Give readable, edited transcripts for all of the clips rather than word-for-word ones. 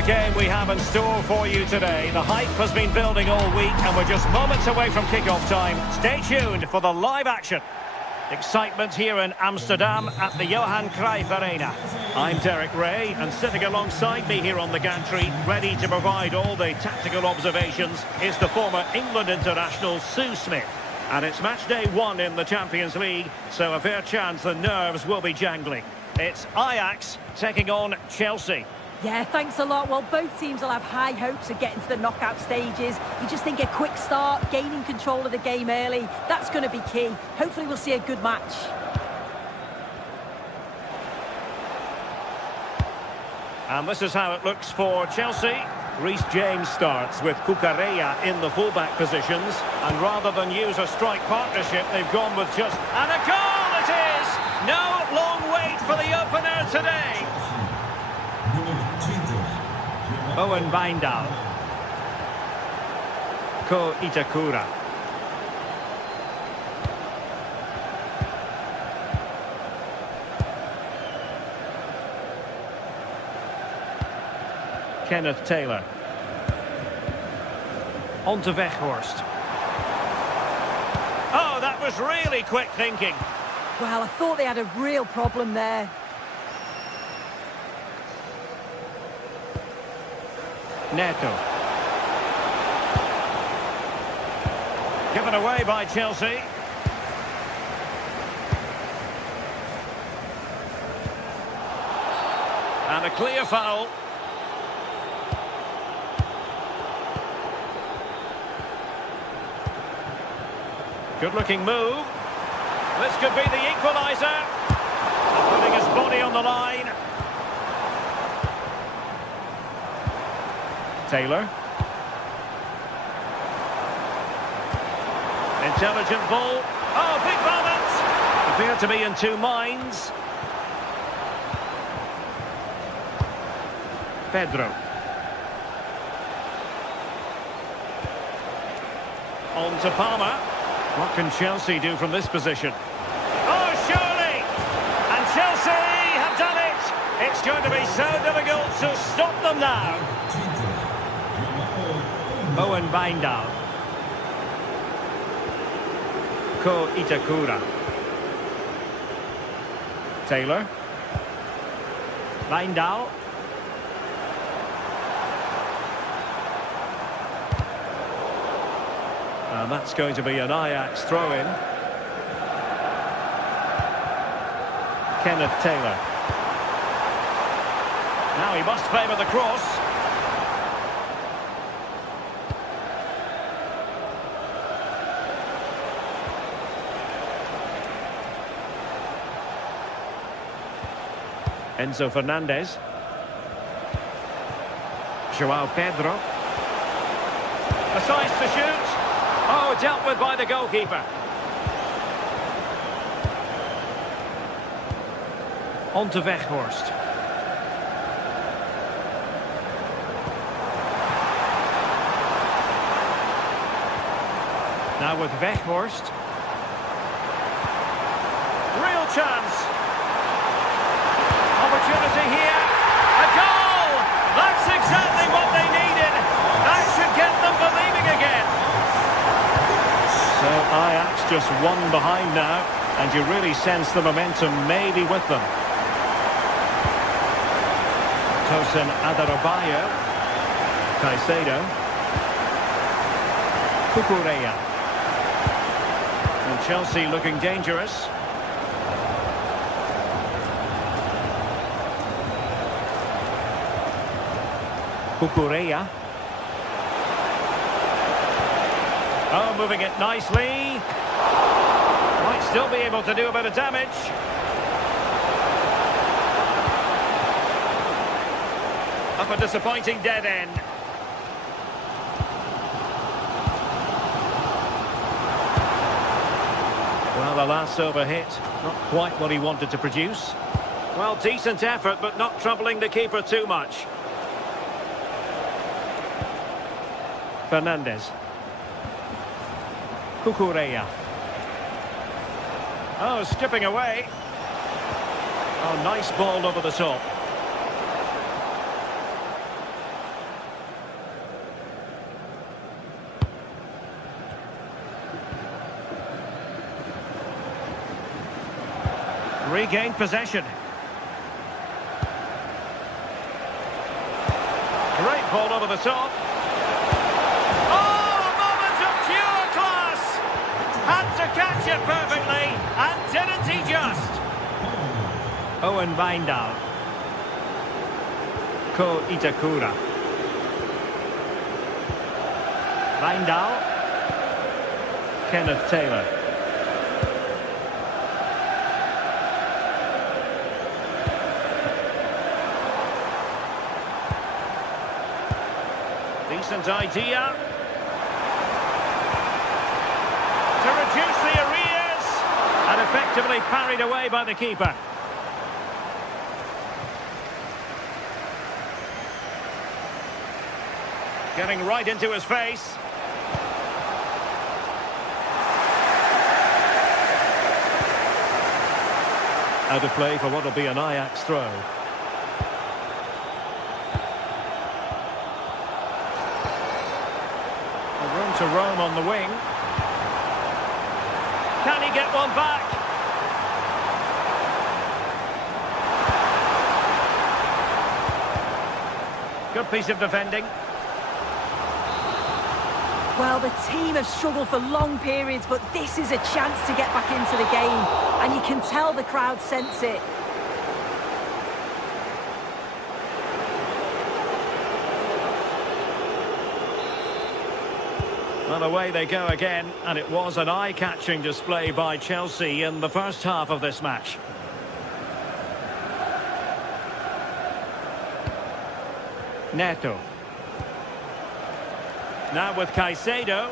a game we have in store for you today. The hype has been building all week and we're just moments away from kick-off time. Stay tuned for the live action. Excitement here in Amsterdam at the Johan Cruyff Arena. I'm Derek Ray, and sitting alongside me here on the gantry, ready to provide all the tactical observations, is the former England international Sue Smith. And it's match day 1 in the Champions League, so a fair chance the nerves will be jangling. It's Ajax taking on Chelsea. Yeah, thanks a lot. Well, both teams will have high hopes of getting to the knockout stages. You just think a quick start, gaining control of the game early, that's going to be key. Hopefully we'll see a good match. And this is how it looks for Chelsea. Reece James starts with Cucurella in the fullback positions. And rather than use a strike partnership, they've gone with just... And a goal it is! No long wait for the opener today. Owen Wijndal. Ko Itakura. Kenneth Taylor. On to Weghorst. Oh, that was really quick thinking. Well, I thought they had a real problem there. Neto. Given away by Chelsea. And a clear foul. Good-looking move. This could be the equaliser. Putting his body on the line. Taylor. Intelligent ball. Oh, big moment! Appear to be in two minds. Pedro. On to Palmer. What can Chelsea do from this position? Oh, surely! And Chelsea have done it! It's going to be so difficult to stop them now. Owen Wijndal. Ko Itakura. Taylor. Wijndal. And that's going to be an Ajax throw-in. Kenneth Taylor. Now he must favour the cross. Enzo Fernandez. João Pedro. A size to shoot. Oh, dealt with by the goalkeeper. On to Weghorst. Now with Weghorst. Real chance. Opportunity here. A goal! That's exactly what they needed. That should get them believing again. So Ajax just one behind now, and you really sense the momentum maybe with them. Tosin Adarabioyo. Caicedo. Cucurella. And Chelsea looking dangerous. Cucurella. Oh, moving it nicely. Might still be able to do a bit of damage. Up a disappointing dead end. Well, the last over hit, not quite what he wanted to produce. Well, decent effort, but not troubling the keeper too much. Fernandez. Cucurella. Oh, skipping away. Oh, nice ball over the top. Regained possession. Great ball over the top. Oh, a moment of pure class! Had to catch it perfectly, and didn't he just? Owen Wijndal. Ko Itakura. Wijndal. Kenneth Taylor. Decent idea. To reduce the arrears. And effectively parried away by the keeper. Getting right into his face. Out of play for what will be an Ajax throw. Room to roam on the wing. Can he get one back? Good piece of defending. Well, the team have struggled for long periods, but this is a chance to get back into the game. And you can tell the crowd sense it. Well, away they go again, and it was an eye-catching display by Chelsea in the first half of this match. Neto. Now with Caicedo.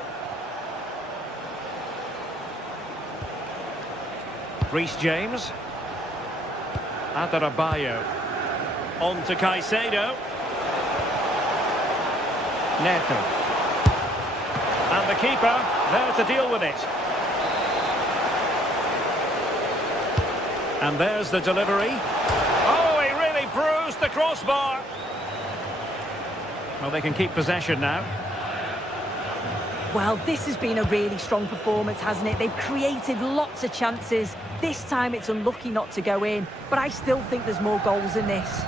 Reece James. Adarabioyo. On to Caicedo. Neto. And the keeper there to deal with it. And there's the delivery. Oh, he really bruised the crossbar. Well, they can keep possession now. Well, this has been a really strong performance, hasn't it? They've created lots of chances. This time it's unlucky not to go in, but I still think there's more goals in this.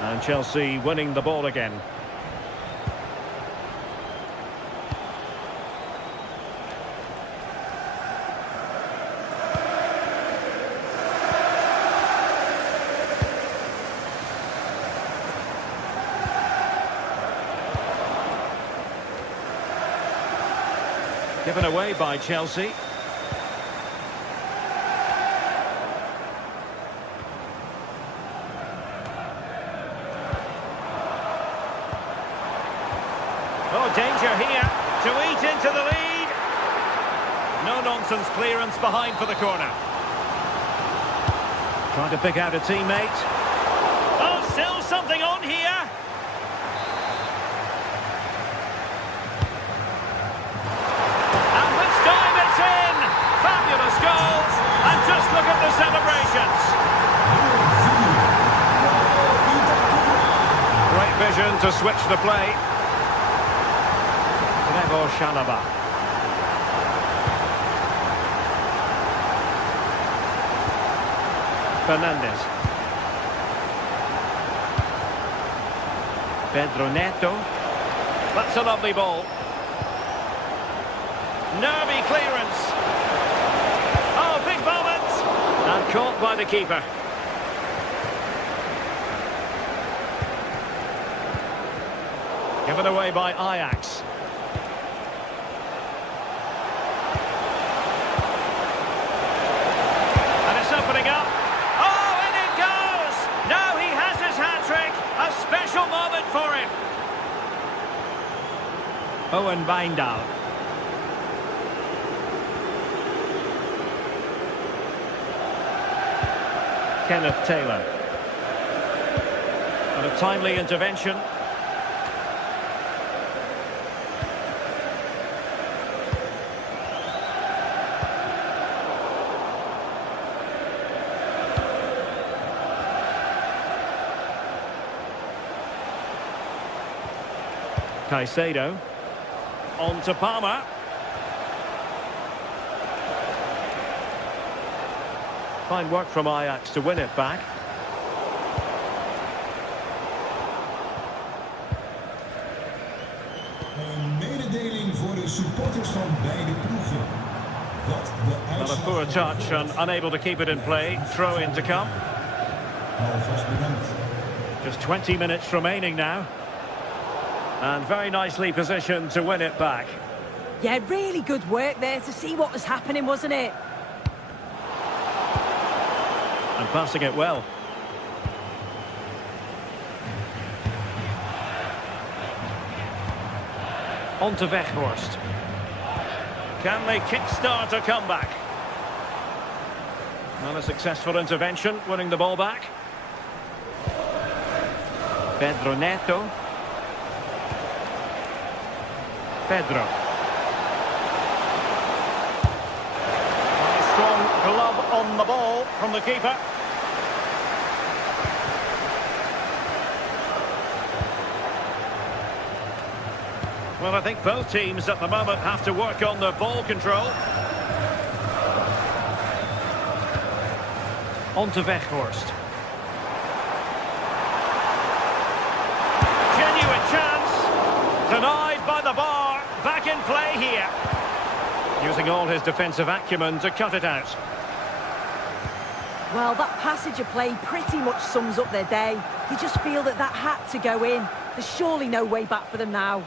And Chelsea winning the ball again. Given away by Chelsea. Oh, danger here to eat into the lead. No-nonsense clearance behind for the corner. Trying to pick out a teammate. Oh, still something on here. Goals, and just look at the celebrations. Great vision to switch the play. Trevor Chalobah. Fernandes. Pedro Neto. That's a lovely ball. Nervy clearance. And caught by the keeper. Given away by Ajax. And it's opening up. Oh, in it goes! Now he has his hat-trick. A special moment for him. Owen Wijndal. Kenneth Taylor. And a timely intervention. Caicedo. On to Palmer. Fine work from Ajax to win it back. Een mededeling voor de supporters van beide ploegen. Wat de Well, a poor touch and unable to keep it in play. Throw in to come. Alvast bedankt. Just 20 minutes remaining now. And very nicely positioned to win it back. Yeah, really good work there to see what was happening, wasn't it? And passing it well. On to Weghorst. Can they kickstart a comeback? Not a successful intervention, winning the ball back. Pedro Neto. Pedro. Nice strong glove on the ball from the keeper. Well, I think both teams at the moment have to work on the ball control. On to Weghorst. Genuine chance. Denied by the bar. Back in play here. Using all his defensive acumen to cut it out. Well, that passage of play pretty much sums up their day. You just feel that had to go in. There's surely no way back for them now.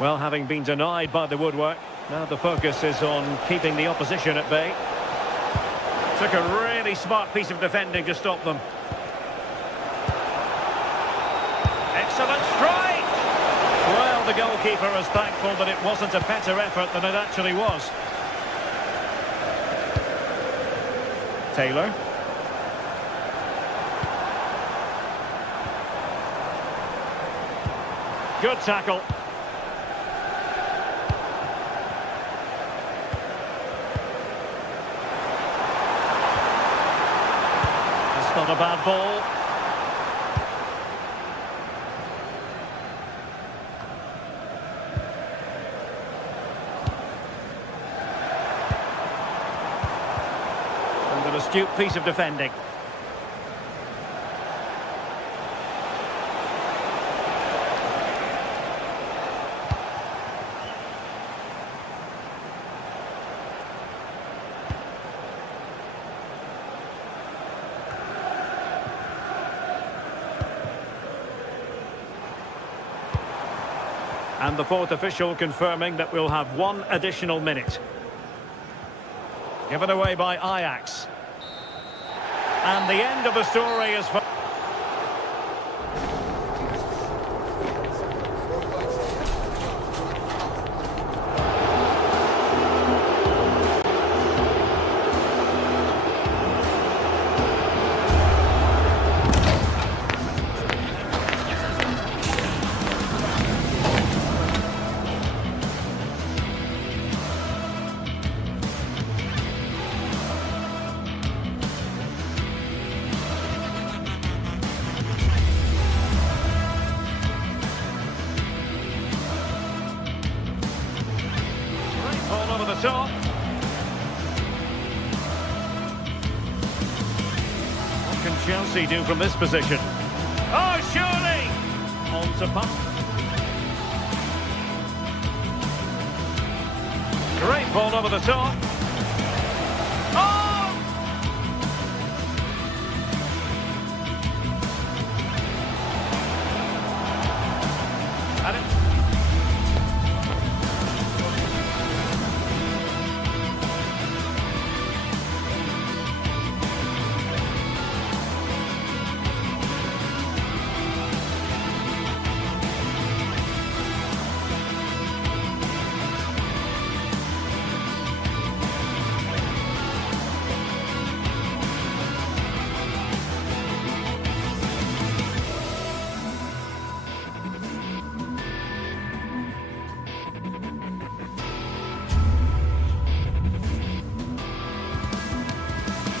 Well, having been denied by the woodwork, now the focus is on keeping the opposition at bay. Took a really smart piece of defending to stop them. Excellent strike! Well, the goalkeeper is thankful that it wasn't a better effort than it actually was. Taylor. Good tackle. Not a bad ball. And an astute piece of defending. And the fourth official confirming that we'll have one additional minute. Given away by Ajax. And the end of the story is... Ball over the top. What can Chelsea do from this position? Oh, surely! On to Pump. Great ball over the top. Oh! And it...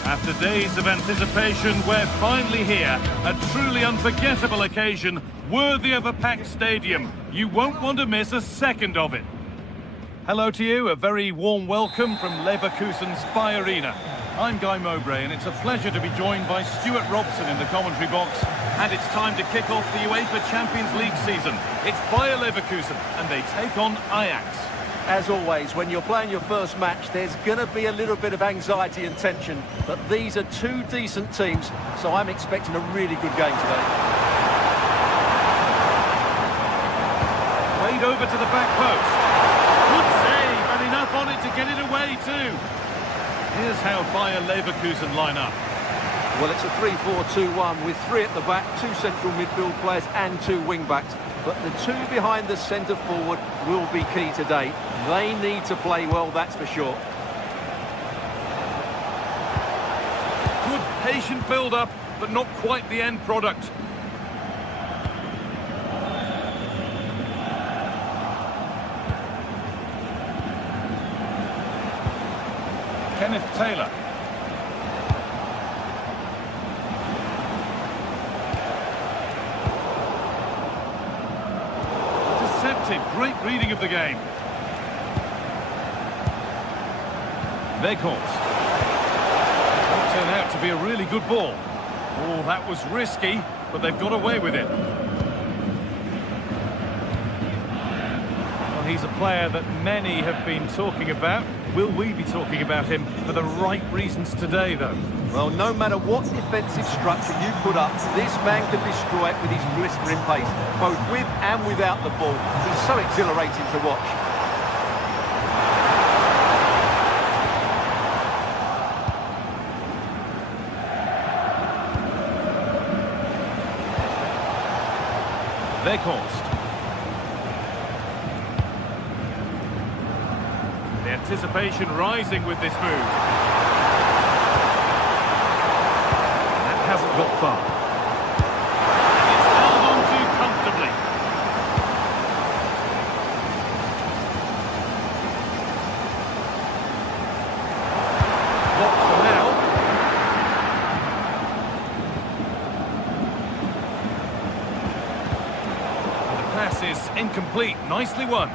After days of anticipation, we're finally here. A truly unforgettable occasion, worthy of a packed stadium. You won't want to miss a second of it. Hello to you, a very warm welcome from Leverkusen's Spy Arena. I'm Guy Mowbray, and it's a pleasure to be joined by Stuart Robson in the commentary box. And it's time to kick off the UEFA Champions League season. It's Bayer Leverkusen, and they take on Ajax. As always, when you're playing your first match, there's going to be a little bit of anxiety and tension. But these are two decent teams, so I'm expecting a really good game today. Played over to the back post. Good save, and enough on it to get it away too. Here's how Bayer Leverkusen line up. Well, it's a 3-4-2-1 with three at the back, two central midfield players and two wing-backs. But the two behind the centre forward will be key today. They need to play well, that's for sure. Good patient build-up, but not quite the end product. Kenneth Taylor. Intercepted, great reading of the game. Weghorst. Turned out to be a really good ball. Oh, that was risky, but they've got away with it. Well, he's a player that many have been talking about. Will we be talking about him for the right reasons today, though? Well, no matter what defensive structure you put up, this man can destroy it with his blistering pace, both with and without the ball. He's so exhilarating to watch. Weghorst. The anticipation rising with this move. That hasn't got far. And it's held on to comfortably. Blocked for now. And the pass is incomplete. Nicely won.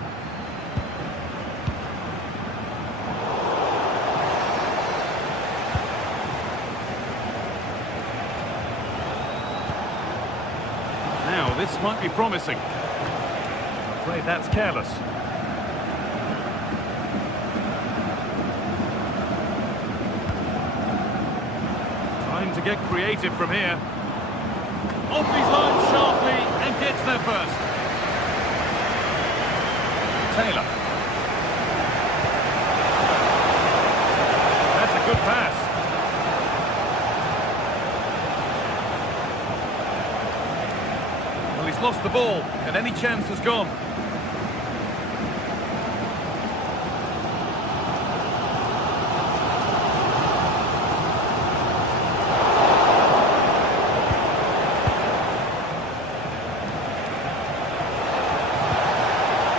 Now, this might be promising. I'm afraid that's careless. Time to get creative from here. Off his line sharply and gets there first. Taylor. That's a good pass. Well, he's lost the ball, and any chance has gone.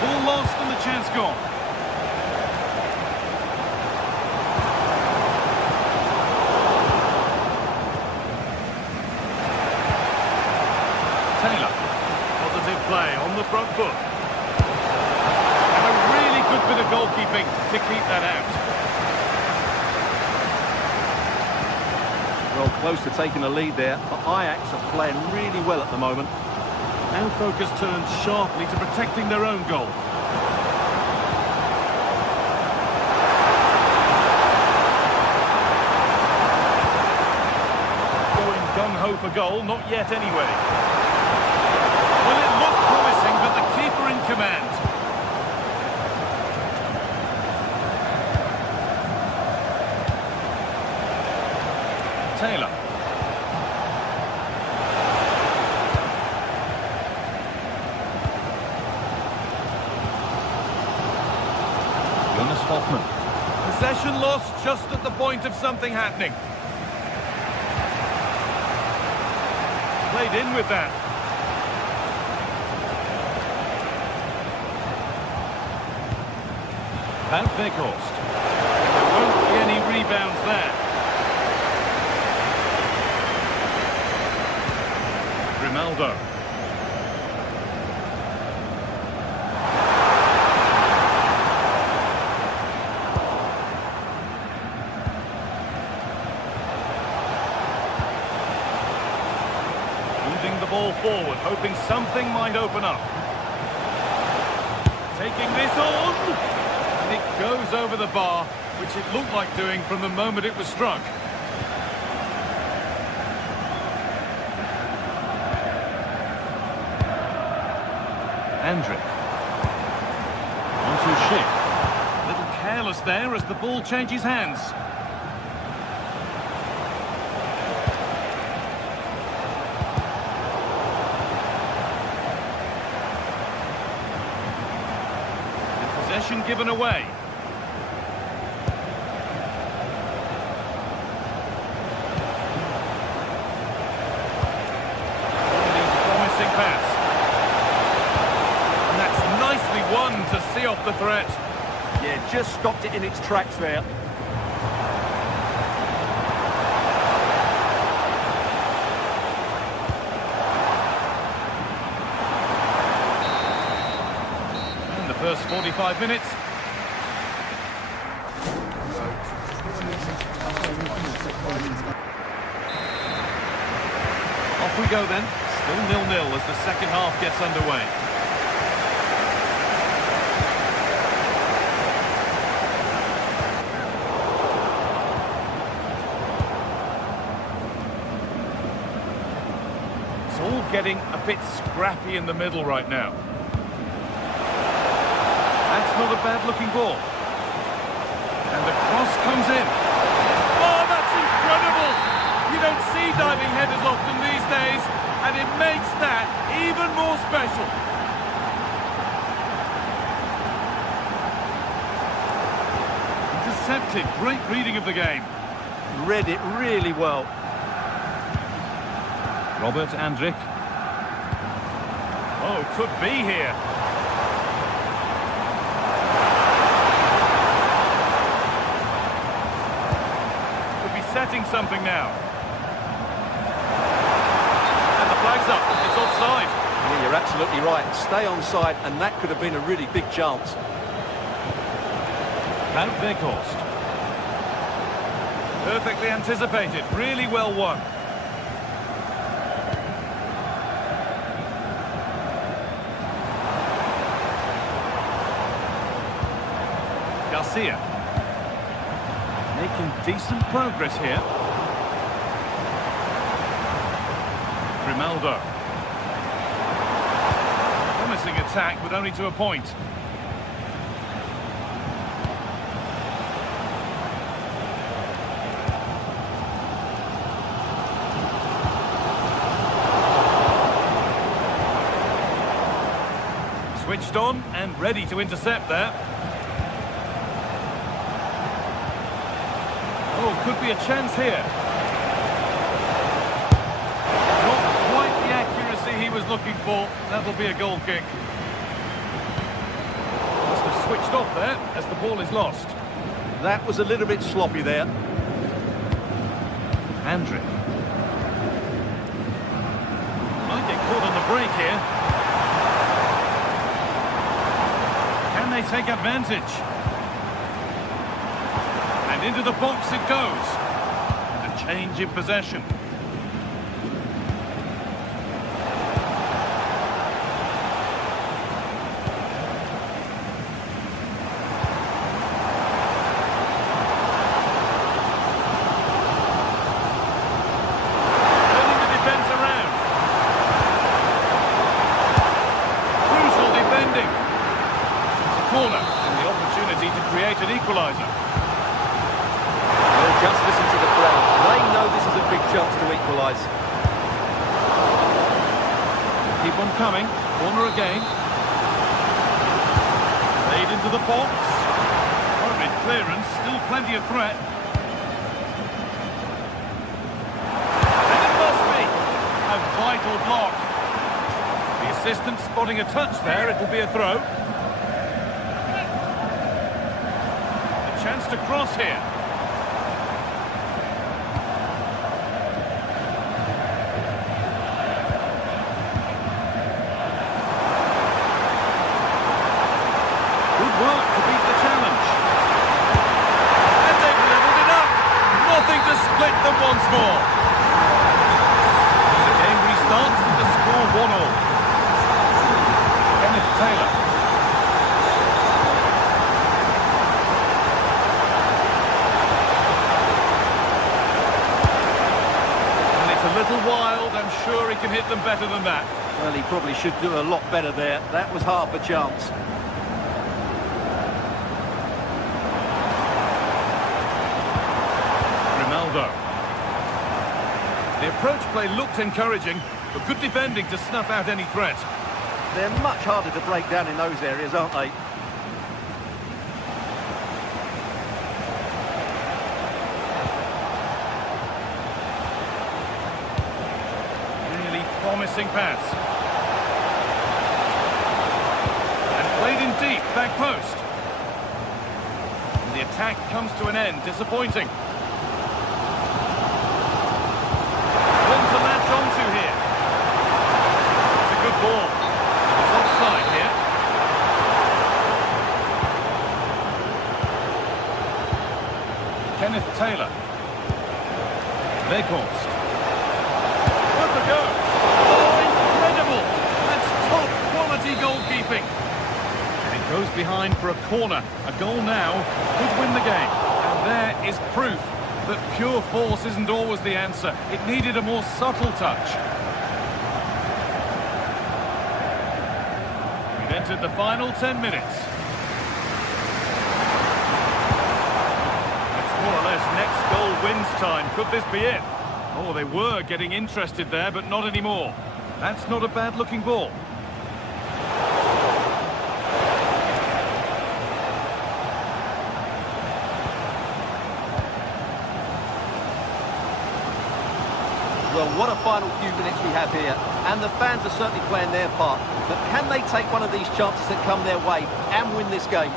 Ball lost and the chance gone. Taylor. Positive play on the front foot. And a really good bit of goalkeeping to keep that out. Well, close to taking a lead there, but Ajax are playing really well at the moment. Now focus turns sharply to protecting their own goal. Going gung-ho for goal, not yet anyway. Well, it looked promising, but the keeper in command. Taylor. Hoffman. Possession lost just at the point of something happening. Played in with that. Van Weghorst. There won't be any rebounds there. Ronaldo. ball forward, hoping something might open up. Taking this on, and it goes over the bar, which it looked like doing from the moment it was struck. Andrick. Onto Schick. A little careless there as the ball changes hands. Possession given away. Promising pass. And that's nicely won to see off the threat. Yeah, just stopped it in its tracks there. First 45 minutes. Off we go then. Still 0-0 as the second half gets underway. It's all getting a bit scrappy in the middle right now. That's not a bad-looking ball. And the cross comes in. Oh, that's incredible! You don't see diving headers often these days, and it makes that even more special. Intercepted. Great reading of the game. Read it really well. Robert Andrick. Oh, could be here. Setting something now. And the flag's up. It's offside. Yeah, you're absolutely right. Stay onside, and that could have been a really big chance. Wout Weghorst. Perfectly anticipated. Really well won. Garcia. Making decent progress here. Grimaldo. Promising attack, but only to a point. Switched on and ready to intercept there. Oh, could be a chance here. Not quite the accuracy he was looking for. That'll be a goal kick. Must have switched off there as the ball is lost. That was a little bit sloppy there. Andrick. Might get caught on the break here. Can they take advantage? And into the box it goes. And a change in possession. Turning the defence around. Crucial defending. It's a corner and the opportunity to create an equaliser. Just listen to the crowd. They know this is a big chance to equalise. Keep on coming. Corner again. Played into the box. Horrid clearance. Still plenty of threat. And it must be a vital block. The assistant spotting a touch there. It will be a throw. A chance to cross here. Work to beat the challenge. And they've levelled it up. Nothing to split them once more. The game restarts with the score. sure he can hit them better than that. Well, he probably should do a lot better there. That was half a chance. The approach play looked encouraging, but good defending to snuff out any threat. They're much harder to break down in those areas, aren't they? Really promising pass. And played in deep, back post. And the attack comes to an end, disappointing. Onto here. It's a good ball. It's offside here. Kenneth Taylor. Weghorst. Worth a go. Oh, incredible! That's top quality goalkeeping. And it goes behind for a corner. A goal now could win the game. And there is proof that pure force isn't always the answer. It needed a more subtle touch. We've entered the final 10 minutes. It's more or less next goal wins time. Could this be it? Oh, they were getting interested there, but not anymore. That's not a bad-looking ball. Well, what a final few minutes we have here, and the fans are certainly playing their part. But can they take one of these chances that come their way and win this game?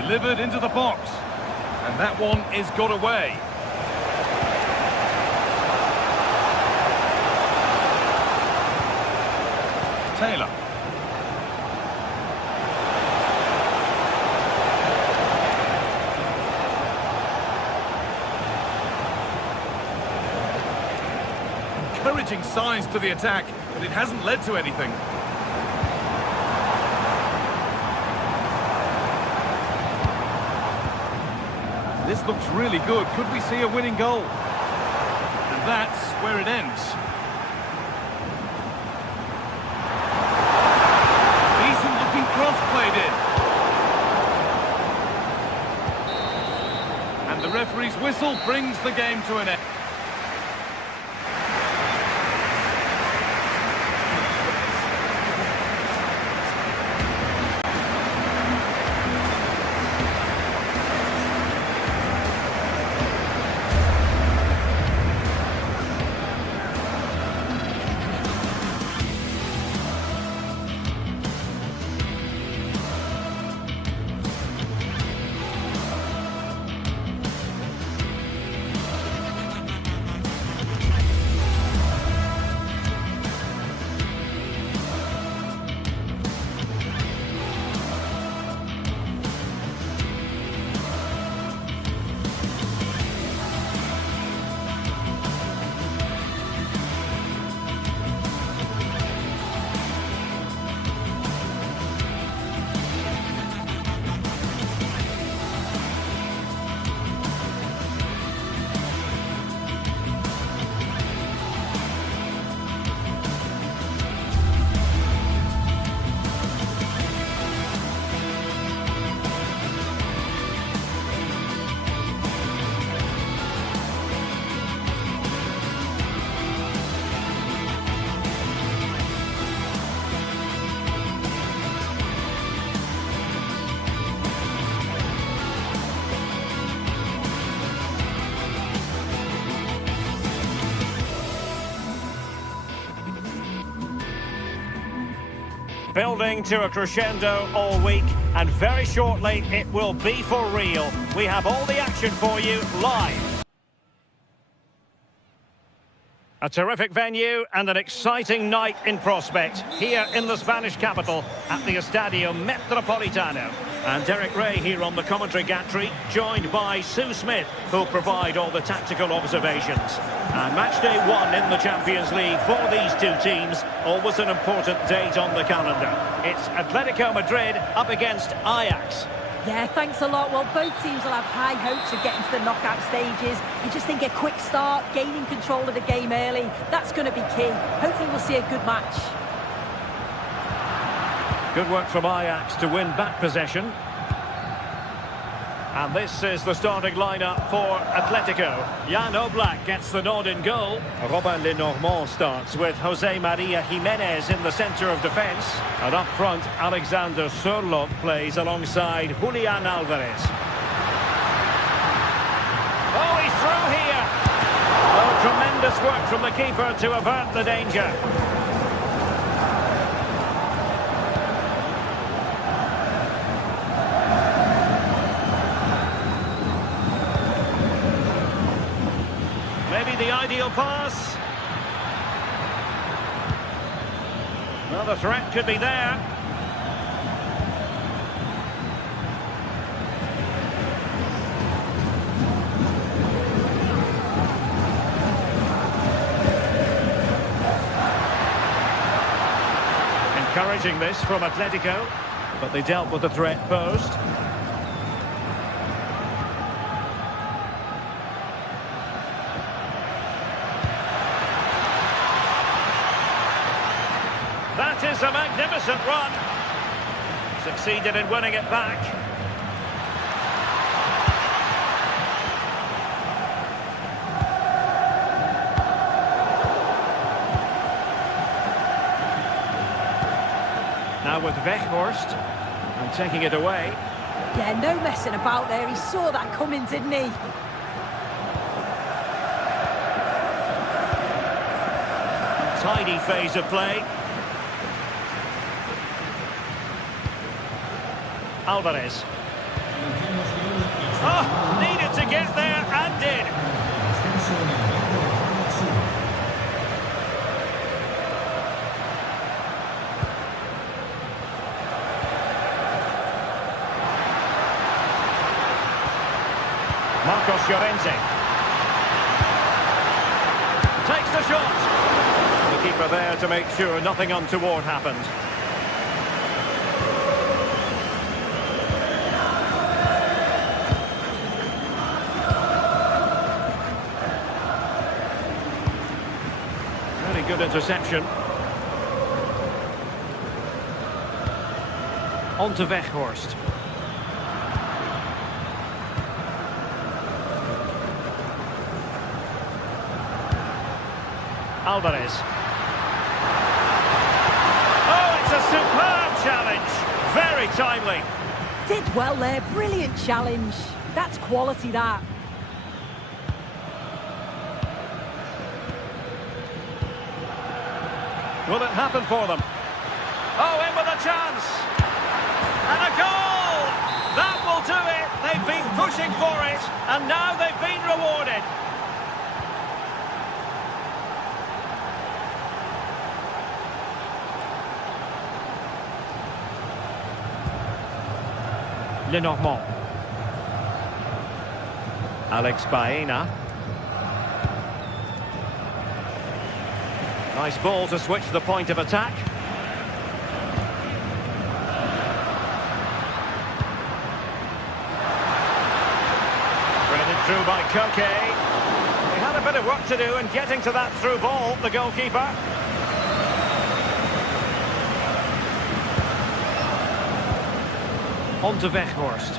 Delivered into the box, and that one is got away. Taylor. Encouraging signs to the attack, but it hasn't led to anything. This looks really good. Could we see a winning goal? And that's where it ends. Decent looking cross played in. And the referee's whistle brings the game to an end. Building to a crescendo all week, and very shortly it will be for real. We have all the action for you live. A terrific venue and an exciting night in prospect here in the Spanish capital at the Estadio Metropolitano. And Derek Ray here on the commentary gantry, joined by Sue Smith, who'll provide all the tactical observations. And match day one in the Champions League for these two teams, always an important date on the calendar. It's Atletico Madrid up against Ajax. Yeah, thanks a lot. Well, both teams will have high hopes of getting to the knockout stages. You just think a quick start, gaining control of the game early, that's going to be key. Hopefully we'll see a good match. Good work from Ajax to win back possession. And this is the starting lineup for Atletico. Jan Oblak gets the nod in goal. Robin Lenormand starts with Jose Maria Jimenez in the centre of defence. And up front, Alexander Sørloth plays alongside Julian Alvarez. Oh, he's through here! Oh, tremendous work from the keeper to avert the danger. Maybe the ideal pass. Well, the threat could be there. Encouraging this from Atletico, but they dealt with the threat posed. That is a magnificent run. Succeeded in winning it back. Now with Weghorst and taking it away. Yeah, no messing about there. He saw that coming, didn't he? Tidy phase of play. Alvarez. Oh, needed to get there and did. Marcos Llorente. Takes the shot. The keeper there to make sure nothing untoward happened. Really good interception. On to Weghorst. Alvarez. Oh, it's a superb challenge. Very timely. Did well there. Brilliant challenge. That's quality, that. Will it happen for them? Oh, in with a chance. And a goal! That will do it. They've been pushing for it, and now they've been rewarded. Lenormand. Alex Baena. Nice ball to switch the point of attack. Threaded through by Koke. He had a bit of work to do in getting to that through ball, the goalkeeper. On to Weghorst.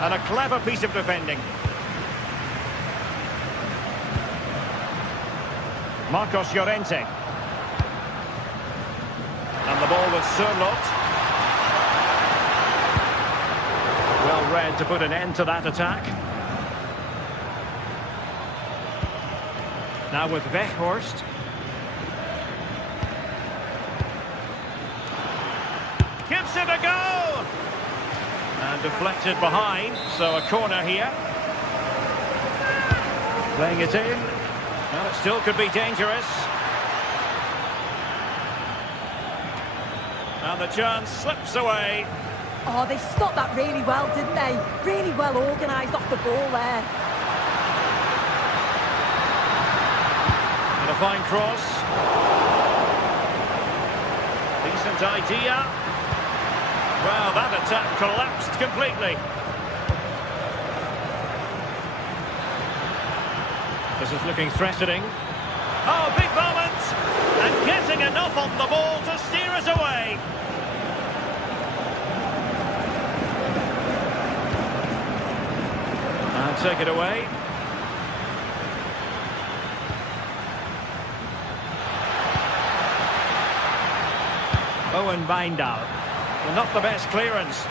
And a clever piece of defending. Marcos Llorente. And the ball with Sørloth. Well read to put an end to that attack. Now with Weghorst. Gives it a go! And deflected behind, so a corner here. Playing it in. Well, it still could be dangerous. And the chance slips away. Oh, they stopped that really well, didn't they? Really well organised off the ball there. And a fine cross. Decent idea. Well, that attack collapsed completely. This is looking threatening. Oh, big moment! And getting enough on the ball to steer us away. And take it away. Owen Bindal. Well, not the best clearance.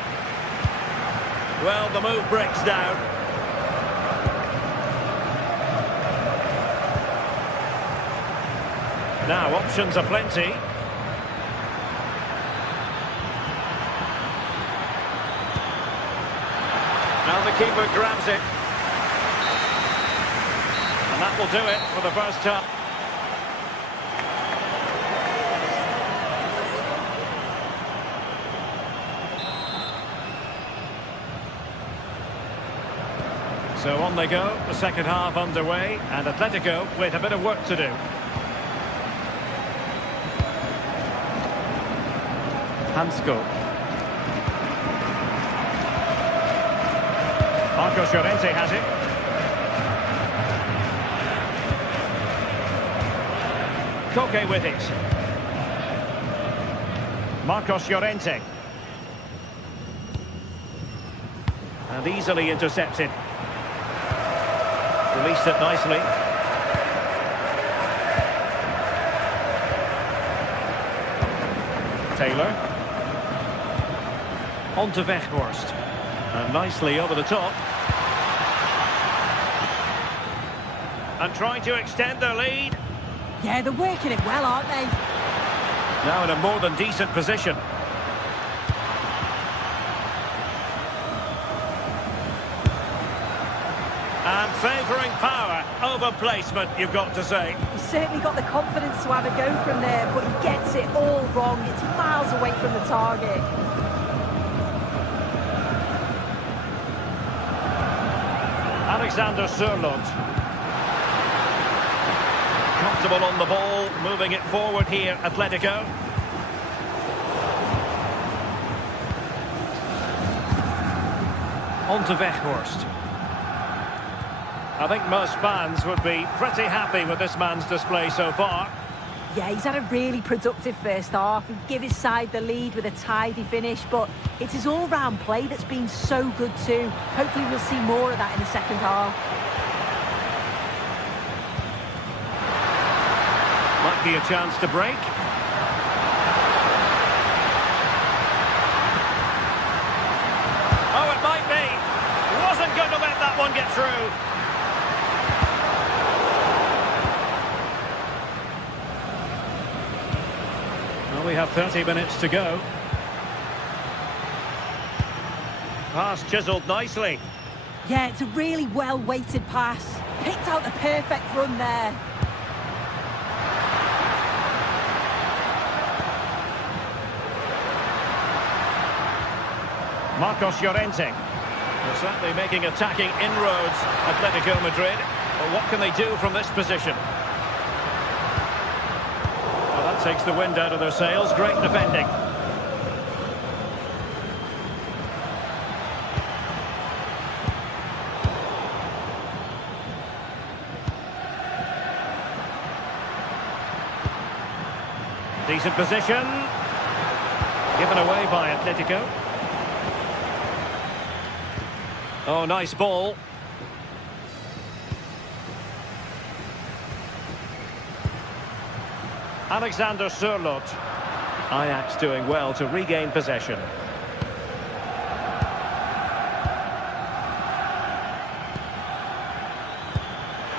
Well, the move breaks down. Now, options are plenty. Now the keeper grabs it. And that will do it for the first time. So on they go, the second half underway, and Atletico with a bit of work to do. Hansko. Marcos Llorente has it. Koke with it. Marcos Llorente. And easily intercepted. Released it nicely. Taylor. On to Weghorst. And nicely over the top. And trying to extend their lead. Yeah, they're working it well, aren't they? Now in a more than decent position. And favouring power over placement, you've got to say. He's certainly got the confidence to have a go from there, but he gets it all wrong. It's miles away from the target. Alexander Sørloth. Comfortable on the ball, moving it forward here, Atletico. On to Weghorst. I think most fans would be pretty happy with this man's display so far. Yeah, he's had a really productive first half. He gave his side the lead with a tidy finish, but it's his all-round play that's been so good too. Hopefully we'll see more of that in the second half. Might be a chance to break. Oh, it might be. Wasn't going to let that one get through. Well, we have 30 minutes to go. Pass chiselled nicely. Yeah, it's a really well-weighted pass. Picked out the perfect run there. Marcos Llorente. They're certainly making attacking inroads, Atletico Madrid. But what can they do from this position? Well, that takes the wind out of their sails. Great defending. Decent position. Given away by Atletico. Oh, nice ball. Alexander Sørloth. Ajax doing well to regain possession.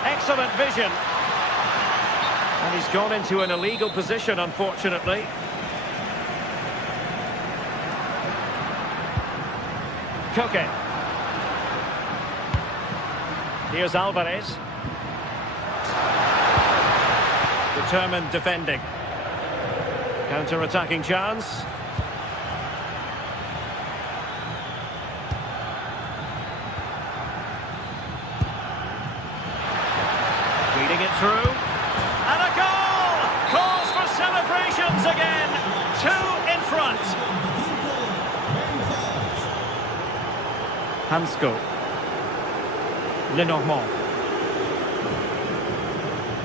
Excellent vision. And he's gone into an illegal position, unfortunately. Koke. Here's Alvarez. Determined defending. Counter-attacking chance. Feeding it through. And a goal! Calls for celebrations again. 2 in front. Hansco. Lenormand.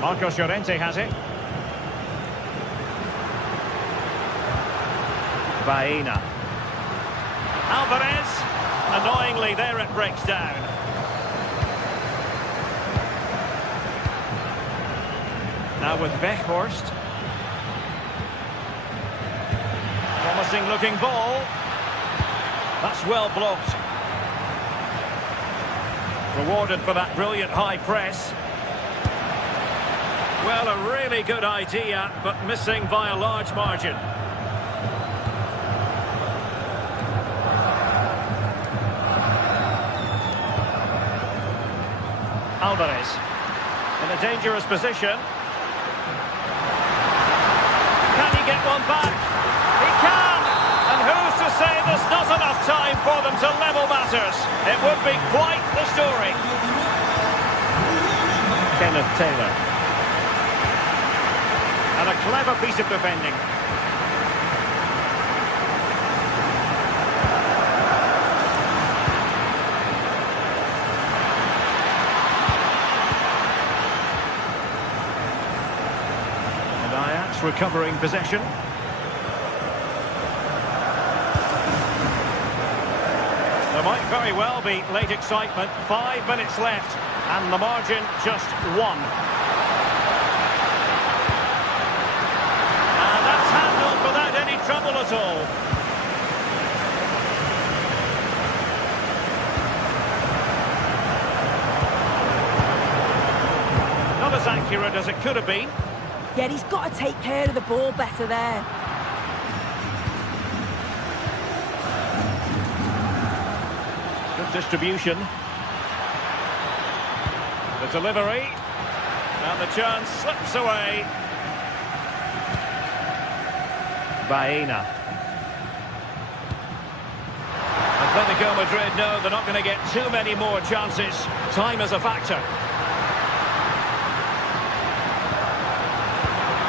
Marcos Llorente has it. Baena. Alvarez. Annoyingly, there it breaks down. Now with Weghorst. Promising looking ball. That's well blocked. Rewarded for that brilliant high press. Well, a really good idea, but missing by a large margin. Alvarez in a dangerous position. Can he get one back? He can! And who's to say there's not enough time for them to level matters? It would be quite the story. Kenneth Taylor. And a clever piece of defending. And Ajax recovering possession. There might very well be late excitement. 5 minutes left, and the margin just 1. And that's handled without any trouble at all. Not as accurate as it could have been. Yeah, he's got to take care of the ball better there. Distribution. The delivery. And the chance slips away. Baena. Atletico Madrid know they're not going to get too many more chances. Time is a factor.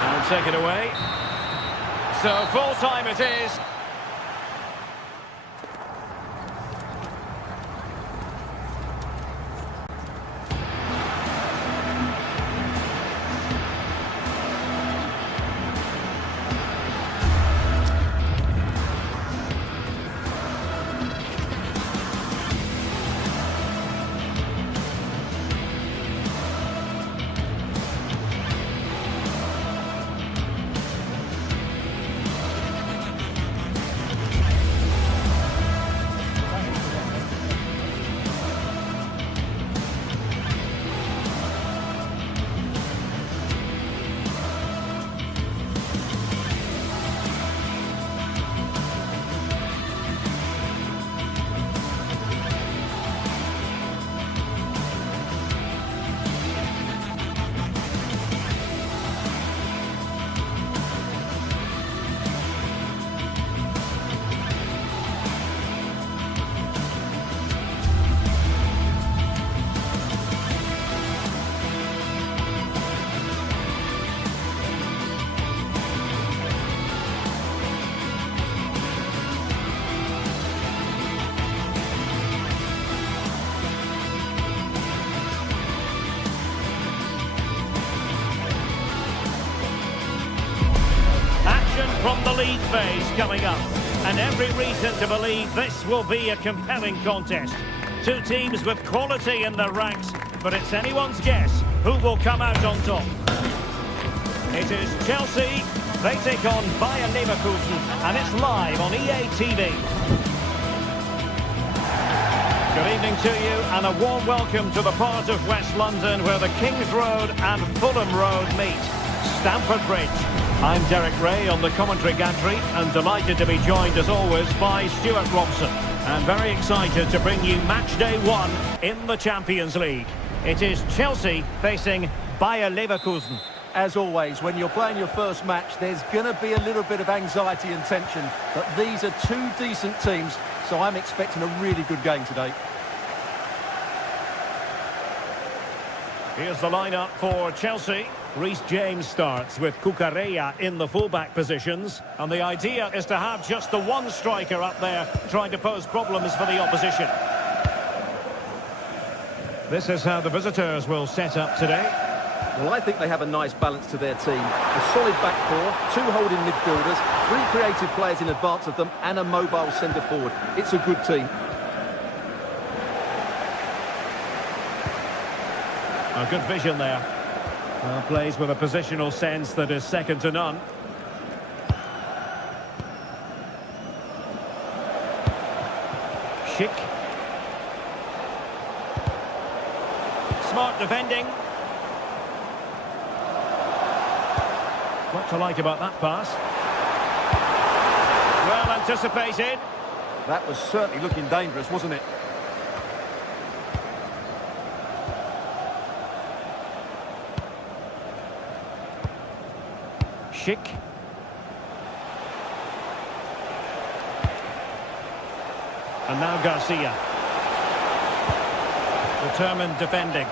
And taken away. So full time it is. From the league phase coming up, and every reason to believe this will be a compelling contest. Two teams with quality in their ranks, but it's anyone's guess who will come out on top. It is Chelsea, they take on Bayer Leverkusen, and it's live on EA TV. Good evening to you, and a warm welcome to the part of West London where the Kings Road and Fulham Road meet, Stamford Bridge. I'm Derek Ray on the commentary gantry, and delighted to be joined as always by Stuart Robson. And very excited to bring you match day 1 in the Champions League. It is Chelsea facing Bayer Leverkusen. As always, when you're playing your first match, there's going to be a little bit of anxiety and tension, but these are two decent teams, so I'm expecting a really good game today. Here's the lineup for Chelsea. Reece James starts with Cucurella in the fullback positions, and the idea is to have just the one striker up there trying to pose problems for the opposition. This is how the visitors will set up today. Well, I think they have a nice balance to their team. A solid back four, 2 holding midfielders, 3 creative players in advance of them, and a mobile centre forward. It's a good team. A good vision there. Plays with a positional sense that is second to none. Schick. Smart defending. What to like about that pass? Well anticipated. That was certainly looking dangerous, wasn't it? Schick. And now Garcia. Determined defending.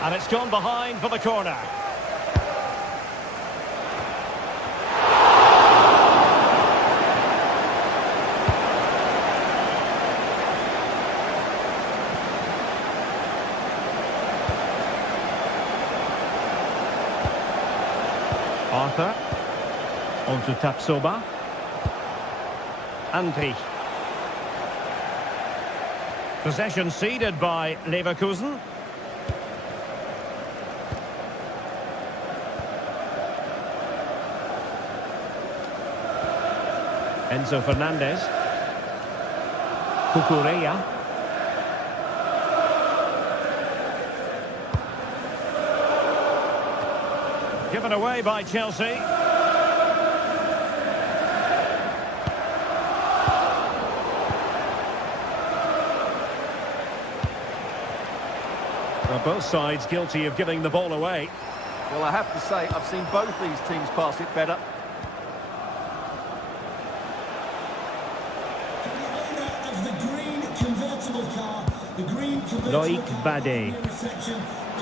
And it's gone behind for the corner. Arthur. On to Tapsoba. Andri. Possession ceded by Leverkusen. Enzo Fernandez. Cucurella. Given away by Chelsea. Well, both sides guilty of giving the ball away. Well, I have to say, I've seen both these teams pass it better. Loic Bade.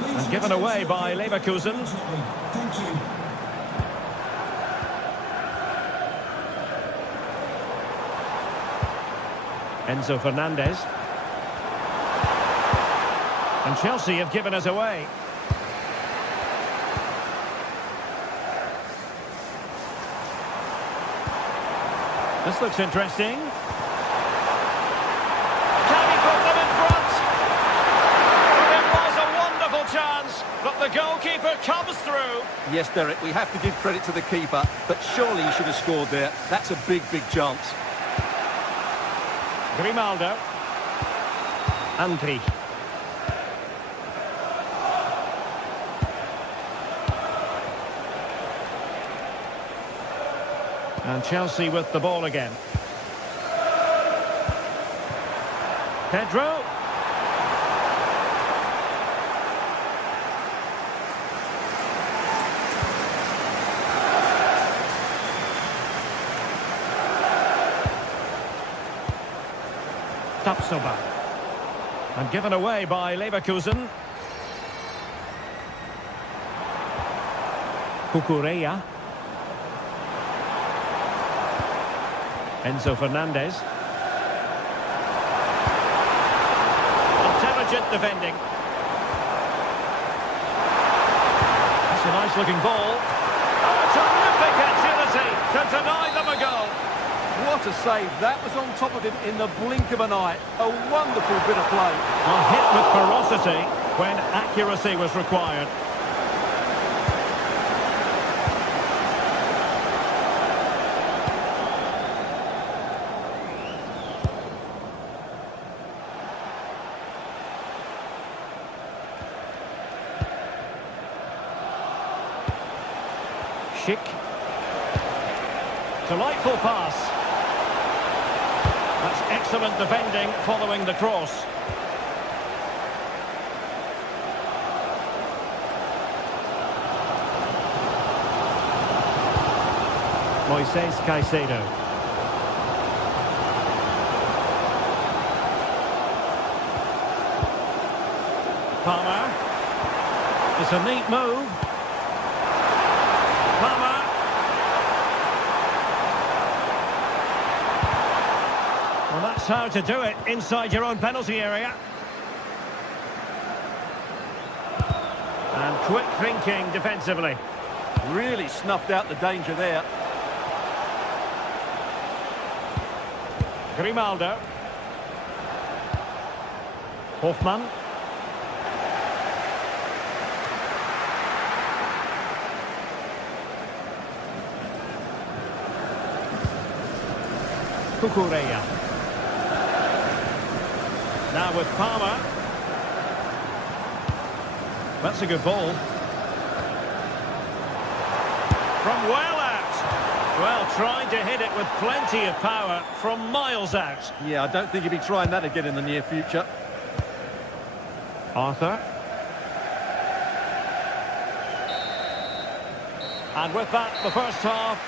And given away by Leverkusen. Thank you. Enzo Fernandez. And Chelsea have given us away. This looks interesting. Can he put them in front? It was a wonderful chance, but the goalkeeper comes through. Yes, Derek, we have to give credit to the keeper, but surely he should have scored there. That's a big, big chance. Grimaldo. Andri. And Chelsea with the ball again. Pedro. Tapsoba. And given away by Leverkusen. Cucurella. Enzo Fernandez. Intelligent defending. That's a nice looking ball. Oh, terrific agility to deny them a goal. What a save. That was on top of him in the blink of an eye. A wonderful bit of play. Well, hit with ferocity when accuracy was required. Schick. Delightful pass. That's excellent defending following the cross. Moises Caicedo. Palmer. It's a neat move. Palmer. Well, that's how to do it inside your own penalty area. And quick thinking defensively. Really snuffed out the danger there. Grimaldo. Hoffmann. Cucurella. Now with Palmer. That's a good ball. From well out. Well, trying to hit it with plenty of power from miles out. Yeah, I don't think he'll be trying that again in the near future. Arthur. And with that, the first half.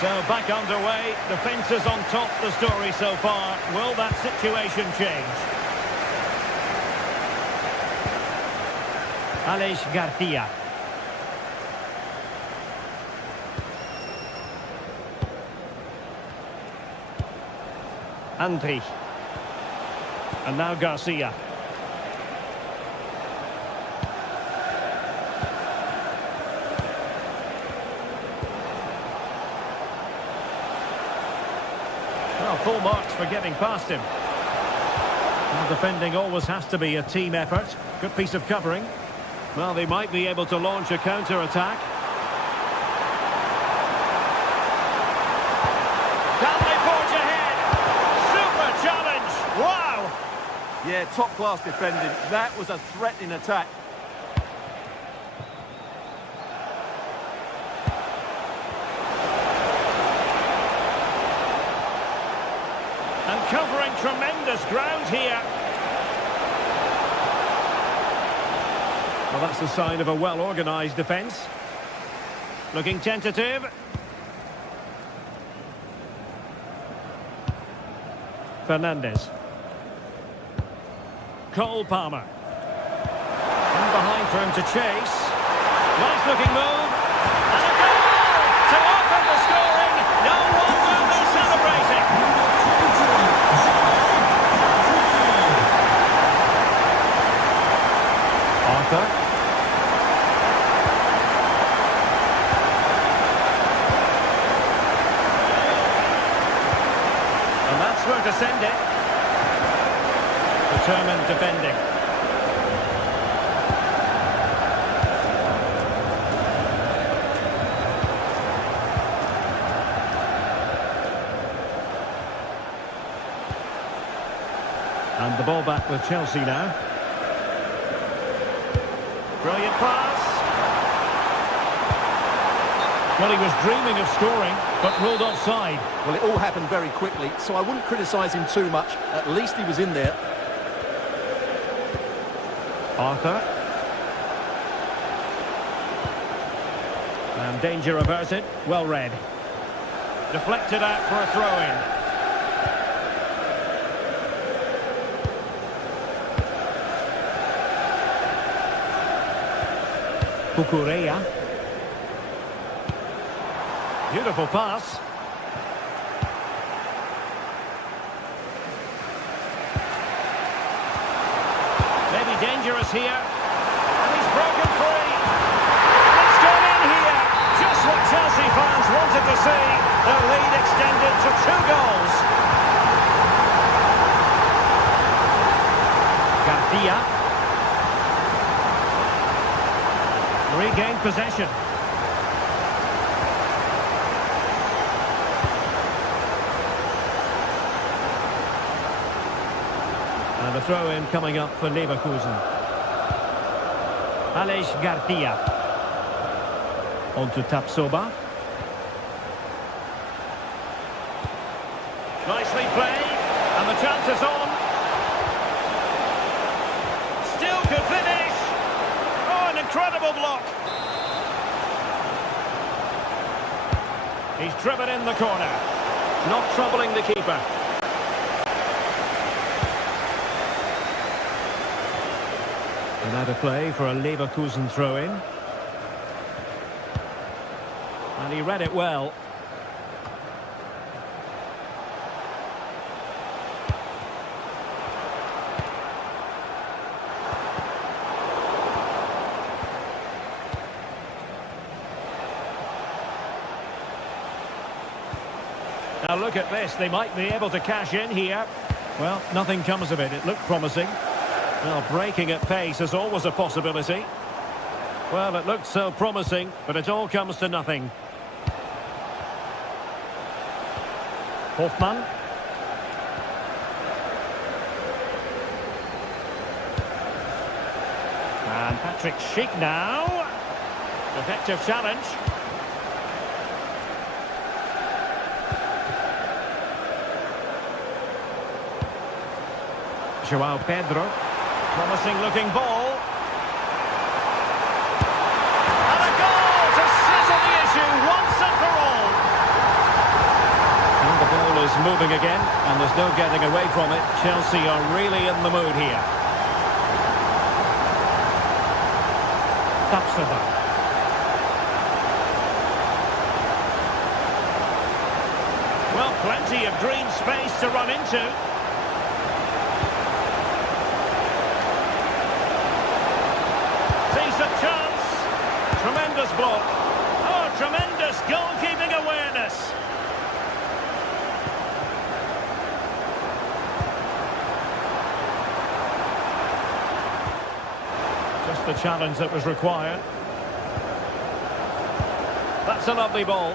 So back underway, the fence is on top, the story so far. Will that situation change? Aleix Garcia. Andri. And now Garcia. Well, full marks for getting past him. Well, defending always has to be a team effort. Good piece of covering. Well, they might be able to launch a counter-attack. Can they forge ahead? Super challenge! Wow! Yeah, top-class defending. That was a threatening attack. And covering tremendous ground here. Well, that's the sign of a well-organised defence. Looking tentative. Fernandes. Cole Palmer. In behind for him to chase. Nice-looking move. And a goal to open the scoring. No wonder they're celebrating. Arthur. And that's where to send it. Determined defending. And the ball back with Chelsea now. Brilliant pass. Well, he was dreaming of scoring, but ruled offside. Well, it all happened very quickly, so I wouldn't criticise him too much. At least he was in there. Arthur. And danger averted. Well read. Deflected out for a throw-in. Cucurella. Beautiful pass. Maybe dangerous here. And he's broken free. It's gone in here. Just what Chelsea fans wanted to see. Their lead extended to 2 goals. Garcia. Regained possession. And a throw-in coming up for Leverkusen. Aleix Garcia. On to Tapsoba. Nicely played. And the chance is on. Still could finish. Oh, an incredible block. He's driven in the corner. Not troubling the keeper. And now to play for a Leverkusen throw-in. And he read it well. Now look at this, they might be able to cash in here. Well, nothing comes of it, it looked promising. Well, breaking at pace is always a possibility. Well, it looked so promising, but it all comes to nothing. Hoffman. And Patrick Schick now. Effective challenge. João Pedro. Promising looking ball. And a goal to settle the issue once and for all. And the ball is moving again, and there's no getting away from it. Chelsea are really in the mood here. Tapsoba. Well, plenty of green space to run into. Sees a chance. Tremendous block. Oh, tremendous goalkeeping awareness. Just the challenge that was required. That's a lovely ball.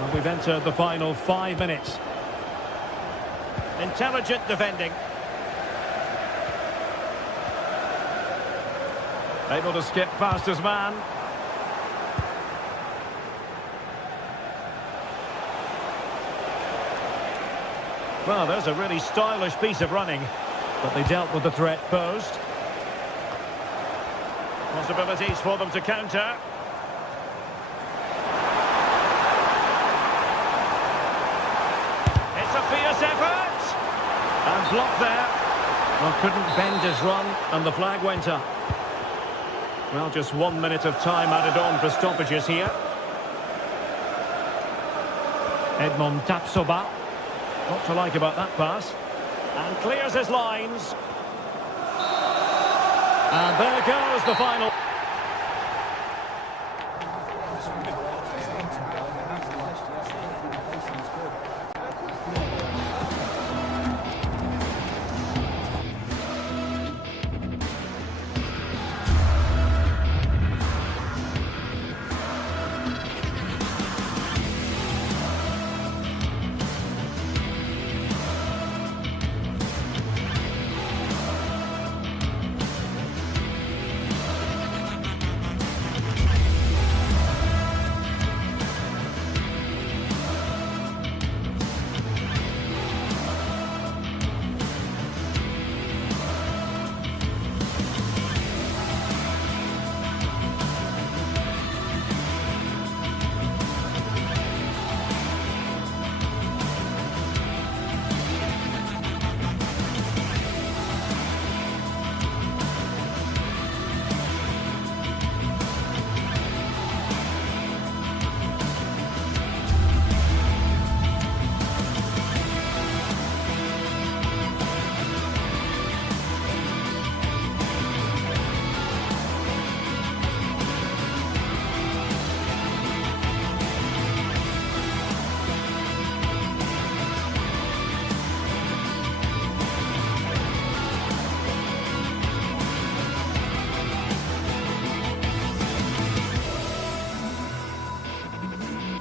And we've entered the final 5 minutes. Intelligent defending. Able to skip past his man. Well, there's a really stylish piece of running, but they dealt with the threat posed. Possibilities for them to counter. It's a fierce effort. And blocked there. Well, couldn't bend his run, and the flag went up. Well, just 1 minute of time added on for stoppages here. Edmond Tapsoba. What to like about that pass. And clears his lines. And there goes the final.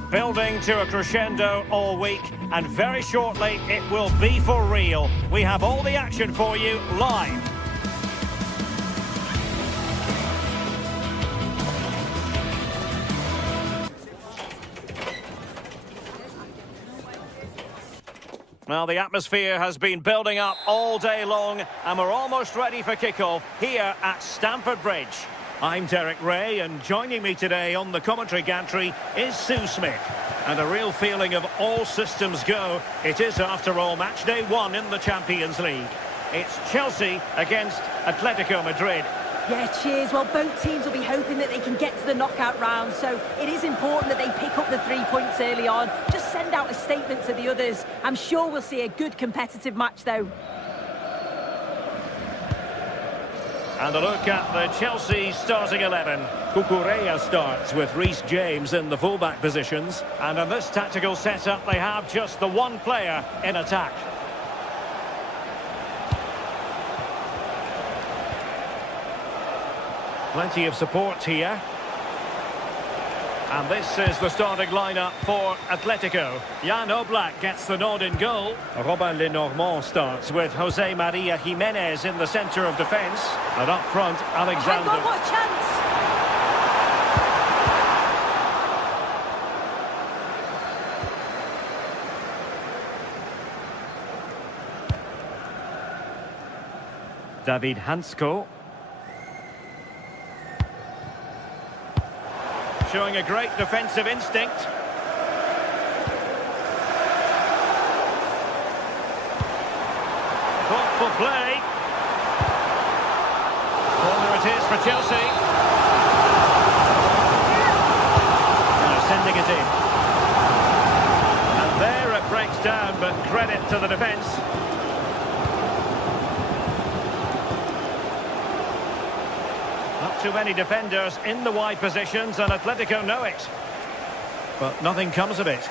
Building to a crescendo all week, and very shortly it will be for real. We have all the action for you live. Well, the atmosphere has been building up all day long, and we're almost ready for kickoff here at Stamford Bridge. I'm Derek Ray, and joining me today on the commentary gantry is Sue Smith. And a real feeling of all systems go. It is, after all, match day 1 in the Champions League. It's Chelsea against Atletico Madrid. Yeah, cheers. Well, both teams will be hoping that they can get to the knockout round, so it is important that they pick up the 3 points early on. Just send out a statement to the others. I'm sure we'll see a good competitive match, though. And a look at the Chelsea starting 11. Cucurella starts with Reece James in the fullback positions. And in this tactical setup, they have just the one player in attack. Plenty of support here. And this is the starting lineup for Atletico. Jan Oblak gets the nod in goal. Robin Lenormand starts with Jose Maria Jimenez in the centre of defence. And up front, Alexander. Hang on, what a chance! David Hansko. Showing a great defensive instinct. Thoughtful play. Corner it is for Chelsea. Now sending it in. And there it breaks down, but credit to the defence. Not too many defenders in the wide positions, and Atletico know it. But nothing comes of it.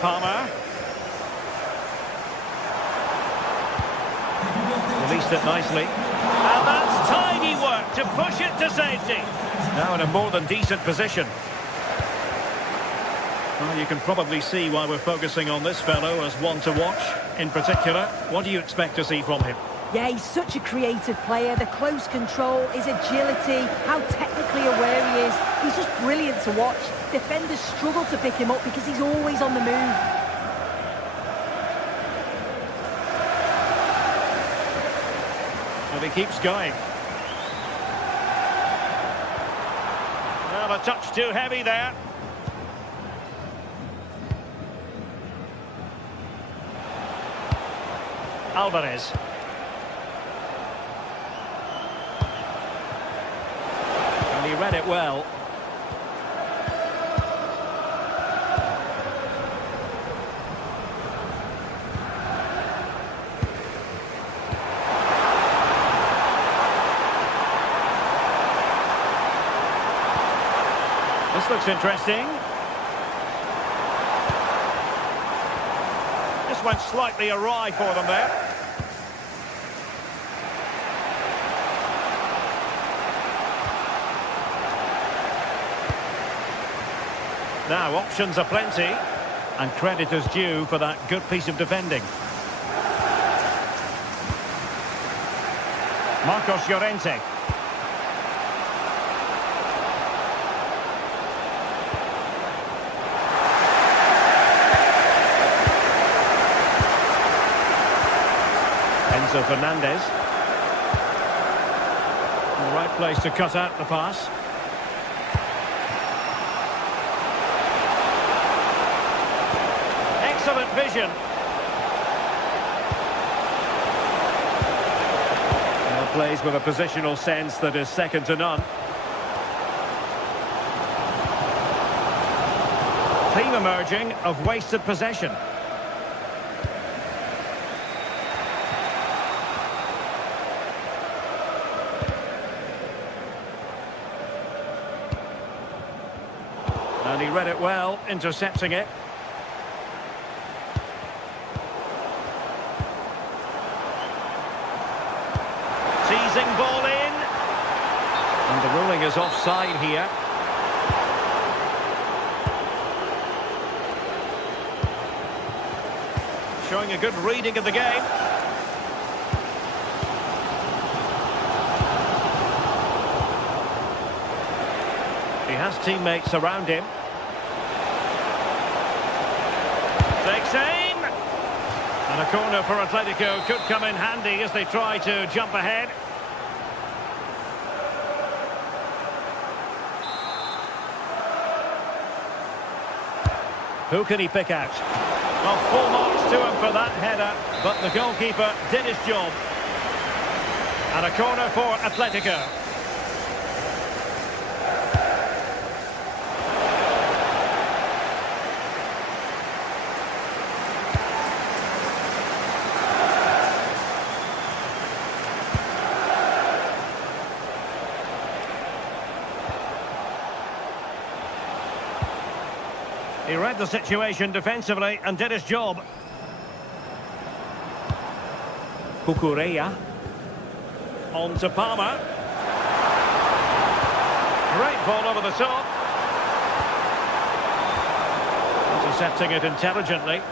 Palmer. Released it nicely. And that's tidy work to push it to safety. Now in a more than decent position. Well, you can probably see why we're focusing on this fellow as one to watch. In particular, what do you expect to see from him? Yeah, he's such a creative player. The close control, his agility, how technically aware he is. He's just brilliant to watch. Defenders struggle to pick him up because he's always on the move. And he keeps going. Well, a touch too heavy there. Alvarez. And he read it well. This looks interesting. This went slightly awry for them there. Now, options are plenty, and credit is due for that good piece of defending. Marcos Llorente. Enzo Fernandez. The right place to cut out the pass. Excellent vision. Well, plays with a positional sense that is second to none. Theme emerging of wasted possession. And he read it well, intercepting it. Teasing ball in. And the ruling is offside here. Showing a good reading of the game. He has teammates around him. Takes aim. And a corner for Atletico could come in handy as they try to jump ahead. Who can he pick out? Well, full marks to him for that header, but the goalkeeper did his job. And a corner for Atletico. He read the situation defensively and did his job. Cucurella. On to Palmer. Great ball over the top. Intercepting it intelligently.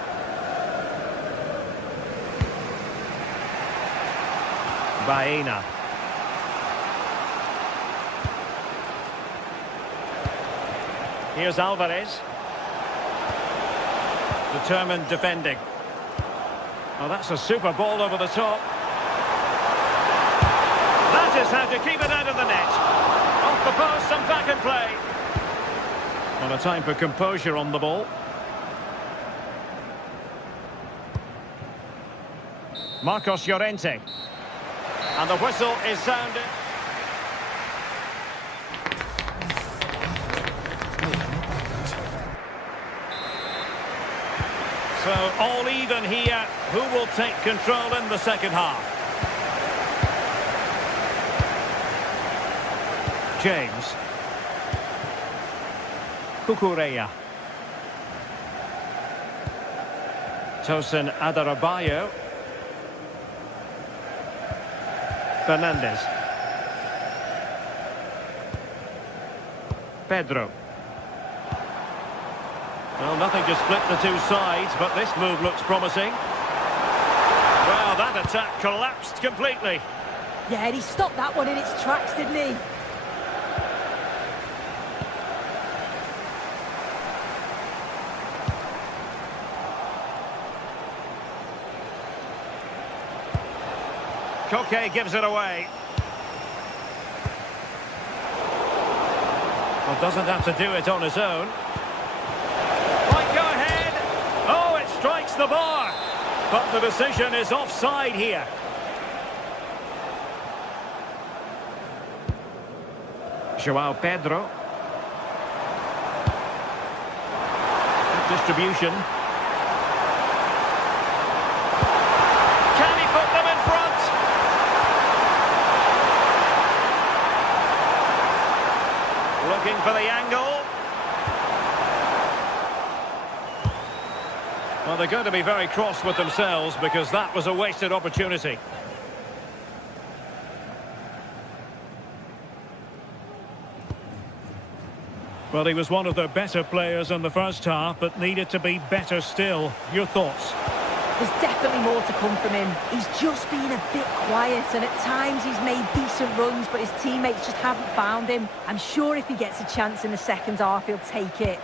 Baena. Here's Alvarez. Determined defending. Oh, that's a super ball over the top. That is how to keep it out of the net. Off the post and back in play. Well, a time for composure on the ball. Marcos Llorente. And the whistle is sounded. So all even here. Who will take control in the second half? James. Cucurella. Tosin Adarabioyo. Fernandez. Pedro. Well, nothing to split the two sides, but this move looks promising. Well, that attack collapsed completely. Yeah, he stopped that one in its tracks, didn't he? Koke gives it away. Well, doesn't have to do it on his own. Might go ahead. Oh, it strikes the bar. But the decision is offside here. João Pedro. Good distribution. Can he put them in front? Looking for the angle. Well, they're going to be very cross with themselves because that was a wasted opportunity. Well, he was one of their better players in the first half, but needed to be better still. Your thoughts? There's definitely more to come from him. He's just been a bit quiet, and at times he's made decent runs, but his teammates just haven't found him. I'm sure if he gets a chance in the second half, he'll take it.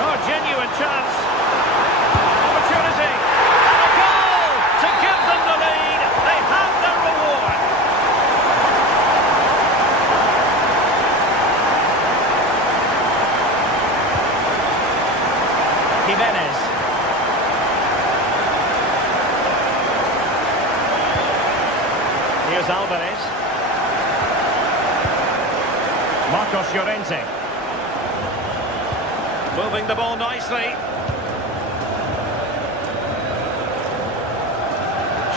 Oh, genuine chance. Opportunity. And a goal to give them the lead. They have their reward. Jimenez. Here's Alvarez. Marcos Llorente. Moving the ball nicely.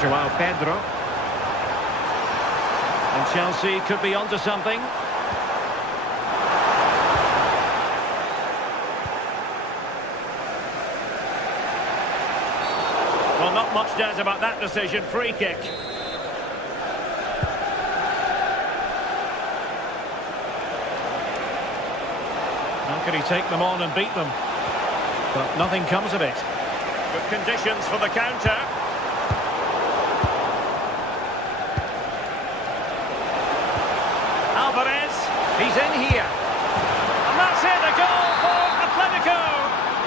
João Pedro. And Chelsea could be onto something. Well, not much doubt about that decision. Free kick. How can he take them on and beat them? But nothing comes of it. Good conditions for the counter. Alvarez, he's in here. And that's it, a goal for Atletico.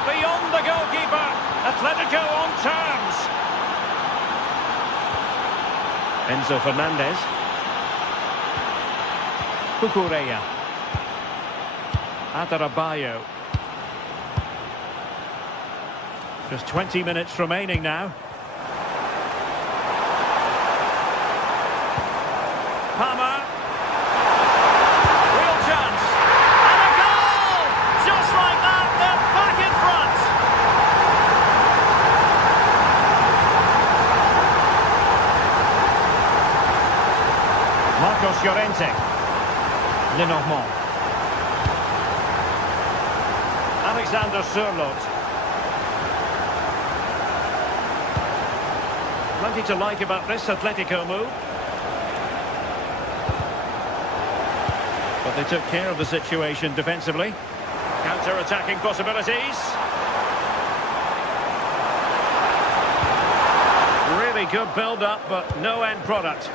Beyond the goalkeeper. Atletico on terms. Enzo Fernandez. Cucurella. Adarabioyo. Just 20 minutes remaining now. Palmer. Real chance. And a goal! Just like that, they're back in front. Marcos Llorente. Lenormand. Alexander Sørloth. Plenty to like about this Atletico move. But they took care of the situation defensively. Counter-attacking possibilities. Really good build-up, but no end product.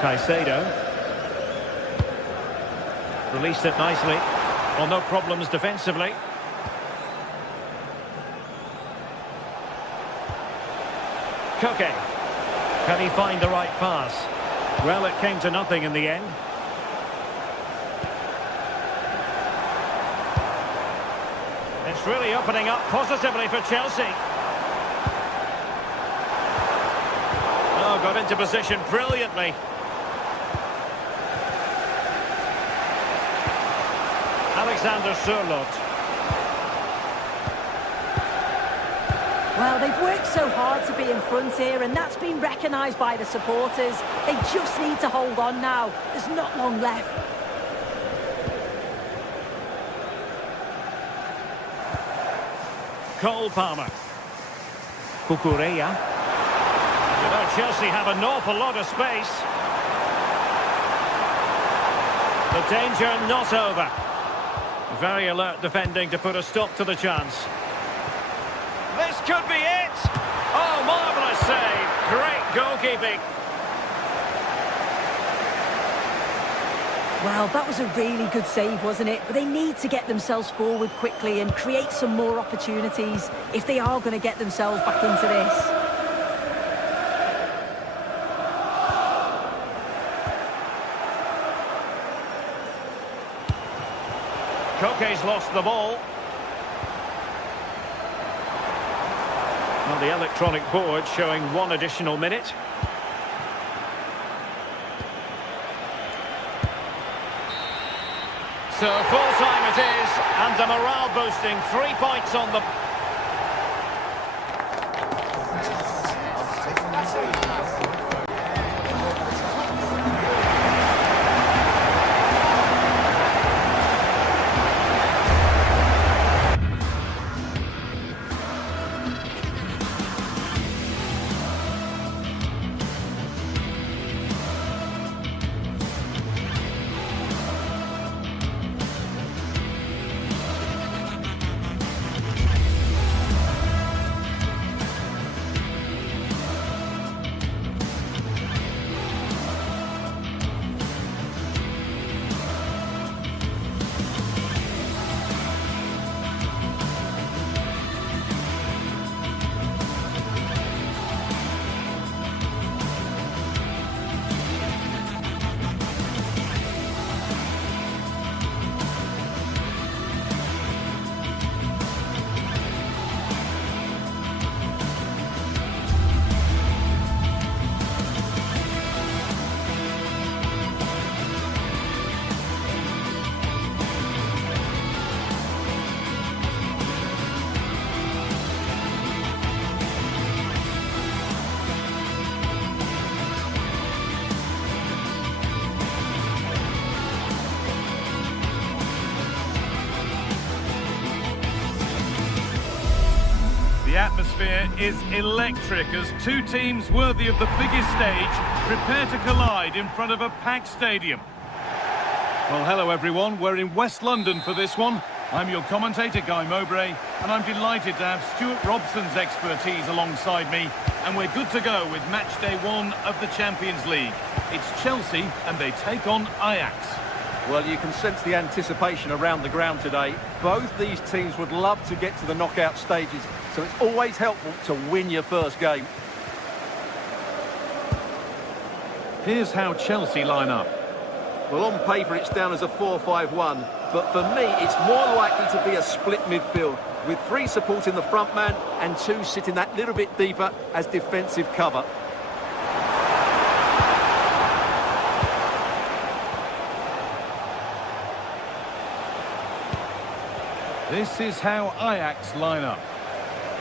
Caicedo. Released it nicely. Well, no problems defensively. Koke. Can he find the right pass? Well, it came to nothing in the end. It's really opening up positively for Chelsea. Oh, got into position brilliantly. Alexander Sørloth. Well, they've worked so hard to be in front here, and that's been recognised by the supporters. They just need to hold on now. There's not long left. Cole Palmer. Cucurella. You know, Chelsea have an awful lot of space. The danger not over. Very alert defending to put a stop to the chance. This could be it! Oh, marvellous save. Great goalkeeping. Well, that was a really good save, wasn't it? But they need to get themselves forward quickly and create some more opportunities if they are going to get themselves back into this. Koke's lost the ball. Well, the electronic board showing 1 additional minute. So full time it is, and a morale boosting 3 points on the... The atmosphere is electric as two teams worthy of the biggest stage prepare to collide in front of a packed stadium. Well, hello everyone, we're in West London for this one. I'm your commentator, Guy Mowbray, and I'm delighted to have Stuart Robson's expertise alongside me, and we're good to go with match day 1 of the Champions League. It's Chelsea and they take on Ajax. Well, you can sense the anticipation around the ground today. Both these teams would love to get to the knockout stages, so it's always helpful to win your first game. Here's how Chelsea line up. Well, on paper it's down as a 4-5-1, but for me it's more likely to be a split midfield, with 3 supporting the front man and 2 sitting that little bit deeper as defensive cover. This is how Ajax line up.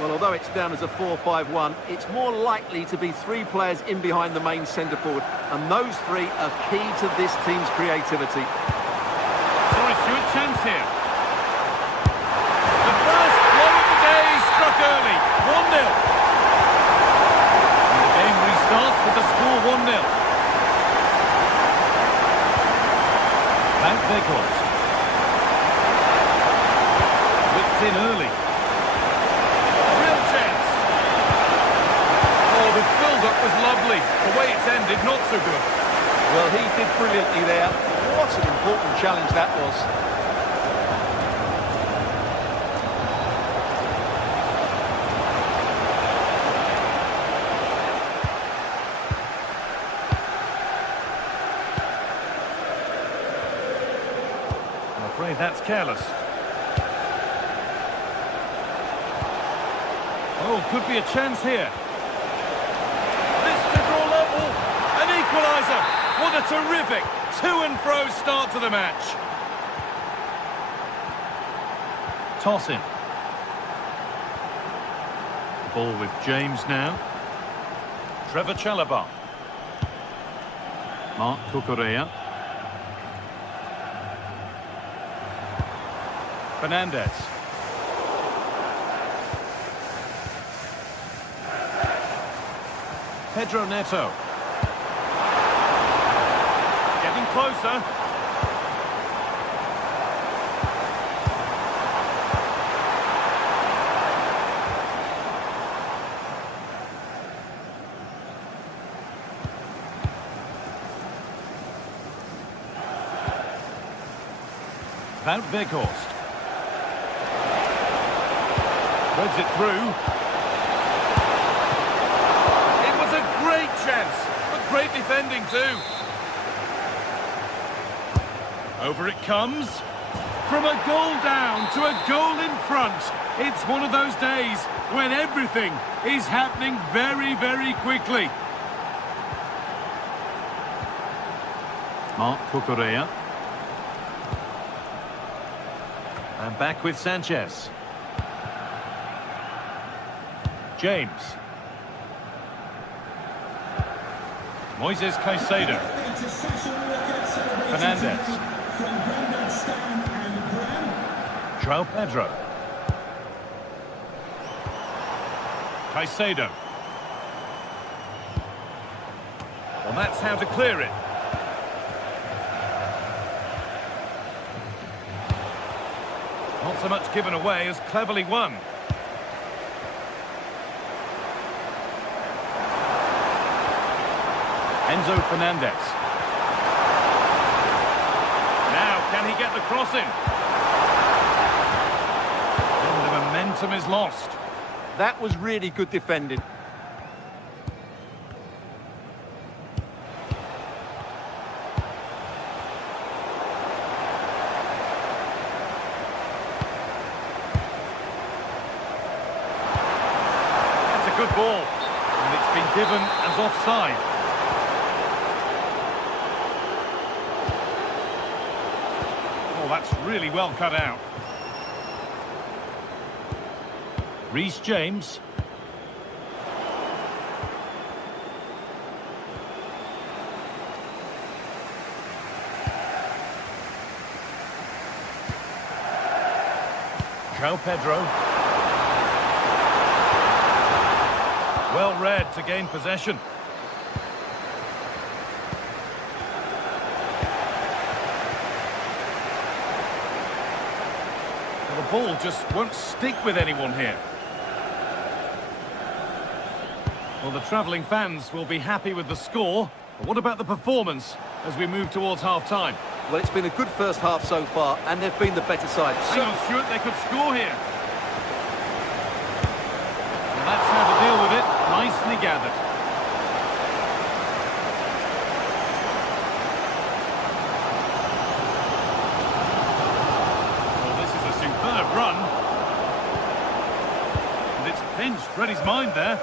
Well, although it's down as a 4-5-1, it's more likely to be 3 players in behind the main centre-forward, and those 3 are key to this team's creativity. Sorry, Stuart, chance here. The first blow of the day struck early, 1-0. And the game restarts with the score 1-0. Van Veghorst. Whipped in early. The build-up was lovely. The way it's ended, not so good. Well, he did brilliantly there. What an important challenge that was. I'm afraid that's careless. Oh, could be a chance here. An equaliser. What a terrific to-and-fro start to the match. Tossing. Ball with James now. Trevor Chalobah. Mark Cucurella. Fernandez. Pedro Neto. Getting closer. Van Veghorst. Threads it through. Great chance, but great defending too. Over it comes. From a goal down to a goal in front. It's one of those days when everything is happening very, very quickly. Mark Cucurella. And back with Sanchez. James. Moises Caicedo. Fernandez. João Pedro. Caicedo. Well, that's how to clear it. Not so much given away as cleverly won. Enzo Fernandez. Now, can he get the cross in? And the momentum is lost. That was really good defending. That's a good ball. And it's been given as offside. That's really well cut out. Reece James. João Pedro. Well read to gain possession. The ball just won't stick with anyone here. Well, the travelling fans will be happy with the score, but what about the performance as we move towards half-time? Well, it's been a good first half so far, and they've been the better side. Hang on, Stuart, they could score here. And that's how to deal with it. Nicely gathered. Run, and it's pinched. Read his mind there.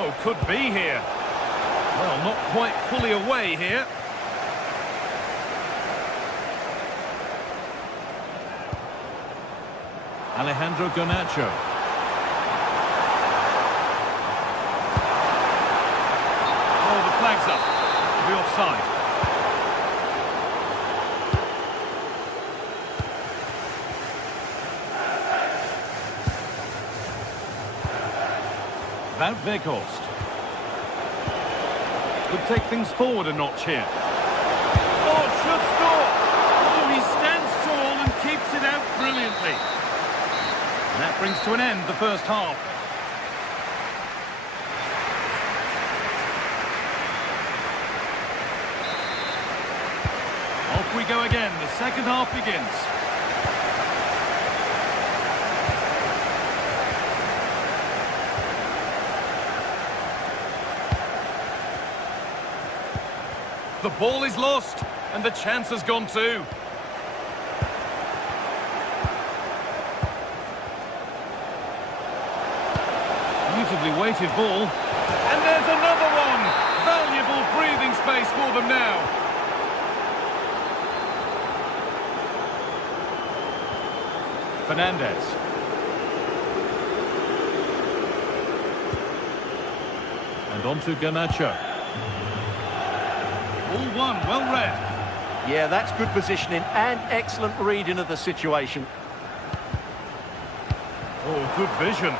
Oh, could be here. Well, not quite fully away here. Alejandro Garnacho. Oh, the flag's up. It'll be offside. Wout Weghorst. Could take things forward a notch here. Oh, should score! Oh, he stands tall and keeps it out brilliantly. And that brings to an end the first half. Off we go again. The second half begins. The ball is lost, and the chance has gone too. Beautifully weighted ball. And there's another one! Valuable breathing space for them now. Fernandez. And on to Garnacho. All one, well read. Yeah, that's good positioning and excellent reading of the situation. Oh, good vision.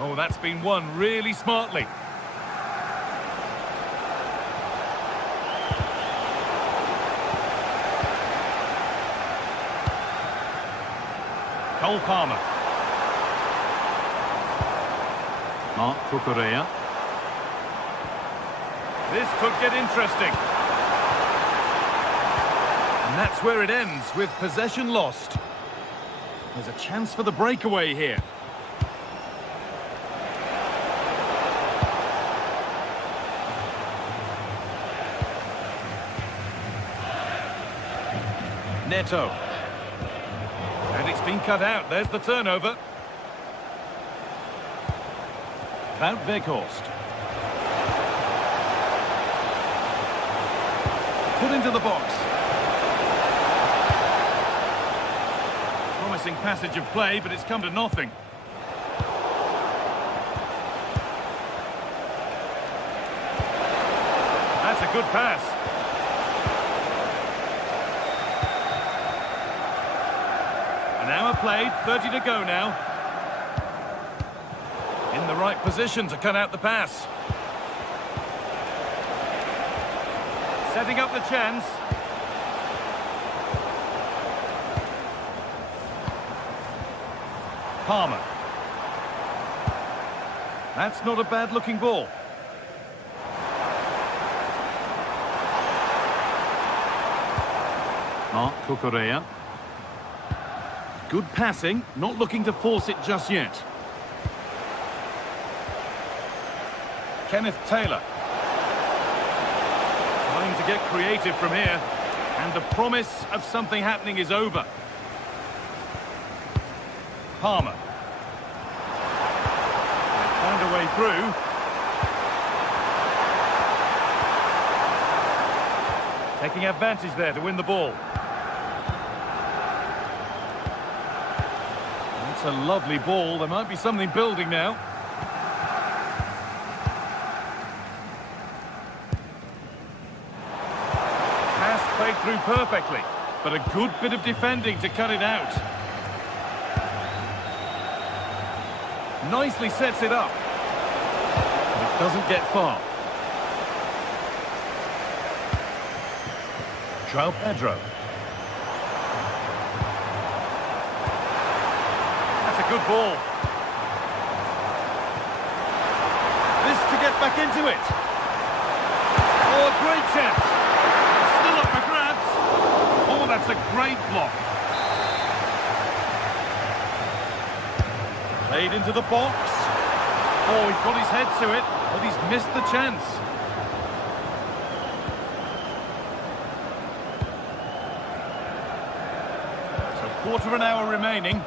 Oh, that's been won really smartly. Cole Palmer. Marc Cucurella. This could get interesting. And that's where it ends, with possession lost. There's a chance for the breakaway here. Neto. And it's been cut out. There's the turnover. Wout Weghorst. Put into the box. Promising passage of play, but it's come to nothing. That's a good pass. An hour played, 30 to go now. In the right position to cut out the pass. Setting up the chance. Palmer. That's not a bad-looking ball. Marc Cucurella. Good passing, not looking to force it just yet. Kenneth Taylor. Trying to get creative from here. And the promise of something happening is over. Palmer. They've found a way through. Taking advantage there to win the ball. That's a lovely ball. There might be something building now. Pass played through perfectly, but a good bit of defending to cut it out. Nicely sets it up. It doesn't get far. João Pedro. That's a good ball. This to get back into it. Oh, a great chance. Still up for grabs. Oh, that's a great block. Played into the box. Oh, he put his head to it, but he's missed the chance. Quarter of an hour remaining.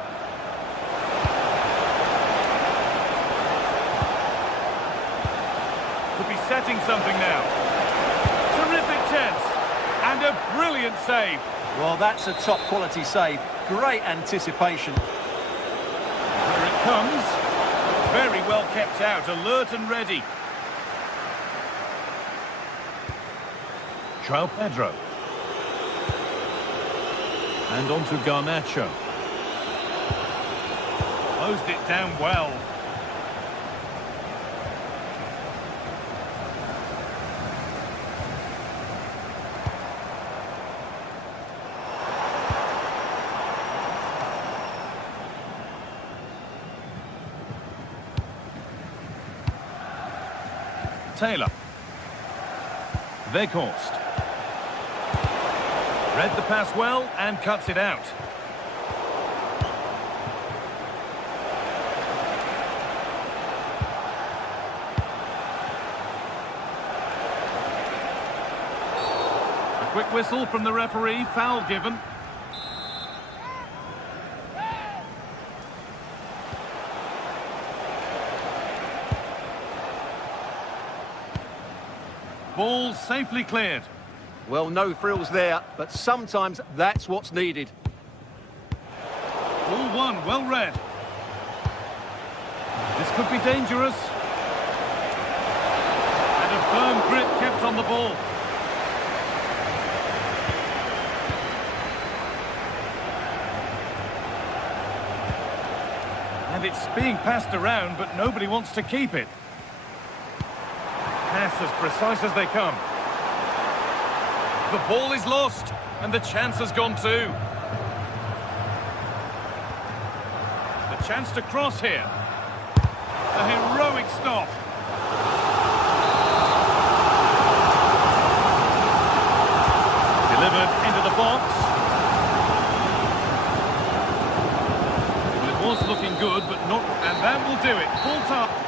Could be setting something now. Terrific chance. And a brilliant save. Well, that's a top quality save. Great anticipation. Here it comes. Very well kept out, alert and ready. João Pedro. And on to Garnacho. Closed it down well. Taylor. Weghorst. Read the pass well and cuts it out. A quick whistle from the referee, foul given. Ball safely cleared. Well, no frills there, but sometimes that's what's needed. Ball one, well read. This could be dangerous. And a firm grip kept on the ball. And it's being passed around, but nobody wants to keep it. Pass as precise as they come. The ball is lost, and the chance has gone too. The chance to cross here. A heroic stop. Delivered into the box. Well, it was looking good, but not... And that will do it. Full time.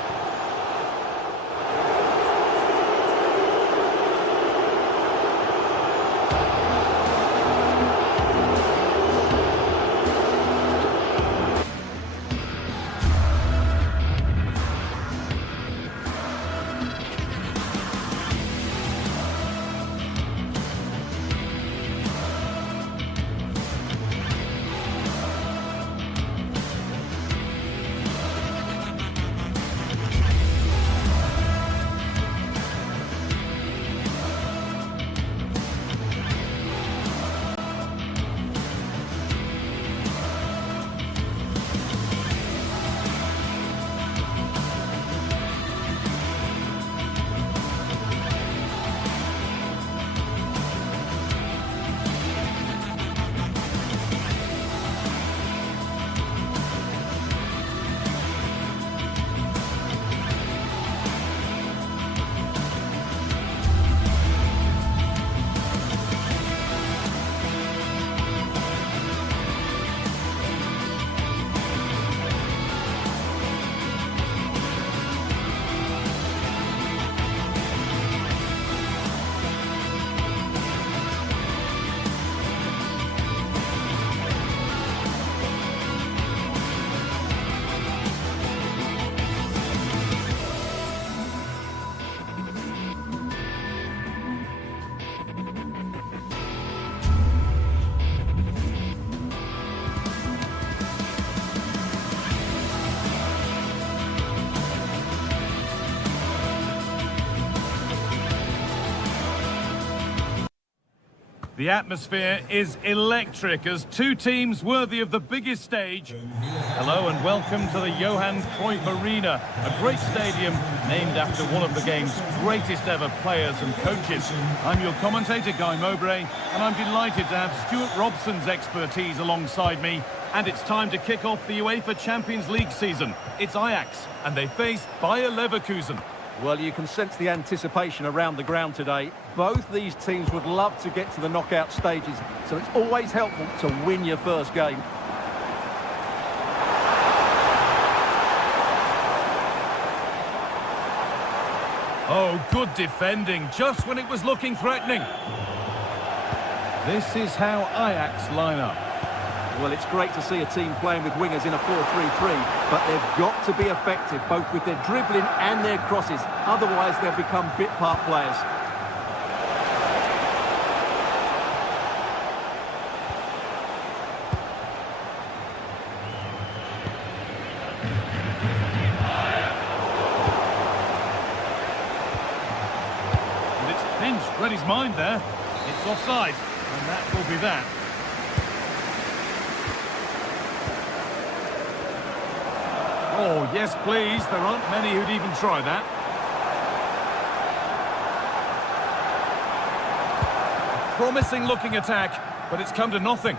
The atmosphere is electric as two teams worthy of the biggest stage. Hello and welcome to the Johan Cruyff Arena, a great stadium named after one of the game's greatest ever players and coaches. I'm your commentator, Guy Mowbray, and I'm delighted to have Stuart Robson's expertise alongside me. And it's time to kick off the UEFA Champions League season. It's Ajax, and they face Bayer Leverkusen. Well, you can sense the anticipation around the ground today. Both these teams would love to get to the knockout stages, so it's always helpful to win your first game. Oh, good defending, just when it was looking threatening. This is how Ajax line up. Well, it's great to see a team playing with wingers in a 4-3-3, but they've got to be effective, both with their dribbling and their crosses. Otherwise, they'll become bit-part players. And it's pinched, read his mind there. It's offside, and that will be that. Oh, yes, please. There aren't many who'd even try that. A promising-looking attack, but it's come to nothing.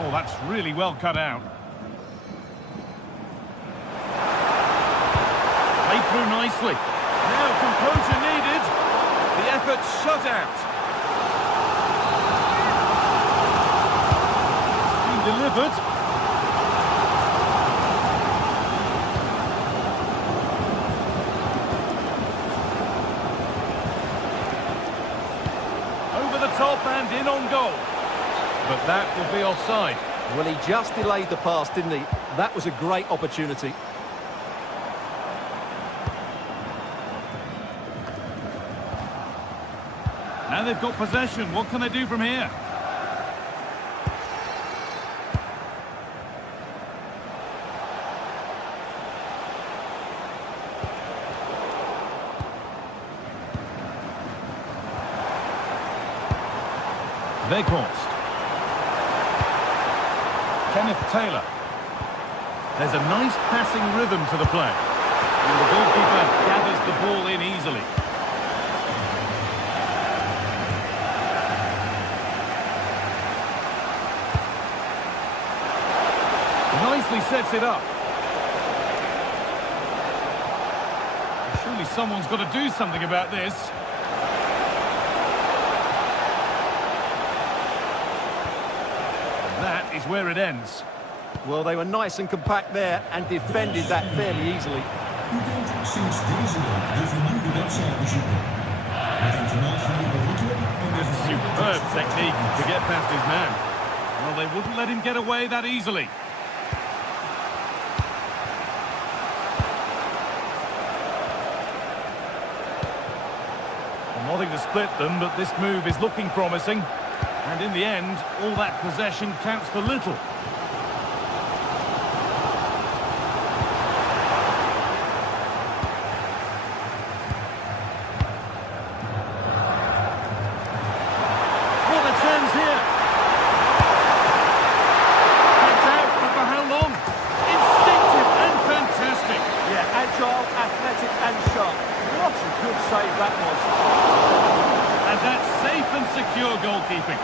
Oh, that's really well cut out. Through nicely. Now composure needed. The effort shut out. It's been delivered. Over the top and in on goal. But that will be offside. Well, he just delayed the pass, didn't he? That was a great opportunity. Now they've got possession. What can they do from here? Weghorst. Kenneth Taylor. There's a nice passing rhythm to the play. And the goalkeeper gathers the ball in easily. Nicely sets it up. Surely someone's got to do something about this. And that is where it ends. Well, they were nice and compact there and defended that fairly easily. U kunt sinds deze week de vernieuwde website bezoeken. Met informatie over voetbal en Just superb technique to get past his man. Well, they wouldn't let him get away that easily. Nothing to split them, but this move is looking promising. And in the end, all that possession counts for little. What a chance here! Kept out, but for how long? Instinctive and fantastic. Yeah, agile, athletic and sharp. What a good save that was. And that's safe and secure goalkeeping.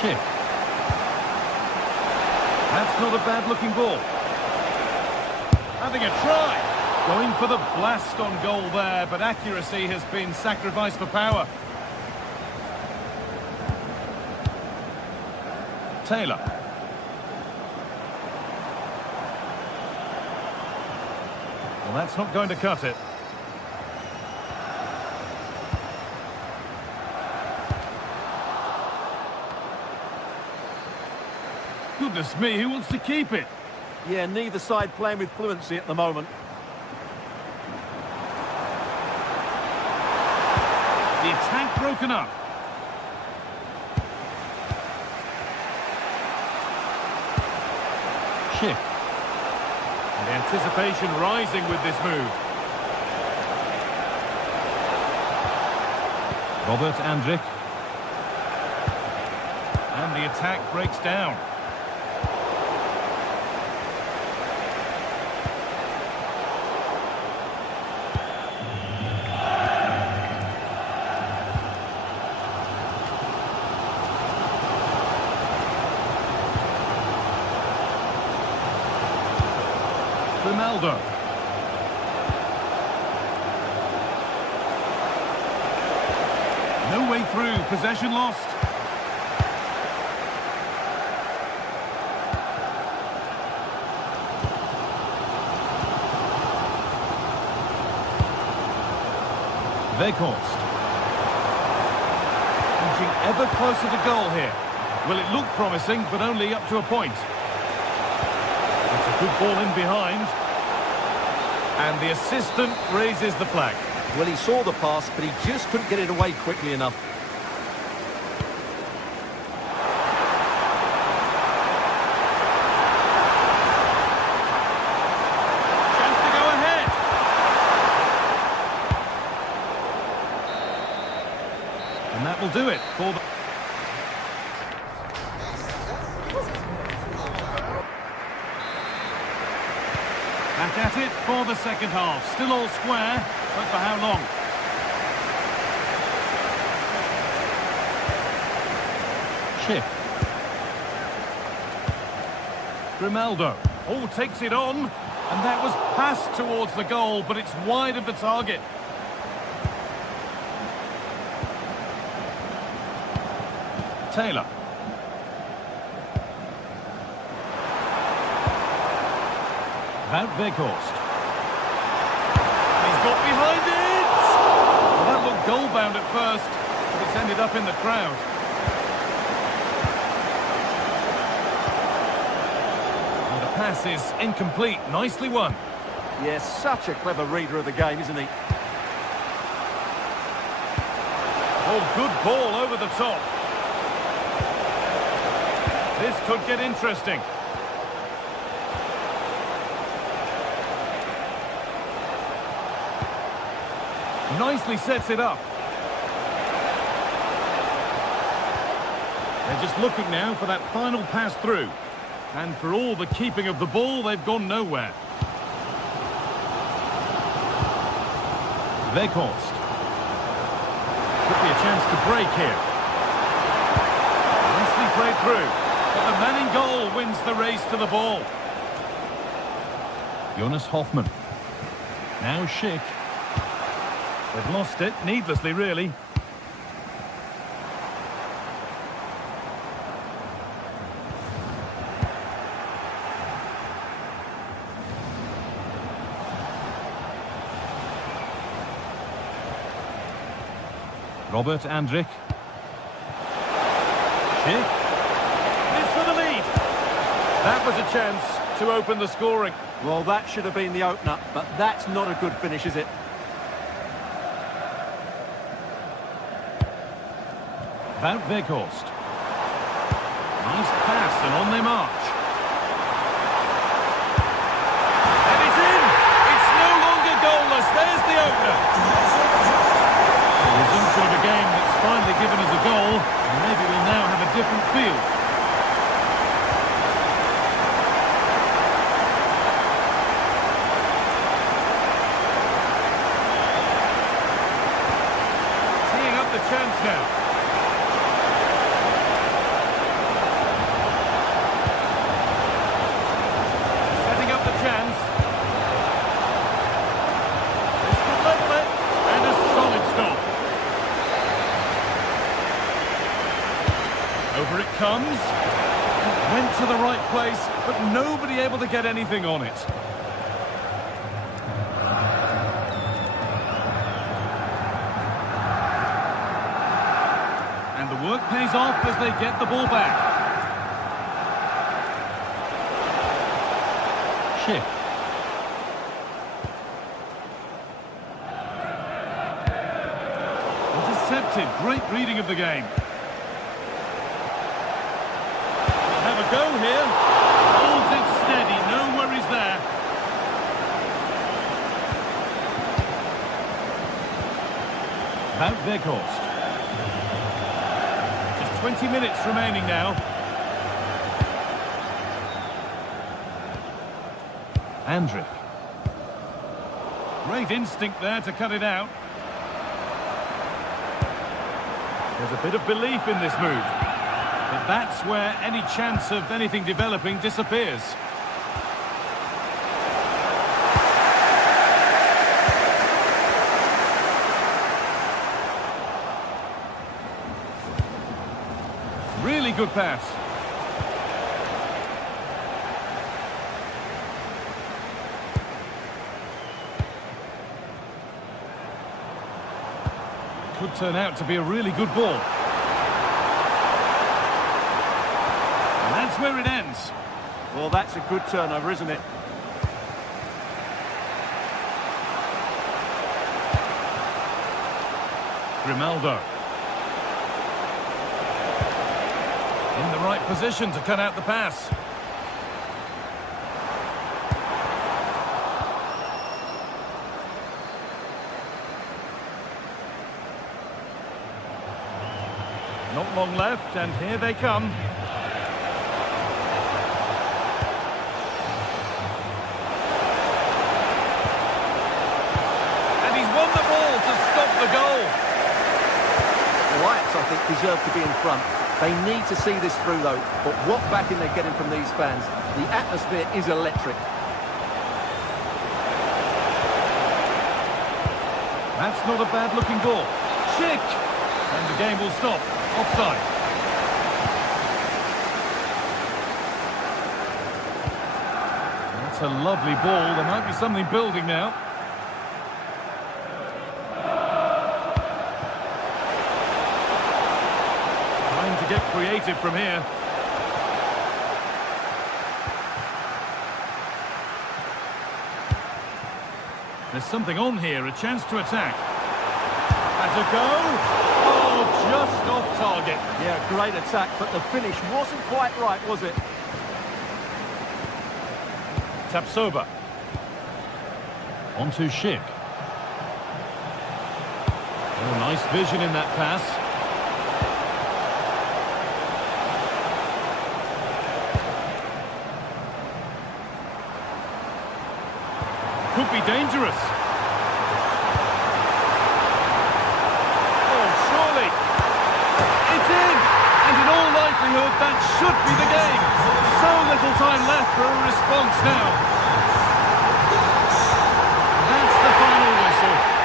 Shit. That's not a bad-looking ball. Having a try. Going for the blast on goal there, but accuracy has been sacrificed for power. Taylor. Well, that's not going to cut it. Goodness me, who wants to keep it? Yeah, neither side playing with fluency at the moment. The attack broken up. Shit. And the anticipation rising with this move. Robert Andrich. And the attack breaks down. Ronaldo. No way through, possession lost. Weghorst. Inching ever closer to goal here. Well, it looked promising, but only up to a point. It's a good ball in behind. And the assistant raises the flag. Well, he saw the pass, but he just couldn't get it away quickly enough. Chance to go ahead. And that will do it for the... Back at it for the second half. Still all square, but for how long? Chip. Grimaldo. Oh, takes it on. And that was passed towards the goal, but it's wide of the target. Taylor. Wout Weghorst. He's got behind it! Well, that looked goal-bound at first, but it's ended up in the crowd. And the pass is incomplete. Nicely won. Yes, such a clever reader of the game, isn't he? Oh, good ball over the top. This could get interesting. Nicely sets it up. They're just looking now for that final pass through. And for all the keeping of the ball, they've gone nowhere. Weghorst. Could be a chance to break here. Nicely played through. But the man in goal wins the race to the ball. Jonas Hoffmann. Now Schick. They've lost it, needlessly, really. Robert Andrich. Schick. This for the lead. That was a chance to open the scoring. Well, that should have been the opener, but that's not a good finish, is it? Wout Weghorst. Nice pass, and on they march. And it's in! It's no longer goalless. There's the opener. The resumption of a game that's finally given us a goal, and maybe we'll now have a different feel. Teeing up the chance now. Over it comes. It went to the right place, but nobody able to get anything on it. And the work pays off as they get the ball back. Schick. Intercepted. Great reading of the game. Have a go here. Holds it steady. No worries there. Wout Weghorst. Just 20 minutes remaining now. Andrich. Great instinct there to cut it out. There's a bit of belief in this move. But that's where any chance of anything developing disappears. Really good pass. Could turn out to be a really good ball. And that's where it ends. Well, that's a good turnover, isn't it? Grimaldo. In the right position to cut out the pass. Not long left, and here they come. And he's won the ball to stop the goal. The Ajax, I think, deserve to be in front. They need to see this through, though. But what backing they're getting from these fans. The atmosphere is electric. That's not a bad-looking ball. Chick! And the game will stop. Offside. That's a lovely ball. There might be something building now. Time to get creative from here. There's something on here, a chance to attack. That's a go. Oh, just off target. Yeah, great attack, but the finish wasn't quite right, was it? Tapsoba. On to Schick. Oh, nice vision in that pass. Could be dangerous. Oh, surely. It's in! And in all likelihood, that should be the game. So little time left for a response now. That's the final whistle.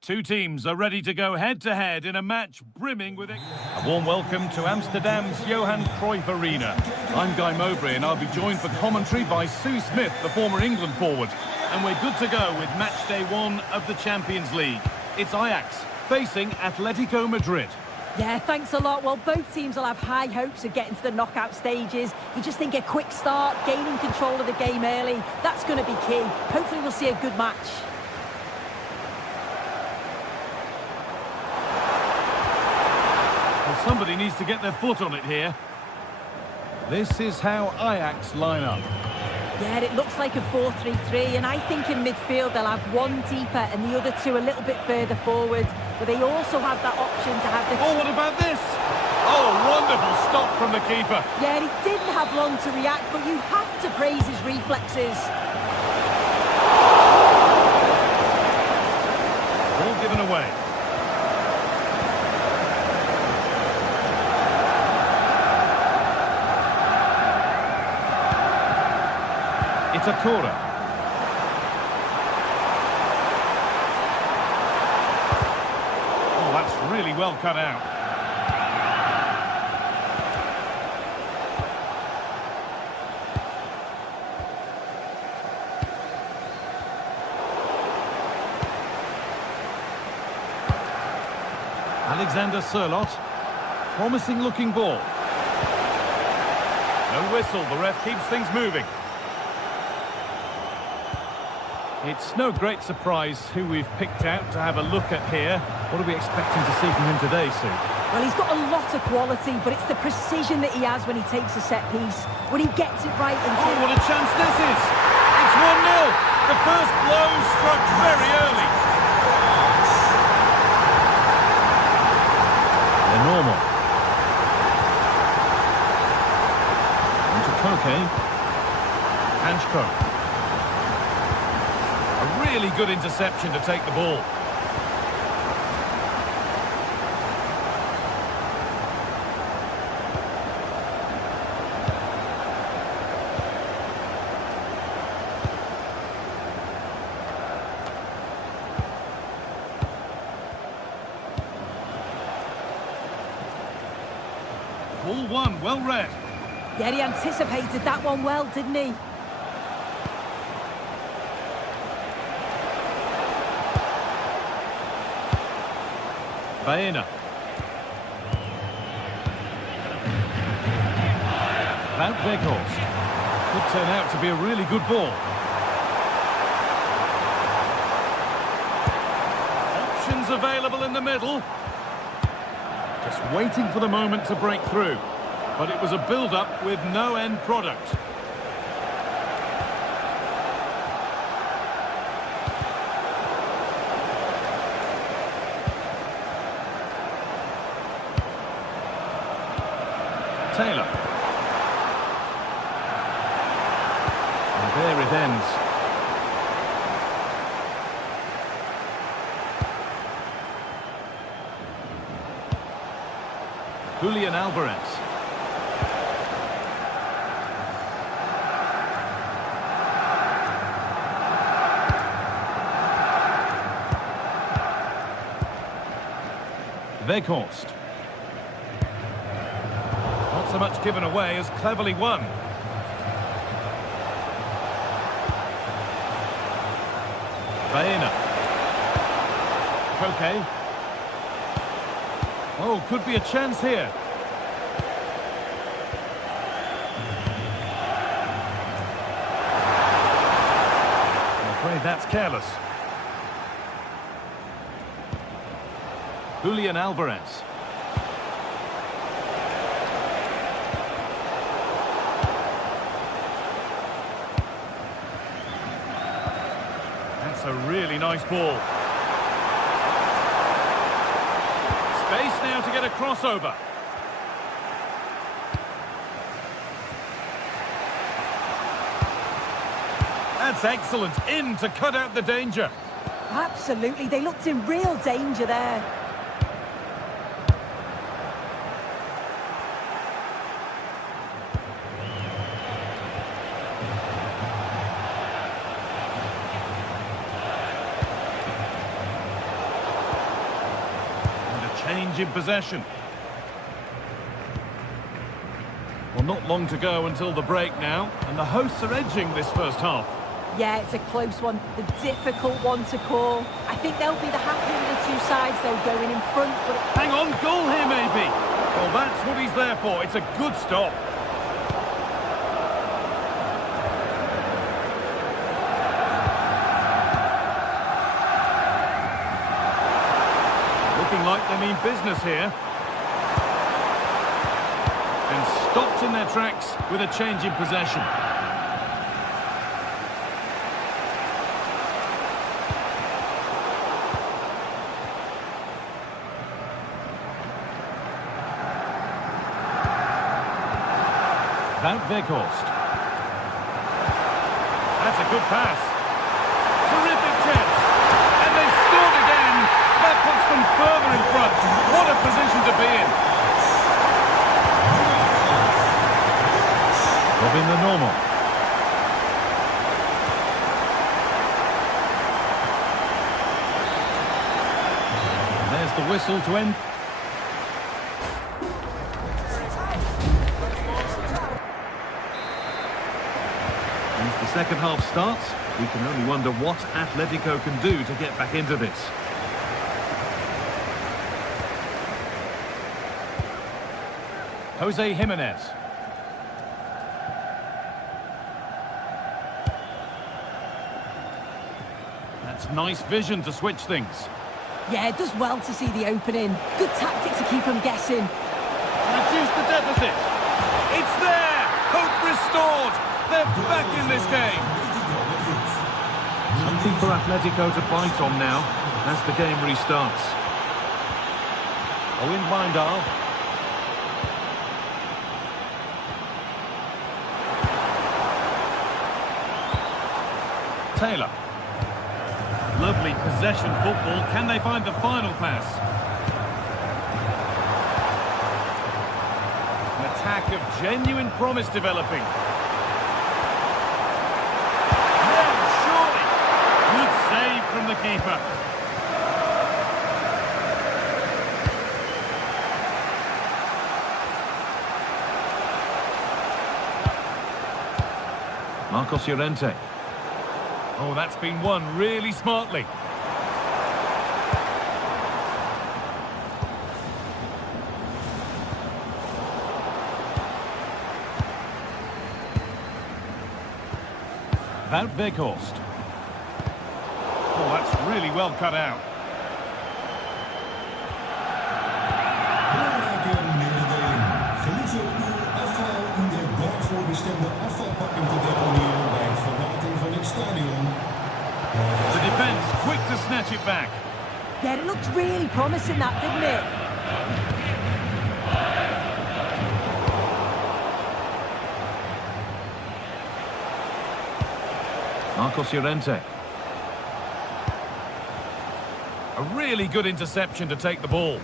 Two teams are ready to go head-to-head in a match brimming with it. A warm welcome to Amsterdam's Johan Cruyff Arena. I'm Guy Mowbray and I'll be joined for commentary by Sue Smith, the former England forward. And we're good to go with match day one of the Champions League. It's Ajax facing Atletico Madrid. Yeah, thanks a lot. Well, both teams will have high hopes of getting to the knockout stages. You just think a quick start, gaining control of the game early, that's going to be key. Hopefully we'll see a good match. Well, somebody needs to get their foot on it here. This is how Ajax line up. Yeah, it looks like a 4-3-3, and I think in midfield they'll have one deeper and the other two a little bit further forward. But they also have that option to have the... Oh, what about this? Oh, wonderful stop from the keeper. Yeah, he didn't have long to react, but you have to praise his reflexes. given away. It's a corner. Oh, that's really well cut out. Alexander Sørloth. Promising looking ball. No whistle, the ref keeps things moving. It's no great surprise who we've picked out to have a look at here. What are we expecting to see from him today, Sue? Well, he's got a lot of quality, but it's the precision that he has when he takes a set piece. When he gets it right into... Oh, what a chance this is! It's 1-0! The first blow struck very early. They're normal. Into Koke. Hanchko. A really good interception to take the ball. Ball one, well read. Yeah, he anticipated that one well, didn't he? Baena. Van Weghorst. Could turn out to be a really good ball. Options available in the middle. Just waiting for the moment to break through. But it was a build-up with no end product. Taylor. And there it ends. Julian Alvarez. Weghorst. Not so much given away as cleverly won. Baena. Koke. Oh, could be a chance here. I'm afraid that's careless. Julian Alvarez. That's a really nice ball. Space now to get a crossover. That's excellent. In to cut out the danger. Absolutely, they looked in real danger there. Change in possession. Well, not long to go until the break now, and the hosts are edging this first half. Yeah, it's a close one, the difficult one to call. I think they'll be the happier of the two sides, though, going in front. But hang on, goal here maybe. Well, that's what he's there for. It's a good stop. Looking like they mean business here. And stopped in their tracks with a change in possession. Van Weghorst. That's a good pass. Terrific chance. And they've scored again. normal. And there's the whistle to end. As the second half starts, we can only wonder what Atletico can do to get back into this. Jose Jimenez. That's nice vision to switch things. Yeah, it does well to see the opening. Good tactic to keep them guessing. Reduce the deficit. It's there! Hope restored! They're back in this game. Something for Atletico to bite on now as the game restarts. Owen Bindal. Taylor. Lovely possession football. Can they find the final pass? An attack of genuine promise developing. Yeah, surely. Good save from the keeper. Marcos Llorente. Oh, that's been won really smartly. Wout Weghorst. Oh, that's really well cut out. The defence quick to snatch it back. Yeah, it looked really promising, that, didn't it? Marcos Llorente. A really good interception to take the ball.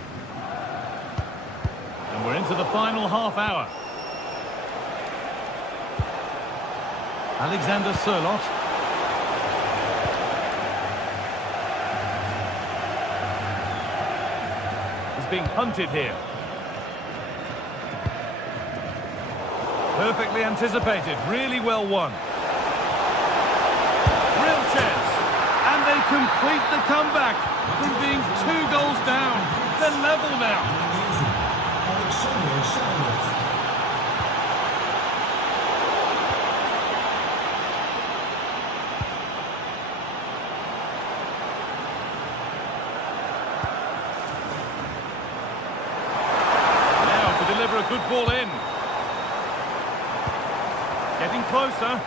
And we're into the final half hour. Alexander Sørloth. He's being hunted here. Perfectly anticipated, really well won. Real chance, and they complete the comeback from being 2 goals down. They're level now. Now to deliver a good ball in. Getting closer.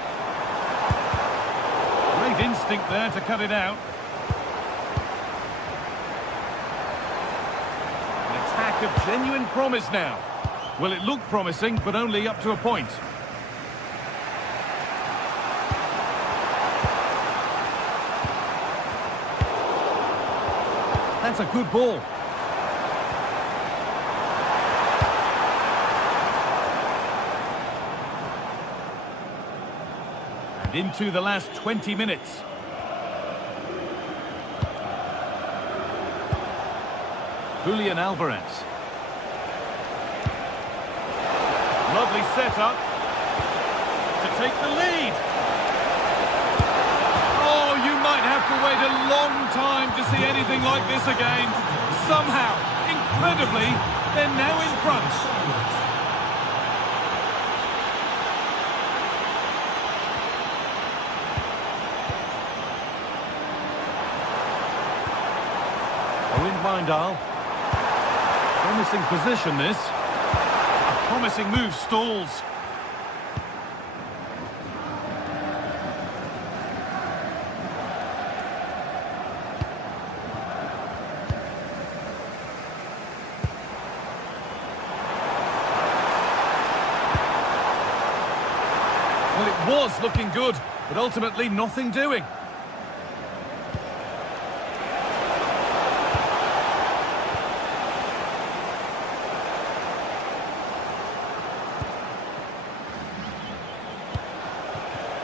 Great instinct there to cut it out. An attack of genuine promise now. Well, it looked promising, but only up to a point. That's a good ball. And into the last 20 minutes. Julian Alvarez. Lovely setup to take the lead. Oh, you might have to wait a long time to see anything like this again. Somehow, incredibly, they're now in front. Owen Bindal. Promising position, this. A promising move stalls. Well, it was looking good, but ultimately nothing doing.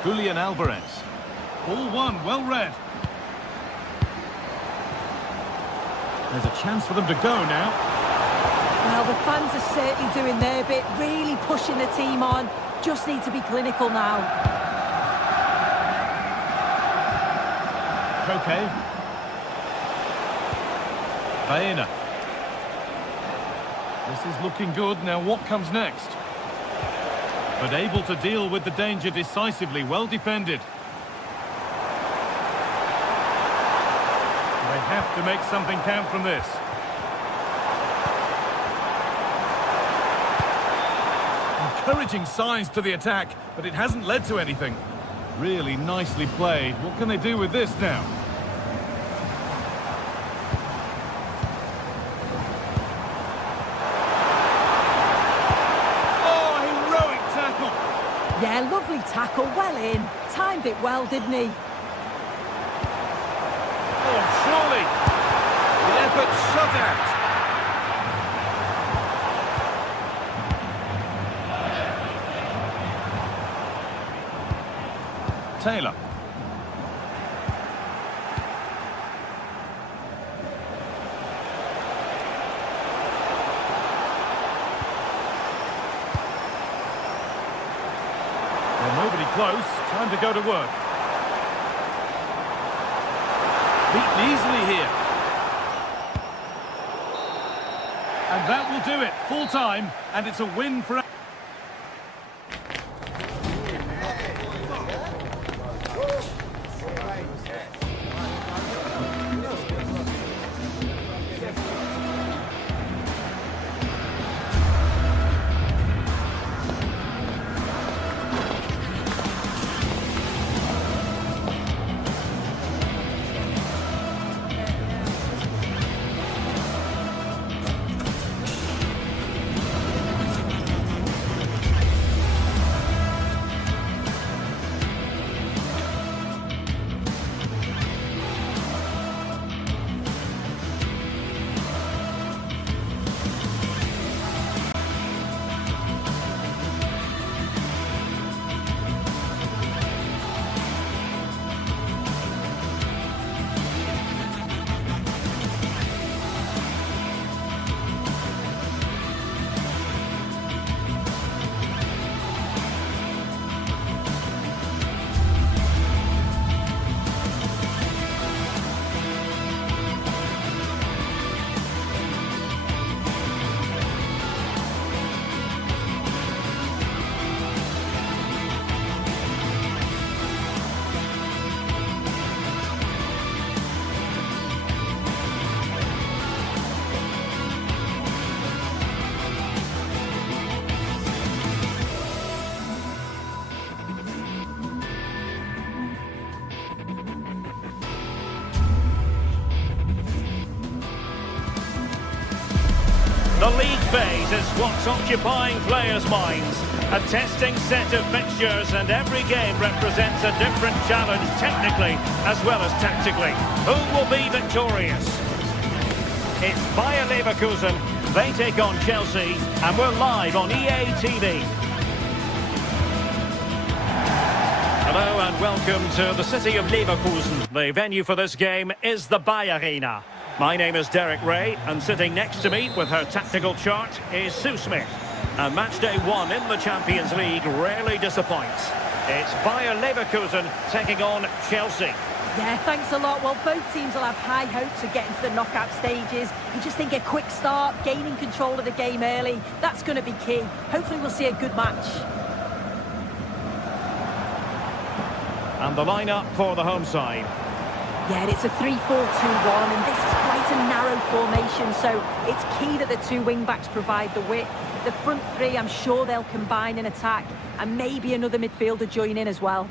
Julian Alvarez. Ball one, well read. There's a chance for them to go now. Well, the fans are certainly doing their bit, really pushing the team on. Just need to be clinical now. Koke. Baena. This is looking good. Now what comes next? But able to deal with the danger decisively. Well defended. They have to make something count from this. Encouraging signs to the attack, but it hasn't led to anything. Really nicely played. What can they do with this now? Oh, heroic tackle! Yeah, lovely tackle, well in. Timed it well, didn't he? Oh, surely! The effort shut out. Taylor. Well, nobody close. Time to go to work. Beaten easily here. And that will do it. Full time, and it's a win for... The league phase is what's occupying players' minds. A testing set of fixtures, and every game represents a different challenge technically as well as tactically. Who will be victorious? It's Bayer Leverkusen. They take on Chelsea, and we're live on EA TV. Hello and welcome to the city of Leverkusen. The venue for this game is the Bayer Arena. My name is Derek Ray, and sitting next to me with her tactical chart is Sue Smith. And match day one in the Champions League rarely disappoints. It's Bayer Leverkusen taking on Chelsea. Yeah, thanks a lot. Well, both teams will have high hopes of getting to the knockout stages. You just think a quick start, gaining control of the game early, that's going to be key. Hopefully we'll see a good match. And the lineup for the home side. Yeah, it's a 3-4-2-1, and this is quite a narrow formation, so it's key that the two wing-backs provide the width. The front three, I'm sure they'll combine in attack, and maybe another midfielder join in as well.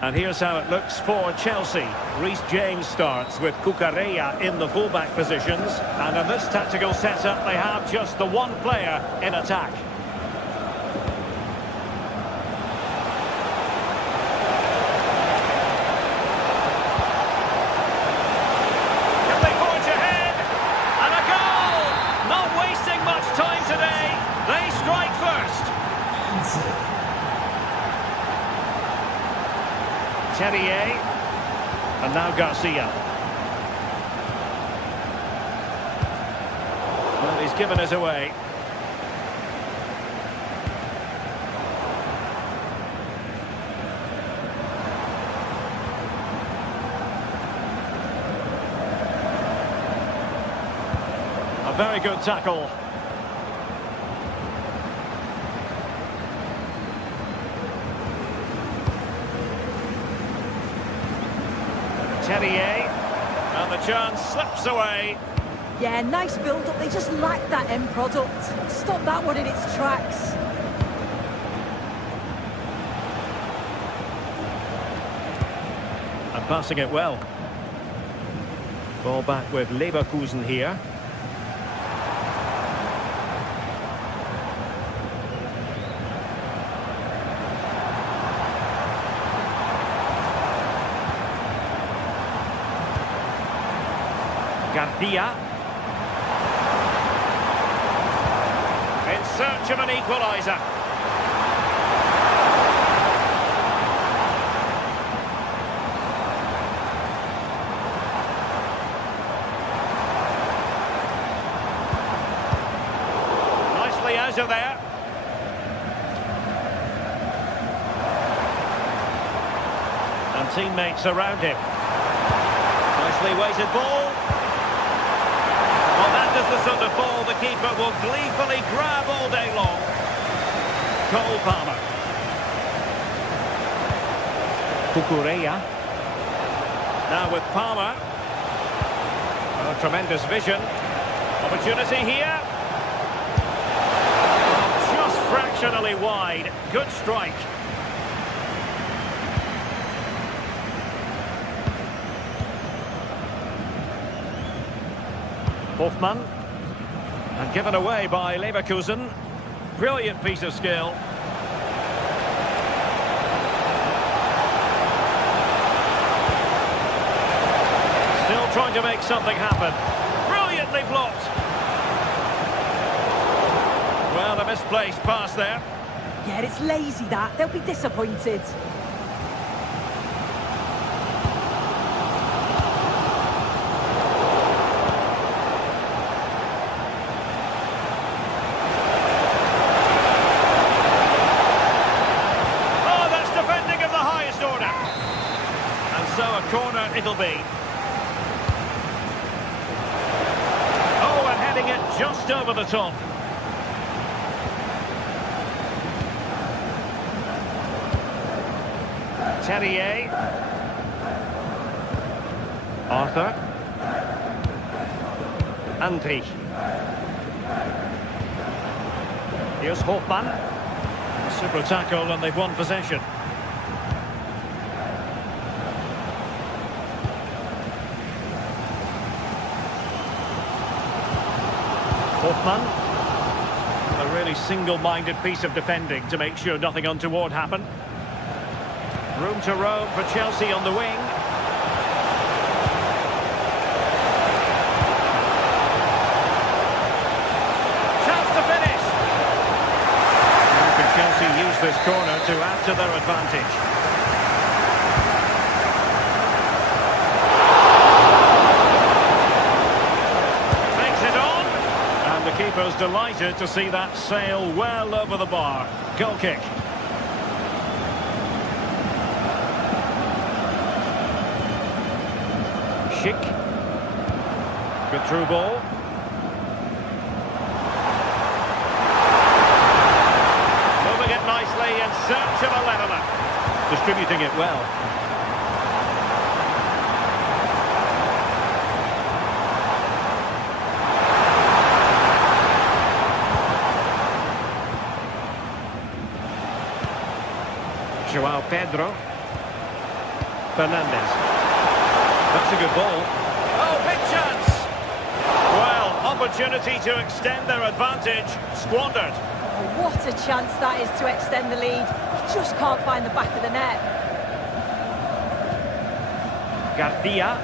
And here's how it looks for Chelsea. Reece James starts with Cucurella in the fullback positions, and in this tactical setup they have just the one player in attack. Terrier. And now Garcia. Well, he's given us away. A very good tackle. Terrier, and the chance slips away. Yeah, nice build-up. They just lack that end product. Stop that one in its tracks. And passing it well. Ball back with Leverkusen here. Garcia. In search of an equaliser. Nicely out of there. And teammates around him. Nicely weighted ball. Well, that does the sort of ball the keeper will gleefully grab all day long. Cole Palmer. Cucurella. Now with Palmer. Oh, tremendous vision. Opportunity here. Oh, just fractionally wide. Good strike. Hofmann, and given away by Leverkusen. Brilliant piece of skill. Still trying to make something happen. Brilliantly blocked. Well, a misplaced pass there. Yeah, it's lazy that. They'll be disappointed. So a corner it'll be. Oh, and heading it just over the top. Terrier. Arthur. Andri. Here's Hofmann. Super tackle and they've won possession. Hofmann. A really single-minded piece of defending to make sure nothing untoward happened. Room to roam for Chelsea on the wing. Chance to finish. How can Chelsea use this corner to add to their advantage? The keeper's delighted to see that sail well over the bar. Goal kick. Schick. Good through ball. Moving it nicely in search of a leveller. Distributing it well. Joao Pedro. Fernandez. That's a good ball. Oh, big chance! Well, opportunity to extend their advantage. Squandered. Oh, what a chance that is to extend the lead. He just can't find the back of the net. Garcia.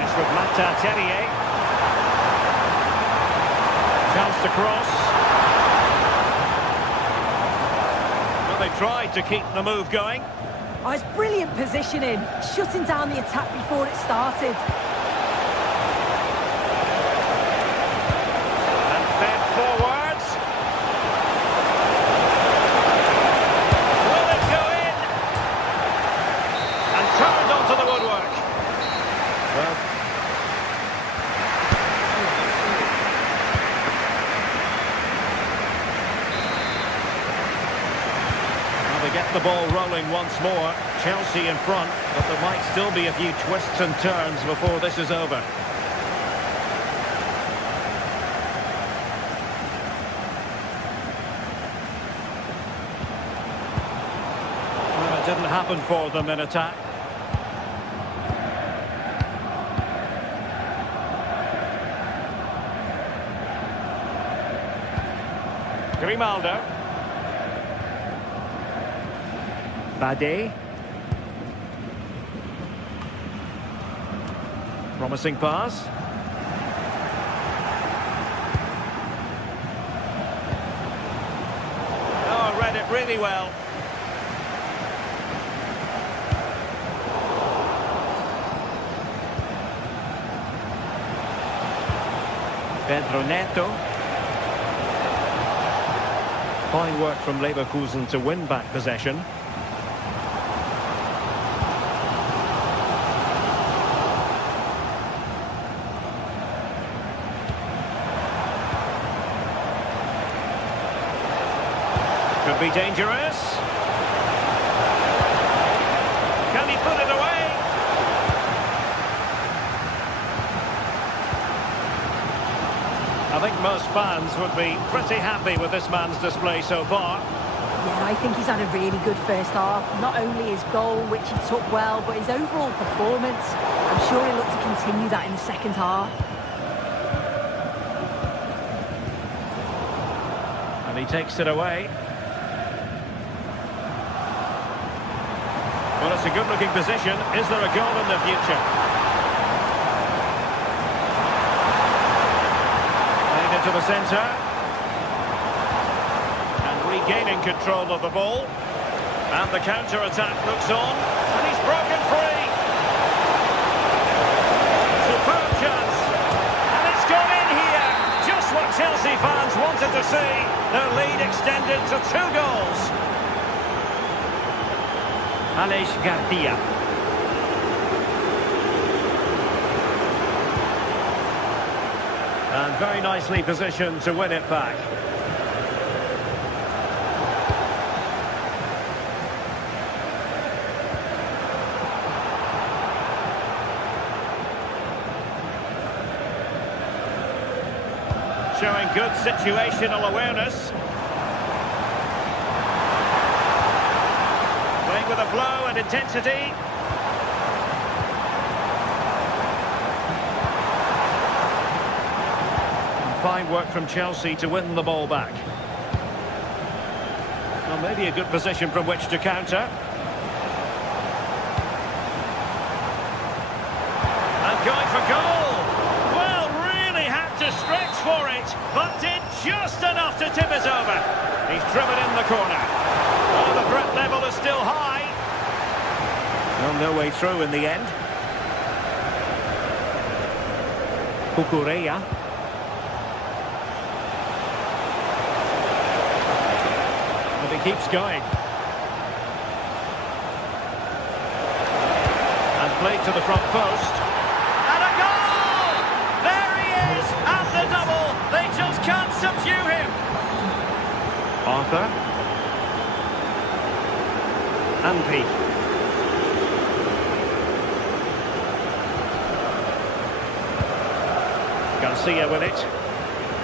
It's with Mata Terrier. Chance to cross. They tried to keep the move going. Oh, it's brilliant positioning, shutting down the attack before it started. And fed forwards. Will it go in? And turned onto the woodwork. Well, they get the ball rolling once more. Chelsea in front, but there might still be a few twists and turns before this is over. Well, it didn't happen for them in attack. Grimaldo. Bade. Promising pass. Oh, read it really well. Pedro Neto. Fine work from Leverkusen to win back possession. Could be dangerous. Can he put it away? I think most fans would be pretty happy with this man's display so far. Yeah, I think he's had a really good first half. Not only his goal, which he took well, but his overall performance. I'm sure he'll look to continue that in the second half. And he takes it away. Well, it's a good-looking position. Is there a goal in the future? Played into the centre. And regaining control of the ball. And the counter-attack looks on. And he's broken free. Superb chance. And it's gone in here. Just what Chelsea fans wanted to see. Their lead extended to 2 goals. Aleix Garcia. And very nicely positioned to win it back. Showing good situational awareness. With a flow and intensity. And fine work from Chelsea to win the ball back. Well, maybe a good position from which to counter. And going for goal. Well, really had to stretch for it, but did just enough to tip it over. He's driven in the corner. Oh, the threat level is still high. Well, no way through in the end. Cucurella. But he keeps going. And played to the front post. And a goal! There he is at the double. They just can't subdue him. Arthur. Ampi. Garcia with it.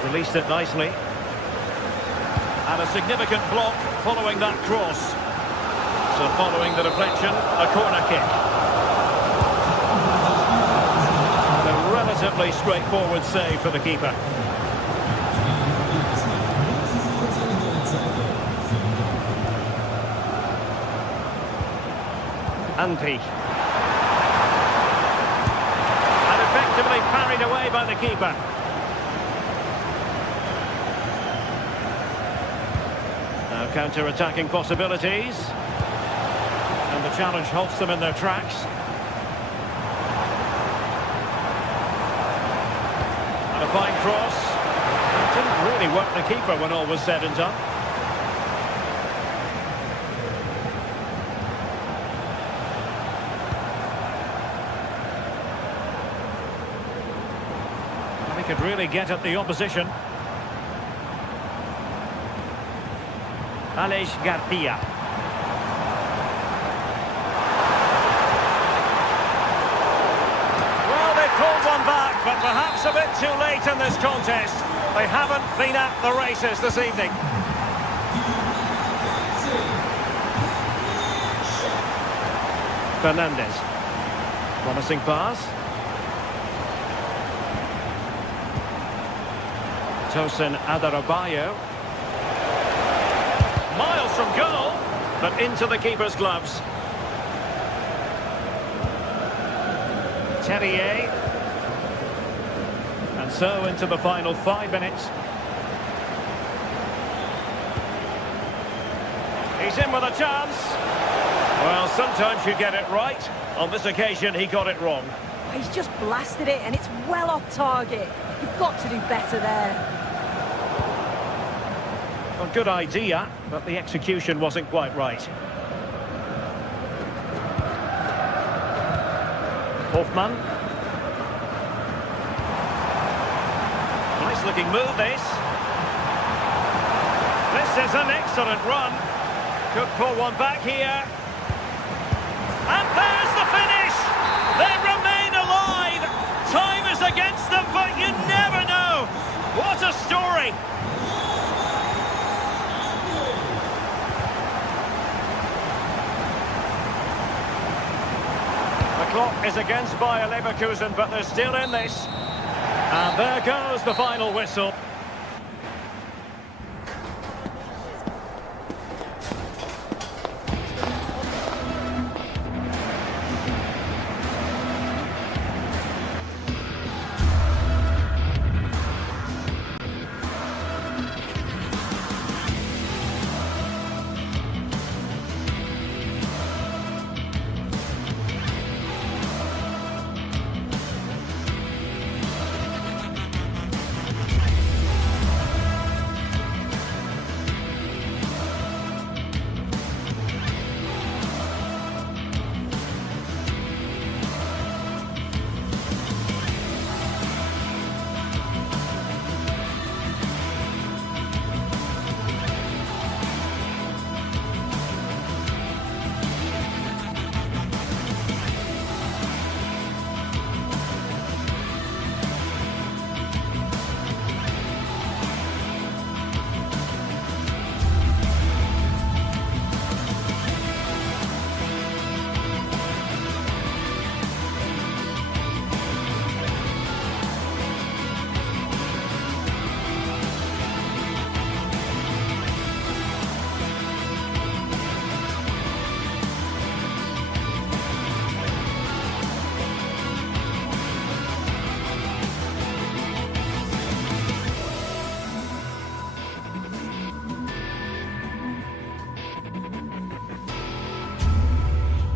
Released it nicely. And a significant block following that cross. So following the deflection, a corner kick. And a relatively straightforward save for the keeper. Ampi. Effectively parried away by the keeper. Now counter-attacking possibilities. And The challenge halts them in their tracks. And a fine cross. Didn't really work the keeper when all was said and done. And he could really get at the opposition. Aleix Garcia. Well, they pulled one back, but perhaps a bit too late in this contest. They haven't been at the races this evening. Fernandez. Promising pass. Tosin Adarabioyo. Miles from goal, but into the keeper's gloves. Terrier. And so into the final 5 minutes. He's in with a chance. Well, sometimes you get it right. On this occasion, he got it wrong. He's just blasted it, and it's well off target. You've got to do better there. A good idea, but the execution wasn't quite right. Hoffman. Nice looking move, this. This is an excellent run. Could pull one back here. And there's the finish! They remain alive! Time is against them, but you never know! What a story! The clock is against Bayer Leverkusen, but they're still in this. And there goes the final whistle.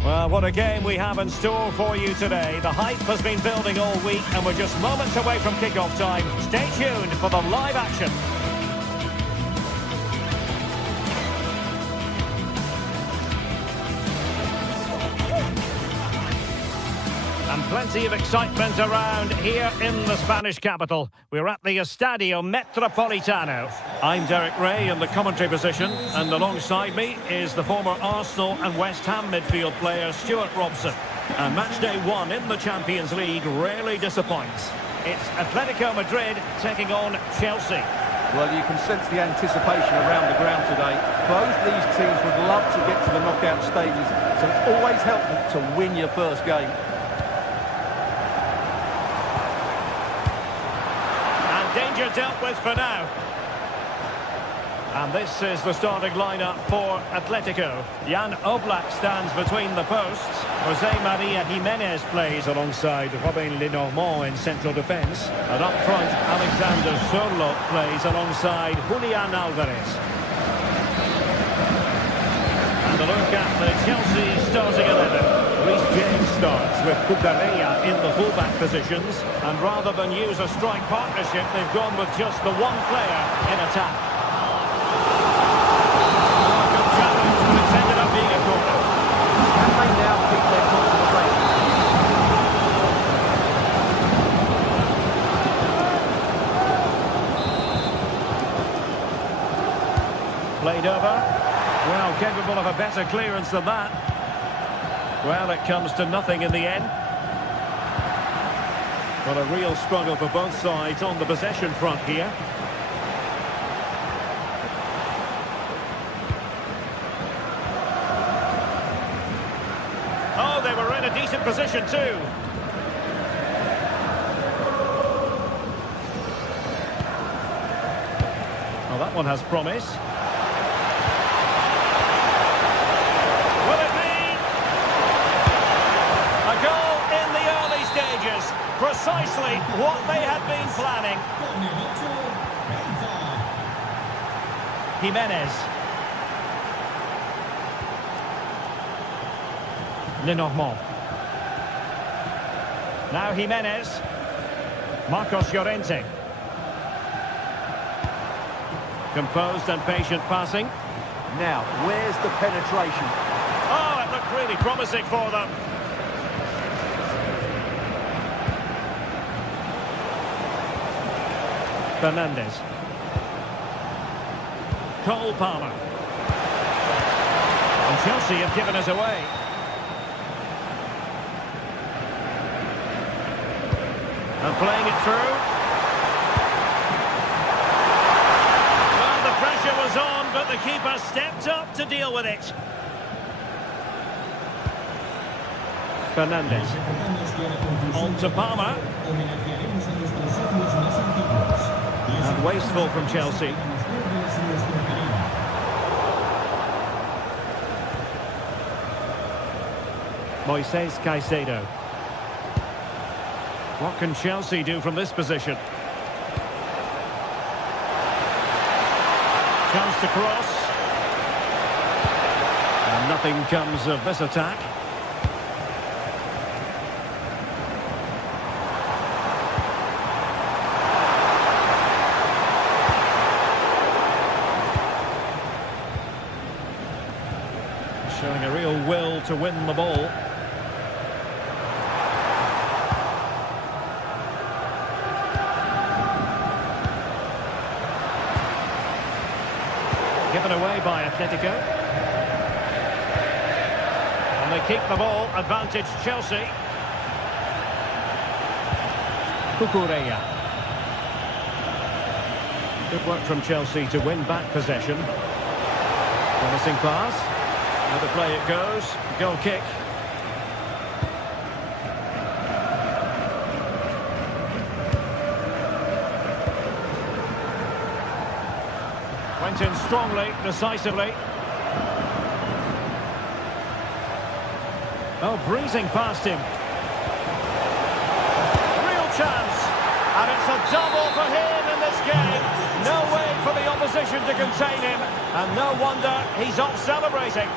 Well, what a game we have in store for you today. The hype has been building all week and we're just moments away from kick-off time. Stay tuned for the live action. And plenty of excitement around here in the Spanish capital. We're at the Estadio Metropolitano. I'm Derek Ray in the commentary position, and alongside me is the former Arsenal and West Ham midfield player Stuart Robson. And match day 1 in the Champions League rarely disappoints. It's Atletico Madrid taking on Chelsea. Well, you can sense the anticipation around the ground today. Both these teams would love to get to the knockout stages, so it's always helpful to win your first game. Danger dealt with for now. And this is the starting lineup for Atletico. Jan Oblak stands between the posts. Jose Maria Jimenez plays alongside Robin Lenormand in central defence. And up front, Alexander Sørloth plays alongside Julian Alvarez. And a look at the Chelsea starting 11. Reece James starts with Cucurella in the fullback positions. And rather than use a strike partnership, they've gone with just the one player in attack. Good challenge, but it's ended up being a corner. Can they now keep their concentration? Played over. Well, capable of a better clearance than that. Well, it comes to nothing in the end. But a real struggle for both sides on the possession front here. Oh, they were in a decent position too. Well, that one has promise. Will it be? A goal in the early stages. Precisely what they had been planning. Jimenez. Lenormand. Now Jimenez. Marcos Llorente. Composed and patient passing. Now, where's the penetration? Oh, it looked really promising for them. Fernandes. Cole Palmer. And Chelsea have given us away. And playing it through. Well, the pressure was on, but the keeper stepped up to deal with it. Fernandes. On to Palmer. And wasteful from Chelsea. Moises Caicedo. What can Chelsea do from this position? Chance to cross. And nothing comes of this attack. Showing a real will to win the ball. Given away by Atletico. And they keep the ball. Advantage Chelsea. Cucurella. Good work from Chelsea to win back possession. Promising pass. Now the play it goes. Goal kick. Went in strongly, decisively. Oh, breezing past him. A real chance. And it's a double for him in this game. No way for the opposition to contain him. And no wonder he's off celebrating.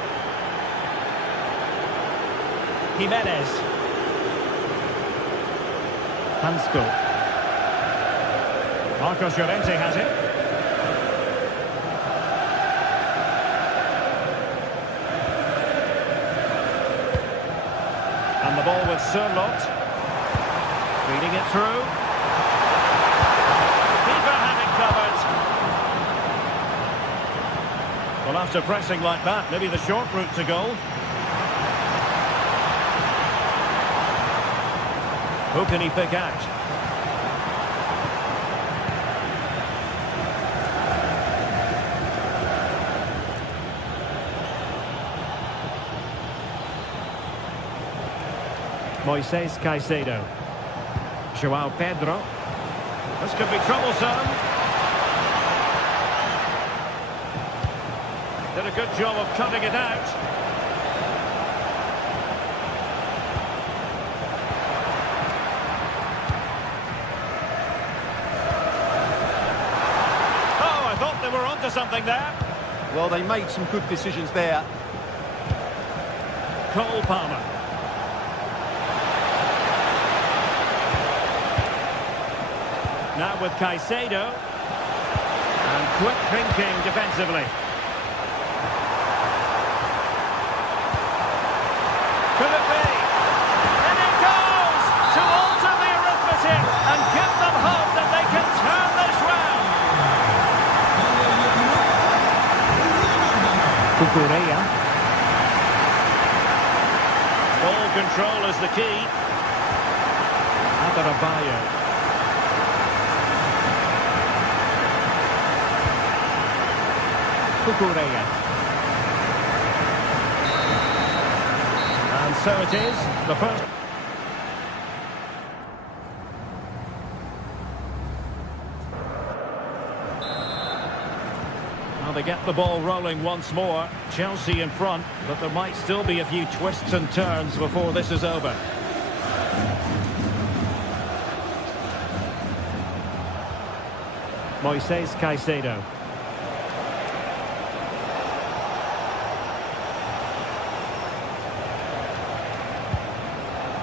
Jimenez. Hansco. Marcos Llorente has it. And the ball with Sørloth. Feeding it through. Keeper had it covered. Well, after pressing like that, maybe the short route to goal. Who can he pick out? Moises Caicedo. João Pedro. This could be troublesome. Did a good job of cutting it out. Oh, I thought they were onto something there. Well, they made some good decisions there. Cole Palmer. Now with Caicedo. And quick thinking defensively. Could it be? And it goes to alter the arithmetic and give them hope that they can turn this round. Cucurella. Ball control is the key. Adarabioyo. Cucurella. And so it is, the first. Well, they get the ball rolling once more. Chelsea in front, but there might still be a few twists and turns before this is over. Moises Caicedo.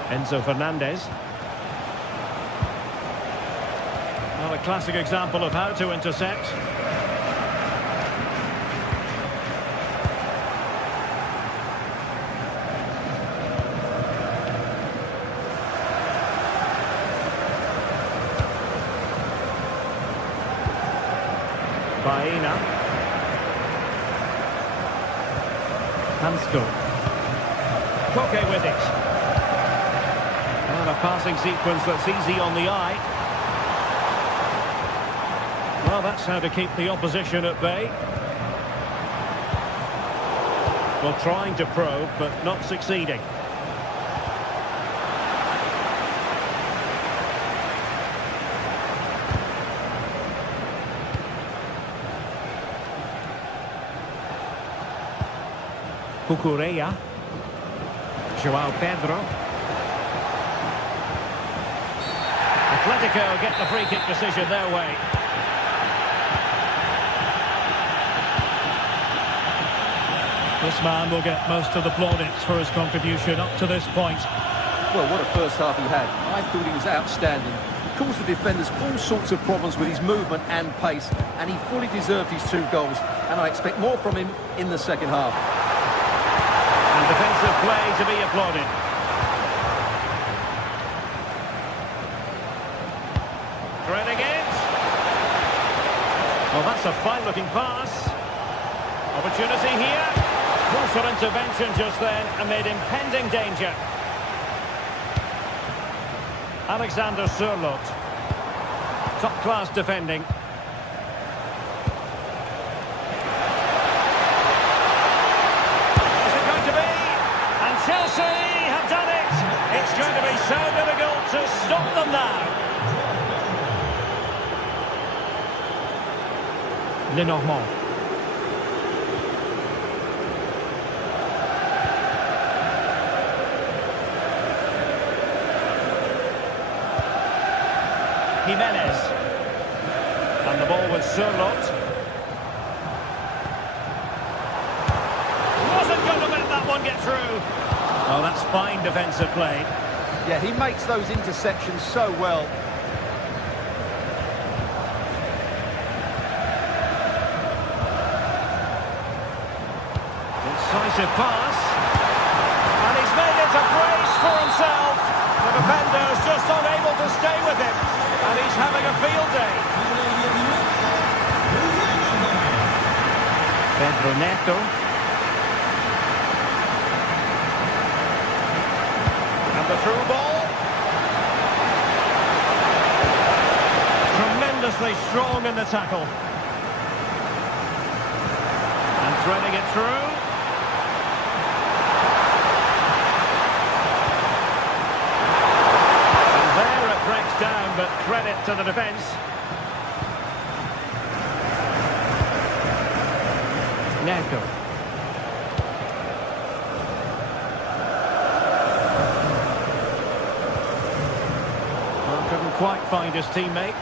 Enzo Fernandez. Well, a classic example of how to intercept. Baena. Hansko. Koke with it. And a passing sequence that's easy on the eye. Well, that's how to keep the opposition at bay. Well, trying to probe, but not succeeding. Cucurella. Joao Pedro. Atletico get the free kick decision their way. This man will get most of the plaudits for his contribution up to this point. Well, what a first half he had. I thought he was outstanding. He caused the defenders all sorts of problems with his movement and pace, and he fully deserved his 2 goals, and I expect more from him in the second half. And defensive play to be applauded. Threading it. Well, that's a fine-looking pass. Opportunity here. Crucial intervention just then amid impending danger. Alexander Sørloth. Top-class defending. Is it going to be? And Chelsea have done it. It's going to be so difficult to stop them now. Lenormand. Jimenez. And the ball with Sørloth. Wasn't going to let that one get through. Oh, that's fine defensive play. Yeah, he makes those interceptions so well. Decisive pass. And he's made it a brace for himself. The defender's just unable to stay with him. And he's having a field day. Pedro Neto. And the through ball. Tremendously strong in the tackle. And threading it through. And there it breaks down, but credit to the defence. Neto. Well, couldn't quite find his teammate.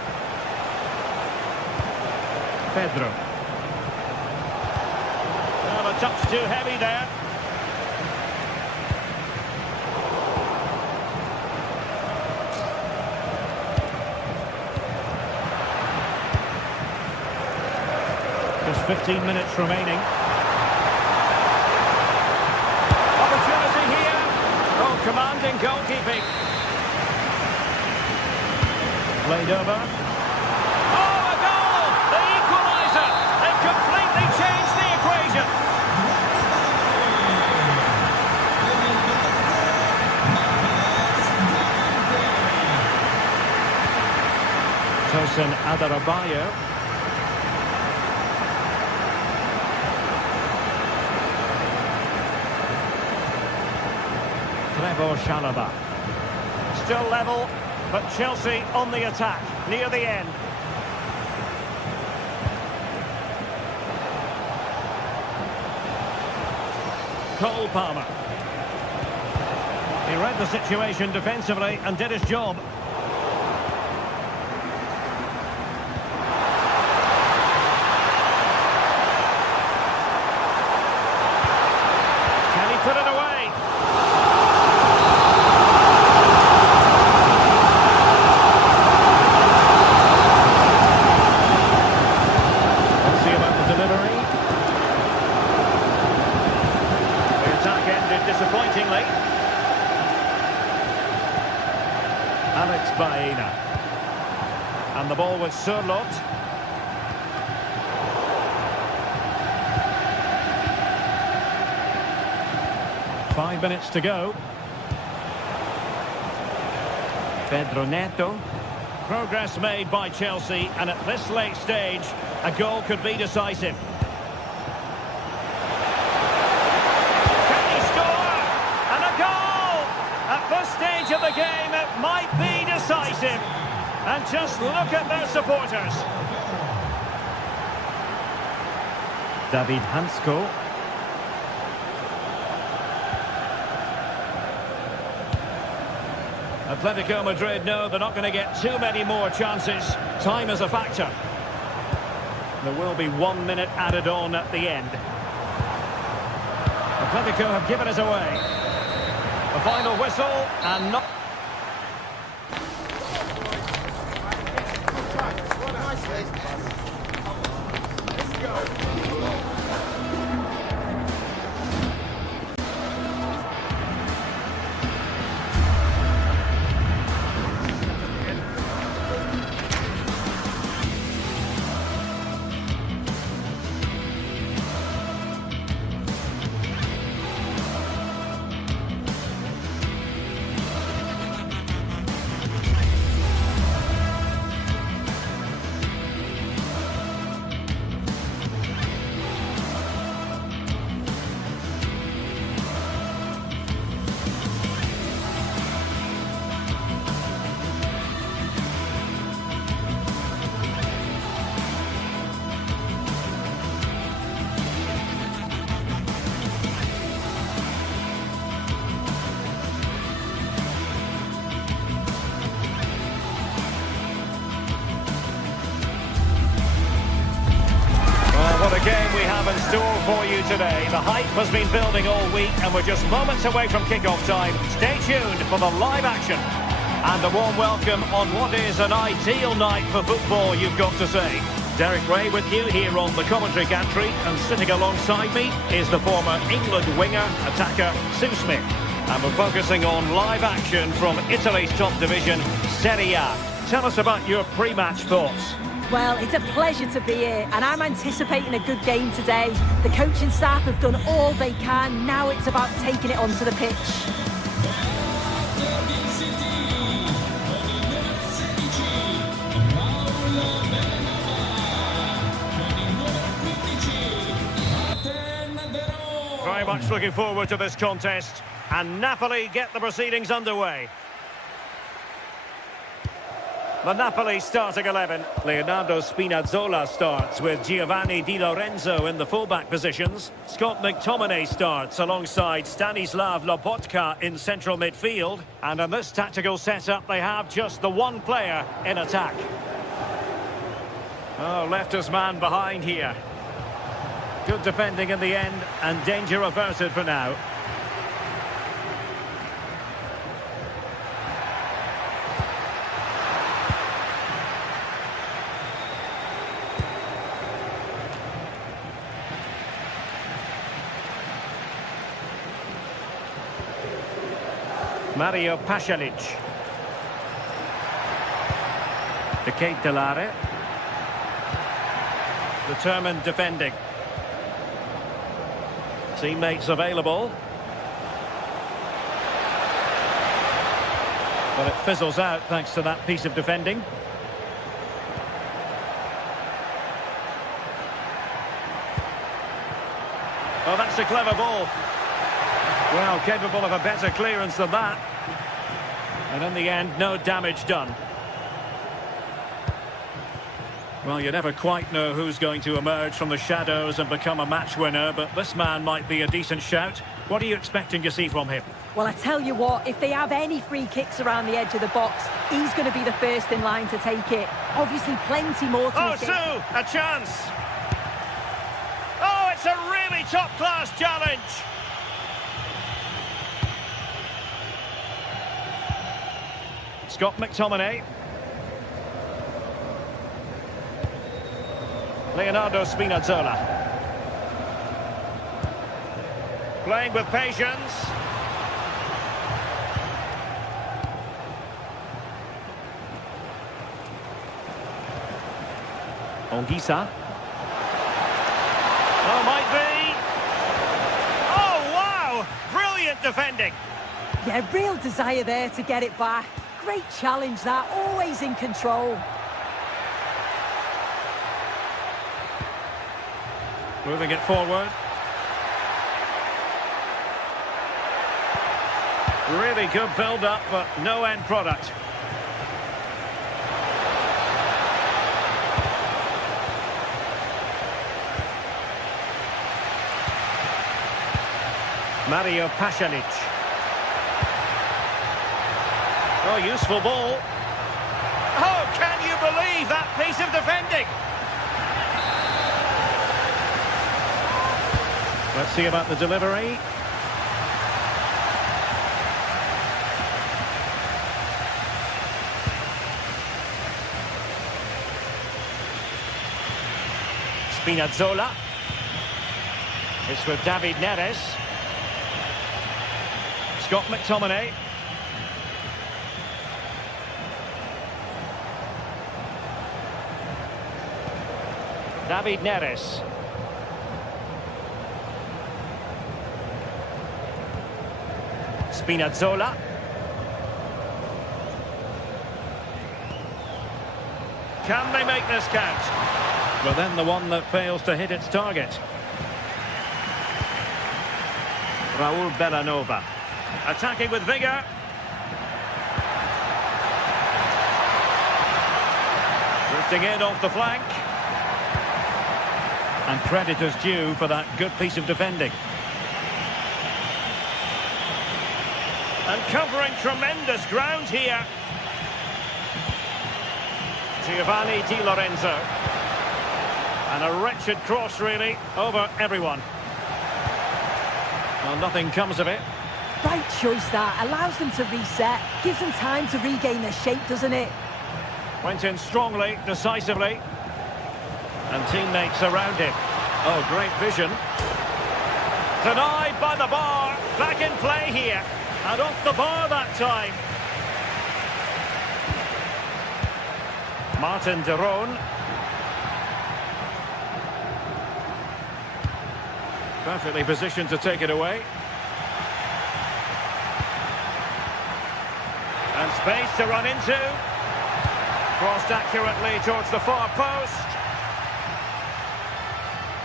Pedro. Well, a touch too heavy there. Just 15 minutes remaining. Opportunity here. Oh, commanding goalkeeping. Played over. Oh, a goal! The equaliser! They've completely changed the equation. Tosin Adarabayo. Trevor Chalobah. Still level, but Chelsea on the attack, near the end. Cole Palmer. He read the situation defensively and did his job. Can he put it away? Disappointingly. Alex Baena. And the ball with Surlot. Five minutes to go. Pedro Neto. Progress made by Chelsea, and at this late stage, a goal could be decisive. At this stage of the game, it might be decisive. And just look at their supporters. David Hansko. Atletico Madrid know they're not going to get too many more chances. Time is a factor. There will be 1 minute added on at the end. Atletico have given us away. The final whistle, and not... What a game we have in store for you today. The hype has been building all week and we're just moments away from kick-off time. Stay tuned for the live action. And a warm welcome on what is an ideal night for football, you've got to say. Derek Ray with you here on the commentary gantry, and sitting alongside me is the former England winger, attacker, Sue Smith. And we're focusing on live action from Italy's top division, Serie A. Tell us about your pre-match thoughts. Well, it's a pleasure to be here, and I'm anticipating a good game today. The coaching staff have done all they can. Now it's about taking it onto the pitch. Very much looking forward to this contest, and Napoli get the proceedings underway. The Napoli starting 11. Leonardo Spinazzola starts with Giovanni Di Lorenzo in the fullback positions. Scott McTominay starts alongside Stanislav Lobotka in central midfield. And in this tactical setup, they have just the one player in attack. Oh, left his man behind here. Good defending in the end, and danger averted for now. Mario Pasalic. De Ketelare. Determined defending. Teammates available. But it fizzles out thanks to that piece of defending. Oh, that's a clever ball. Well, capable of a better clearance than that. And in the end, no damage done. Well, you never quite know who's going to emerge from the shadows and become a match winner, but this man might be a decent shout. What are you expecting to see from him? Well, I tell you what, if they have any free kicks around the edge of the box, he's going to be the first in line to take it. Obviously, plenty more to Oh, his game. Sue, a chance. Oh, it's a really top-class challenge. Scott McTominay. Leonardo Spinazzola. Playing with patience. Ongisa. Oh, might be. Oh, wow! Brilliant defending. Yeah, real desire there to get it back. Great challenge that, always in control. Moving it forward. Really good build-up, but no end product. Mario Pasalic. Oh, useful ball. Oh, can you believe that piece of defending? Let's see about the delivery. Spinazzola. It's with David Neres. Scott McTominay. David Neres. Spinazzola. Can they make this count? Well, then the one that fails to hit its target. Raul Bellanova. Attacking with vigour. Drifting in off the flank. And credit is due for that good piece of defending. And covering tremendous ground here. Giovanni Di Lorenzo. And a wretched cross, really, over everyone. Well, nothing comes of it. Right choice that, allows them to reset, gives them time to regain their shape, doesn't it? Went in strongly, decisively. And teammates around him. Oh, great vision. Denied by the bar. Back in play here. And off the bar that time. Martin de Roon. Perfectly positioned to take it away. And space to run into. Crossed accurately towards the far post.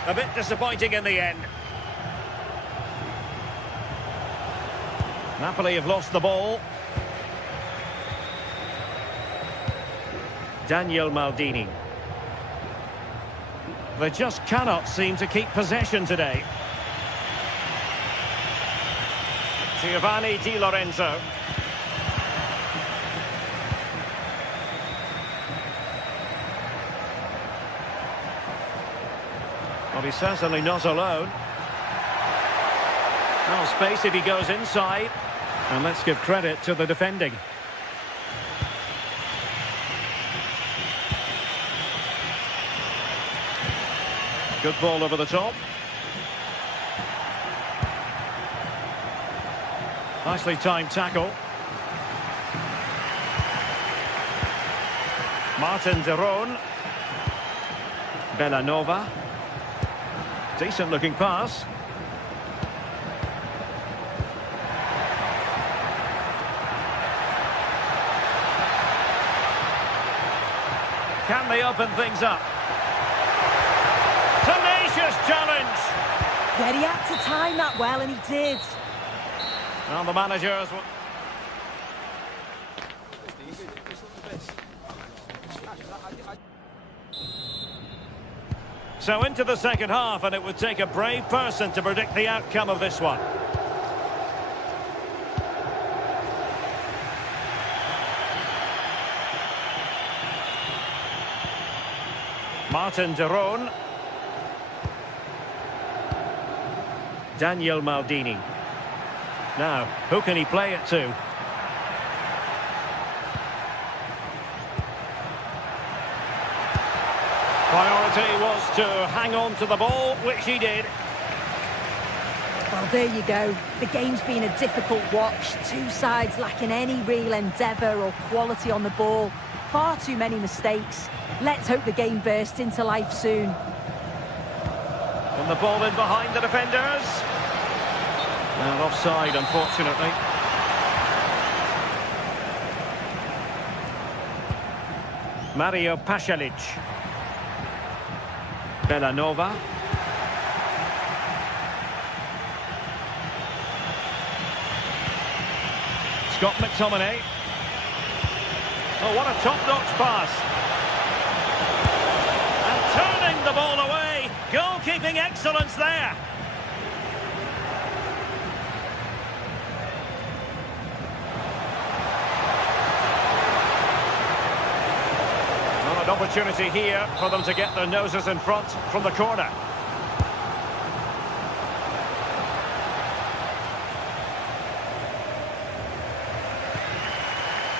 A bit disappointing in the end. Napoli have lost the ball. Daniel Maldini. They just cannot seem to keep possession today. Giovanni Di Lorenzo. Well, he's certainly not alone. No space if he goes inside. And let's give credit to the defending. Good ball over the top. Nicely timed tackle. Martin de Roon. Bellanova. Decent looking pass. Can they open things up? Tenacious challenge! Yeah, he had to time that well, and he did. Well, the managers... So into the second half, and it would take a brave person to predict the outcome of this one. Martin de Roon. Daniel Maldini. Now, who can he play it to? Priority was to hang on to the ball, which he did. Well, there you go. The game's been a difficult watch. Two sides lacking any real endeavour or quality on the ball. Far too many mistakes. Let's hope the game bursts into life soon. And the ball in behind the defenders. Well, offside, unfortunately. Mario Pasalic. Bellanova. Scott McTominay. Oh, what a top-notch pass. And turning the ball away. Goalkeeping excellence there. Well, an opportunity here for them to get their noses in front from the corner.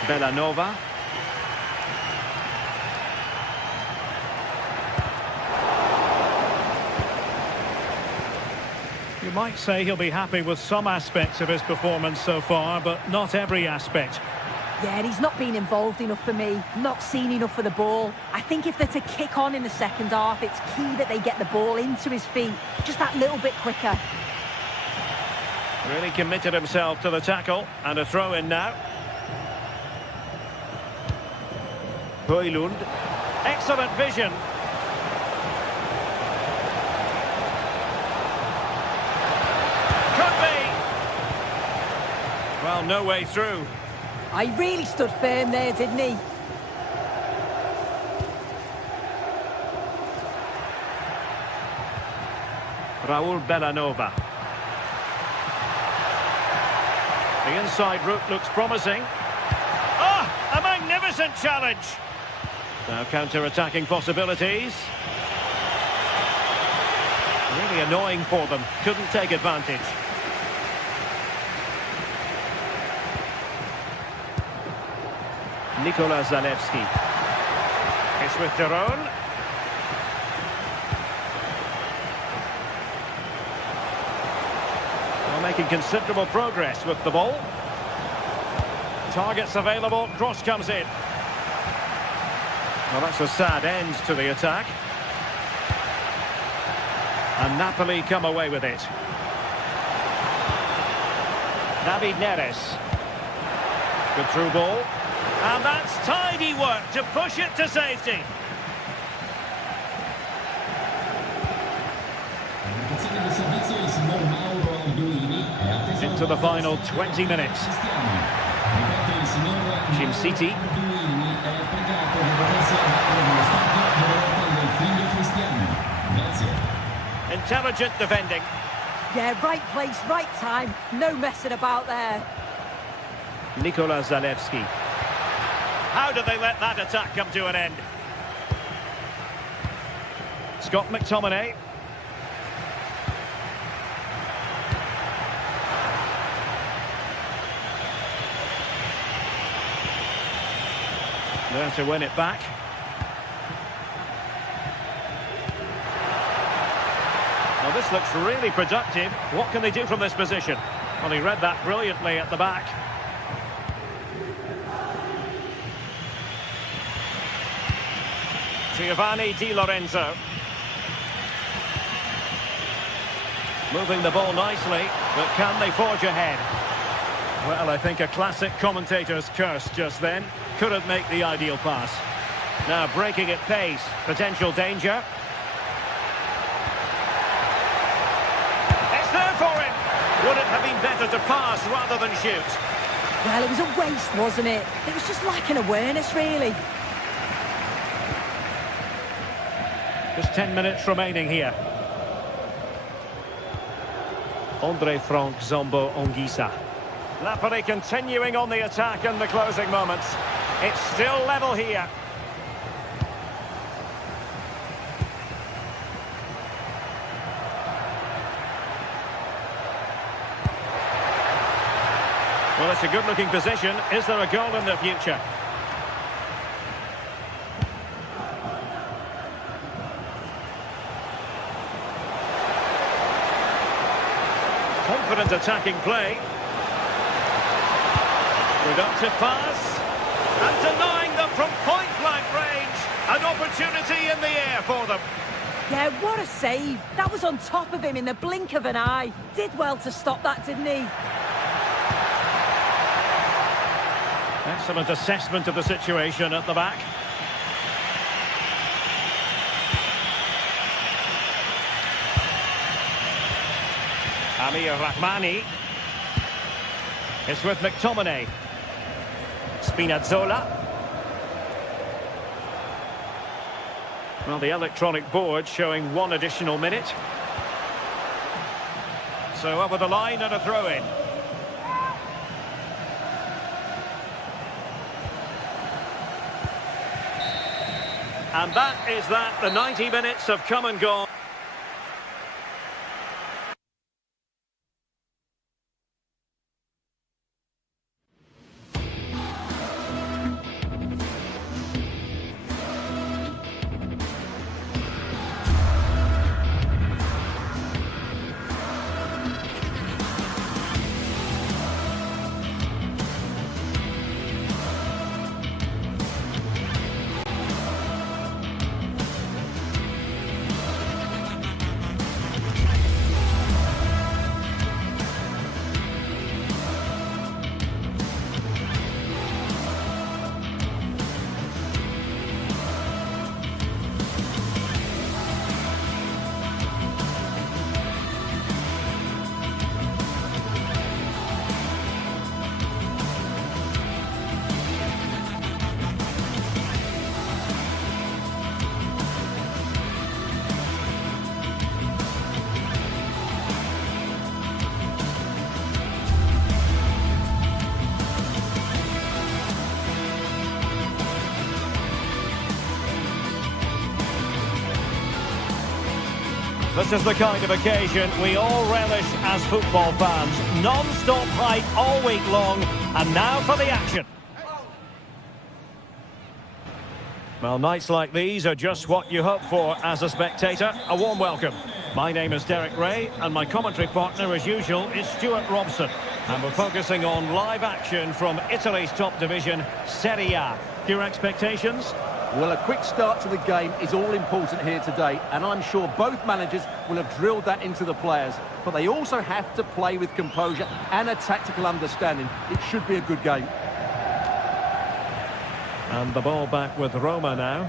Bellanova. You might say he'll be happy with some aspects of his performance so far, but not every aspect. Yeah, he's not been involved enough for me, not seen enough for the ball. I think if they're to kick on in the second half, it's key that they get the ball into his feet just that little bit quicker. Really committed himself to the tackle, and a throw-in now. Højlund. Excellent vision. Could be. Well, no way through. I really stood firm there, didn't he? Raul Bellanova. The inside route looks promising. Ah, a magnificent challenge. Now counter-attacking possibilities. Really annoying for them. Couldn't take advantage. Nikola Zalewski. It's with de Roon. Well, making considerable progress with the ball. Targets available, cross comes in. Well, that's a sad end to the attack. And Napoli come away with it. David Neres. Good through ball. And that's tidy work to push it to safety. Into the final 20 minutes. Jim City. Intelligent defending. Yeah, right place, right time. No messing about there. Nikola Zalewski. How did they let that attack come to an end? Scott McTominay. There to win it back. Well, this looks really productive. What can they do from this position? Well, he read that brilliantly at the back. Giovanni Di Lorenzo. Moving the ball nicely, but can they forge ahead? Well, I think a classic commentator's curse just then. Couldn't make the ideal pass. Now breaking at pace, potential danger. It's there for him! Would it have been better to pass rather than shoot? Well, it was a waste, wasn't it? It was just lacking awareness, really. Just 10 minutes remaining here. Andre Frank Zombo Ongisa. Napoli continuing on the attack in the closing moments. It's still level here. Well, it's a good-looking position. Is there a goal in the future? Confident attacking play. Productive pass. And denying them from point-blank range. An opportunity in the air for them. Yeah, what a save. That was on top of him in the blink of an eye. Did well to stop that, didn't he? Excellent assessment of the situation at the back. Amir Rahmani. It's with McTominay. Spinazzola. Well, the electronic board showing 1 additional minute. So over the line and a throw-in. And that is that. The 90 minutes have come and gone. This is the kind of occasion we all relish as football fans. Non-stop hype all week long, and now for the action. Well, nights like these are just what you hope for as a spectator. A warm welcome. My name is Derek Ray, and my commentary partner, as usual, is Stuart Robson. And we're focusing on live action from Italy's top division, Serie A. Your expectations? Well, a quick start to the game is all important here today, and I'm sure both managers will have drilled that into the players. But they also have to play with composure and a tactical understanding. It should be a good game. And the ball back with Roma now.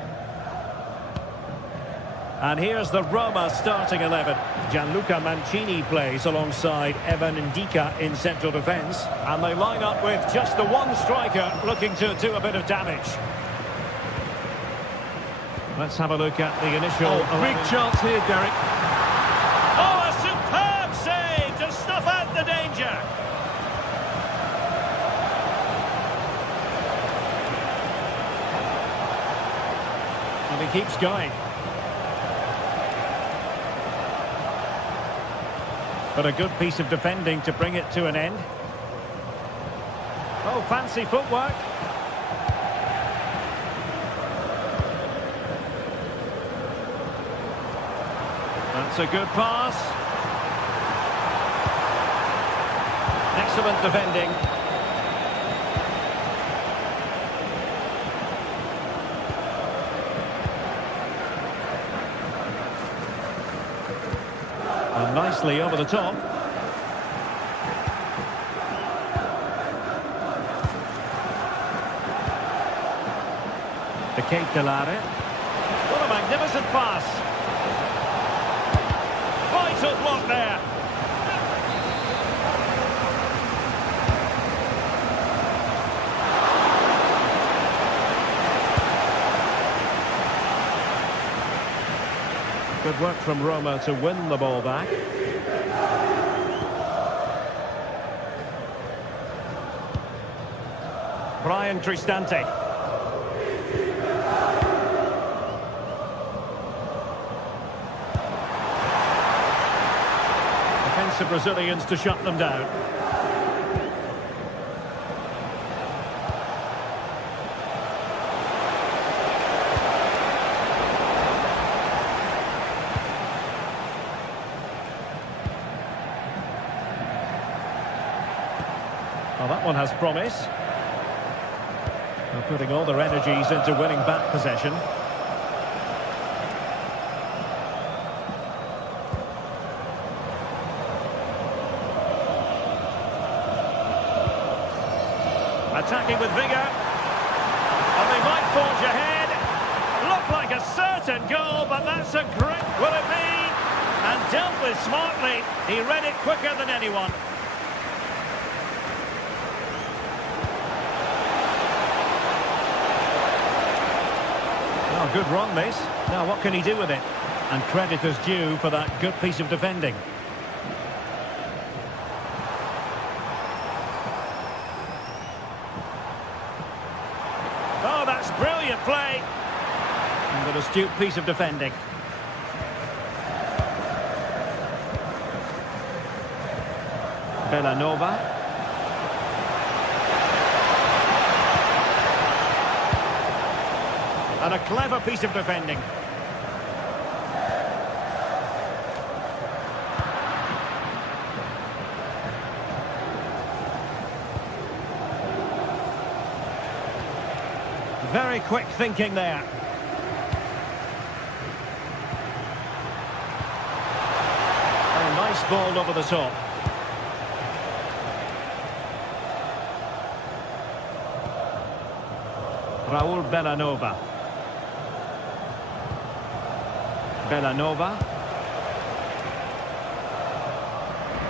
And here's the Roma starting 11. Gianluca Mancini plays alongside Evan Ndika in central defence. And they line up with just the one striker looking to do a bit of damage. Let's have a look at the initial... Big chance here, Derek. Oh, a superb save to snuff out the danger. And he keeps going. But a good piece of defending to bring it to an end. Oh, fancy footwork. That's a good pass. Excellent defending. And nicely over the top. The Kate Delare. What a magnificent pass. Vital block there. Good work from Roma to win the ball back. Brian Cristante. Defensive Brazilians to shut them down. Well, that one has promise. They're putting all their energies into winning back possession. Attacking with vigour. And they might forge ahead. Look like a certain goal, but that's a great... Will it be? And dealt with smartly. He read it quicker than anyone. Oh, good run, this. Now, what can he do with it? And credit is due for that good piece of defending. Oh, that's brilliant play. And an astute piece of defending. Bellanova. And a clever piece of defending. Very quick thinking there. A nice ball over the top. Raul Bellanova. Bellanova.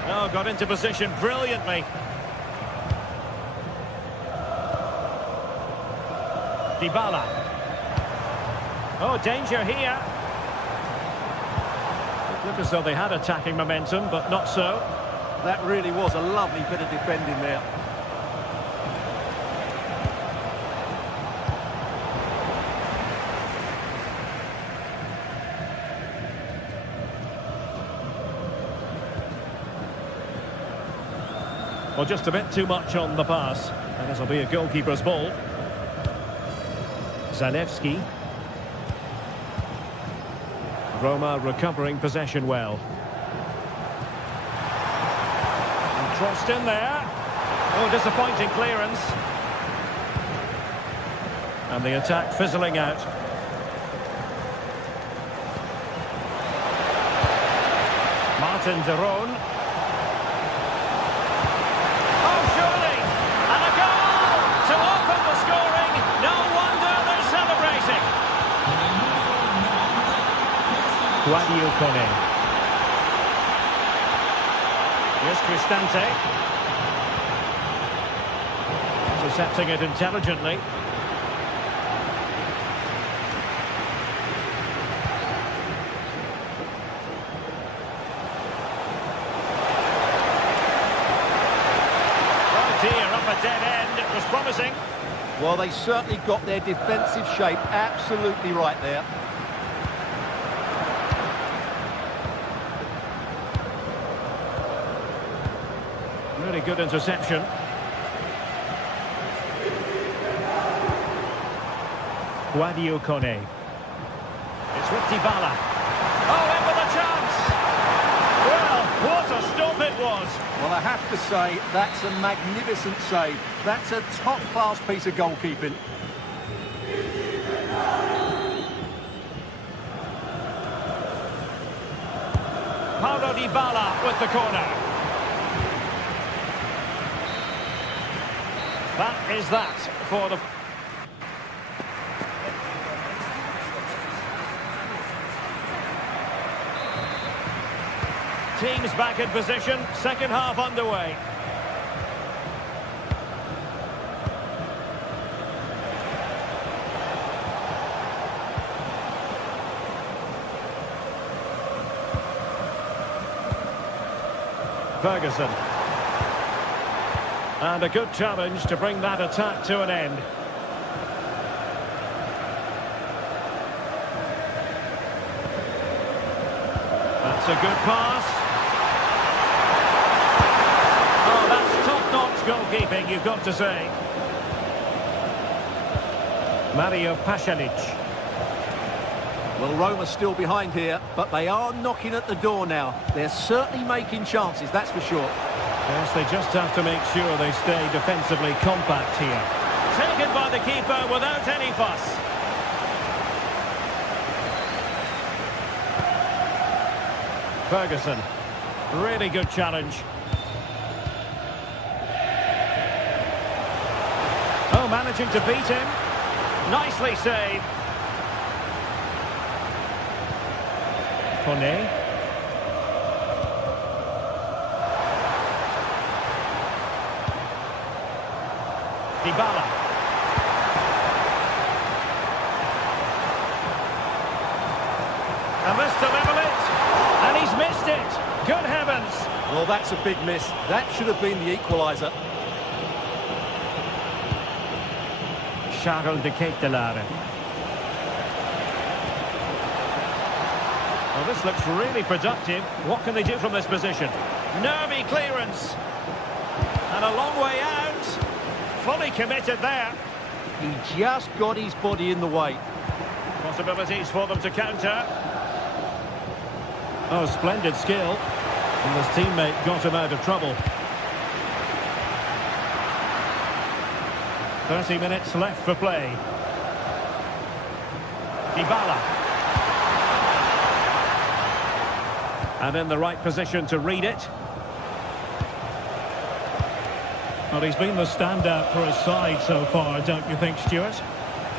Oh, got into position brilliantly. Dybala. Oh, danger here. It looked as though they had attacking momentum, but not so. That really was a lovely bit of defending there. Well, just a bit too much on the pass. And this will be a goalkeeper's ball. Zalewski. Roma recovering possession well. And crossed in there. Oh, disappointing clearance. And the attack fizzling out. Martin de Roon. Guadio Kone. Here's Cristante. Intercepting it intelligently. Oh dear, up a dead end. It was promising. Well, they certainly got their defensive shape absolutely right there. Really good interception. Guadio Kone. It's with Dybala. Oh, in with a chance! Well, what a stop it was! Well, I have to say, that's a magnificent save. That's a top-class piece of goalkeeping. Paulo Dybala with the corner. That is that for the... Teams back in position, second half underway. Ferguson. And a good challenge to bring that attack to an end. That's a good pass. Oh, that's top-notch goalkeeping, you've got to say. Mario Pasalic. Well, Roma's still behind here, but they are knocking at the door now. They're certainly making chances, that's for sure. Yes, they just have to make sure they stay defensively compact here. Taken by the keeper without any fuss. Ferguson. Really good challenge. Oh, managing to beat him. Nicely saved. Kone. Dybala. And this to level it. And he's missed it. Good heavens. Well, that's a big miss. That should have been the equaliser. Charles de Ketelaere. Well, this looks really productive. What can they do from this position? Nervy clearance. And a long way out. Fully committed there. He just got his body in the way. Possibilities for them to counter. Oh, splendid skill. And his teammate got him out of trouble. 30 minutes left for play. Dybala. And in the right position to read it. Well, he's been the standout for his side so far, don't you think, Stuart?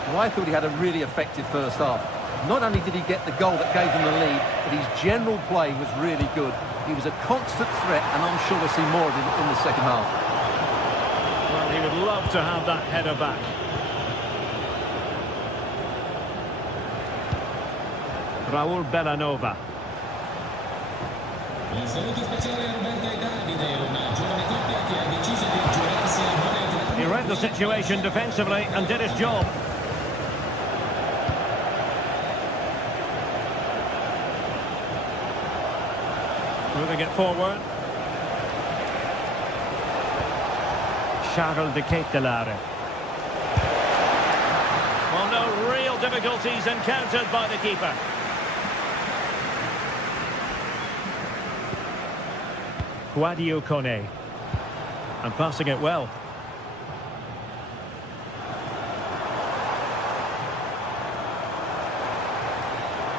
Well, I thought he had a really effective first half. Not only did he get the goal that gave them the lead, but his general play was really good. He was a constant threat, and I'm sure we'll see more of him in the second half. Well, he would love to have that header back. Raul Bellanova. Un saluto speciale a Roberta e Davide, una giovane coppia che ha deciso di giurarsi amore He read the situation defensively and did his job. Moving it forward. Charles de Ketelaere. Well, no real difficulties encountered by the keeper. Guadio Kone. And passing it well.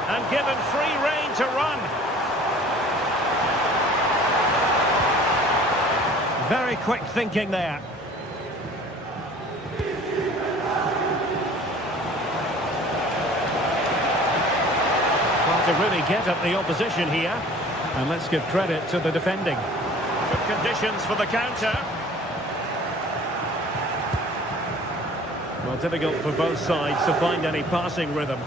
And given free rein to run. Very quick thinking there. Well, to really get at the opposition here. And let's give credit to the defending. Good conditions for the counter. Well, difficult for both sides to find any passing rhythm.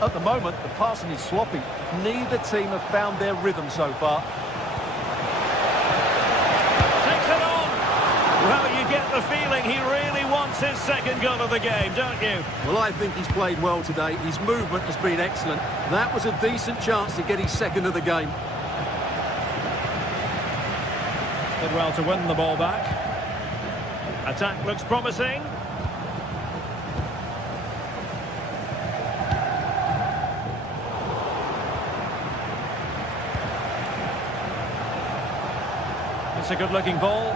At the moment, the passing is sloppy. Neither team have found their rhythm so far. Takes it on! Well, you get the feeling he really wants his second goal of the game, don't you? Well, I think he's played well today. His movement has been excellent. That was a decent chance to get his second of the game. Did well to win the ball back. Attack looks promising. It's a good-looking ball.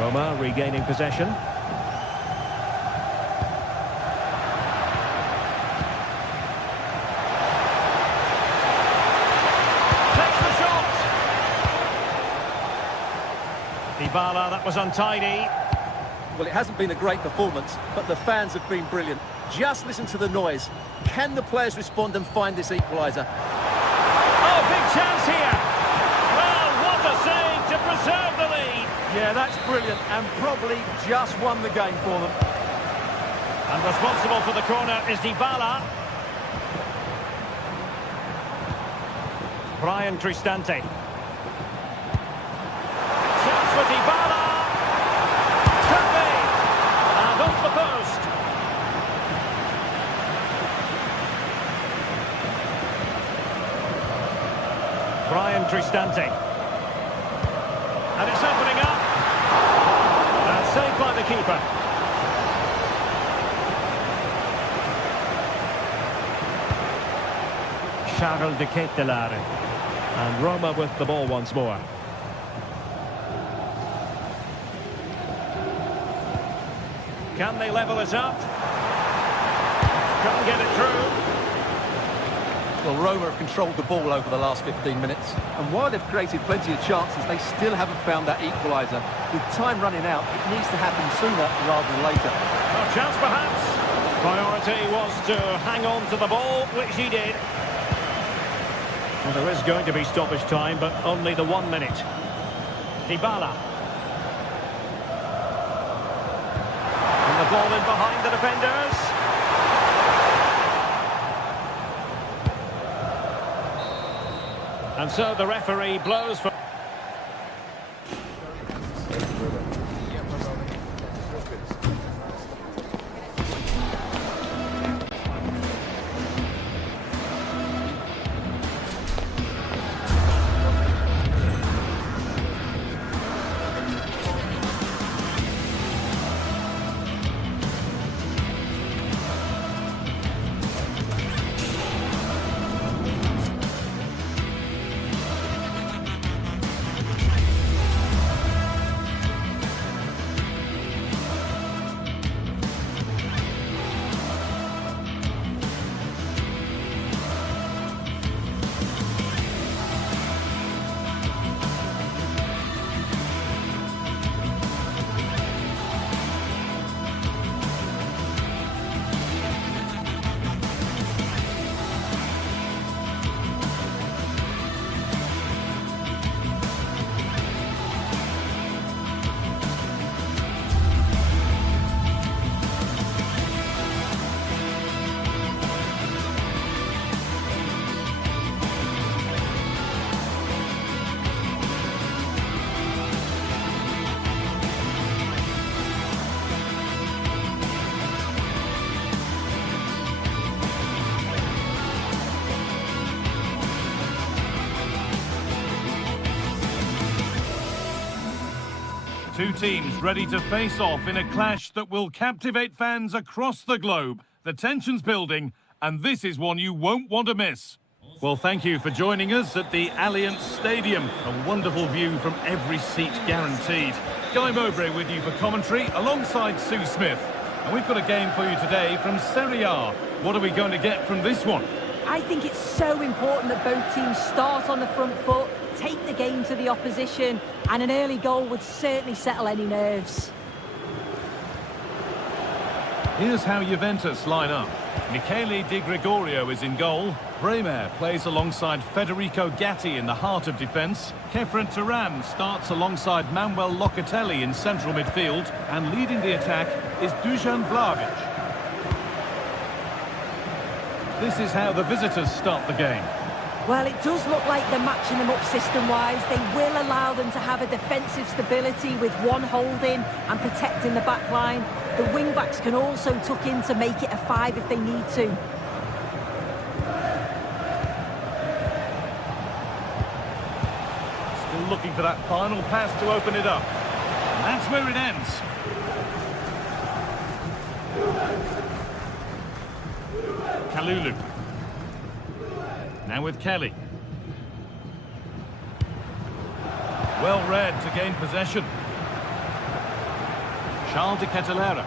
Roma regaining possession. Dybala, that was untidy. Well, it hasn't been a great performance, but the fans have been brilliant. Just listen to the noise. Can the players respond and find this equaliser? Oh, big chance here. Well, what a save to preserve the lead. Yeah, that's brilliant, and probably just won the game for them. And responsible for the corner is Dybala. Brian Cristante. Chance for Dybala. Could be. And off the post. Brian Cristante. And it's opening up. And saved by the keeper. Charles de Ketelaere. And Roma with the ball once more. Can they level it up? Can't get it through. Well, Roma have controlled the ball over the last 15 minutes. And while they've created plenty of chances, they still haven't found that equaliser. With time running out, it needs to happen sooner rather than later. A chance perhaps. Priority was to hang on to the ball, which he did. Well, there is going to be stoppage time, but only the 1 minute. Dybala. And the ball in behind the defenders. And so the referee blows for... Two teams ready to face off in a clash that will captivate fans across the globe. The tension's building, and this is one you won't want to miss. Well, thank you for joining us at the Allianz Stadium. A wonderful view from every seat guaranteed. Guy Mowbray with you for commentary alongside Sue Smith. And we've got a game for you today from Serie A. What are we going to get from this one? I think it's so important that both teams start on the front foot, take the game to the opposition, and an early goal would certainly settle any nerves. Here's how Juventus line up. Michele Di Gregorio is in goal. Bremer plays alongside Federico Gatti in the heart of defence. Kefren Turan starts alongside Manuel Locatelli in central midfield. And leading the attack is Dusan Vlahovic. This is how the visitors start the game. Well, it does look like they're matching them up system-wise. They will allow them to have a defensive stability with one holding and protecting the back line. The wing-backs can also tuck in to make it a 5 if they need to. Still looking for that final pass to open it up. And that's where it ends. Kalulu. Now with Kelly. Well read to gain possession. Charles de Ketelaere.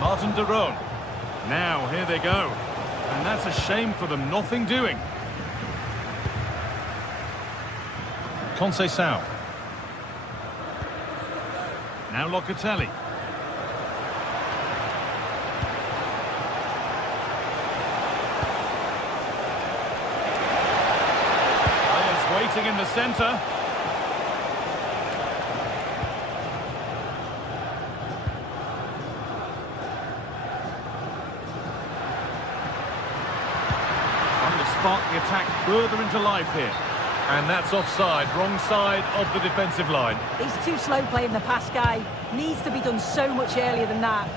Martin de Roon. Now, here they go. And that's a shame for them, nothing doing. Conceição. Now Locatelli. Players waiting in the centre. Trying to spark the attack further into life here. And that's offside, wrong side of the defensive line. He's too slow playing the pass, guy. Needs to be done so much earlier than that.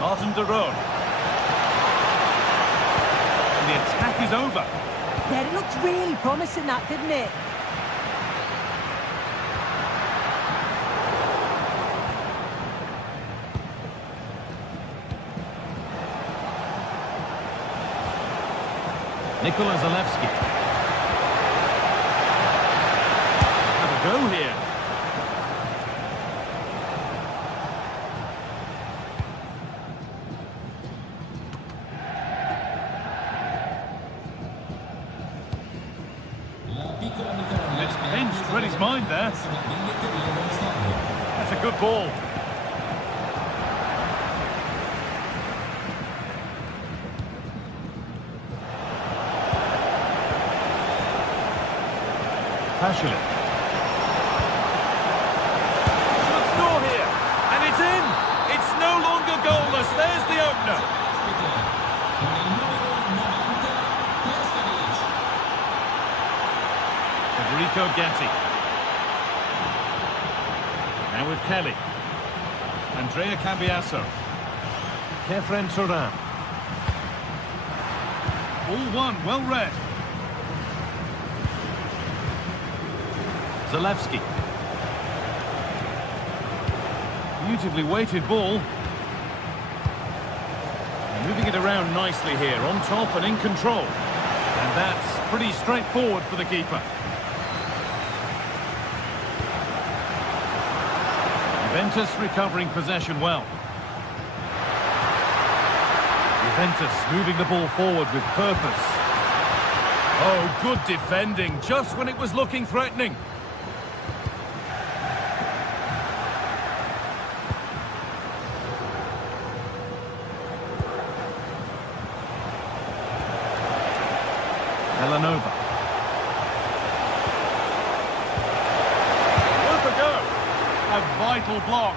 Martin de Roon. And the attack is over. Yeah, it looked really promising, that, didn't it? Nikola Zalewski. Have a go here. It's pinched, read his mind there. That's a good ball. Passionate. Should score here, and it's in. It's no longer goalless. There's the opener. Federico Gatti. Now with Kelly. Andrea Cambiasso. Kefren Turan. All one, well read. Zalewski. Beautifully weighted ball. Moving it around nicely here, on top and in control. And that's pretty straightforward for the keeper. Juventus recovering possession well. Juventus moving the ball forward with purpose. Oh, good defending, just when it was looking threatening. Villanova. Worth a go. A vital block.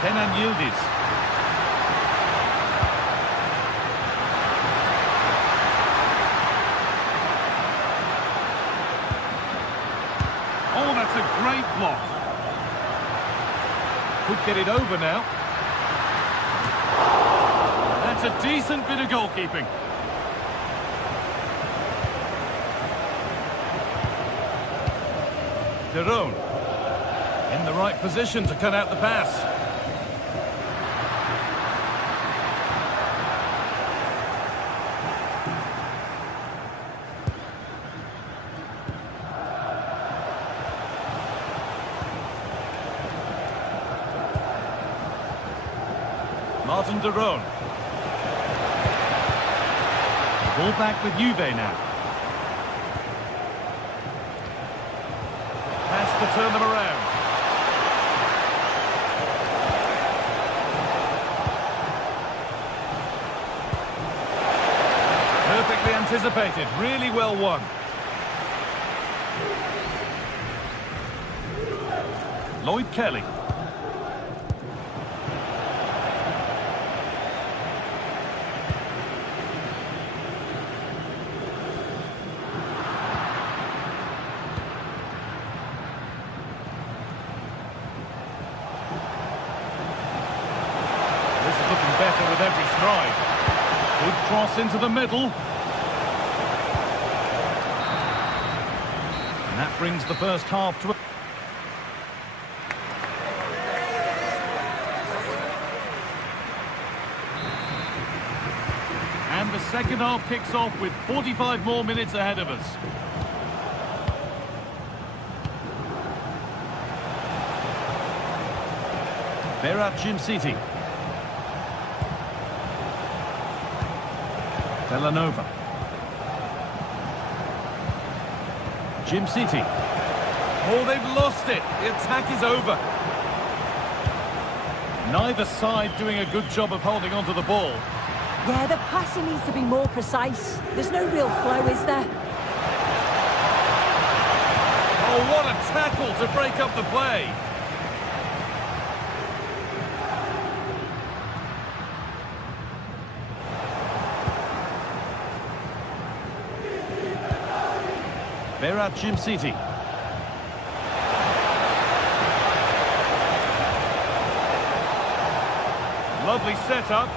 Kenan Yildiz. Oh, that's a great block. Could get it over now. That's a decent bit of goalkeeping. De Roon in the right position to cut out the pass. Martin de Roon. Ball back with Juve now. Has to turn them around. Perfectly anticipated, really well won. Lloyd Kelly. Better with every stride. Good cross into the middle. And that brings the first half to a... And the second half kicks off with 45 more minutes ahead of us. City. Villanova. Jim City. Oh, they've lost it. The attack is over. Neither side doing a good job of holding onto the ball. Yeah, the passing needs to be more precise. There's no real flow, is there? Oh, what a tackle to break up the play. Jim City. Lovely setup.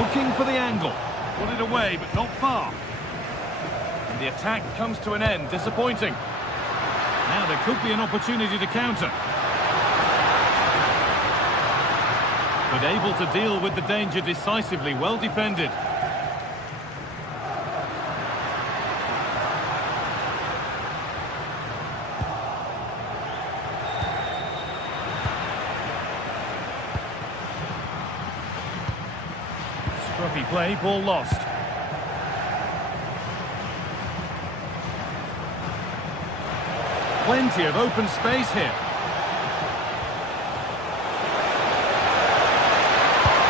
Looking for the angle. Put it away, but not far. And the attack comes to an end. Disappointing. Now there could be an opportunity to counter. But able to deal with the danger decisively. Well defended. Scruffy play, ball lost. Plenty of open space here.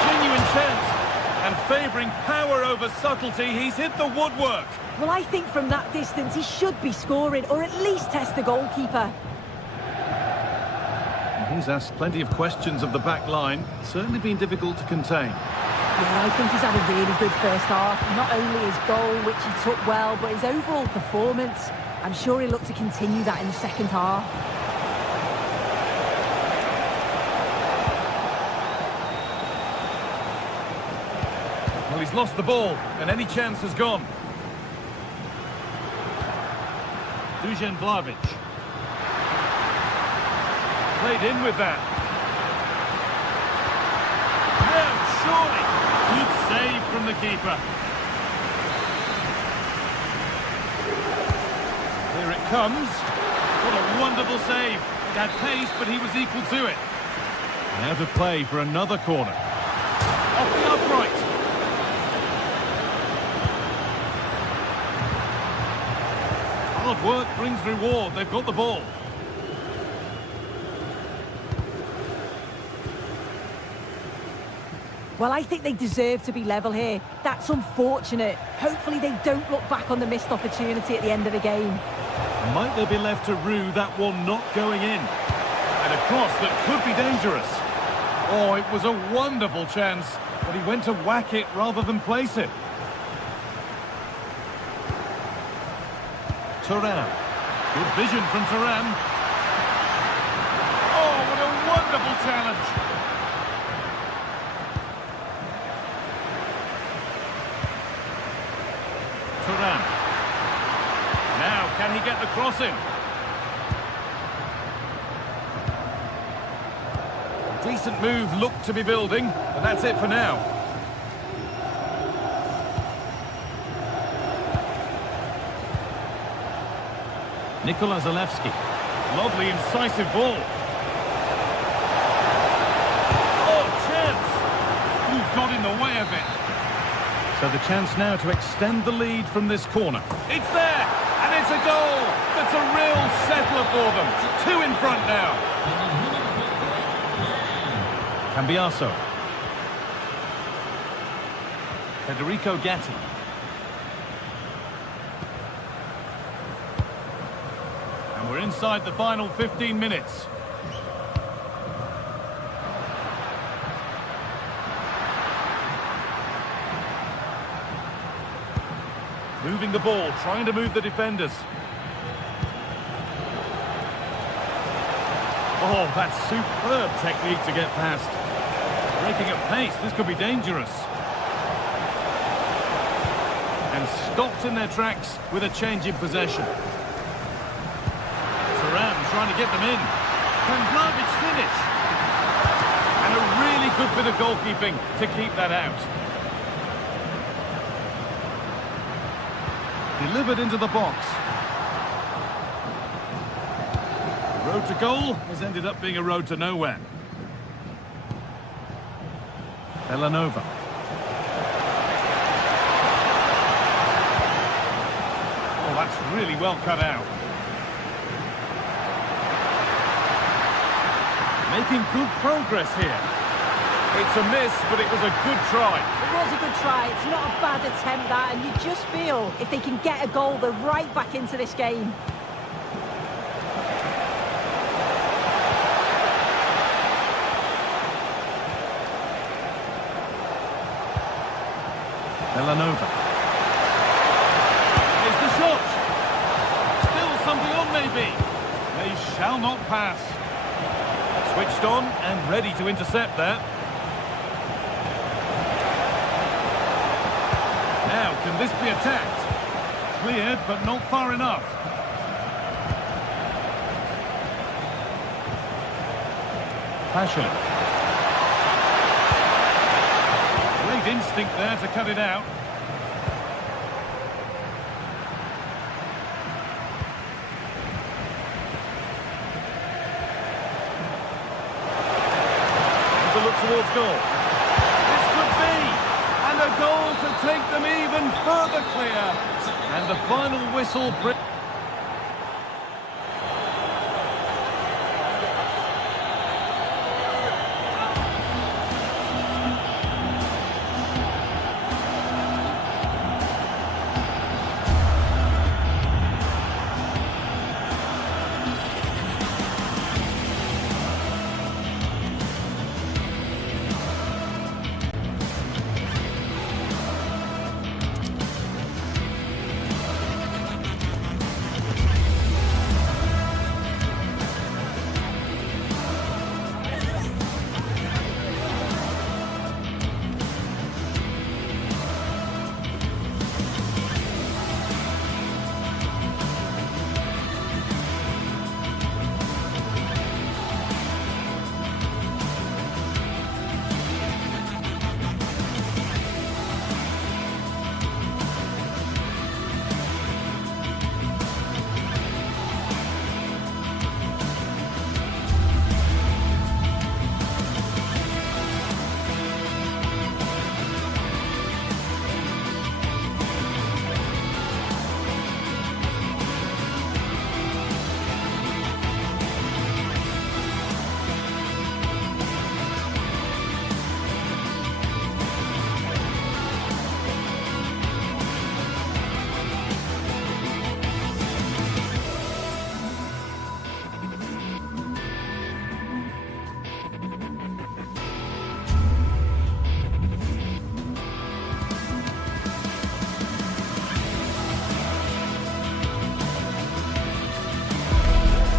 Genuine chance. And favouring power over subtlety, he's hit the woodwork. Well, I think from that distance he should be scoring, or at least test the goalkeeper. He's asked plenty of questions of the back line. Certainly been difficult to contain. Yeah, I think he's had a really good first half. Not only his goal, which he took well, but his overall performance. I'm sure he'll look to continue that in the second half. Well, he's lost the ball, and any chance has gone. Dusan Vlahovic. Played in with that. No, surely. Good save from the keeper. Here it comes. What a wonderful save. It had pace, but he was equal to it. Now to play for another corner. Off the upright. Hard work brings reward. They've got the ball. Well, I think they deserve to be level here. That's unfortunate. Hopefully they don't look back on the missed opportunity at the end of the game. Might they be left to rue that one not going in? And a cross that could be dangerous. Oh, it was a wonderful chance, but he went to whack it rather than place it. Turan. Good vision from Turan. Oh, what a wonderful challenge. Turan. Now, can he get the cross in? A decent move looked to be building, but that's it for now. Nikola Zalewski. Lovely, incisive ball. Oh, chance! Who got in the way of it? So the chance now to extend the lead from this corner. It's there! And it's a goal! That's a real settler for them. 2 in front now. Cambiaso. Federico Gatti. And we're inside the final 15 minutes. Moving the ball, trying to move the defenders. Oh, that's superb technique to get past. Breaking at pace, this could be dangerous. And stopped in their tracks with a change in possession. Turan trying to get them in. Can Vlahovic finish? And a really good bit of goalkeeping to keep that out. Delivered into the box. Road to goal has ended up being a road to nowhere. Villanova. Oh, that's really well cut out. Making good progress here. It's a miss, but it was a good try. It was a good try. It's not a bad attempt, that, and you just feel if they can get a goal, they're right back into this game. Villanova. Here's the shot. Still something on, maybe. They shall not pass. Switched on and ready to intercept that. Now, can this be attacked? Cleared, but not far enough. Passion. Great instinct there to cut it out. To look towards goal. This could be, and a goal to take them even further clear. And the final whistle.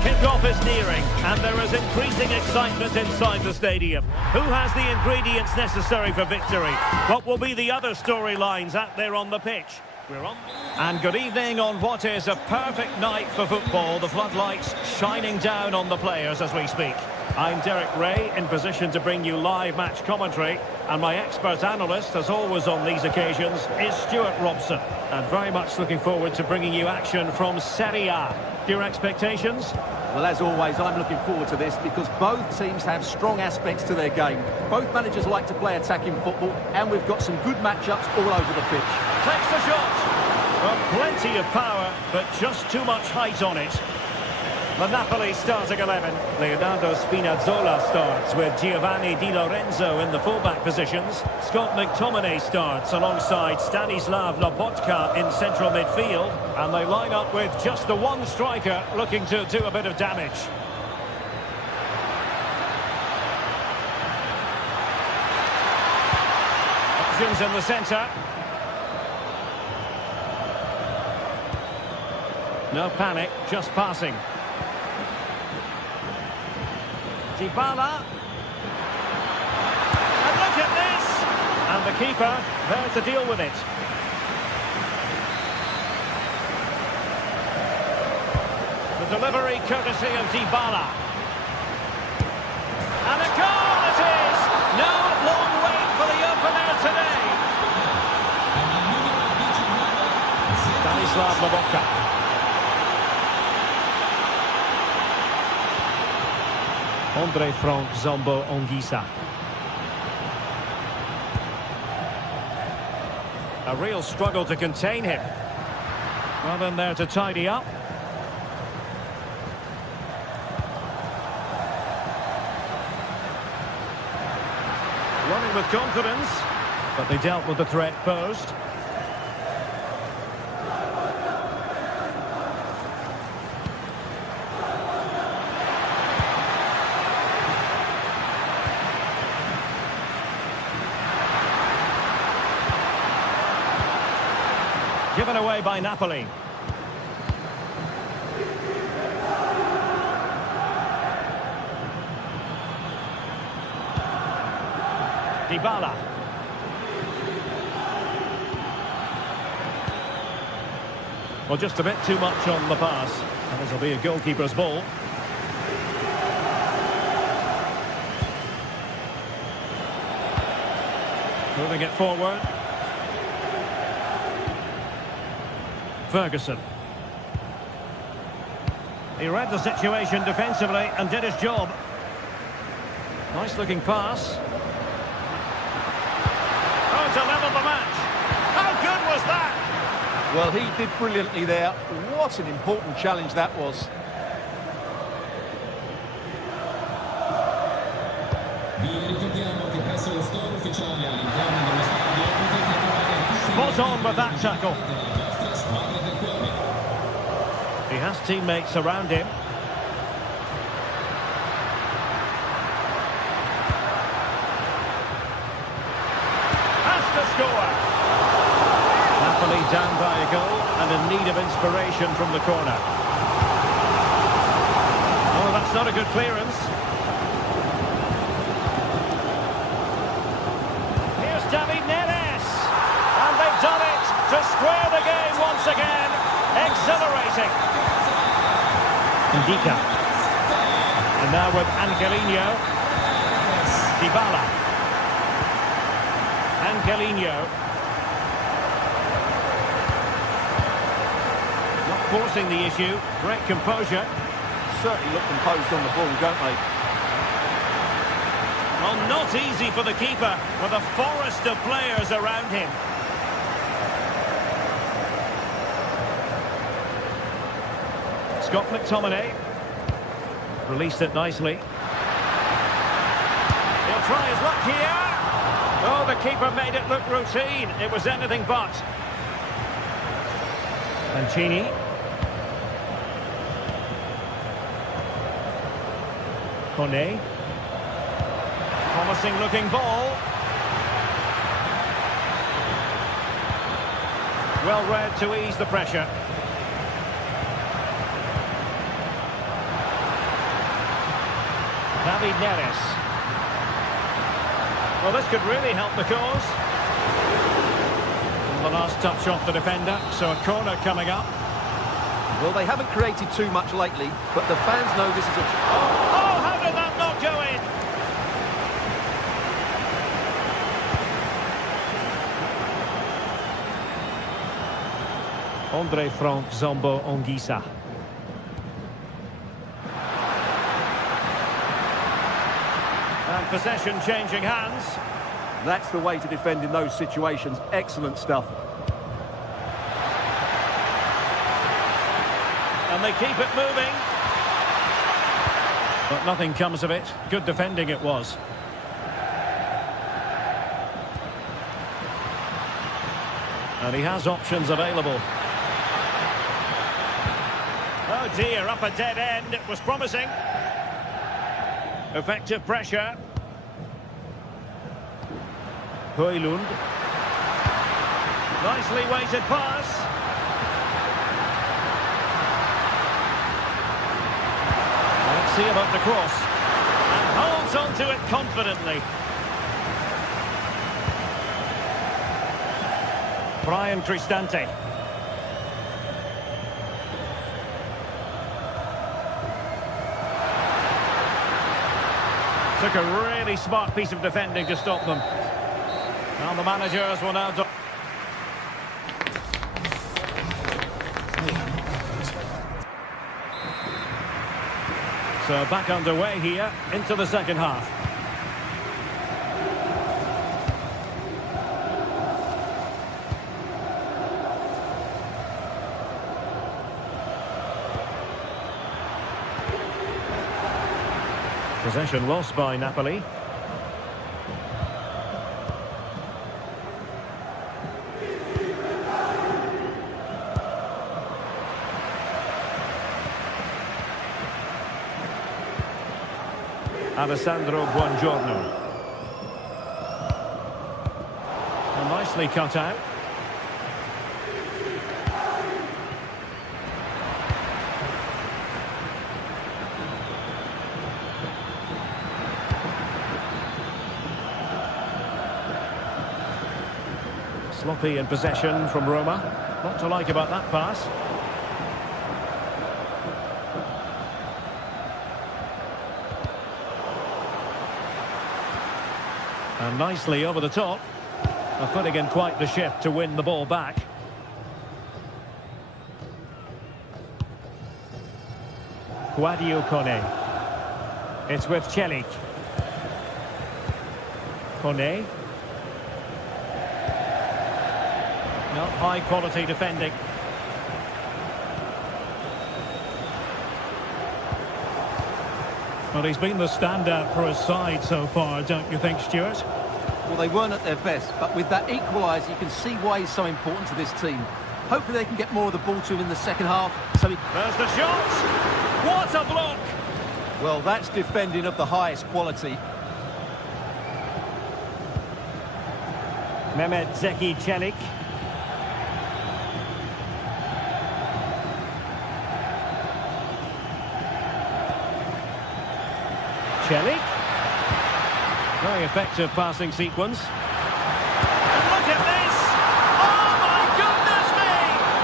Kickoff is nearing, and there is increasing excitement inside the stadium. Who has the ingredients necessary for victory? What will be the other storylines out there on the pitch? We're on. And good evening on what is a perfect night for football. The floodlights shining down on the players as we speak. I'm Derek Ray, in position to bring you live match commentary, and my expert analyst, as always on these occasions, is Stuart Robson. And very much looking forward to bringing you action from Serie A. Your expectations? Well, as always, I'm looking forward to this because both teams have strong aspects to their game. Both managers like to play attacking football, and we've got some good matchups all over the pitch. Takes the shot. Well, plenty of power, but just too much height on it. The Napoli starting 11. Leonardo Spinazzola starts with Giovanni Di Lorenzo in the fullback positions. Scott McTominay starts alongside Stanislav Lobotka in central midfield. And they line up with just the one striker looking to do a bit of damage. Options in the centre. No panic, just passing. Dybala. And look at this! And the keeper there to deal with it. The delivery courtesy of Dybala. And a goal it is! No long wait for the opener today. Stanislav Lobotka. Andre Frank Zombo Ongisa. A real struggle to contain him. Well in there to tidy up. Running with confidence, but they dealt with the threat posed. Given away by Napoli. Dybala. Well, just a bit too much on the pass. And this will be a goalkeeper's ball. Moving it forward. Ferguson. He read the situation defensively and did his job. Nice looking pass. Oh, to level the match. How good was that? Well, he did brilliantly there. What an important challenge that was. Spot on with that tackle. He has teammates around him. Has to score. Napoli down by a goal and in need of inspiration from the corner. Oh, that's not a good clearance. Here's David Neres. And they've done it to square the game once again. Exhilarating. Ndika. And now with Angelino. Dybala. Angelino. Not forcing the issue. Great composure. Certainly look composed on the ball, don't they? Well, not easy for the keeper with a forest of players around him. Scott McTominay released it nicely. He'll try his luck here. Oh, the keeper made it look routine. It was anything but. Mancini. Kone. Promising looking ball. Well read to ease the pressure. David Neres. Well, this could really help the cause. And the last touch off the defender, so a corner coming up. Well, they haven't created too much lately, but the fans know this is a... Oh, how did that not go in? Andre Frank Zombo Ongisa. And possession changing hands. That's the way to defend in those situations. Excellent stuff. And they keep it moving. But nothing comes of it. Good defending it was. And he has options available. Oh dear, up a dead end. It was promising. Effective pressure. Højlund. Nicely weighted pass. Let's see about the cross. And holds on to it confidently. Brian Cristante. Took a really smart piece of defending to stop them. Now the managers will now... So back underway here into the second half. Possession lost by Napoli. Alessandro Buongiorno. And nicely cut out. Sloppy in possession from Roma. Not to like about that pass. And nicely over the top. Putting in quite the shift to win the ball back. Guadio Kone. It's with Celik. Kone. Not high quality defending. Well, he's been the standout for his side so far, don't you think, Stuart? Well, they weren't at their best, but with that equaliser, you can see why he's so important to this team. Hopefully they can get more of the ball to him in the second half. There's the shot! What a block! Well, that's defending of the highest quality. Mehmet Zeki Celik. Celik. Very effective passing sequence. And look at this! Oh my goodness me!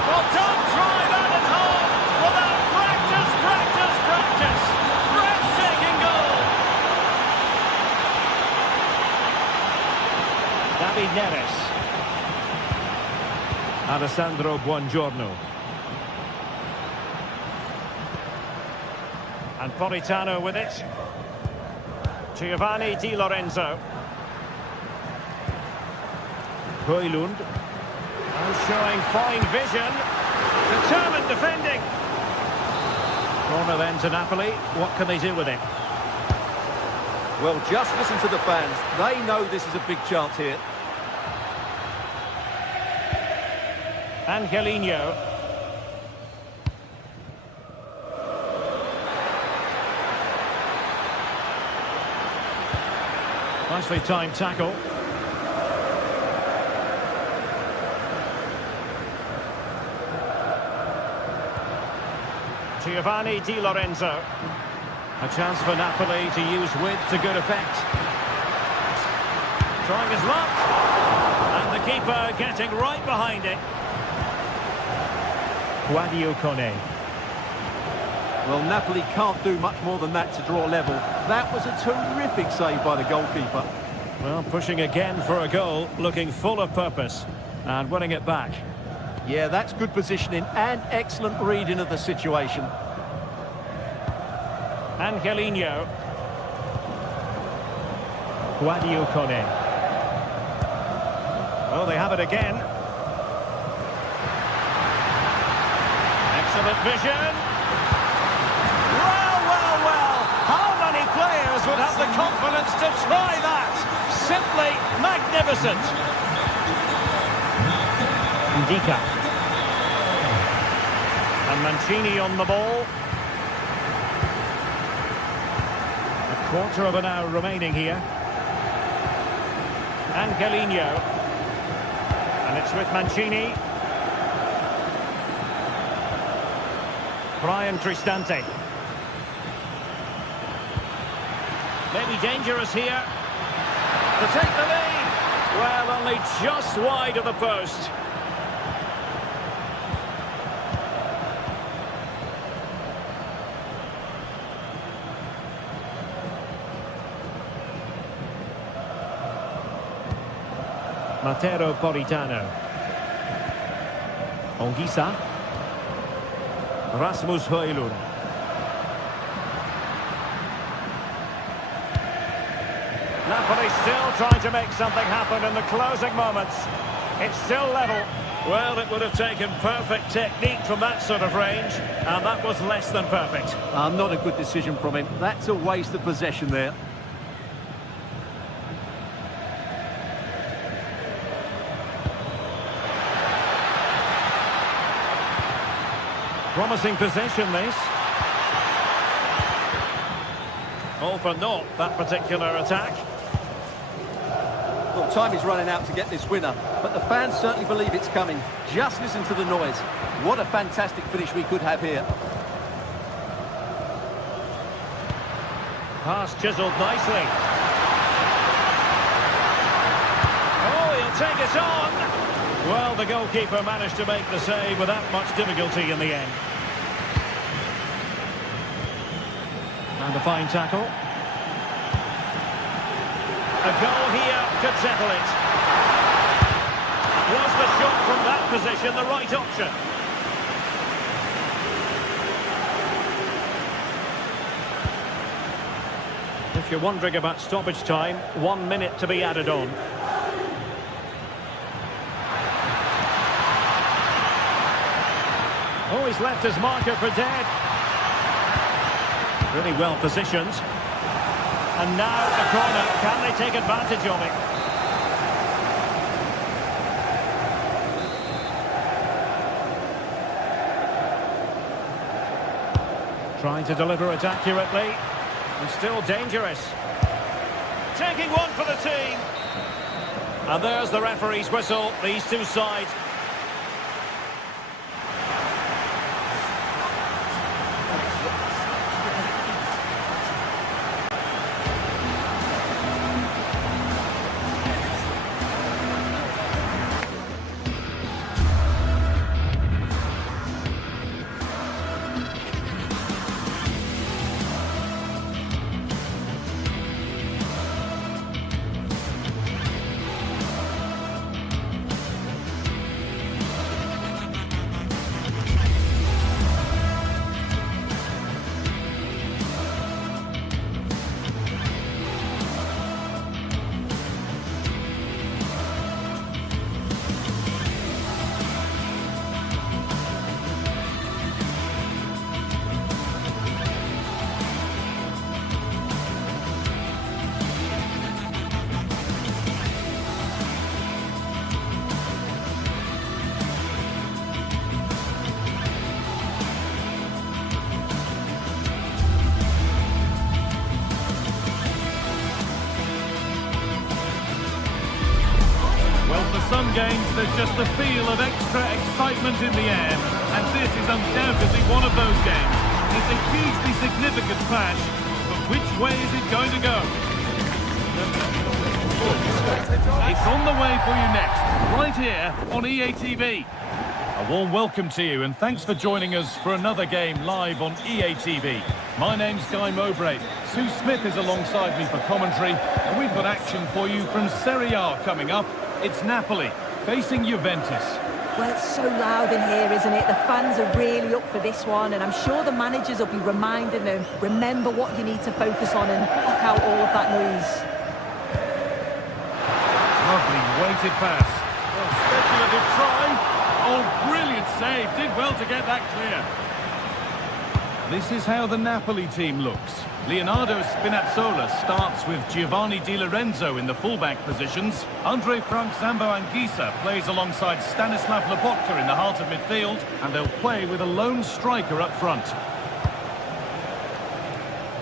Well, don't try that at home without practice, practice, practice! Breathtaking goal! David Neres. Alessandro Buongiorno. And Politano with it. Giovanni Di Lorenzo. Højlund. And showing fine vision. Determined defending. Corner then to Napoli. What can they do with it? Well, just listen to the fans. They know this is a big chance here. Angelino. Nicely timed tackle. Giovanni Di Lorenzo. A chance for Napoli to use width to good effect. Trying his luck. And the keeper getting right behind it. Guadio Kone. Well, Napoli can't do much more than that to draw level. That was a terrific save by the goalkeeper. Well, pushing again for a goal, looking full of purpose and winning it back. Yeah, that's good positioning and excellent reading of the situation. Angelino. Guadio Kone. Oh, they have it again. Excellent vision. Well. How many players would have the confidence to try that? Simply magnificent. Ndika. And Mancini on the ball. A quarter of an hour remaining here. Angelino. And it's with Mancini. Brian Cristante. Maybe dangerous here to take the lead. Well, only just wide of the post. Matteo Politano. Ongisa. Rasmus Højlund. Napoli still trying to make something happen in the closing moments. It's still level. Well, it would have taken perfect technique from that sort of range, and that was less than perfect. Not a good decision from him. That's a waste of possession there. Promising possession, this. All for naught, that particular attack. Well, time is running out to get this winner, but the fans certainly believe it's coming. Just listen to the noise. What a fantastic finish we could have here. Pass chiselled nicely. Oh, he'll take it on. Well, the goalkeeper managed to make the save without much difficulty in the end. And a fine tackle. A goal here could settle it. Was the shot from that position the right option? If you're wondering about stoppage time, 1 minute to be added on. Oh, he's left his marker for dead. Really well positioned. And now the corner. Can they take advantage of it? Trying to deliver it accurately. And still dangerous. Taking one for the team. And there's the referee's whistle. These two sides. Some games, there's just a feel of extra excitement in the air, and this is undoubtedly one of those games. It's a hugely significant clash, but which way is it going to go? It's on the way for you next, right here on EA TV. A warm welcome to you, and thanks for joining us for another game live on EA TV. My name's Guy Mowbray. Sue Smith is alongside me for commentary, and we've got action for you from Serie A coming up. It's Napoli facing Juventus. Well, it's so loud in here, isn't it? The fans are really up for this one, and I'm sure the managers will be reminding them, remember what you need to focus on and block out all of that noise. Lovely weighted pass. Well, speculative try. Oh, brilliant save. Did well to get that clear. This is how the Napoli team looks. Leonardo Spinazzola starts with Giovanni Di Lorenzo in the fullback positions. Andre Frank Zambo Anguissa plays alongside Stanislav Lobotka in the heart of midfield, and they'll play with a lone striker up front.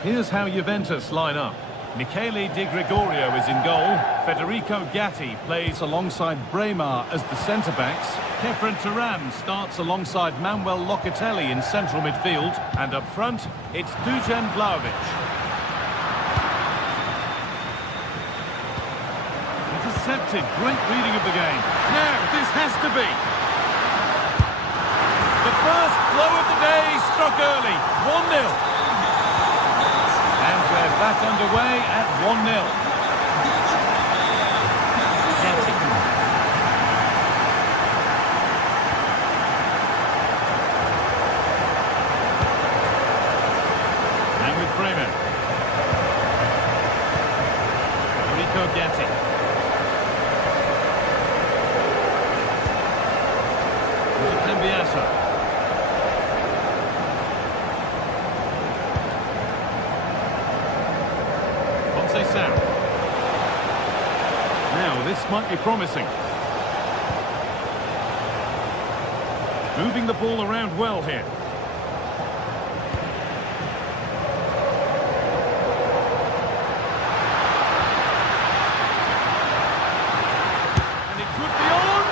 Here's how Juventus line up. Michele Di Gregorio is in goal. Federico Gatti plays alongside Braemar as the centre-backs. Kefren Turam starts alongside Manuel Locatelli in central midfield. And up front, it's Dusan Vlahovic. Intercepted. Great reading of the game. Now, this has to be. The first blow of the day struck early. 1-0. And we're back underway at 1-0. And with Bremen. Now, this might be promising. Moving the ball around well here. And it could be on!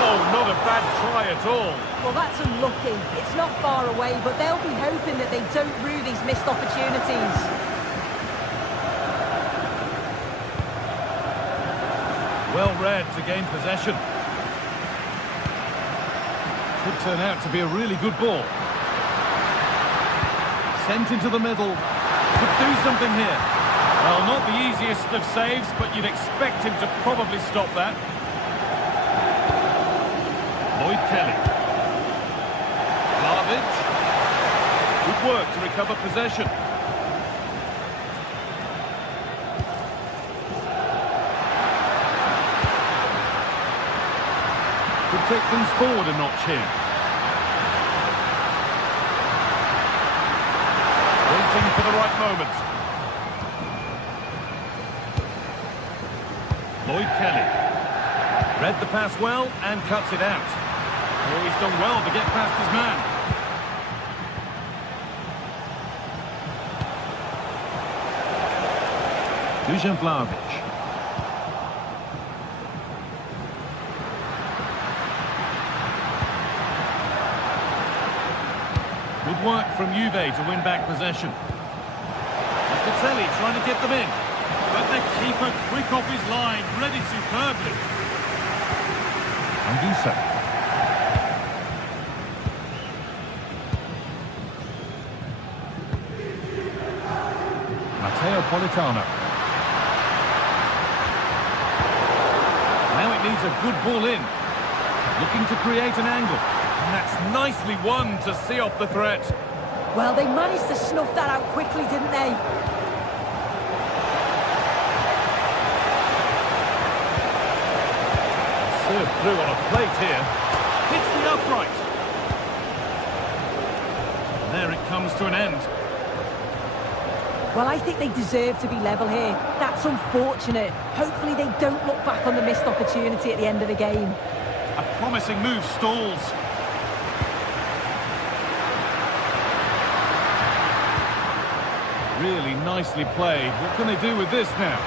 Oh, not a bad try at all. Well, that's unlucky. It's not far away, but they'll be hoping that they don't rue these missed opportunities. Well read to gain possession. Could turn out to be a really good ball. Sent into the middle. Could do something here. Well, not the easiest of saves, but you'd expect him to probably stop that. Lloyd Kelly. Vlahovic. Good work to recover possession. Could take things forward a notch here. Waiting for the right moment. Lloyd Kelly. Read the pass well and cuts it out. Oh, he's done well to get past his man. Dusan Vlahovic. Good work from Juve to win back possession. Locatelli trying to get them in. But the keeper quick off his line, read it superbly. Anguissa. Matteo Politano. Now it needs a good ball in. Looking to create an angle. And that's nicely won to see off the threat. Well, they managed to snuff that out quickly, didn't they? Served through on a plate here. Hits the upright. There it comes to an end. Well, I think they deserve to be level here. That's unfortunate. Hopefully they don't look back on the missed opportunity at the end of the game. A promising move stalls. Really nicely played. What can they do with this now?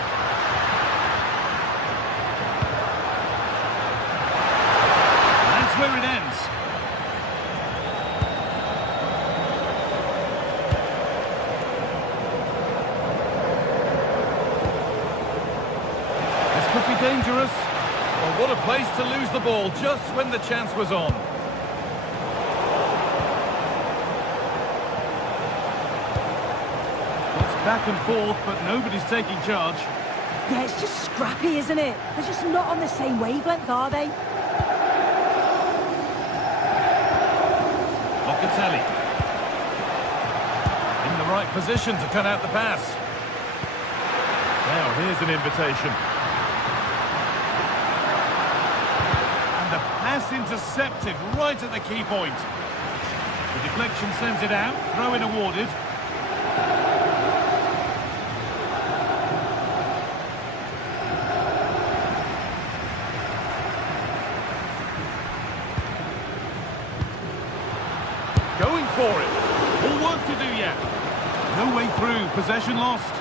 That's where it ends. This could be dangerous. Well, what a place to lose the ball just when the chance was on. Back and forth, but nobody's taking charge. Yeah, it's just scrappy, isn't it? They're just not on the same wavelength, are they? Locatelli. In the right position to cut out the pass. Now, here's an invitation. And the pass intercepted right at the key point. The deflection sends it out, throw-in awarded. Going for it. More work to do yet. No way through. Possession lost.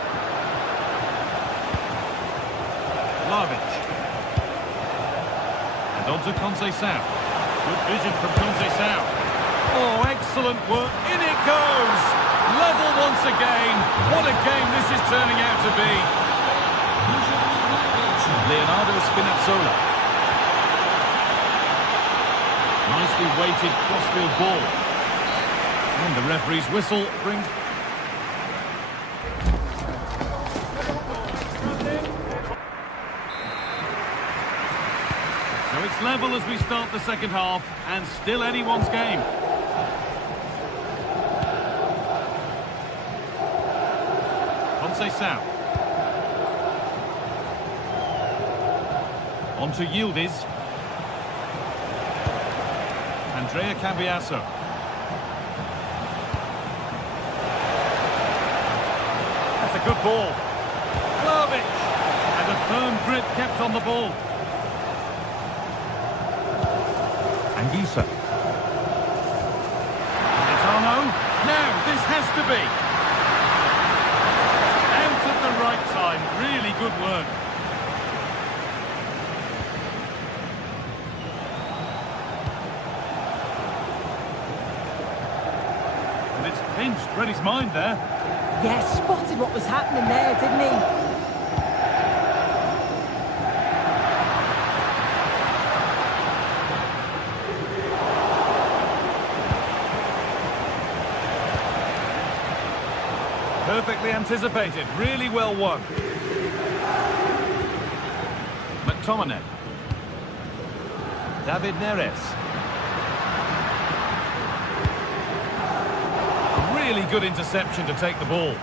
Vlahovic. And on to Conceição. Good vision from Conceição. Oh, excellent work. In it goes. Level once again. What a game this is turning out to be. Leonardo Spinazzola. Nicely weighted crossfield ball. And the referee's whistle brings... So it's level as we start the second half, and still anyone's game. Conceição. On to Yildiz. Andrea Cambiasso. That's a good ball. Vlahovic. And a firm grip kept on the ball. Anguissa. Etano. Now, this has to be. Out at the right time. Really good work. And it's pinched. Read his mind there. Yeah, spotted what was happening there, didn't he? Perfectly anticipated, really well won. McTominay. David Neres. A really good interception to take the ball.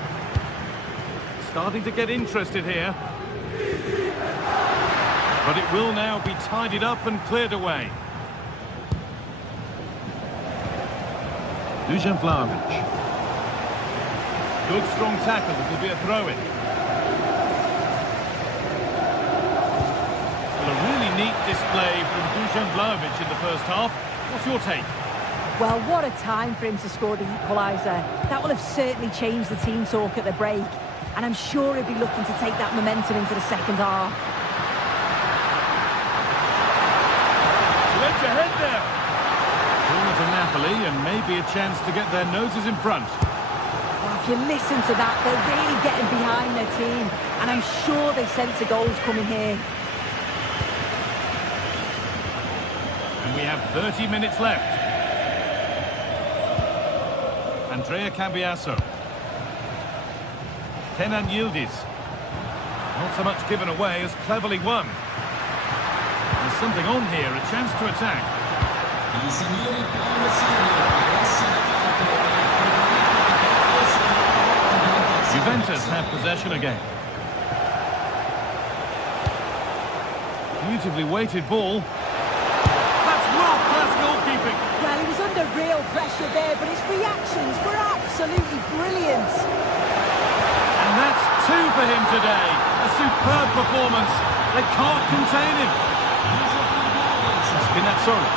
Starting to get interested here. But it will now be tidied up and cleared away. Dusan Vlahovic. Good strong tackle, it will be a throw-in. Well, a really neat display from Dusan Vlahovic in the first half. What's your take? Well, what a time for him to score the equaliser. That will have certainly changed the team talk at the break. And I'm sure he'll be looking to take that momentum into the second half. So edge ahead there. Corner to Napoli and maybe a chance to get their noses in front. Well, if you listen to that, they're really getting behind their team. And I'm sure they sense the goals coming here. And we have 30 minutes left. Andrea Cambiasso. Kenan Yildiz. Not so much given away as cleverly won. There's something on here, a chance to attack. Juventus have possession again. Beautifully weighted ball. That's world-class goalkeeping. Well, he was under real pressure there, but his reactions were absolutely brilliant. And that's two for him today. A superb performance. They can't contain him. Spinazzola.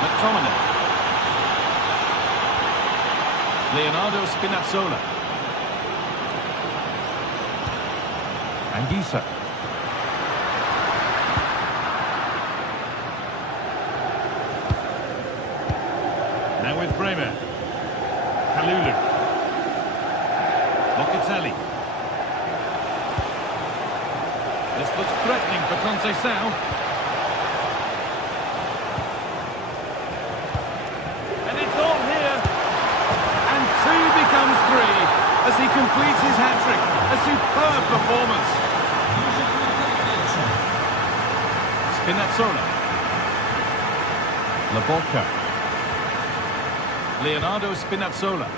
McTominay. Leonardo Spinazzola. Anguissa. Now with Bremer. Kalulu. Locatelli. This looks threatening for Conceição. And it's on here. And two becomes three as he completes his hat-trick. A superb performance. Spinazzola. Lobotka. Leonardo Spinazzola.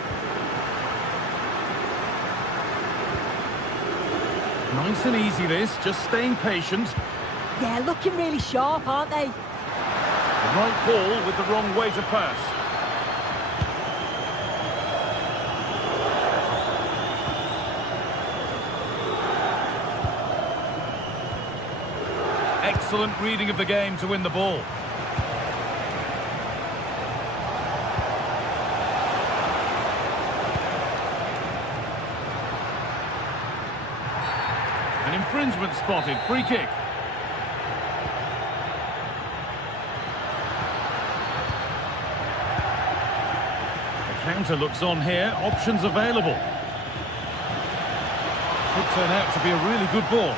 Nice and easy this, just staying patient. Yeah, looking really sharp, aren't they? The right ball with the wrong way to pass. Excellent reading of the game to win the ball. An infringement spotted, free kick. The counter looks on here, options available. Could turn out to be a really good ball.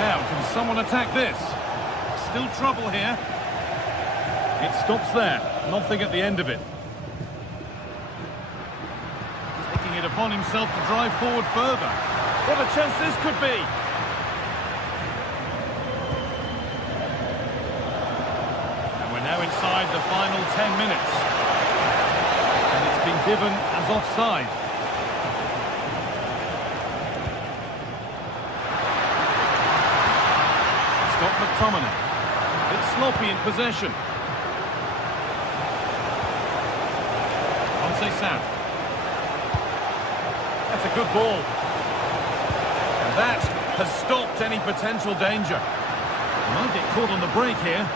Now, can someone attack this? Still trouble here. It stops there, nothing at the end of it. Taking it upon himself to drive forward further. What a chance this could be! And we're now inside the final 10 minutes. And it's been given as offside. Scott McTominay. It's sloppy in possession. Conceição. That's a good ball. And that has stopped any potential danger. Might get caught on the break here.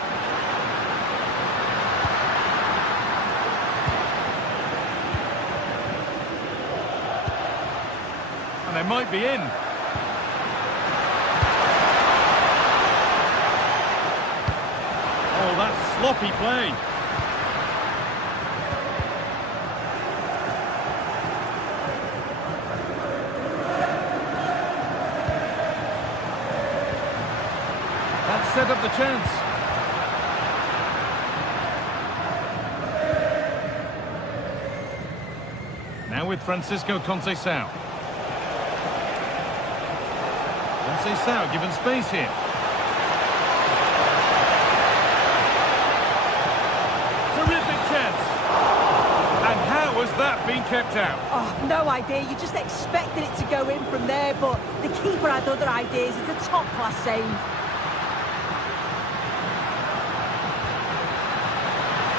And they might be in. Oh, that's sloppy play. That set up the chance. Now with Francisco Conceição. Conceição given space here. Terrific chance. And how has that been kept out? Oh, no idea. You just expected it to go in from there, but the keeper had other ideas. It's a top-class save.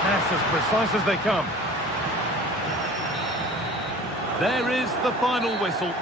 That's as precise as they come. There is the final whistle.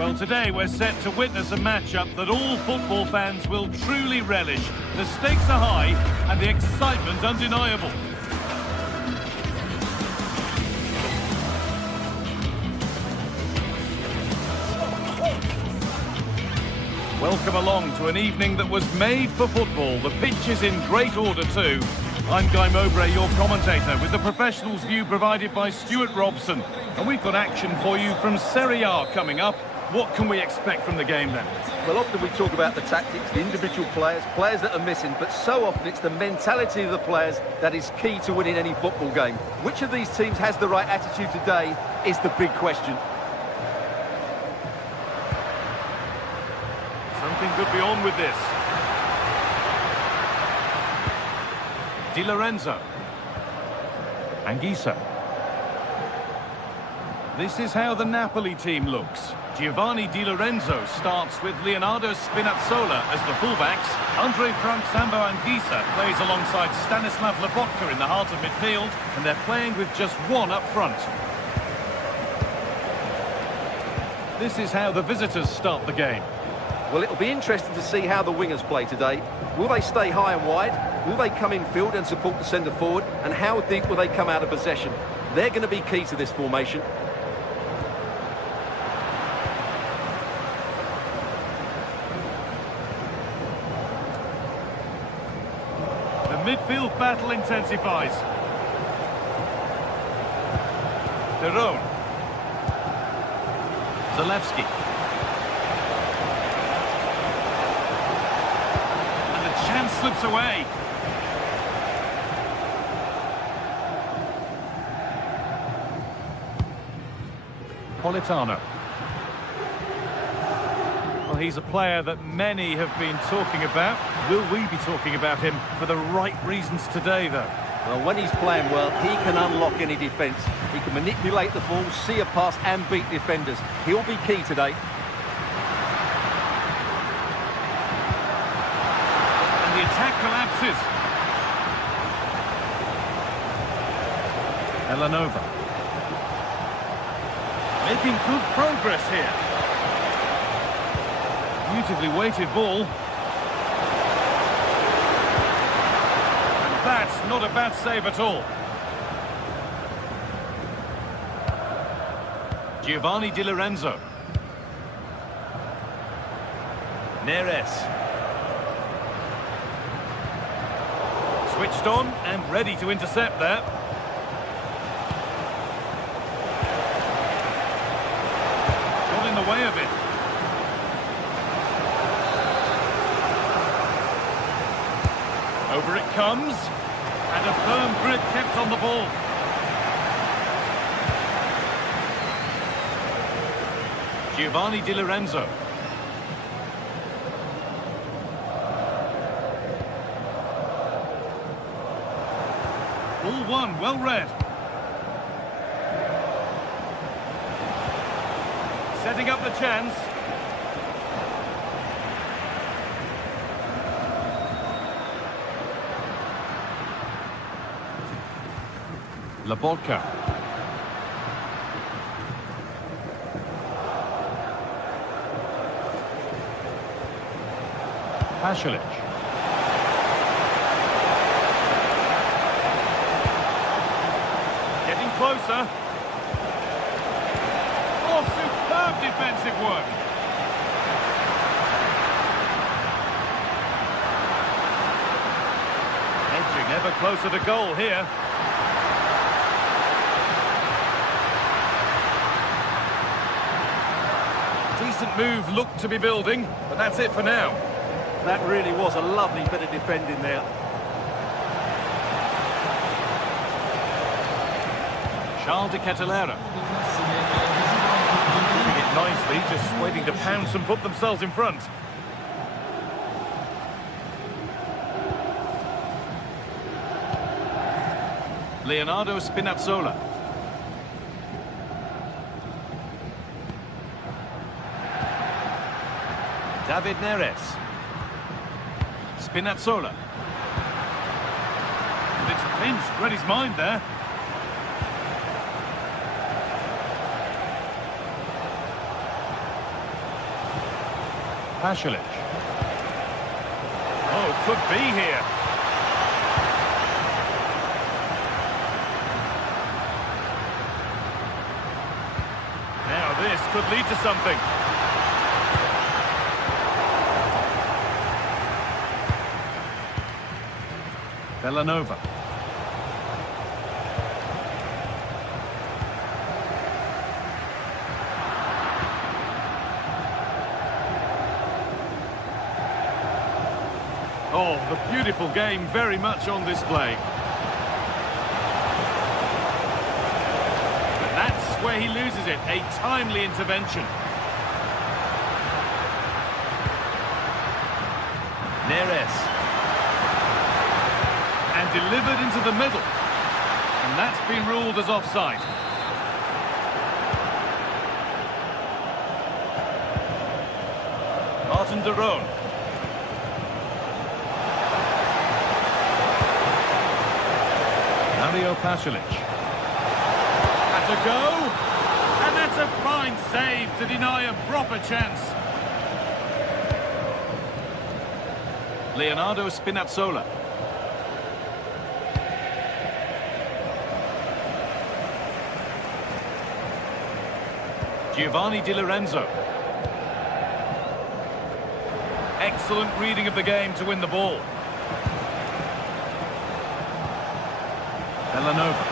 Well, today we're set to witness a matchup that all football fans will truly relish. The stakes are high and the excitement undeniable. Welcome along to an evening that was made for football. The pitch is in great order too. I'm Guy Mowbray, your commentator, with the professionals' view provided by Stuart Robson. And we've got action for you from Serie A coming up. What can we expect from the game then? Well, often we talk about the tactics, the individual players that are missing, but so often it's the mentality of the players that is key to winning any football game. Which of these teams has the right attitude today is the big question. Something could be on with this. Di Lorenzo. Anguissa. This is how the Napoli team looks. Giovanni Di Lorenzo starts with Leonardo Spinazzola as the fullbacks. Andre Frank Sambo Anguissa plays alongside Stanislav Lobotka in the heart of midfield, and they're playing with just one up front. This is how the visitors start the game. Well, it'll be interesting to see how the wingers play today. Will they stay high and wide? Will they come in field and support the centre forward? And how deep will they come out of possession? They're going to be key to this formation. The midfield battle intensifies. De Roon. Zalewski. Chance slips away. Politano. Well, he's a player that many have been talking about. Will we be talking about him for the right reasons today, though? Well, when he's playing well, he can unlock any defence. He can manipulate the ball, see a pass and beat defenders. He'll be key today. The attack collapses. Elanova. Making good progress here. Beautifully weighted ball. And that's not a bad save at all. Giovanni Di Lorenzo. Neres. Switched on and ready to intercept there. Got in the way of it. Over it comes. And a firm grip kept on the ball. Giovanni Di Lorenzo. Ball one, well read. Setting up the chance. Lobotka. Pasalic. Closer. Oh, superb defensive work. Edging ever closer to goal here. Decent move looked to be building, but that's it for now. That really was a lovely bit of defending there. Charles de Ketelera. Doing it nicely, just waiting to pounce and put themselves in front. Leonardo Spinazzola. David Neres. Spinazzola. And it's pinched, read his mind there. Pasalic. Oh, could be here. Now this could lead to something. Villanova. Oh, the beautiful game very much on display. And that's where he loses it, a timely intervention. Neres. And delivered into the middle. And that's been ruled as offside. Martin de Roon. Mario Pasalic. That's a go. And that's a fine save to deny a proper chance. Leonardo Spinazzola. Giovanni Di Lorenzo. Excellent reading of the game to win the ball. Villanova.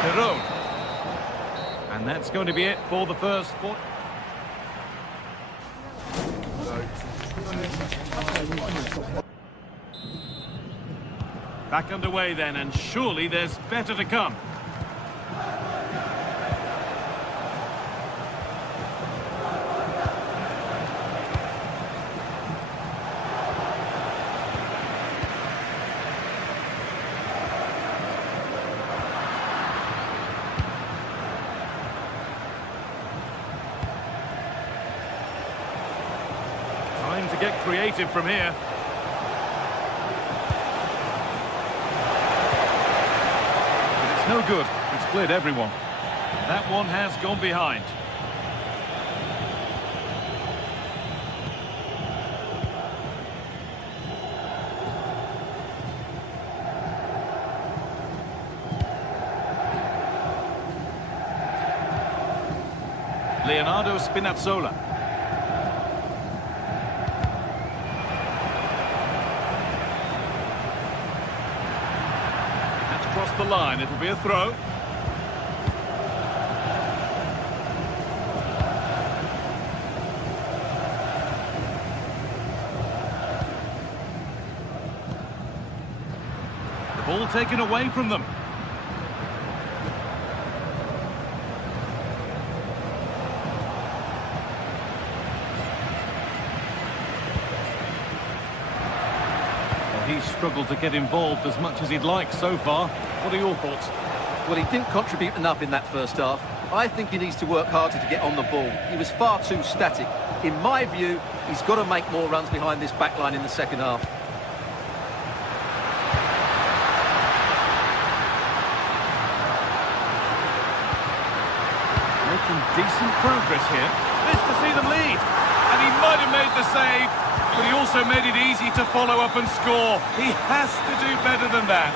Perron. And that's going to be it for the first foot. Back underway then, and surely there's better to come. Time to get creative from here. But it's no good. It's cleared everyone. That one has gone behind. Leonardo Spinazzola. Across the line, it'll be a throw. The ball taken away from them. He's struggled to get involved as much as he'd like so far. What are your thoughts? Well, he didn't contribute enough in that first half. I think he needs to work harder to get on the ball. He was far too static. In my view, he's got to make more runs behind this back line in the second half. Making decent progress here. This to see them lead. And he might have made the save, but he also made it easy to follow up and score. He has to do better than that.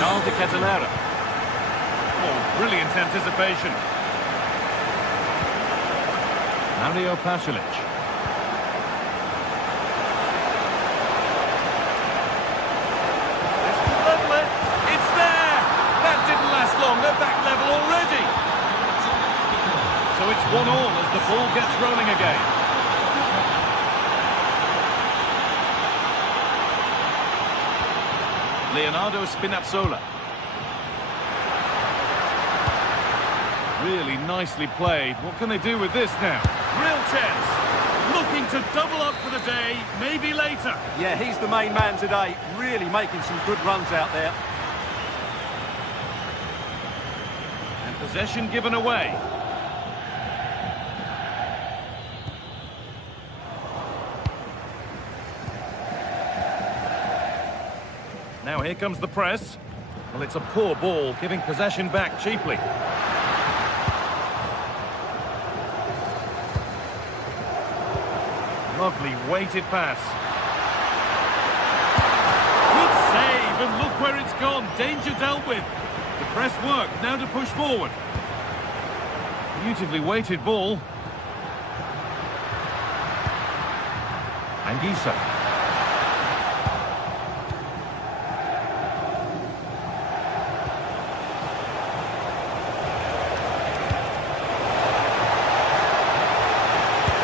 Charles de Ketelera. Oh, brilliant anticipation. Mario Pasalic. This could level it. It's there. That didn't last long. They're back level already. So it's 1-1 as the ball gets rolling again. Leonardo Spinazzola. Really nicely played. What can they do with this now? Real chance. Looking to double up for the day, maybe later. Yeah, he's the main man today. Really making some good runs out there. And possession given away. Now here comes the press. Well, it's a poor ball, giving possession back cheaply. Lovely weighted pass. Good save, and look where it's gone. Danger dealt with. The press worked, now to push forward. Beautifully weighted ball. Anguissa.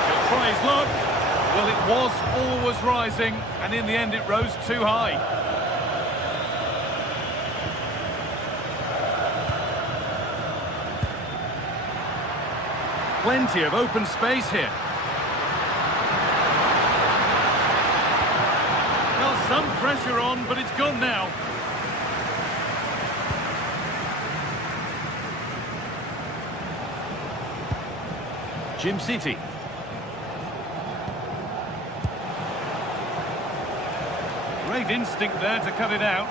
He'll try his luck. Well, it was always rising, and in the end it rose too high. Plenty of open space here. Well, some pressure on, but it's gone now. Jim City. Great instinct there to cut it out.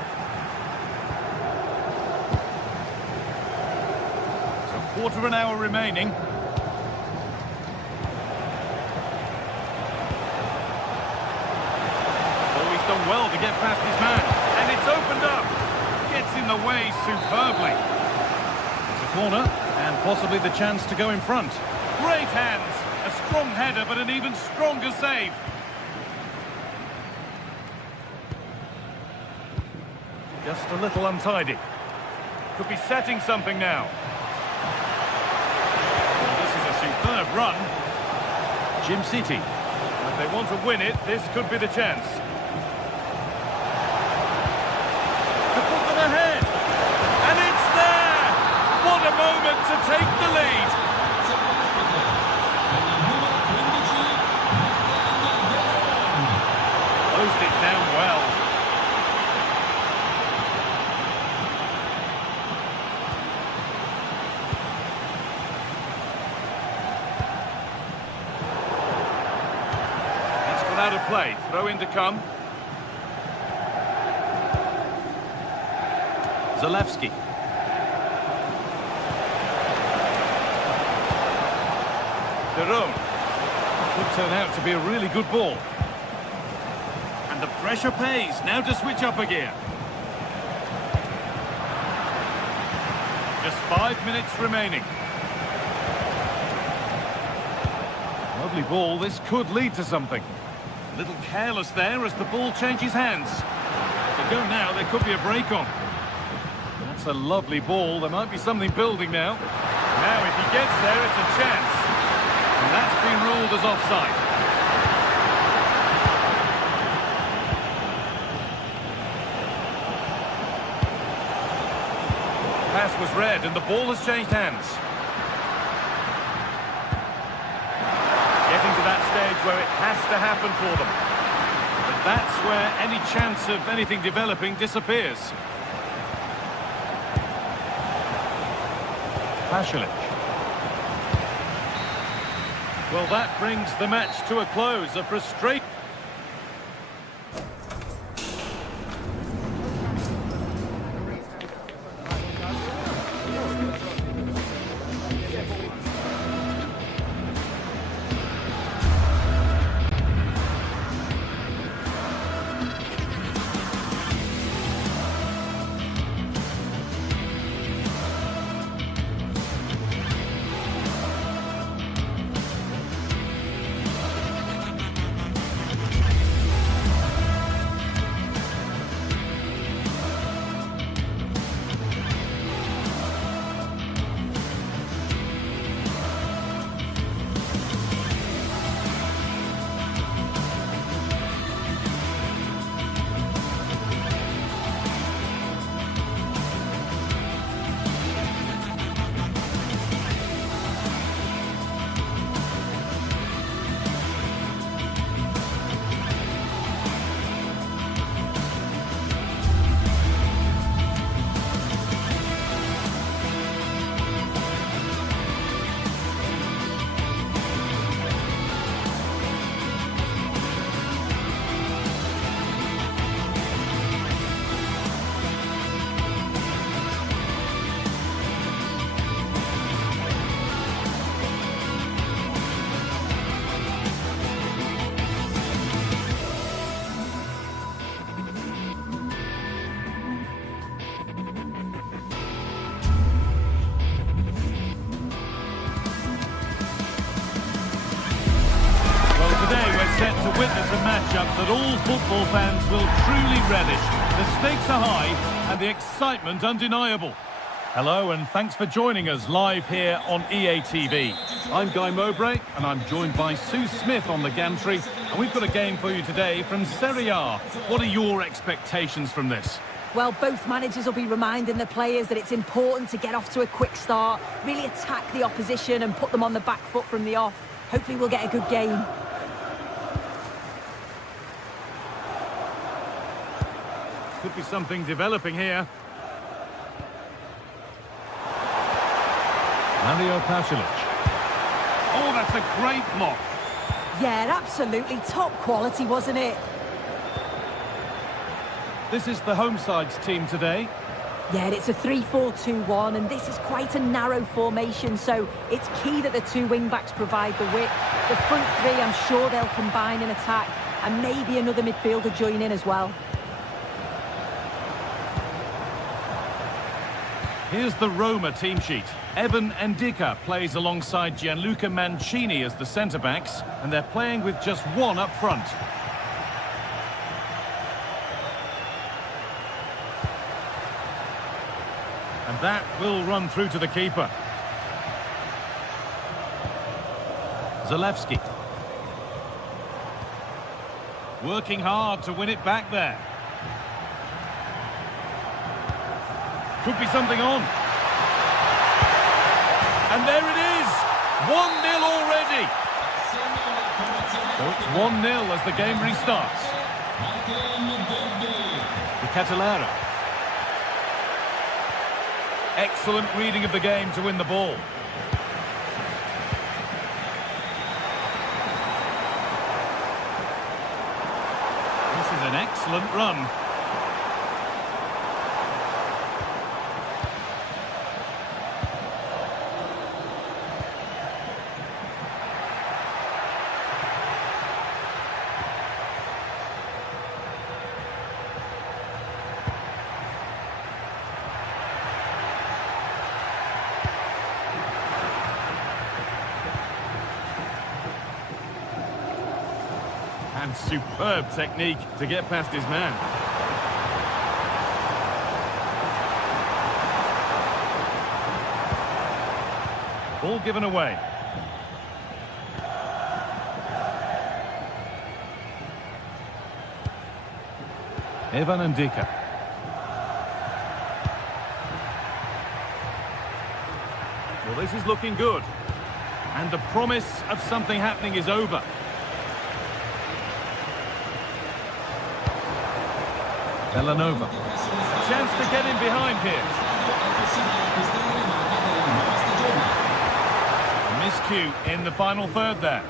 So quarter of an hour remaining. Done well to get past his man, and it's opened up. Gets in the way superbly. It's a corner, and possibly the chance to go in front. Great hands, a strong header, but an even stronger save. Just a little untidy. Could be setting something now. Well, this is a superb run. Jim City. If they want to win it, this could be the chance. Ahead, and it's there. What a moment to take the lead. Closed it down well. That's gone out of play. Throw in to come. Zalewski. Derone. Could turn out to be a really good ball. And the pressure pays. Now to switch up again. Just 5 minutes remaining. Lovely ball. This could lead to something. A little careless there as the ball changes hands. If they go now, there could be a break on. That's a lovely ball. There might be something building now. Now, if he gets there, it's a chance. And that's been ruled as offside. Pass was read, and the ball has changed hands. Getting to that stage where it has to happen for them. But that's where any chance of anything developing disappears. Pasalic. Well, that brings the match to a close. A frustrating... set to witness a matchup that all football fans will truly relish. The stakes are high and the excitement undeniable. Hello and thanks for joining us live here on EA TV. I'm Guy Mowbray and I'm joined by Sue Smith on the gantry, and we've got a game for you today from Serie A. What are your expectations from this? Well, both managers will be reminding the players that it's important to get off to a quick start, really attack the opposition and put them on the back foot from the off. Hopefully we'll get a good game. Could be something developing here. Mario Pasalic. Oh, that's a great block. Yeah, absolutely top quality, wasn't it? This is the home side's team today. Yeah, it's a 3-4-2-1, and this is quite a narrow formation, so it's key that the two wing-backs provide the width. The front three, I'm sure they'll combine in attack, and maybe another midfielder join in as well. Here's the Roma team sheet. Evan Ndika plays alongside Gianluca Mancini as the centre-backs, and they're playing with just one up front. And that will run through to the keeper. Zalewski. Working hard to win it back there. Could be something on. And there it is! 1-0 already! So it's 1-0 as the game restarts. The Catalara. Excellent reading of the game to win the ball. This is an excellent run. And superb technique to get past his man. Ball given away. Evan Ndika. Well, this is looking good. And the promise of something happening is over. Villanova. Chance to get in behind here. Miscue in the final third there.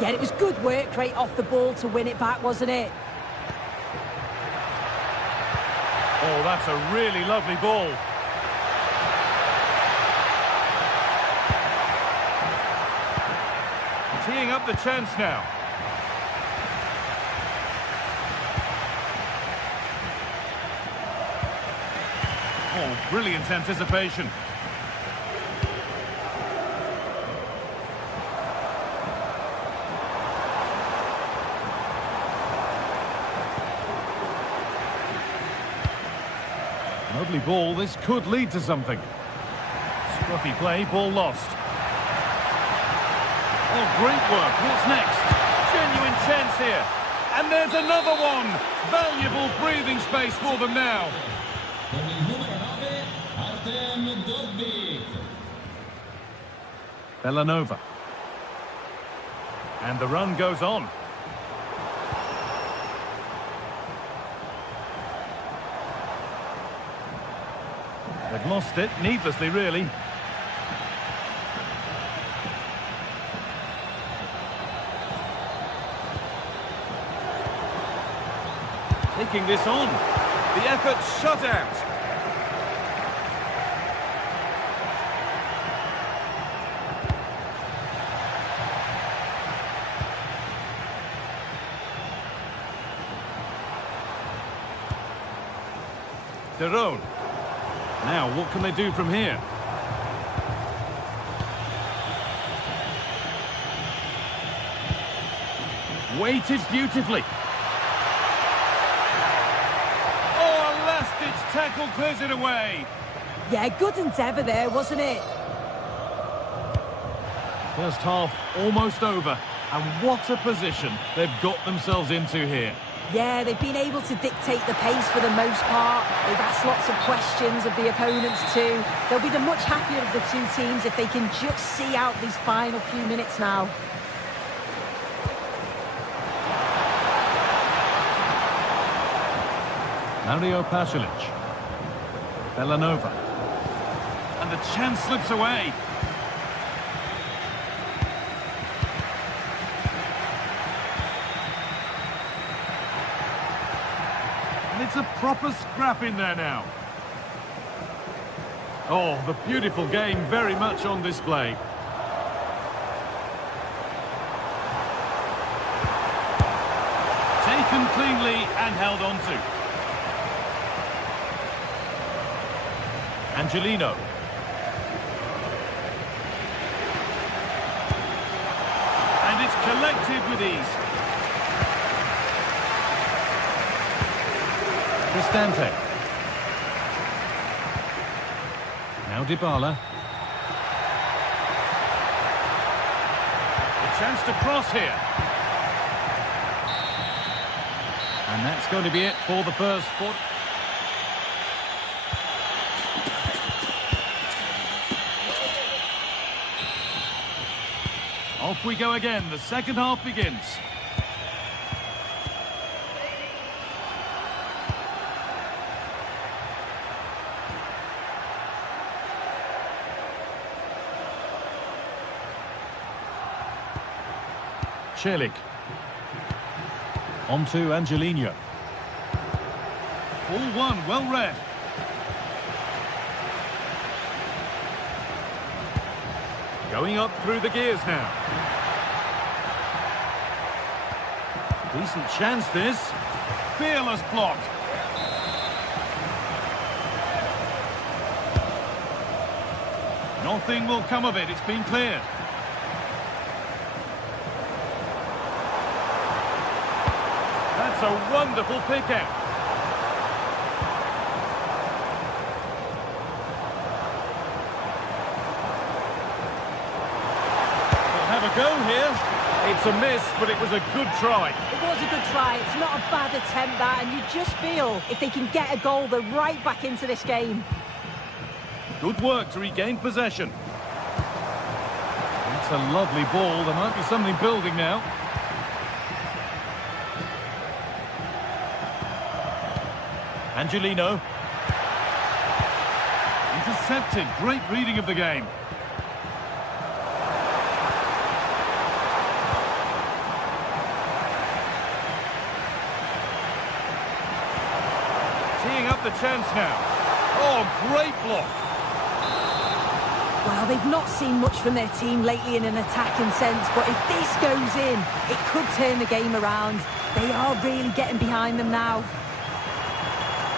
Yeah, it was good work right off the ball to win it back, wasn't it? Oh, that's a really lovely ball. Teeing up the chance now. Oh, brilliant anticipation. Lovely ball, this could lead to something. Scruffy play, ball lost. Oh, great work, what's next? Genuine chance here. And there's another one. Valuable breathing space for them now. Villanova. And the run goes on. They've lost it, needlessly really. Taking this on. The effort shut out. Derone. Now, what can they do from here? Weighted beautifully. Oh, a last-ditch tackle clears it away. Yeah, good endeavour there, wasn't it? First half almost over. And what a position they've got themselves into here. Yeah, they've been able to dictate the pace for the most part. They've asked lots of questions of the opponents too. They'll be the much happier of the two teams if they can just see out these final few minutes now. Mario Pasalic. Bellanova. And the chance slips away. And it's a proper scrap in there now. Oh, the beautiful game very much on display. Taken cleanly and held on to. Angelino. And it's collected with ease. Cristante. Now Dybala. A chance to cross here. And that's going to be it for the first 40. Off we go again. The second half begins. Celik. On to Angelino. Ball one, well read. Going up through the gears now. Decent chance this. Fearless block. Nothing will come of it, it's been cleared. That's a wonderful pick out. Go here. It's a miss, but it was a good try. It was a good try. It's not a bad attempt, that, and you just feel if they can get a goal, they're right back into this game. Good work to regain possession. It's a lovely ball. There might be something building now. Angelino. Intercepted. Great reading of the game. Teeing up the chance now. Oh, great block. Well, they've not seen much from their team lately in an attacking sense, but if this goes in, it could turn the game around. They are really getting behind them now.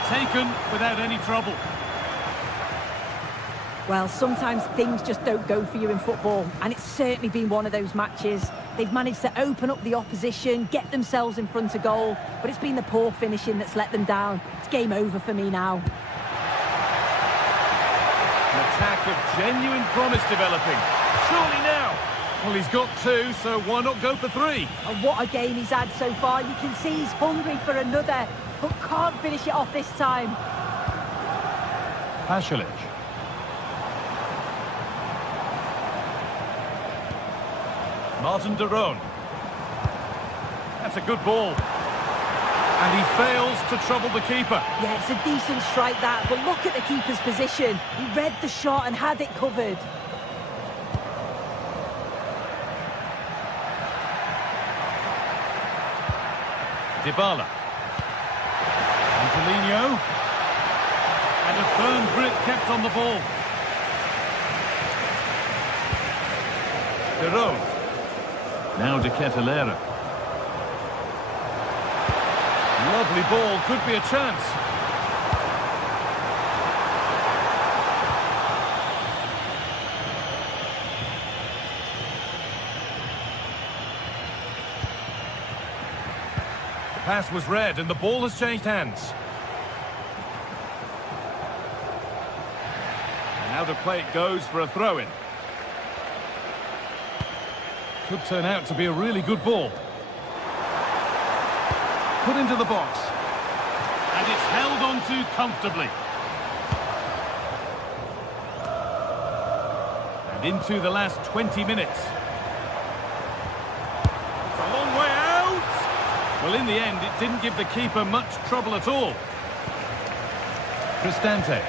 Taken without any trouble. Well, sometimes things just don't go for you in football, and it's certainly been one of those matches. They've managed to open up the opposition, get themselves in front of goal, but it's been the poor finishing that's let them down. It's game over for me now. An attack of genuine promise developing. Surely now. Well, he's got two, so why not go for three? And what a game he's had so far. You can see he's hungry for another, but can't finish it off this time. Pasalic. Martin de Roon. That's a good ball. And he fails to trouble the keeper. Yeah, it's a decent strike that, but look at the keeper's position. He read the shot and had it covered. Dybala. Angelino. And a firm grip kept on the ball. De Roon. Now De Ketelaere. Lovely ball, could be a chance. pass was read and the ball has changed hands. And out of play it goes for a throw-in. Could turn out to be a really good ball. Put into the box. And it's held on to comfortably. And into the last 20 minutes. It's a long way out! Well, in the end, it didn't give the keeper much trouble at all. Cristante.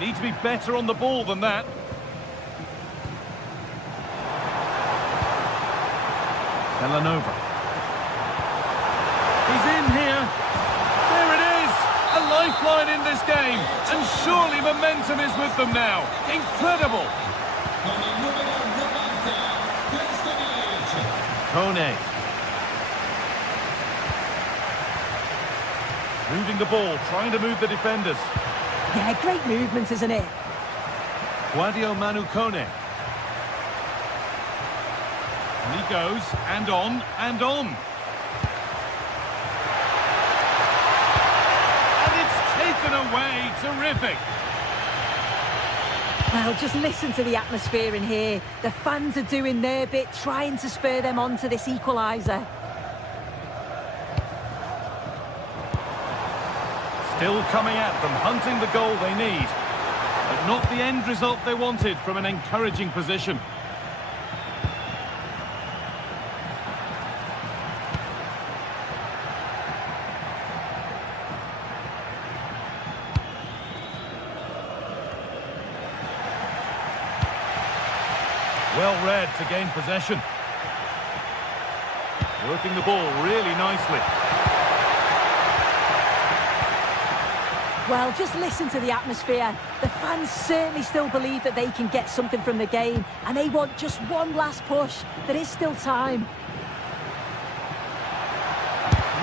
Need to be better on the ball than that. Villanova. He's in here. There it is! A lifeline in this game. And surely momentum is with them now. Incredible! Kone. Moving the ball, trying to move the defenders. Yeah, great movement, isn't it? Guadio Manu Kone. And he goes, and on, and on. And it's taken away. Terrific. Well, just listen to the atmosphere in here. The fans are doing their bit, trying to spur them on to this equaliser. Still coming at them, hunting the goal they need. But not the end result they wanted from an encouraging position. Well read to gain possession. Working the ball really nicely. Well, just listen to the atmosphere. The fans certainly still believe that they can get something from the game, and they want just one last push. There is still time.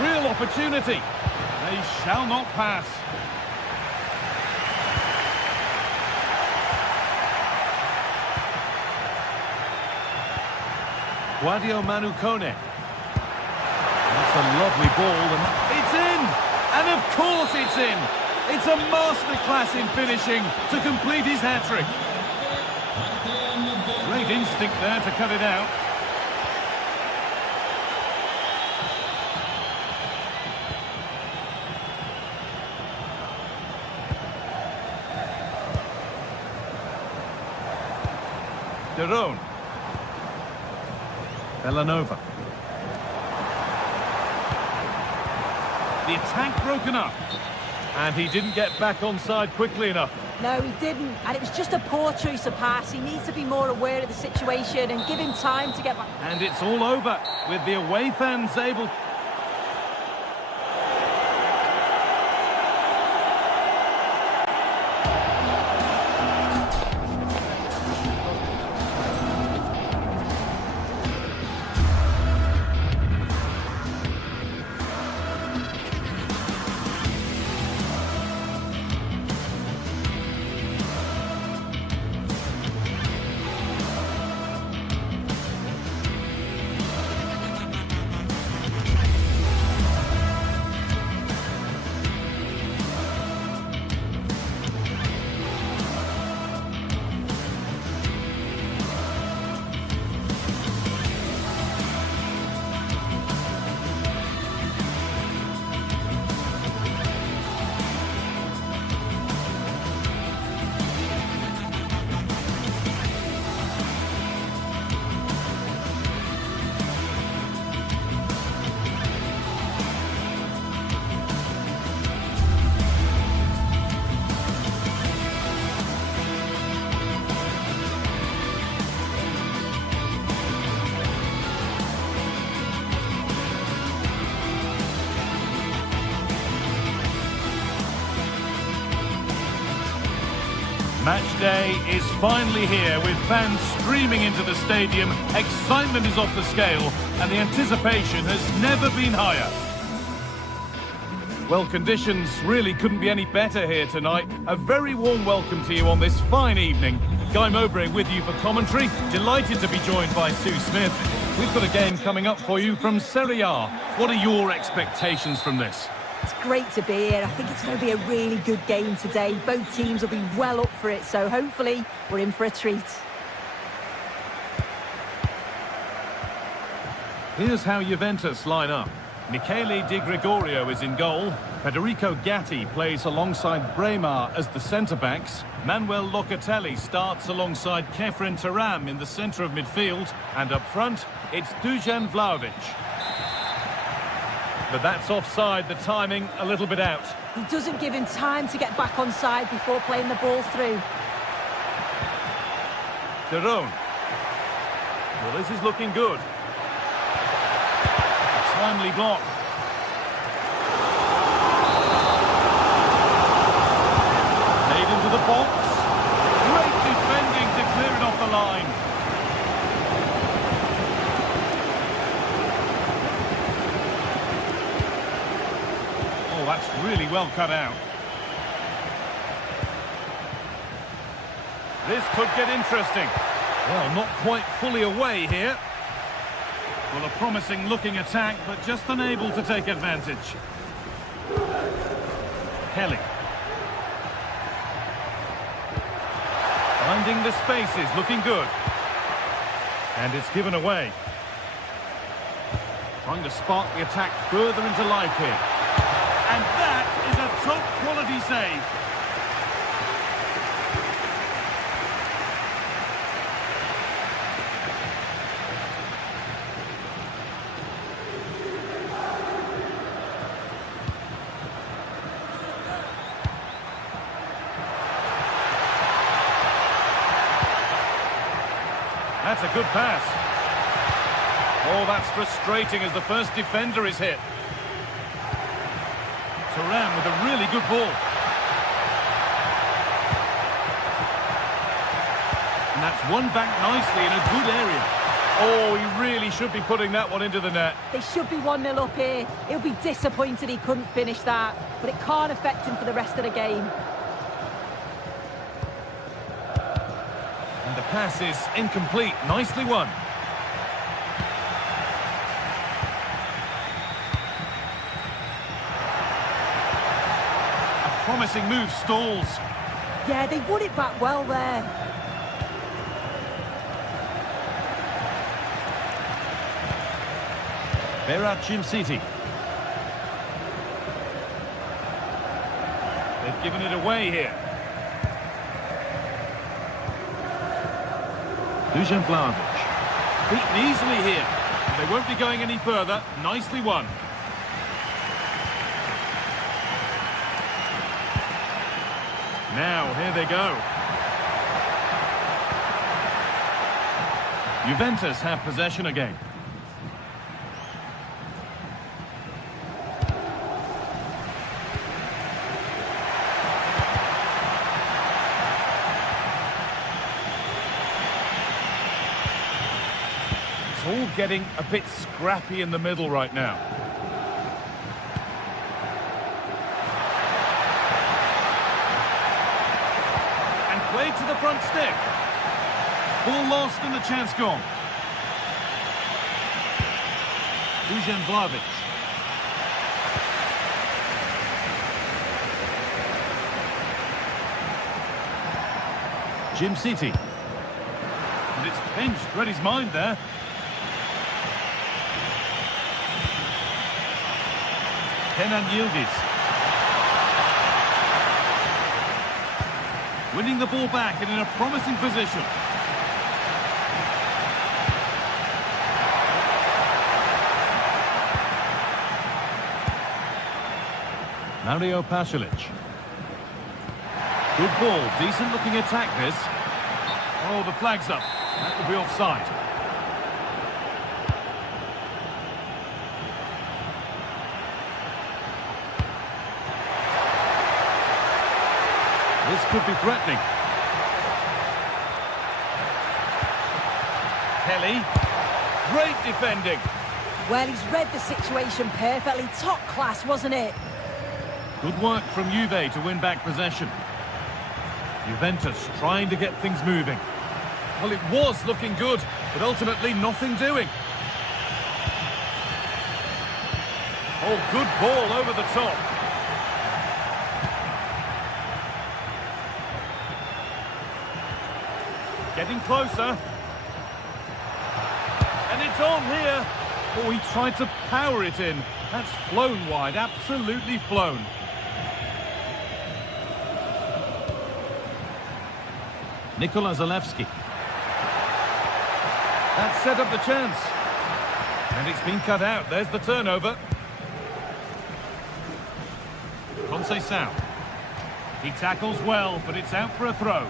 Real opportunity. They shall not pass. Guadio Manu Kone. That's a lovely ball, and it's in! And of course it's in! It's a masterclass in finishing to complete his hat-trick. Great instinct there to cut it out. Derone. Villanova. The attack broken up. And he didn't get back onside quickly enough. No, he didn't. And it was just a poor choice of pass. He needs to be more aware of the situation and give him time to get back. And it's all over with the away fans able... Match day is finally here with fans streaming into the stadium. Excitement is off the scale and the anticipation has never been higher. Well, conditions really couldn't be any better here tonight. A very warm welcome to you on this fine evening. Guy Mowbray with you for commentary. Delighted to be joined by Sue Smith. We've got a game coming up for you from Serie A. What are your expectations from this? It's great to be here. I think it's going to be a really good game today. Both teams will be well up for it, so hopefully we're in for a treat. Here's how Juventus line up. Michele Di Gregorio is in goal. Federico Gatti plays alongside Bremer as the centre-backs. Manuel Locatelli starts alongside Kefren Turam in the centre of midfield. And up front, it's Dusan Vlahovic. But that's offside, the timing a little bit out. He doesn't give him time to get back on side before playing the ball through. De Roon. Well, this is looking good. Timely block. Made into the box. Great defending to clear it off the line. Oh, that's really well cut out. This could get interesting. Well, not quite fully away here. Well, a promising looking attack, but just unable to take advantage. Kelly. Finding the spaces, looking good. And it's given away. Trying to spark the attack further into life here. And that is a top quality save. That's a good pass. Oh, that's frustrating as the first defender is hit. Turam with a really good ball. And that's won back nicely in a good area. Oh, he really should be putting that one into the net. They should be 1-0 up here. He'll be disappointed he couldn't finish that, but it can't affect him for the rest of the game. The pass is incomplete. Nicely won. A promising move stalls. Yeah, they won it back well there. Berat City. They've given it away here. Dusan Vlahovic. Beaten easily here. They won't be going any further. Nicely won. Now, here they go. Juventus have possession again. All getting a bit scrappy in the middle right now. And played to the front stick. Ball lost and the chance gone. Dusan Vlahovic. City. And it's pinched, read his mind there. Kenan Yildiz. Winning the ball back and in a promising position. Mario Pasalic. Good ball, decent looking attack this. Oh, the flag's up. That will be offside. This could be threatening. Kelly. Great defending. Well, he's read the situation perfectly. Top class, wasn't it? Good work from Juve to win back possession. Juventus trying to get things moving. Well, it was looking good, but ultimately nothing doing. Oh, good ball over the top. Getting closer. And it's on here. Oh, he tried to power it in. That's flown wide, absolutely flown. Nikola Zalewski. That set up the chance. And it's been cut out. There's the turnover. Conceição. He tackles well, but it's out for a throw.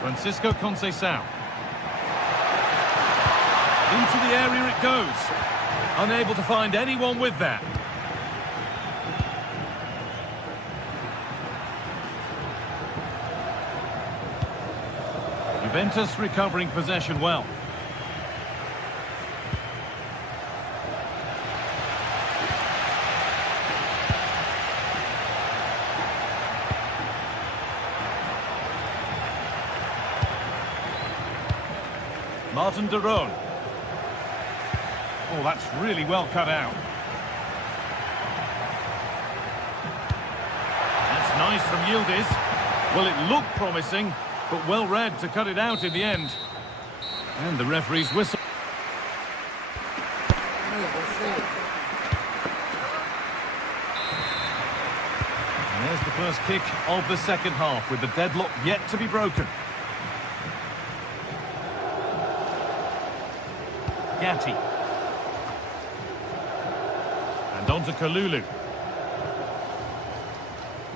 Francisco Conceição. Into the area it goes. Unable to find anyone with that. Juventus recovering possession well. Martin de Roon. Oh, that's really well cut out. That's nice from Yildiz. Well, it looked promising, but well read to cut it out in the end. And the referee's whistle. And there's the first kick of the second half, with the deadlock yet to be broken. Gatti. And on to Kalulu.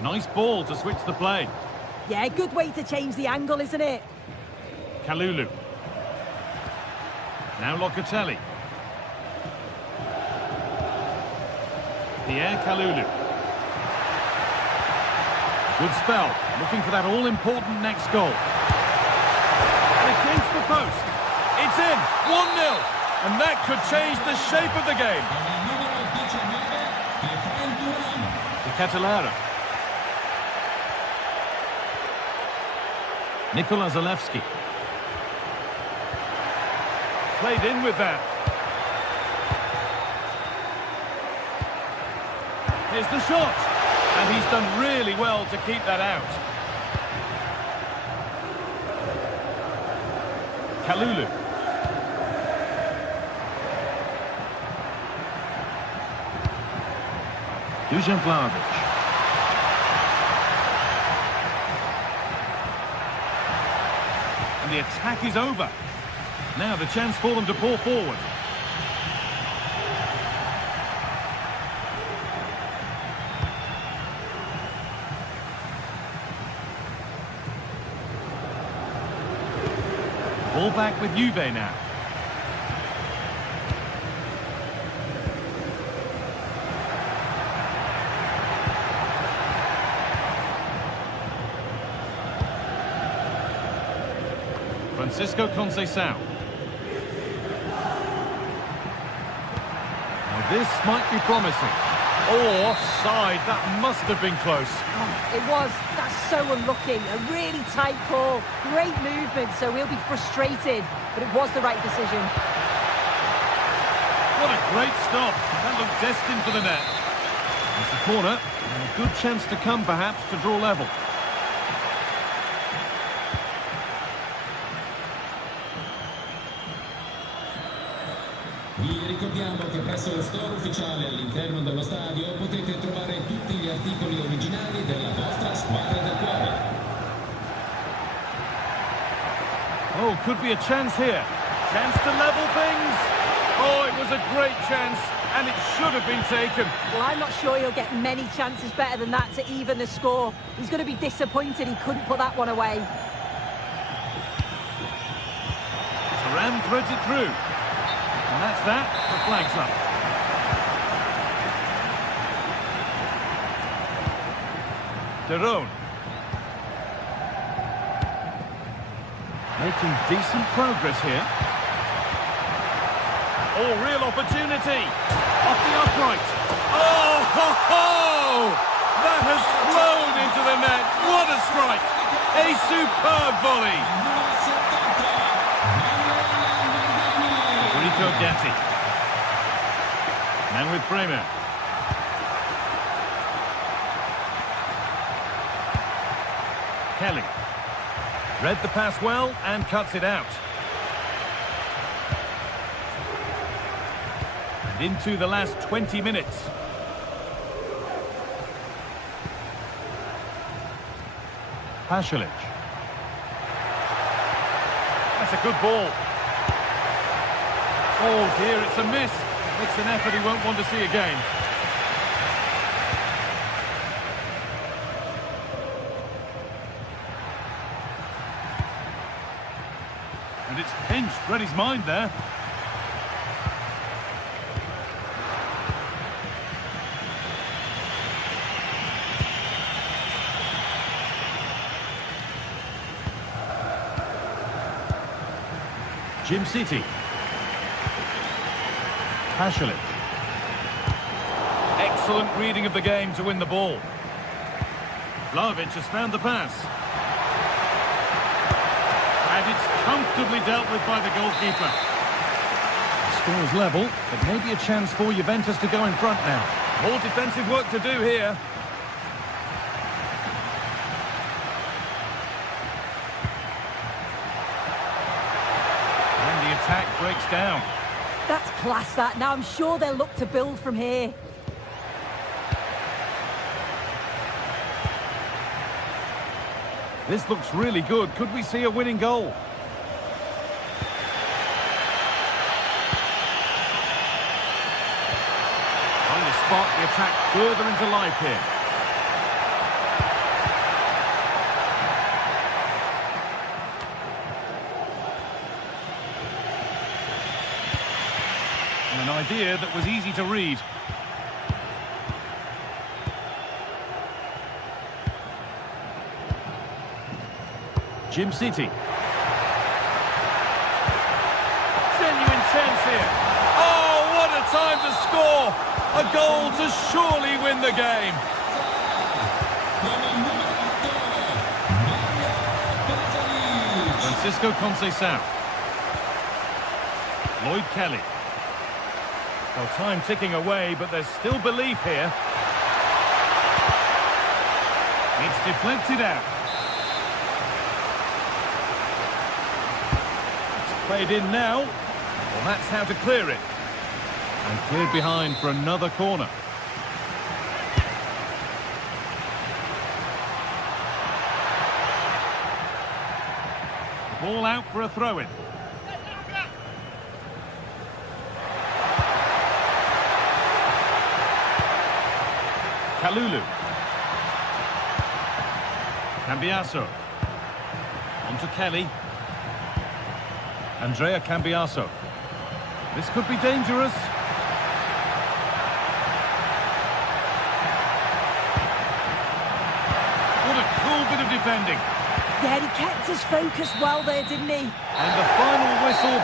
Nice ball to switch the play. Yeah, good way to change the angle, isn't it? Kalulu. Now Locatelli. Pierre Kalulu. Good spell. Looking for that all-important next goal. And against the post. It's in. 1-0. And that could change the shape of the game. De Catalara. Nikola Zalewski. Played in with that. Here's the shot. And he's done really well to keep that out. Kalulu. Dusan Vlahovic. And the attack is over. Now the chance for them to pour forward. Ball back with Juve now. Francisco Conceição. Now this might be promising. Oh, offside. That must have been close. Oh, it was. That's so unlucky. A really tight call. Great movement, so he'll be frustrated. But it was the right decision. What a great stop. That looked destined for the net. It's a corner. And a good chance to come, perhaps, to draw level. Vi ricordiamo che presso lo store ufficiale all'interno dello stadio potete trovare tutti gli articoli originali della vostra squadra del cuore. Oh, could be a chance here. Chance to level things. Oh, it was a great chance, and it should have been taken. Well, I'm not sure he'll get many chances better than that to even the score. He's going to be disappointed he couldn't put that one away. Thuram threads it through. And that's that. The flag's up. De Roon. Making decent progress here. Oh, real opportunity. Off the upper right. Oh, ho, ho! That has flown into the net. What a strike! A superb volley. Rico Gatti. Now with Bremer. Kelly. Read the pass well and cuts it out. And into the last 20 minutes. Pasalic. That's a good ball. Oh dear, it's a miss. It's an effort he won't want to see again. And it's pinched, read his mind there. Jim City. Pasalic. Excellent reading of the game to win the ball. Vlahovic has found the pass. And it's comfortably dealt with by the goalkeeper. The score is level, but maybe a chance for Juventus to go in front now. More defensive work to do here. And the attack breaks down. That's class, that. Now I'm sure they'll look to build from here. This looks really good. Could we see a winning goal? On the spot, the attack further into life here. An idea that was easy to read. Jim City. Genuine chance here. Oh, what a time to score! A goal to surely win the game. Francisco Conceição. Lloyd Kelly. Well, time ticking away, but there's still belief here. It's deflected out. Played in now. Well, that's how to clear it. And cleared behind for another corner. Ball out for a throw-in. Kalulu. Cambiaso. On to Kelly. Andrea Cambiaso. This could be dangerous. What a cool bit of defending. Yeah, he kept his focus well there, didn't he? And the final whistle.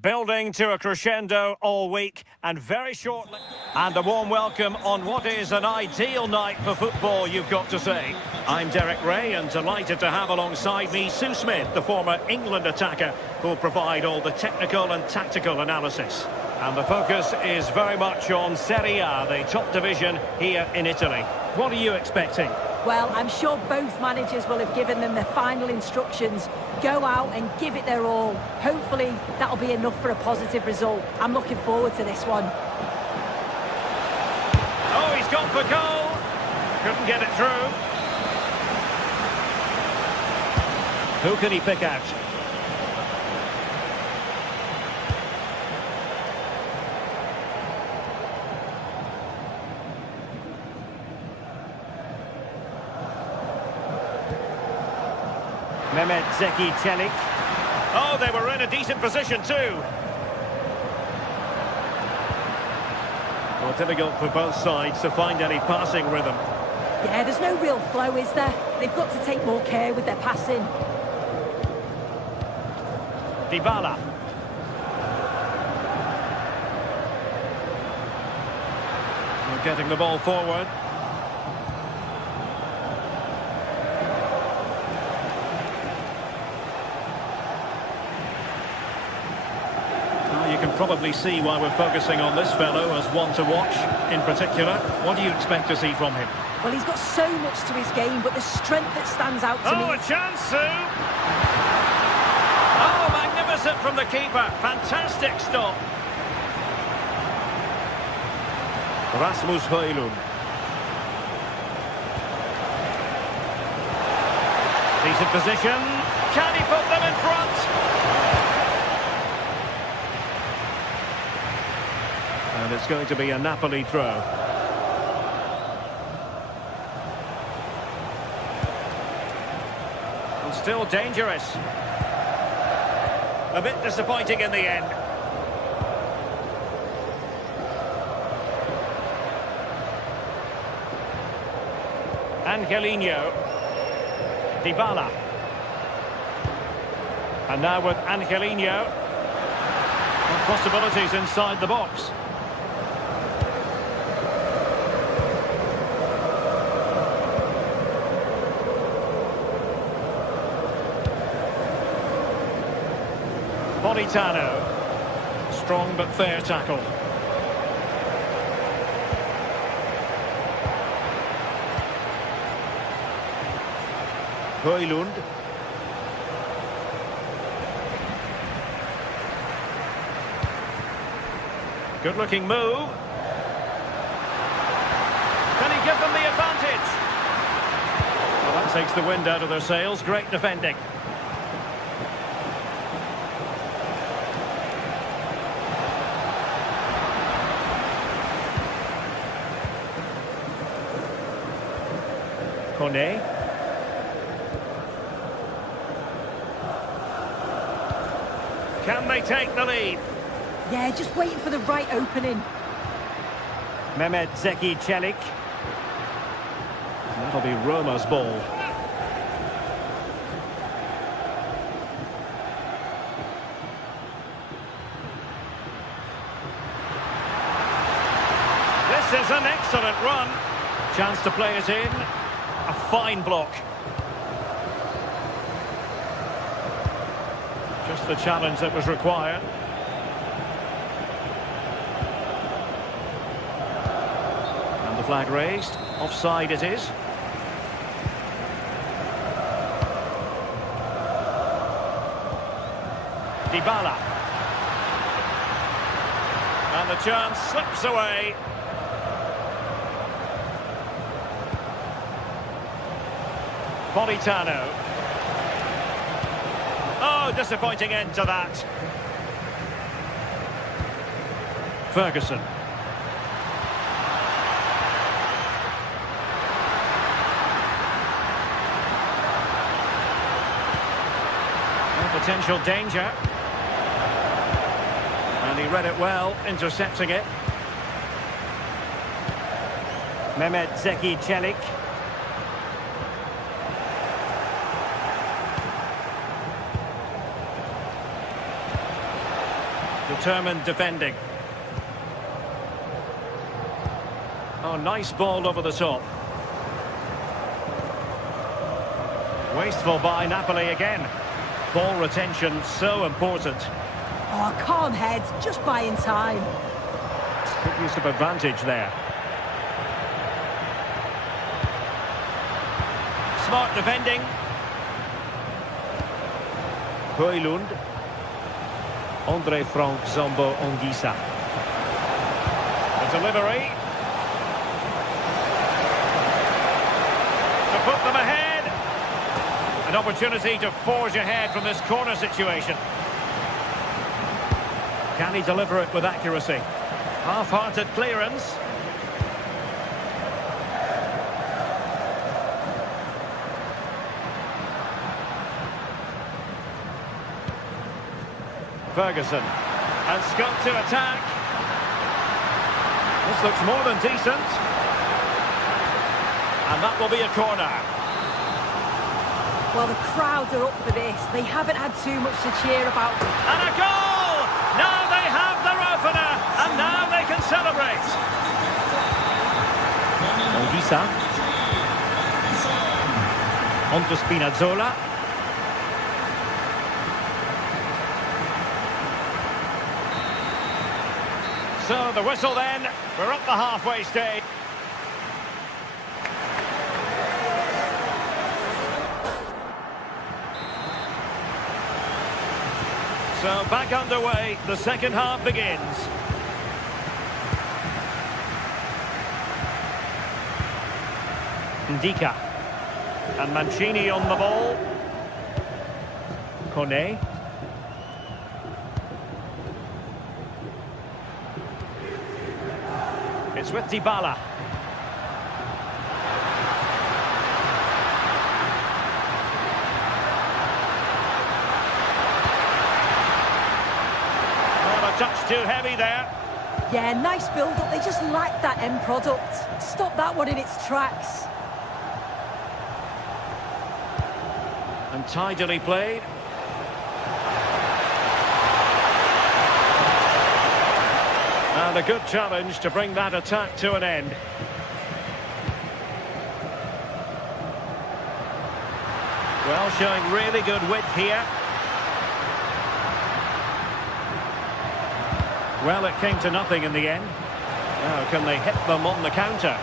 Building to a crescendo all week, and very shortly. And a warm welcome on what is an ideal night for football, you've got to say. I'm Derek Ray, and delighted to have alongside me Sue Smith, the former England attacker, who'll provide all the technical and tactical analysis. And the focus is very much on Serie A, the top division here in Italy. What are you expecting? Well, I'm sure both managers will have given them their final instructions. Go out and give it their all. Hopefully, that'll be enough for a positive result. I'm looking forward to this one. Oh, he's gone for goal. Couldn't get it through. Who can he pick out? Mehmet Zeki Çelik. Oh, they were in a decent position too. Well, difficult for both sides to find any passing rhythm. Yeah, there's no real flow, is there? They've got to take more care with their passing. Dybala. We're getting the ball forward. You can probably see why we're focusing on this fellow as one to watch in particular. What do you expect to see from him? Well, he's got so much to his game, but the strength that stands out to me... Oh, a chance, Sue! Oh, magnificent from the keeper. Fantastic stop. Rasmus Højlund. Decent position. Can he put them in front? And it's going to be a Napoli throw. And still dangerous. A bit disappointing in the end. Angelino. Dybala. And now with Angelino. Possibilities inside the box. Politano. Strong but fair tackle. Højlund. Good looking move. Can he give them the advantage? Well, that takes the wind out of their sails. Great defending. Kone. Can they take the lead? Yeah, just waiting for the right opening. Mehmet Zeki Çelik. That'll be Roma's ball. This is an excellent run. Chance to play it in. A fine block. Just the challenge that was required. And the flag raised. Offside it is. Dybala. And the chance slips away. Politano. Oh, disappointing end to that. Ferguson. No potential danger. And he read it well, intercepting it. Mehmet Zeki Çelik. Determined defending. Oh, nice ball over the top. Wasteful by Napoli again. Ball retention so important. Oh, calm head, just buying time. Good use of advantage there. Smart defending. Højlund. Andre Frank Zombo Ongisa. The delivery. To put them ahead. An opportunity to forge ahead from this corner situation. Can he deliver it with accuracy? Half-hearted clearance. Ferguson and Scott to attack. This looks more than decent. And that will be a corner. Well, the crowds are up for this. They haven't had too much to cheer about. And a goal! Now they have their opener, and now they can celebrate. Ongisa. On to Spinazzola. So the whistle then, we're up the halfway stage. So back underway, the second half begins. Ndika. And Mancini on the ball. Kone. It's with Dybala. Oh, a touch too heavy there. Yeah, nice build-up. They just lack that end product. Stop that one in its tracks. And tidily played. And a good challenge to bring that attack to an end. Well, showing really good width here. Well, it came to nothing in the end. Now, can they hit them on the counter?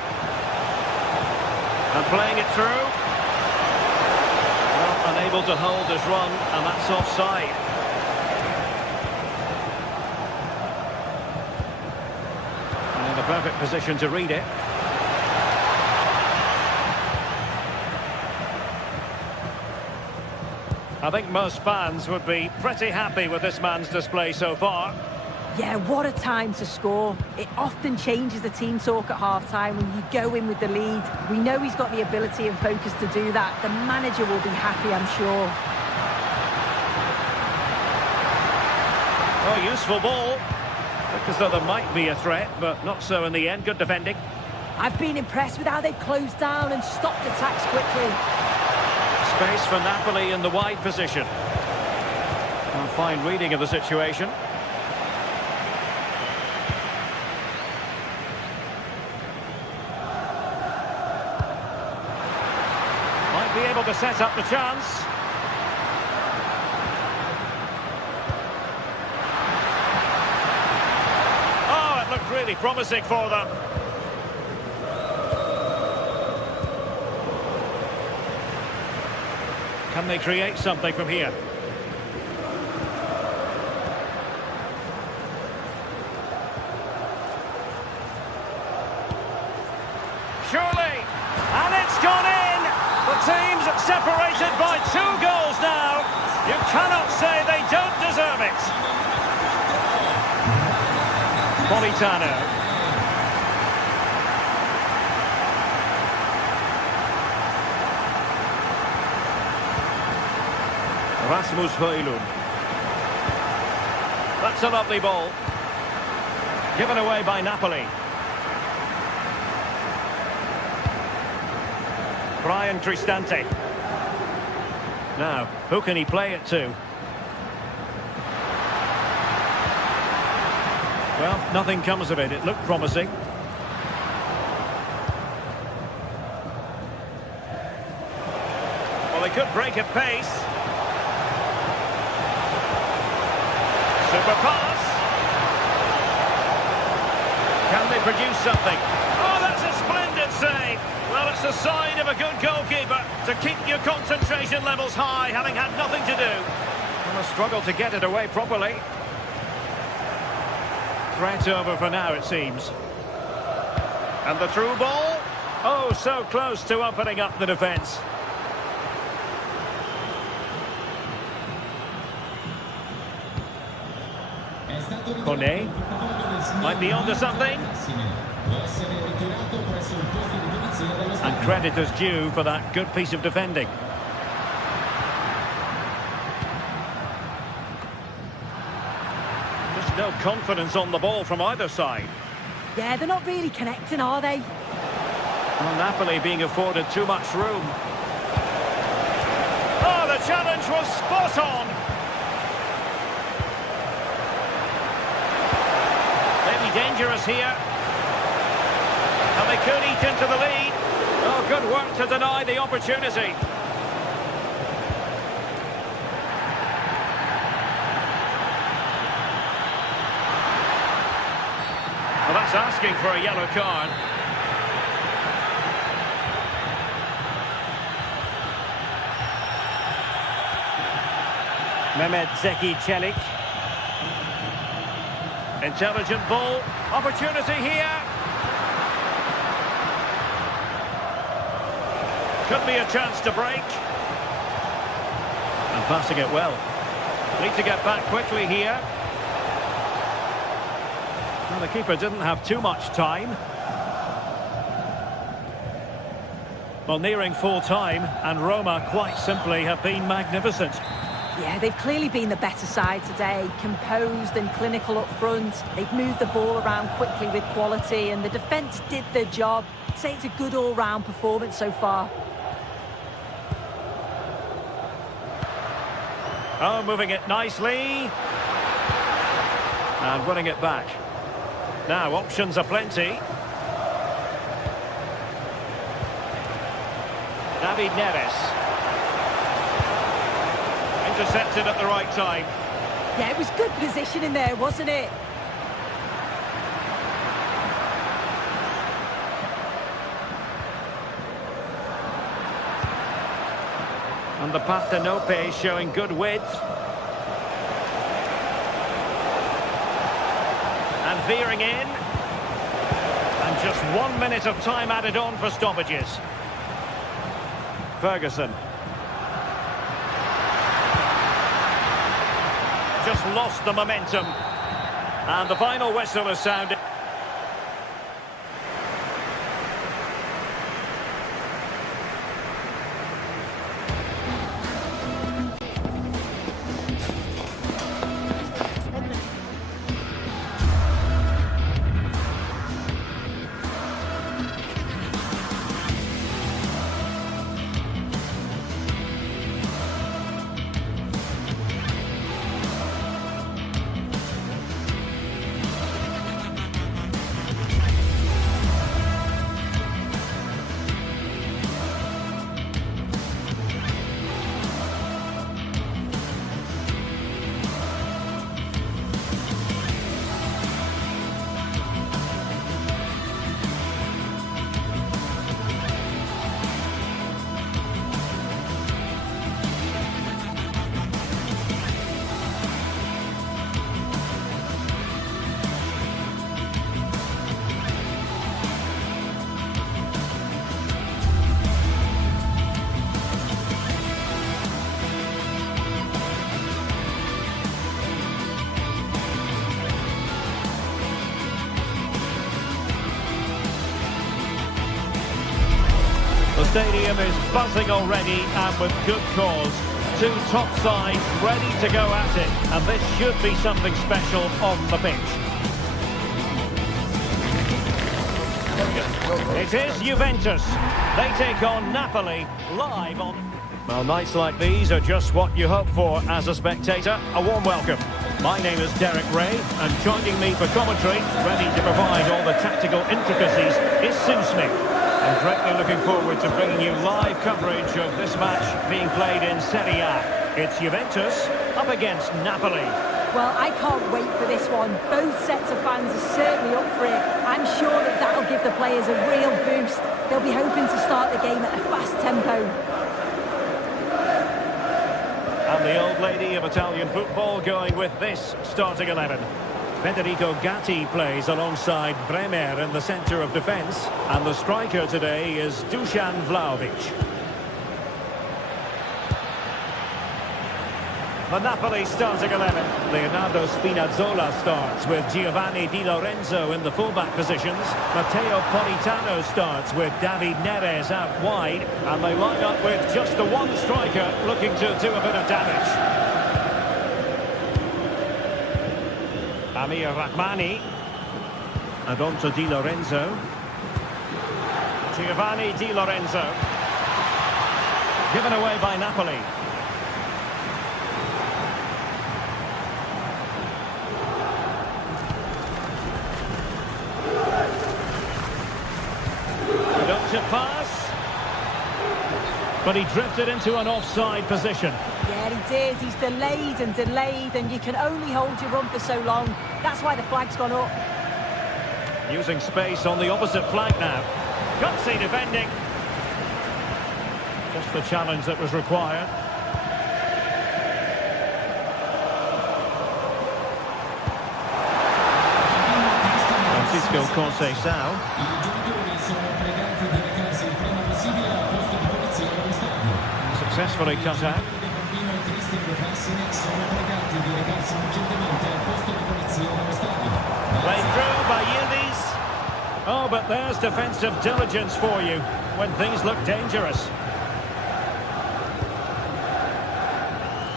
And playing it through. Well, unable to hold his run, and that's offside. And in the perfect position to read it. I think most fans would be pretty happy with this man's display so far. Yeah, what a time to score. It often changes the team talk at half-time when you go in with the lead. We know he's got the ability and focus to do that. The manager will be happy, I'm sure. Oh, useful ball. Looked as though there might be a threat, but not so in the end. Good defending. I've been impressed with how they've closed down and stopped attacks quickly. Space for Napoli in the wide position. A fine reading of the situation. Might be able to set up the chance. Oh, it looked really promising for them. Can they create something from here? Surely! And it's gone in! The team's separated by 2 goals now. You cannot say they don't deserve it. Politano. Rasmus Højlund. That's a lovely ball. Given away by Napoli. Brian Cristante. Now, who can he play it to? Well, nothing comes of it. It looked promising. Well, they could break at pace. Super pass. Can they produce something? Oh, that's a splendid save. Well, it's a sign of a good goalkeeper to keep your concentration levels high, having had nothing to do. And a struggle to get it away properly. Threat over for now, it seems. And the through ball. Oh, so close to opening up the defence. Kone might be onto something. And credit is due for that good piece of defending. Just no confidence on the ball from either side. Yeah, they're not really connecting, are they? Well, Napoli being afforded too much room. Oh, the challenge was spot on. Maybe dangerous here. And they could eat into the lead. Oh, good work to deny the opportunity. Well, that's asking for a yellow card. Mehmet Zeki Çelik. Intelligent ball. Opportunity here. Could be a chance to break. And passing it well. Need to get back quickly here. Well, the keeper didn't have too much time. Well, nearing full time, and Roma quite simply have been magnificent. Yeah, they've clearly been the better side today, composed and clinical up front. They've moved the ball around quickly with quality, and the defence did their job. I'd say it's a good all-round performance so far. Oh, moving it nicely. And winning it back. Now, options are plenty. David Neres. Intercepted at the right time. Yeah, it was good positioning there, wasn't it? And the Partenope showing good width. And veering in. And just 1 minute of time added on for stoppages. Ferguson. Just lost the momentum. And the final whistle is sounded. The stadium is buzzing already, and with good cause. Two top sides ready to go at it, and this should be something special on the pitch. It is Juventus. They take on Napoli live on... Well, nights like these are just what you hope for as a spectator. A warm welcome. My name is Derek Ray, and joining me for commentary, ready to provide all the tactical intricacies, is Sue Smith. I'm greatly looking forward to bringing you live coverage of this match being played in Serie A. It's Juventus up against Napoli. Well, I can't wait for this one. Both sets of fans are certainly up for it. I'm sure that that'll give the players a real boost. They'll be hoping to start the game at a fast tempo. And the old lady of Italian football going with this starting 11. Federico Gatti plays alongside Bremer in the centre of defence. And the striker today is Dusan Vlahovic. The Napoli starting 11. Leonardo Spinazzola starts with Giovanni Di Lorenzo in the fullback positions. Matteo Politano starts with David Neres out wide. And they line up with just the one striker looking to do a bit of damage. Amir Rahmani. Adonto Di Lorenzo. Giovanni Di Lorenzo. Given away by Napoli. To pass, but he drifted into an offside position. Yeah, he did. He's delayed, and you can only hold your run for so long. That's why the flag's gone up. Using space on the opposite flank now. Gutsy defending. Just the challenge that was required. Francisco Conceição. Successfully cut out. Played through by Yildiz. Oh, but there's defensive diligence for you when things look dangerous.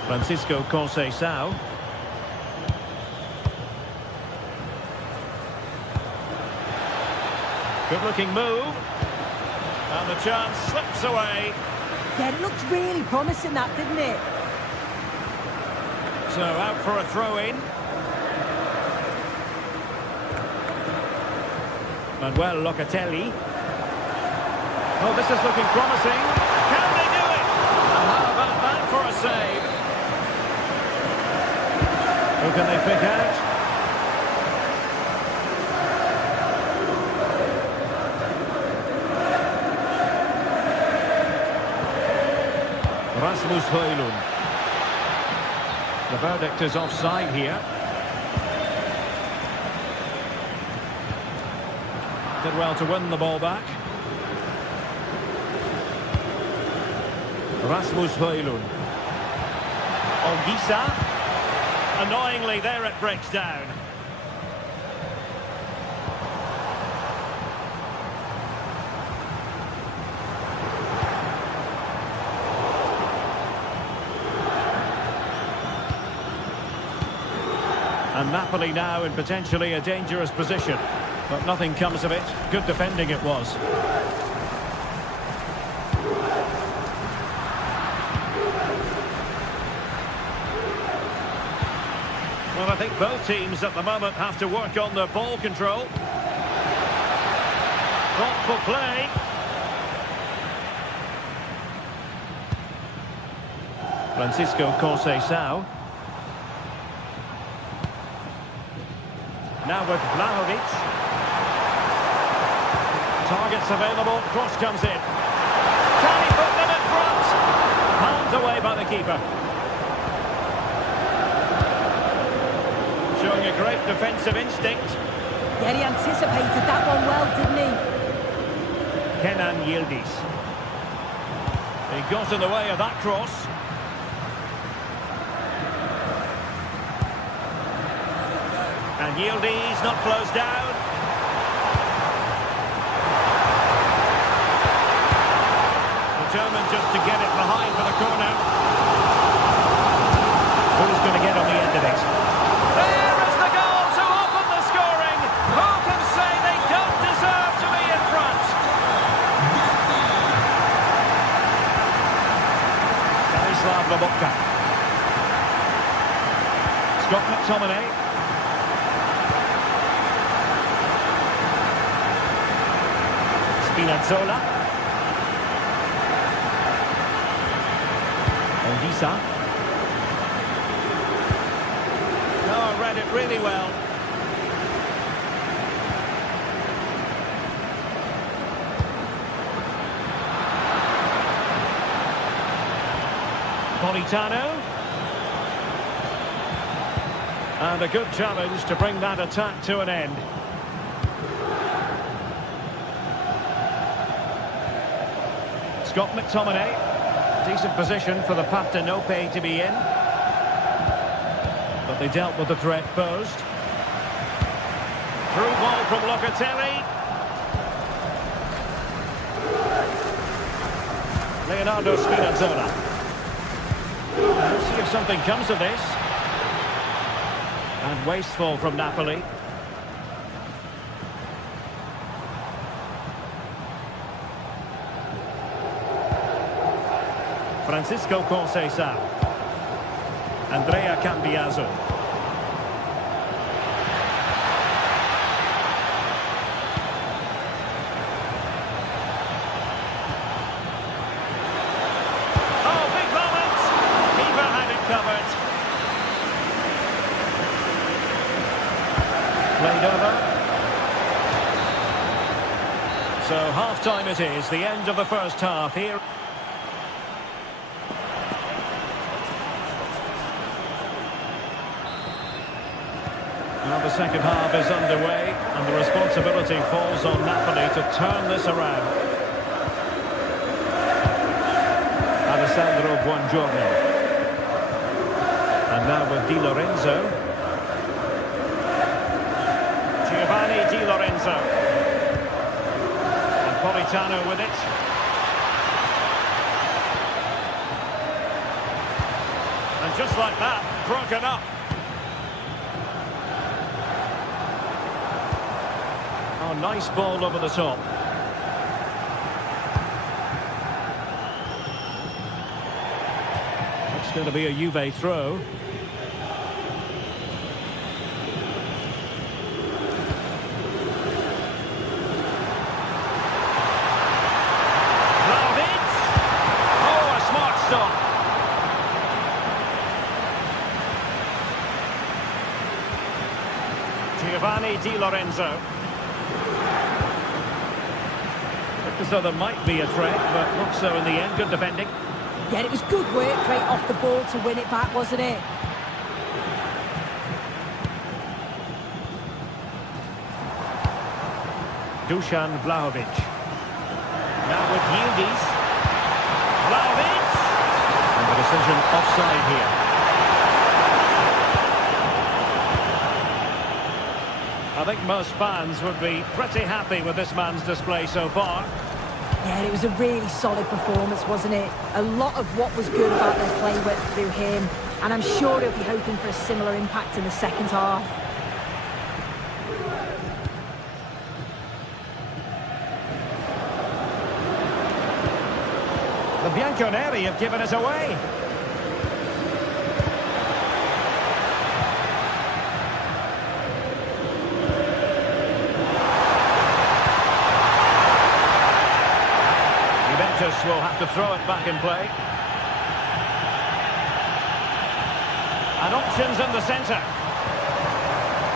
Francisco Conceição. Good-looking move. And the chance slips away. Yeah, it looked really promising, that, didn't it? So out for a throw-in. Manuel Locatelli. Oh, this is looking promising. Can they do it? And how about that for a save? Who can they pick out? Rasmus Højlund. The verdict is offside here. Did well to win the ball back. Rasmus Højlund. Olgisa. Annoyingly, there it breaks down. And Napoli now in potentially a dangerous position. But nothing comes of it. Good defending it was. Well, I think both teams at the moment have to work on their ball control. Thoughtful play. Francisco Conceição. Now with Vlahovic. Targets available, cross comes in. Can he put them in front? Hands away by the keeper. Showing a great defensive instinct. Yeah, he anticipated that one well, didn't he? Kenan Yildiz. He got in the way of that cross. And Yildiz not closed down. Determined just to get it behind for the corner. Who's going to get on the end of it? There is the goal to open the scoring. Who can say they don't deserve to be in front? Stanislav Lobotka. Scott McTominay. Spinazzola. Ondisa. Oh, read it really well. Politano. And a good challenge to bring that attack to an end. Scott McTominay. Decent position for the Partenope to be in. But they dealt with the threat posed. Through ball from Locatelli. Leonardo Spinazzola. Let's see if something comes of this. And wasteful from Napoli. Francisco Conceição. Andrea Cambiaso. Oh, big moment! Keeper had it covered. Played over. So half-time it is, the end of the first half here. Now the second half is underway, and the responsibility falls on Napoli to turn this around. Alessandro Buongiorno. And now with Di Lorenzo. Giovanni Di Lorenzo. And Politano with it. And just like that, broken up. Oh, nice ball over the top. It's going to be a Juve throw. Vlahovic! Oh, a smart stop. Giovanni Di Lorenzo. So there might be a threat, but not so in the end. Good defending. Yeah, it was good work right off the ball to win it back, wasn't it? Dusan Vlahovic. Now with Yildiz. Vlahovic! And the decision offside here. I think most fans would be pretty happy with this man's display so far. Yeah, it was a really solid performance, wasn't it? A lot of what was good about their play went through him, and I'm sure he'll be hoping for a similar impact in the second half. The Bianconeri have given us away. Juventus will have to throw it back in play. And options in the centre.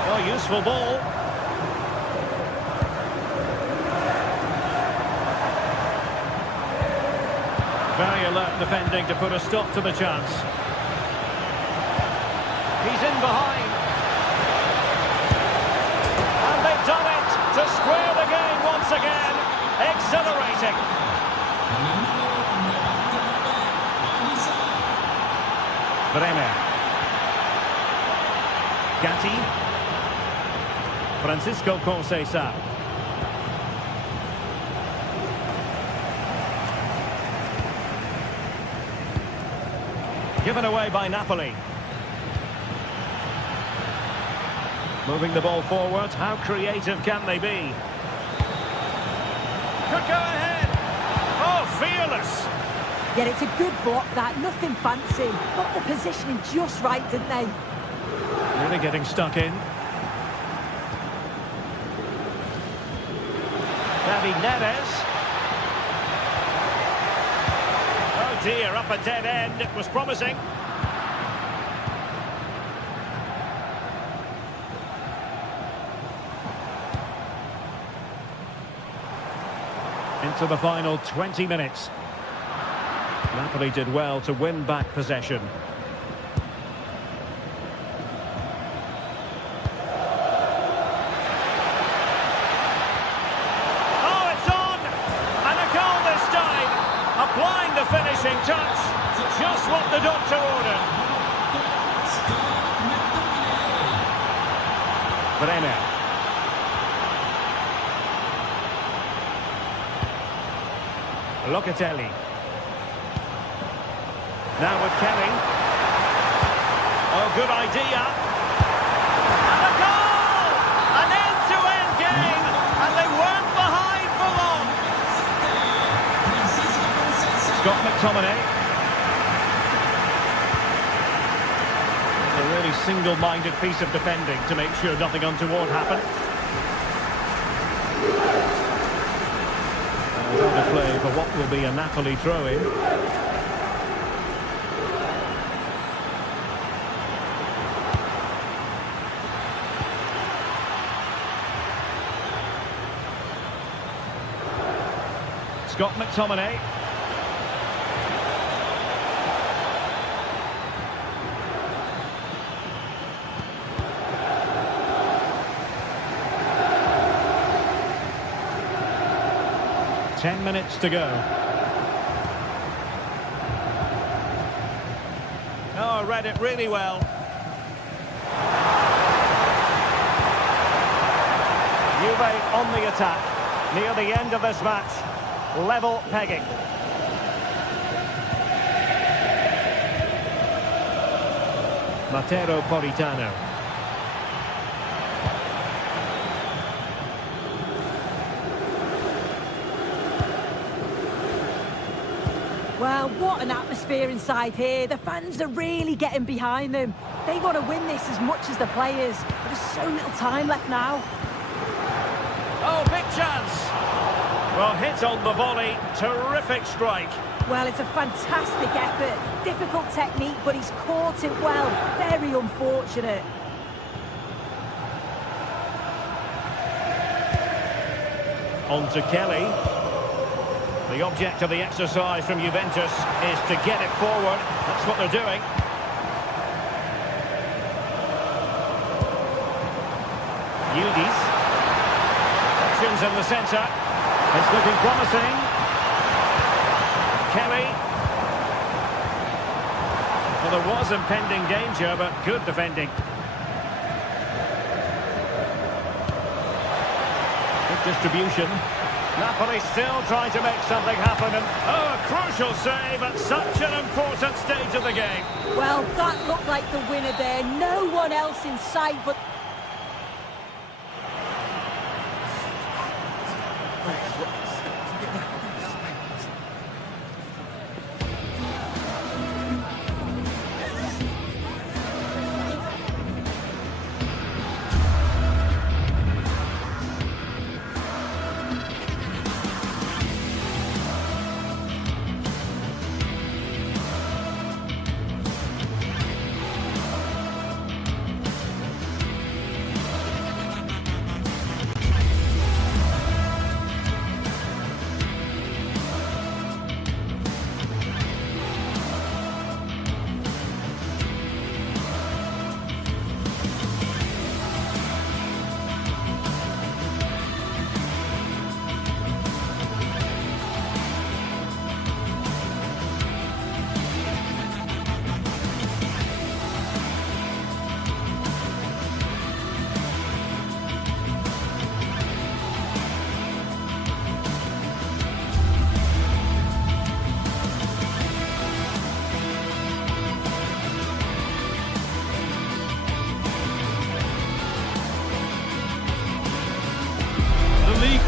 Oh, useful ball. Very alert defending to put a stop to the chance. He's in behind. And they've done it to square the game once again. Exhilarating. Bremer. Gatti. Francisco Conceição. Given away by Napoli. Moving the ball forward. How creative can they be? Could go ahead. Oh, fearless. Yeah, it's a good block, that. Nothing fancy. Got the positioning just right, didn't they? Really getting stuck in. David Neres. Oh dear, up a dead end. It was promising. Into the final 20 minutes. Napoli did well to win back possession. Oh, it's on! And a goal this time! Applying the finishing touch. Just what the doctor ordered. Bremer. Locatelli. Now with Kelly. Oh, good idea. And a goal! An end-to-end game, and they weren't behind for long. Scott McTominay. A really single-minded piece of defending to make sure nothing untoward happened. To play for what will be a Napoli throw-in. Scott McTominay. Ten minutes to go. Oh, read it really well. Juve on the attack. Near the end of this match. Level pegging. Matteo Politano. Well, what an atmosphere inside here. The fans are really getting behind them. They want to win this as much as the players. But there's so little time left now. Oh, big chance. Well, hit on the volley. Terrific strike. Well, it's a fantastic effort. Difficult technique, but he's caught it well. Very unfortunate. On to Kelly. The object of the exercise from Juventus is to get it forward. That's what they're doing. Yildiz. Options in the centre. It's looking promising. Kelly. Well, there was impending danger, but good defending. Good distribution. Napoli still trying to make something happen. And, oh, a crucial save at such an important stage of the game. Well, that looked like the winner there. No one else in sight, but...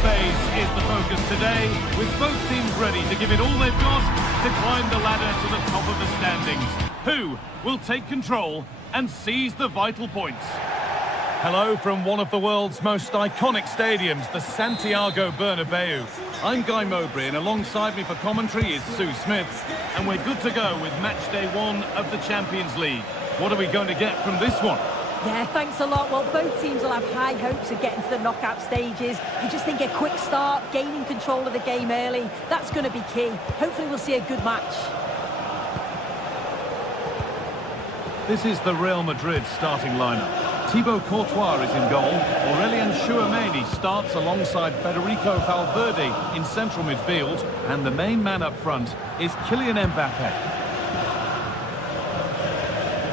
Phase is the focus today, with both teams ready to give it all they've got to climb the ladder to the top of the standings. Who will take control and seize the vital points. Hello from one of the world's most iconic stadiums, the Santiago Bernabeu. I'm Guy Mowbray, and alongside me for commentary is Sue Smith, and we're good to go with match day 1 of the Champions League. What are we going to get from this one? Yeah, thanks a lot. Well, both teams will have high hopes of getting to the knockout stages. You just think a quick start, gaining control of the game early, that's going to be key. Hopefully we'll see a good match. This is the Real Madrid starting lineup. Thibaut Courtois is in goal. Aurélien Tchouameni starts alongside Federico Valverde in central midfield. And the main man up front is Kylian Mbappe.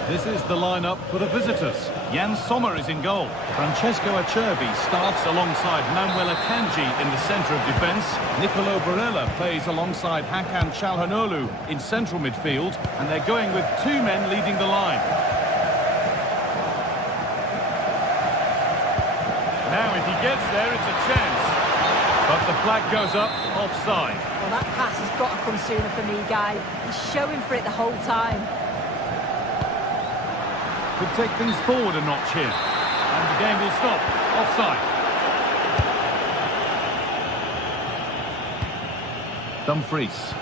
This is the lineup for the visitors. Jan Sommer is in goal. Francesco Acerbi starts alongside Manuel Akanji in the centre of defence. Nicolo Barella plays alongside Hakan Çalhanoğlu in central midfield. And they're going with 2 men leading the line. Now, if he gets there, it's a chance. But the flag goes up, offside. Well, that pass has got to come sooner for me, Guy. He's showing for it the whole time. Could take things forward a notch here. And the game will stop. Offside. Dumfries.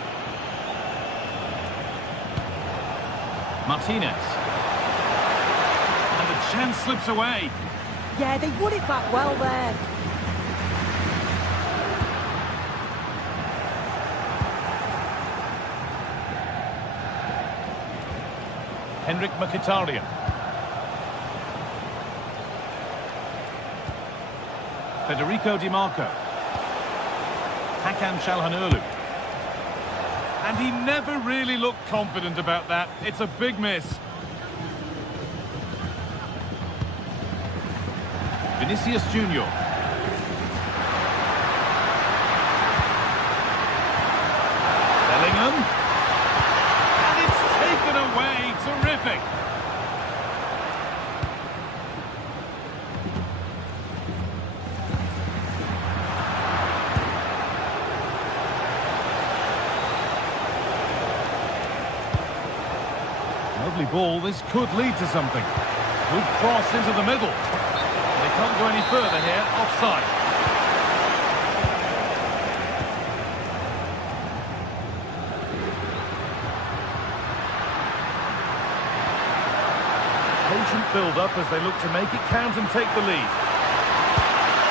Martinez. And the chance slips away. Yeah, they won it back well there. Henrik Mkhitaryan. Federico Di Marco. Hakan Çalhanoğlu. And he never really looked confident about that. It's a big miss. Vinicius Junior. Bellingham. And it's taken away. Terrific. Lovely ball. This could lead to something. Good cross into the middle. They can't go any further here. Offside. Patient build-up as they look to make it count and take the lead.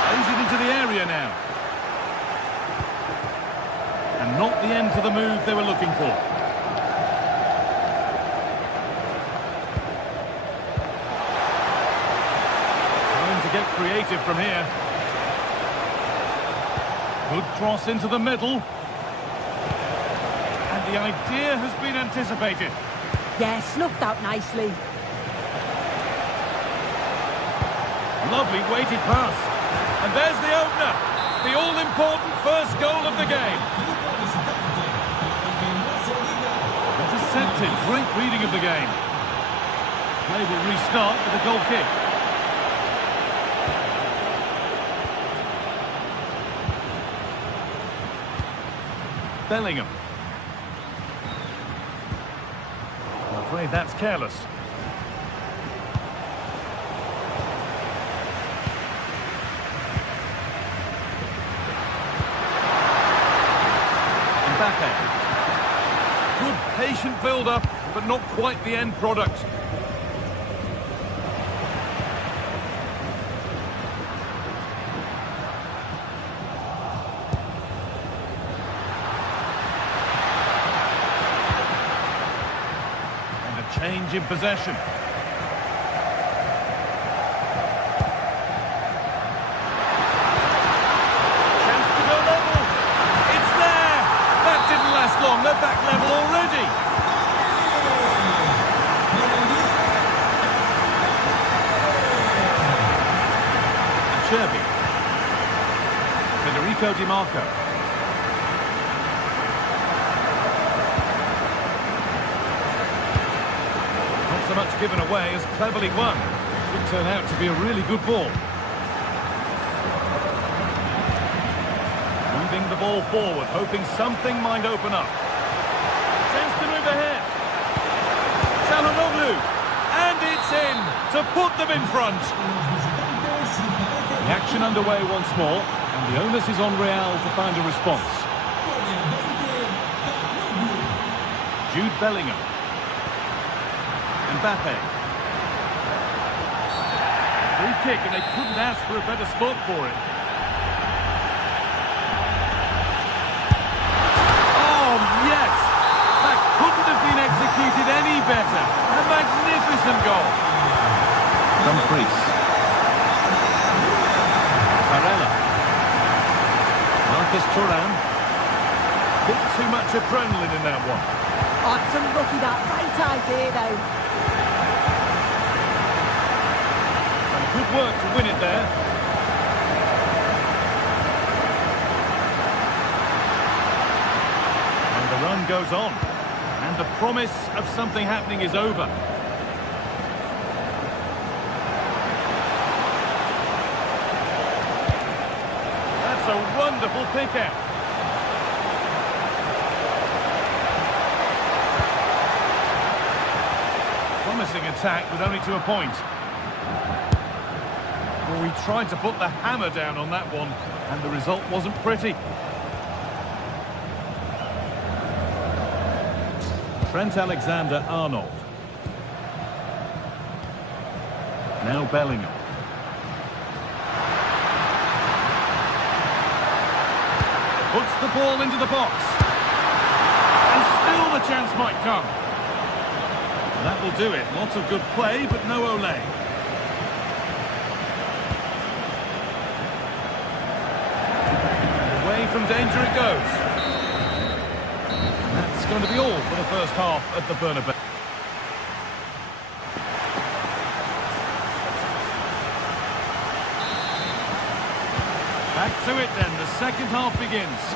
Plays it into the area now. And not the end to the move they were looking for. Get creative from here. Good cross into the middle. And the idea has been anticipated. Yeah, snuffed out nicely. Lovely weighted pass. And there's the opener. The all-important first goal of the game. Intercepted. Great reading of the game. Play will restart with a goal kick. Bellingham. I'm afraid that's careless. Mbappe. Good patient build-up, but not quite the end product. Change in possession. Chance to go level. It's there. That didn't last long. They're back level already. Acerbi. Federico Di Marco. So much given away as cleverly won. Could turn out to be a really good ball. Moving the ball forward, hoping something might open up. Chance to move ahead. Çalhanoğlu. And it's It's in to put them in front. The action underway once more, and the onus is on Real to find a response. Jude Bellingham. Mbappe. Free kick, and they couldn't ask for a better spot for it. Oh, yes! That couldn't have been executed any better. A magnificent goal. Dumfries. Barella. Marcus Thuram. Bit too much adrenaline in that one. Oh, it's unlucky that. Right idea, though. Some good work to win it there. And the run goes on. And the promise of something happening is over. That's a wonderful pick-out. Promising attack, but only to a point. Well, we tried to put the hammer down on that one, and the result wasn't pretty. Trent Alexander-Arnold. Now Bellingham. Puts the ball into the box. And still the chance might come. That will do it. Lots of good play, but no Olé. Away from danger it goes. And that's going to be all for the first half at the Bernabeu. Back to it then. The second half begins.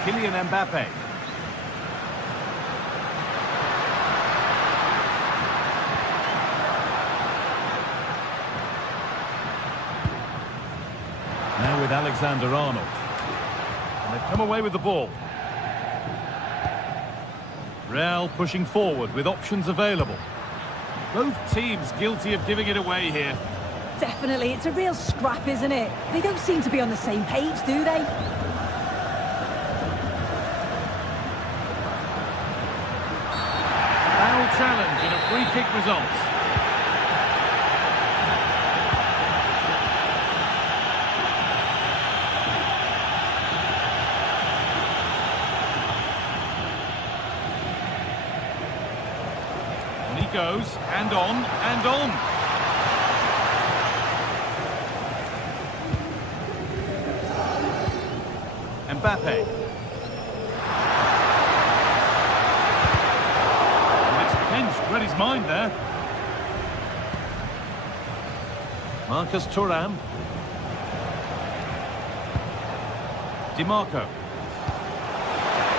Kylian Mbappe. Now with Alexander-Arnold. And they've come away with the ball. Real pushing forward with options available. Both teams guilty of giving it away here. Definitely. It's a real scrap, isn't it? They don't seem to be on the same page, do they? Challenge and a free kick results. And he goes, and on, and on. Mbappe. Read his mind there. Marcus Thuram. DiMarco.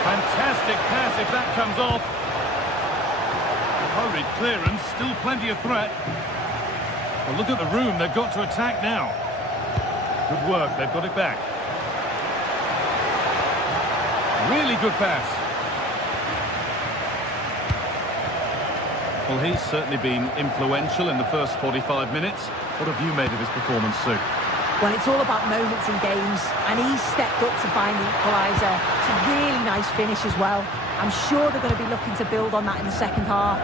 Fantastic pass if that comes off. Hurried clearance, still plenty of threat. Well, look at the room, they've got to attack now. Good work, they've got it back. Really good pass. Well, he's certainly been influential in the first 45 minutes. What have you made of his performance, Sue? Well, it's all about moments in games, and he's stepped up to find the equaliser. It's a really nice finish as well. I'm sure they're going to be looking to build on that in the second half.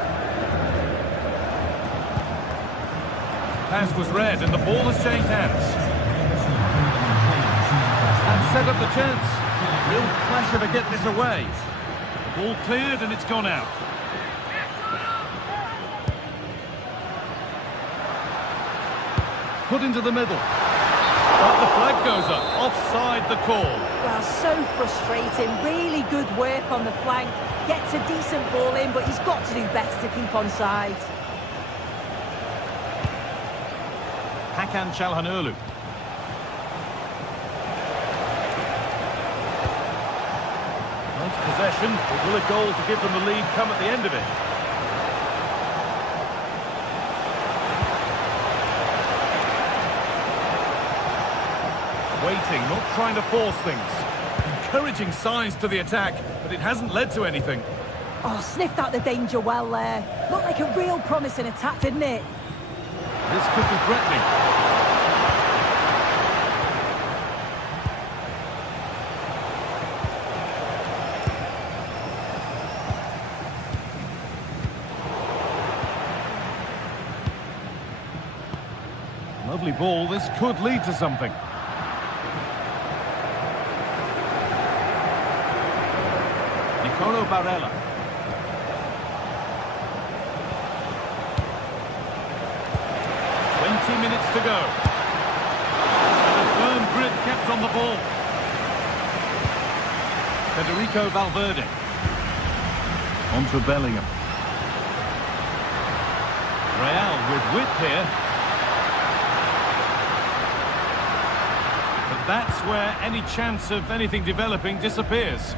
Pass was read, and the ball has changed hands. And set up the chance. Real pressure to get this away. The ball cleared, and it's gone out. Put into the middle. But the flag goes up. Offside the call. Well, so frustrating. Really good work on the flank. Gets a decent ball in, but he's got to do better to keep onside. Hakan Çalhanoğlu. Nice possession. But will a goal to give them the lead come at the end of it? Waiting, not trying to force things. encouraging signs to the attack, but it hasn't led to anything. Oh, sniffed out the danger well there. Looked like a real promising attack, didn't it? This could be threatening. Lovely ball, this could lead to something. Nicolo Barella. Minutes to go. And a firm grip kept on the ball. Federico Valverde. On to Bellingham. Real with width here. But that's where any chance of anything developing disappears.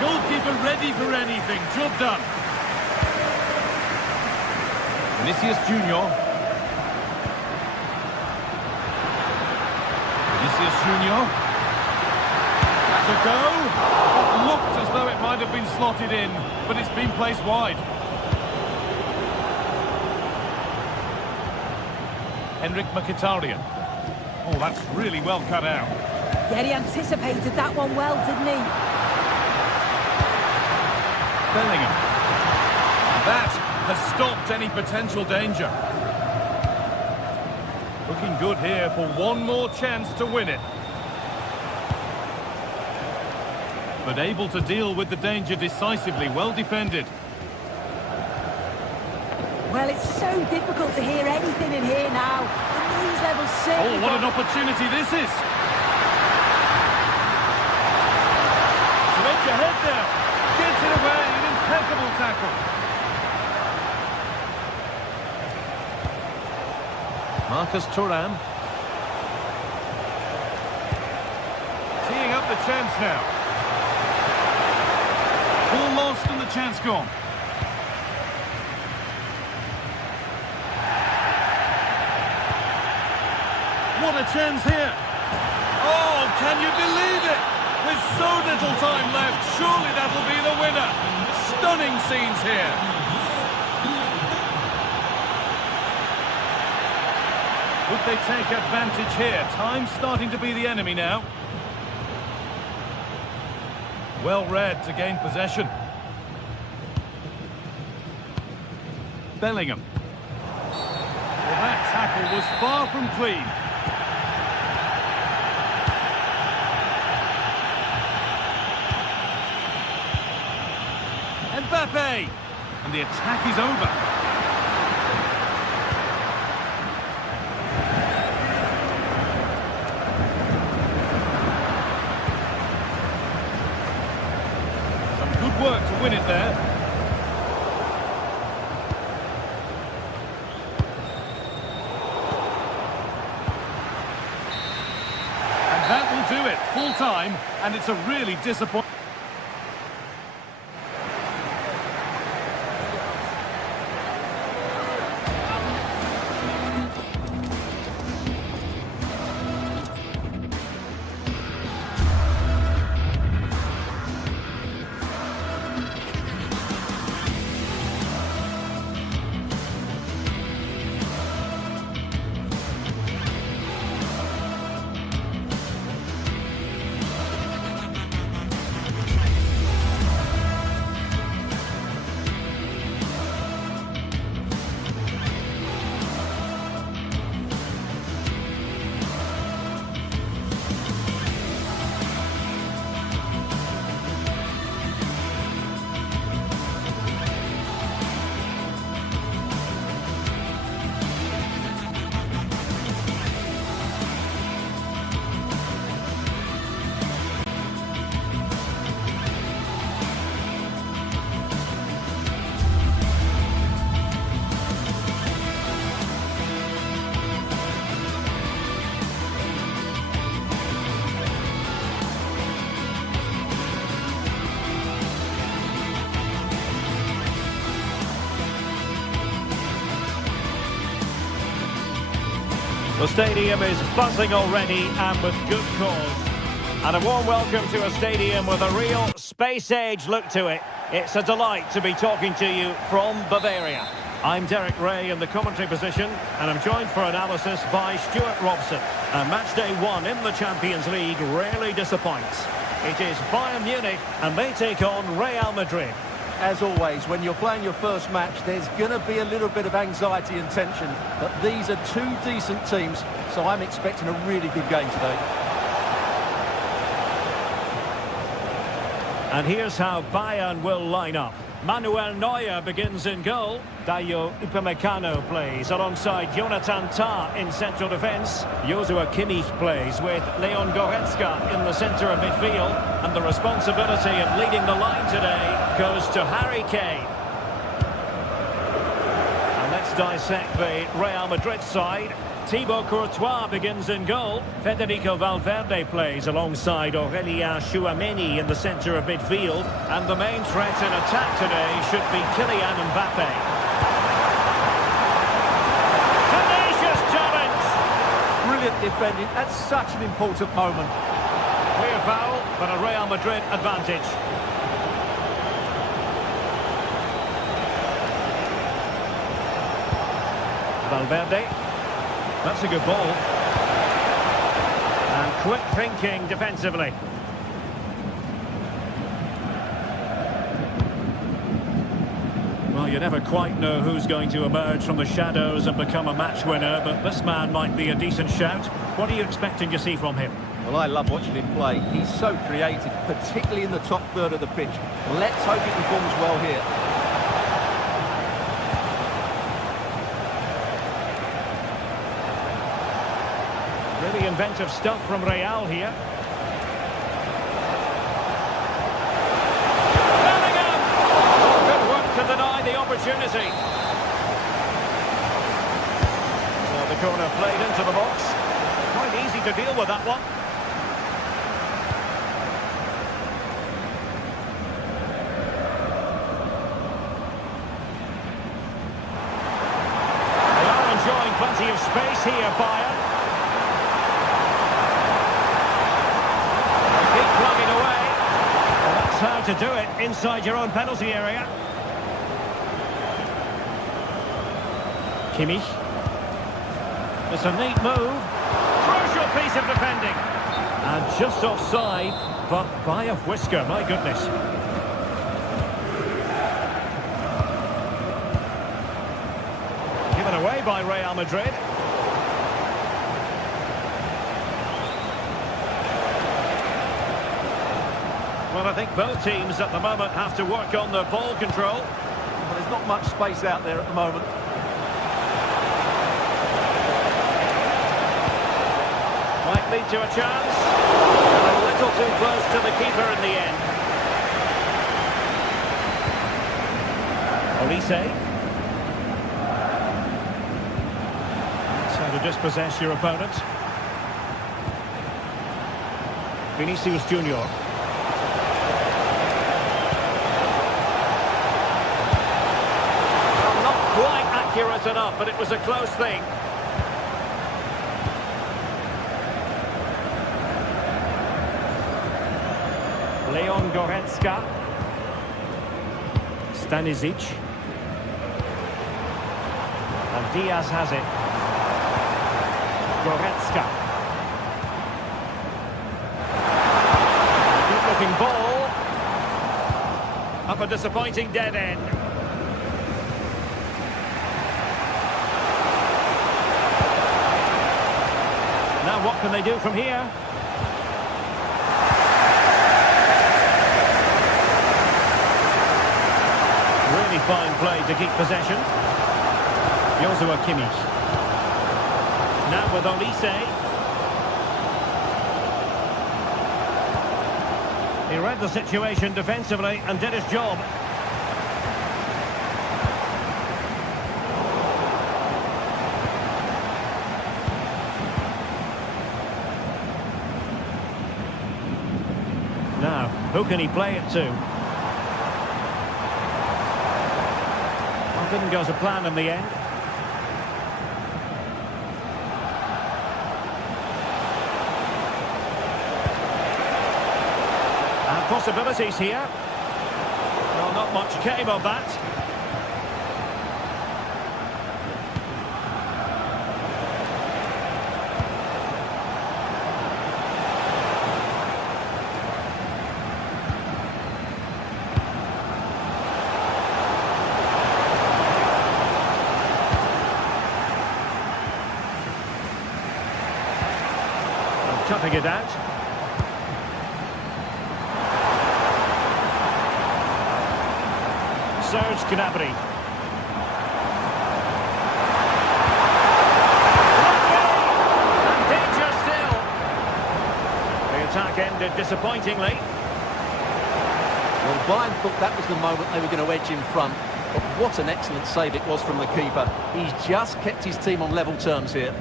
Goalkeeper ready for anything. Job done. Vinicius Junior. Vinicius Junior. That's a go. It looked as though it might have been slotted in, but it's been placed wide. Henrik Mkhitaryan. Oh, that's really well cut out. Yeah, he anticipated that one well, didn't he? Bellingham. That has stopped any potential danger. Looking good here for one more chance to win it. But able to deal with the danger decisively, well defended. Well, it's so difficult to hear anything in here now. The noise level's certainly... Oh, what an opportunity this is! To edge ahead now. Gets it away, an impeccable tackle. Marcus Thuram. Teeing up the chance now. Ball lost and the chance gone. What a chance here. Oh, can you believe it? With so little time left, surely that'll be the winner. Stunning scenes here. Would they take advantage here? Time's starting to be the enemy now. Well read to gain possession. Bellingham. Well, that tackle was far from clean. Mbappe! And the attack is over. Some good work to win it there. And that will do it. Full time, and it's a really disappointing... stadium is buzzing already, and with good cause. And a warm welcome to a stadium with a real space-age look to it. It's a delight to be talking to you from Bavaria. I'm Derek Ray in the commentary position, and I'm joined for analysis by Stuart Robson. And match day 1 in the Champions League rarely disappoints. It is Bayern Munich, and they take on Real Madrid. As always, when you're playing your first match, there's going to be a little bit of anxiety and tension. But these are two decent teams, so I'm expecting a really good game today. And here's how Bayern will line up. Manuel Neuer begins in goal. Dayo Upamecano plays alongside Jonathan Tah in central defence. Joshua Kimmich plays with Leon Goretzka in the centre of midfield. And the responsibility of leading the line today goes to Harry Kane. And let's dissect the Real Madrid side. Thibaut Courtois begins in goal. Federico Valverde plays alongside Aurélien Tchouameni in the centre of midfield. And the main threat in attack today should be Kylian Mbappe. Tenacious challenge. Brilliant defending. That's such an important moment. Clear foul, but a Real Madrid advantage. Valverde. That's a good ball. And quick thinking defensively. Well, you never quite know who's going to emerge from the shadows and become a match winner, but this man might be a decent shout. What are you expecting to see from him? Well, I love watching him play. He's so creative, particularly in the top third of the pitch. Let's hope he performs well here. Really inventive stuff from Real here. Bellingham! Good work to deny the opportunity. So the corner played into the box. Quite easy to deal with that one. They are enjoying plenty of space here, Bayern. Plugging away. Well, that's how to do it inside your own penalty area. Kimmich. It's a neat move. Crucial piece of defending. And just offside, but by a whisker, my goodness. Given away by Real Madrid. Well, I think both teams at the moment have to work on their ball control. Well, there's not much space out there at the moment. Might lead to a chance. A little too close to the keeper in the end. Olise. That's how to dispossess your opponent. Vinicius Junior. Accurate enough, but it was a close thing. Leon Goretzka. Stanisic. And Diaz has it. Goretzka. Good-looking ball. Up a disappointing dead end. Now what can they do from here? Really fine play to keep possession. Joshua Kimmich. Now with Olise. He read the situation defensively and did his job. Now, who can he play it to? Well, didn't go to plan in the end. possibilities here. Well, not much came of that. Cutting it out. Serge Gnabry. And danger still. The attack ended disappointingly. Well, Bayern thought that was the moment they were going to edge in front. But what an excellent save it was from the keeper. He's just kept his team on level terms here.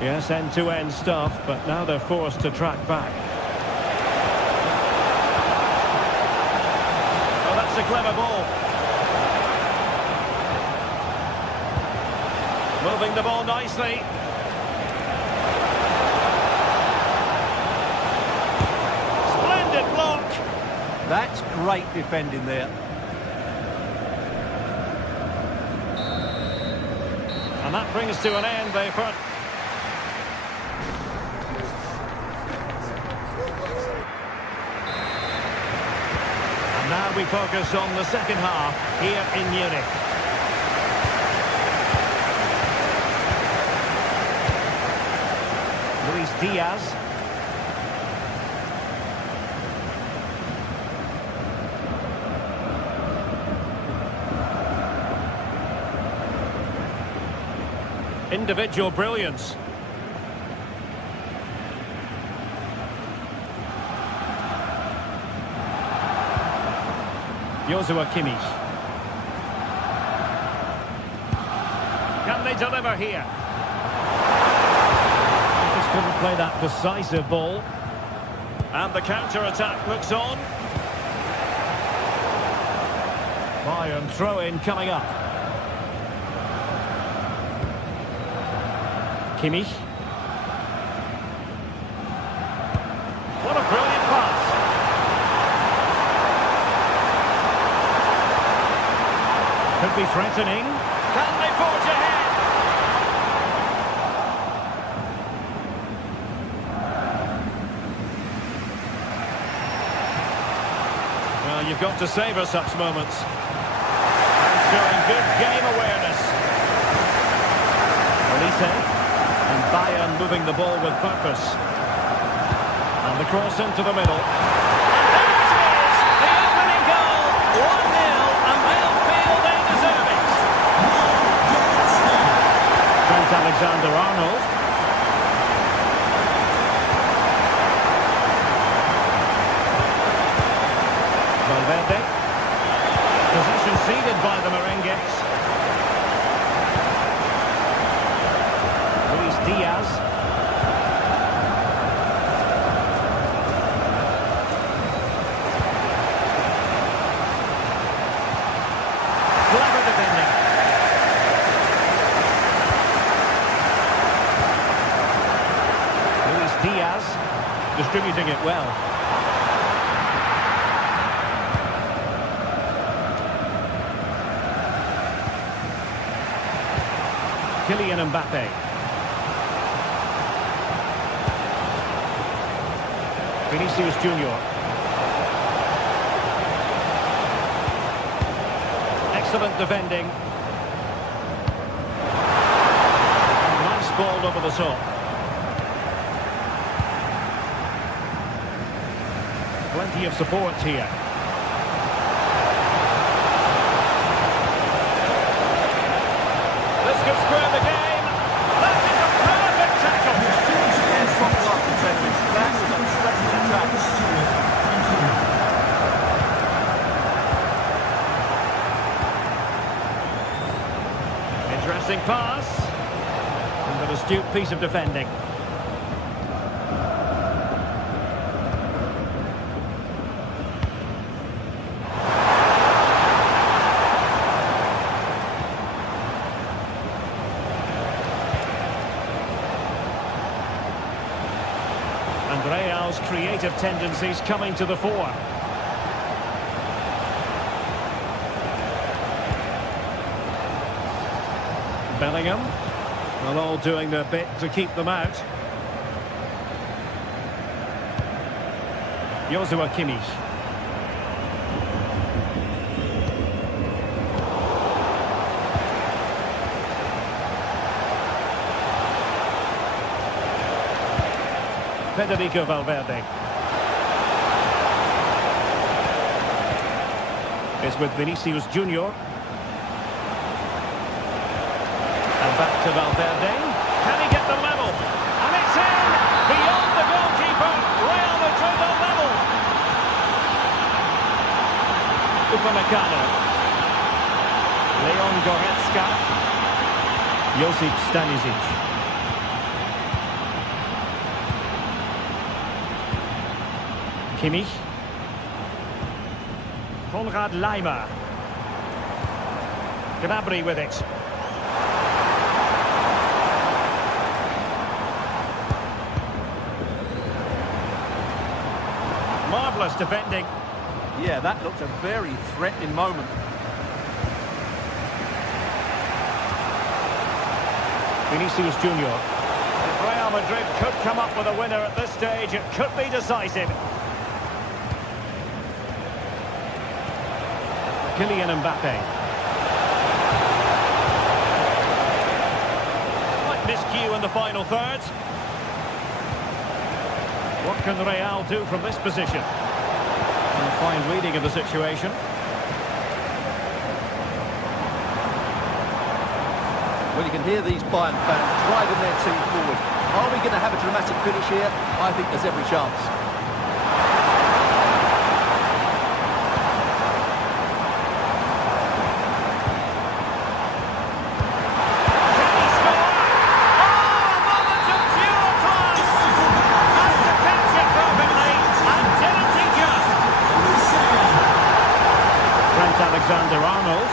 Yes, end-to-end stuff, but now they're forced to track back. Oh, that's a clever ball. Moving the ball nicely. Splendid block. That's great defending there. And that brings to an end the front. And now we focus on the second half here in Munich. Luis Diaz. Individual brilliance. Joshua Kimmich. Can they deliver here? They just couldn't play that decisive ball. And the counter-attack looks on. Bayern throw-in coming up. Kimmich. What a brilliant pass. Could be threatening. Can they forge ahead? Well, you've got to savour such moments. And showing good game awareness. Elise. And Bayern moving the ball with purpose. And the cross into the middle. And there it is! The opening goal! 1-0, and they'll feel they deserve it. Trent Alexander-Arnold. Valverde. Possession ceded by the Merengues. Diaz. Clever defending. Luis Diaz distributing it well. Kylian Mbappe. Vinicius Junior. Excellent defending. Nice ball over the top. Plenty of support here. This could square the game. That is a perfect tackle. That was a stretching attack. Interesting pass. And an astute piece of defending. And Real's creative tendencies coming to the fore. Bellingham. Well, all doing their bit to keep them out. Joshua Kimmich. Federico Valverde. It's with Vinicius Junior. And back to Valverde. Can he get the level? And it's in! Beyond the goalkeeper. Real Madrid are level. Upamecano. Leon Goretzka. Josip Stanisic. Kimmich. Konrad Laimer. Gnabry with it. Marvellous defending. Yeah, that looked a very threatening moment. Vinicius Junior. If Real Madrid could come up with a winner at this stage, it could be decisive. Kylian Mbappe. Slight miscue in the final third. What can Real do from this position? And a fine reading of the situation. Well, you can hear these Bayern fans driving their team forward. Are we going to have a dramatic finish here? I think there's every chance. Alexander-Arnold.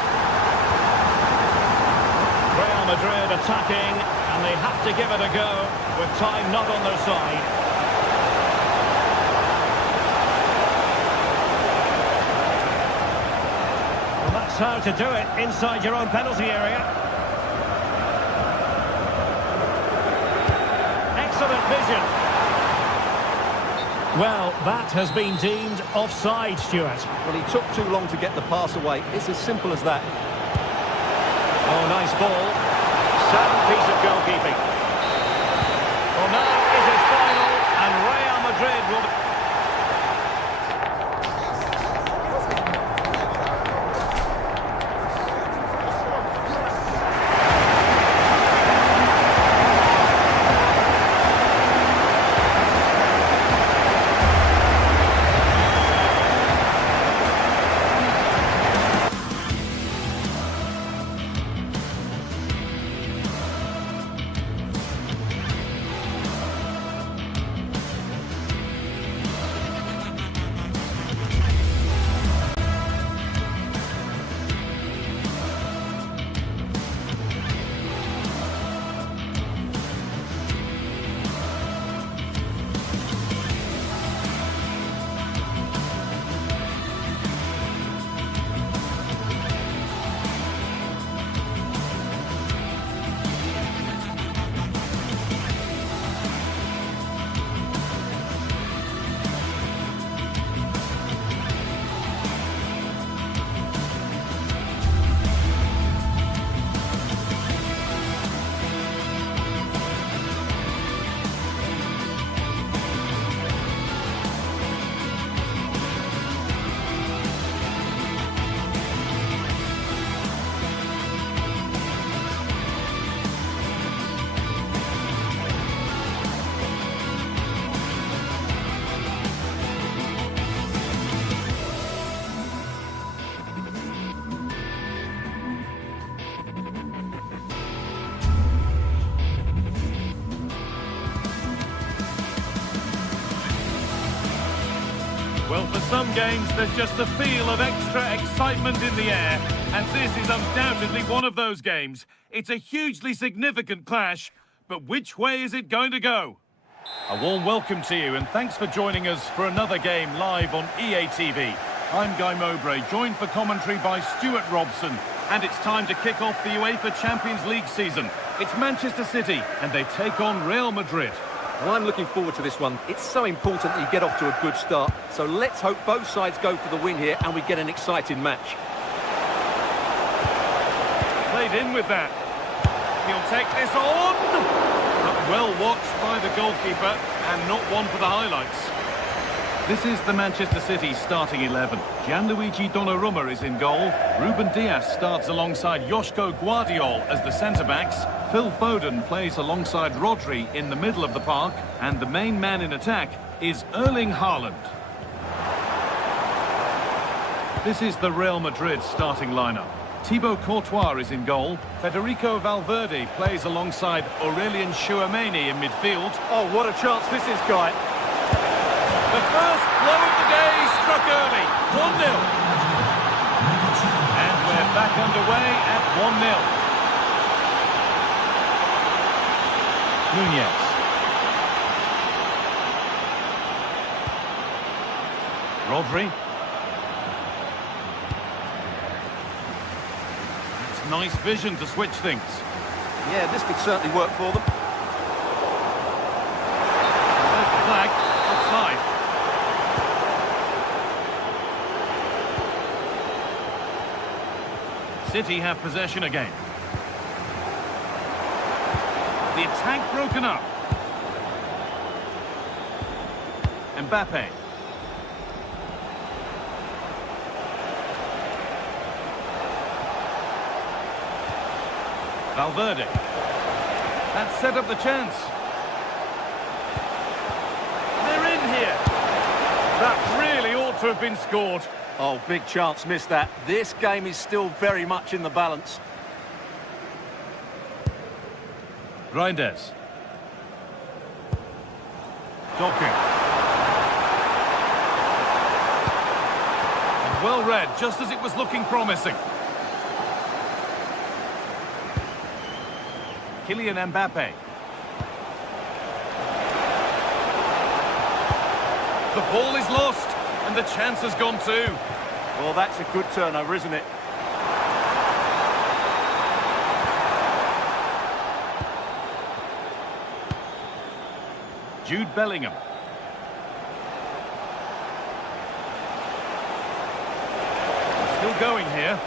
Real Madrid attacking, and they have to give it a go with time not on their side. Well, that's how to do it inside your own penalty area. Excellent vision. Well, that has been deemed offside, Stuart. Well, he took too long to get the pass away. It's as simple as that. Oh, nice ball. Sound piece of goalkeeping. Well, now it is final, and Real Madrid will be... Well, for some games, there's just the feel of extra excitement in the air, and this is undoubtedly one of those games. It's a hugely significant clash, but which way is it going to go? A warm welcome to you, and thanks for joining us for another game live on EA TV. I'm Guy Mowbray, joined for commentary by Stuart Robson. and it's time to kick off the UEFA Champions League season. It's Manchester City, and they take on Real Madrid. Well, I'm looking forward to this one. It's so important that you get off to a good start. So let's hope both sides go for the win here and we get an exciting match. Played in with that. He'll take this on. But well watched by the goalkeeper and not one for the highlights. This is the Manchester City starting 11. Gianluigi Donnarumma is in goal. Ruben Dias starts alongside Joško Guardiol as the centre-backs. Phil Foden plays alongside Rodri in the middle of the park. And the main man in attack is Erling Haaland. This is the Real Madrid starting lineup. Thibaut Courtois is in goal. Federico Valverde plays alongside Aurélien Tchouameni in midfield. Oh, what a chance this is, Guy. The first blow of the day struck early, 1-0. And we're back underway at 1-0. Nunez. Rodri. That's nice vision to switch things. Yeah, this could certainly work for them. There's the flag, offside. City have possession again. The attack broken up. Mbappe. Valverde. That set up the chance. They're in here. That really ought to have been scored. Oh, big chance, missed that. This game is still very much in the balance. Reinders. Doku. And well read, just as it was looking promising. Kylian Mbappe. The ball is lost, and the chance has gone too. Well, that's a good turnover, isn't it? Jude Bellingham. Still going here.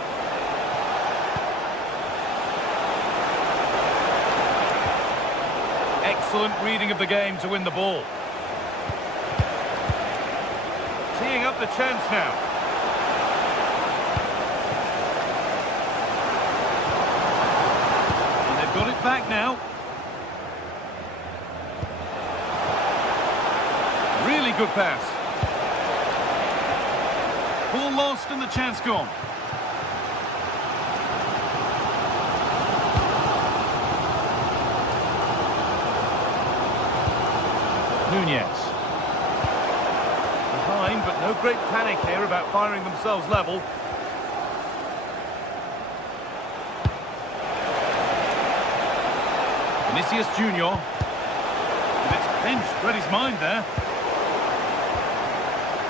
Excellent reading of the game to win the ball. Teeing up the chance now. And they've got it back now. Really good pass. Ball lost and the chance gone. Nunez. Behind, but no great panic here about firing themselves level. Vinicius Junior. And it's pinched, read his mind there.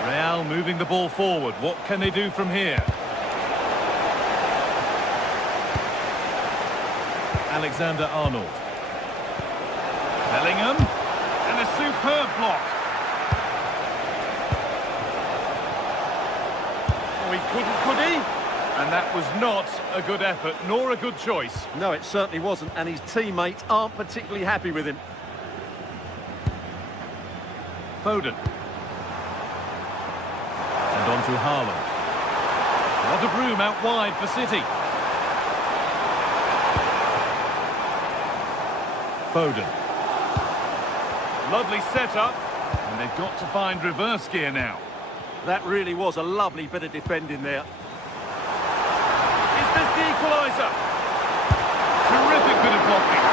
Real moving the ball forward. What can they do from here? Alexander-Arnold. Bellingham. And a superb block. Oh, he couldn't, could he? And that was not a good effort, nor a good choice. No, it certainly wasn't, and his teammates aren't particularly happy with him. Foden. And on to Haaland. A lot of room out wide for City. Foden. Lovely setup, and they've got to find reverse gear now. That really was a lovely bit of defending there. Is this the equaliser? Terrific bit of blocking.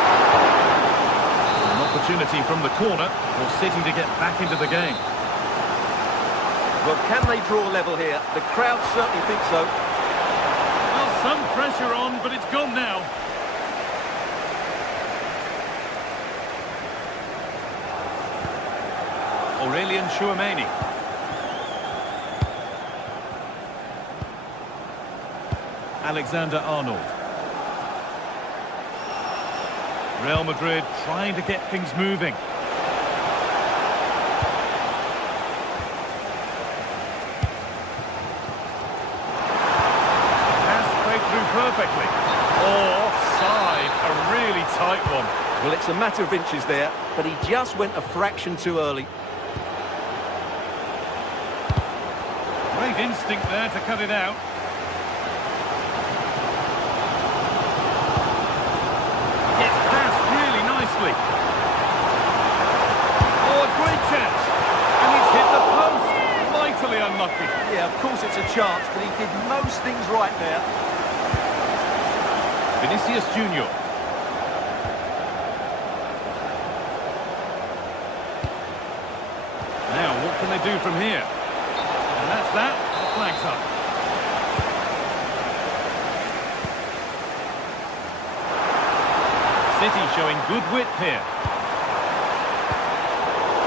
An opportunity from the corner for City to get back into the game. Well, can they draw level here? The crowd certainly think so. Well, some pressure on, but it's gone now. Aurélien Tchouameni. Alexander-Arnold. Real Madrid trying to get things moving. Pass played through perfectly. Offside, a really tight one. Well, it's a matter of inches there, but he just went a fraction too early. Great instinct there to cut it out. Gets past really nicely. Oh, a great chance. And he's hit the post. Mightily unlucky. Yeah, of course it's a chance, but he did most things right there. Vinicius Junior. Now, what can they do from here? And that's that. The flag's up. City showing good width here.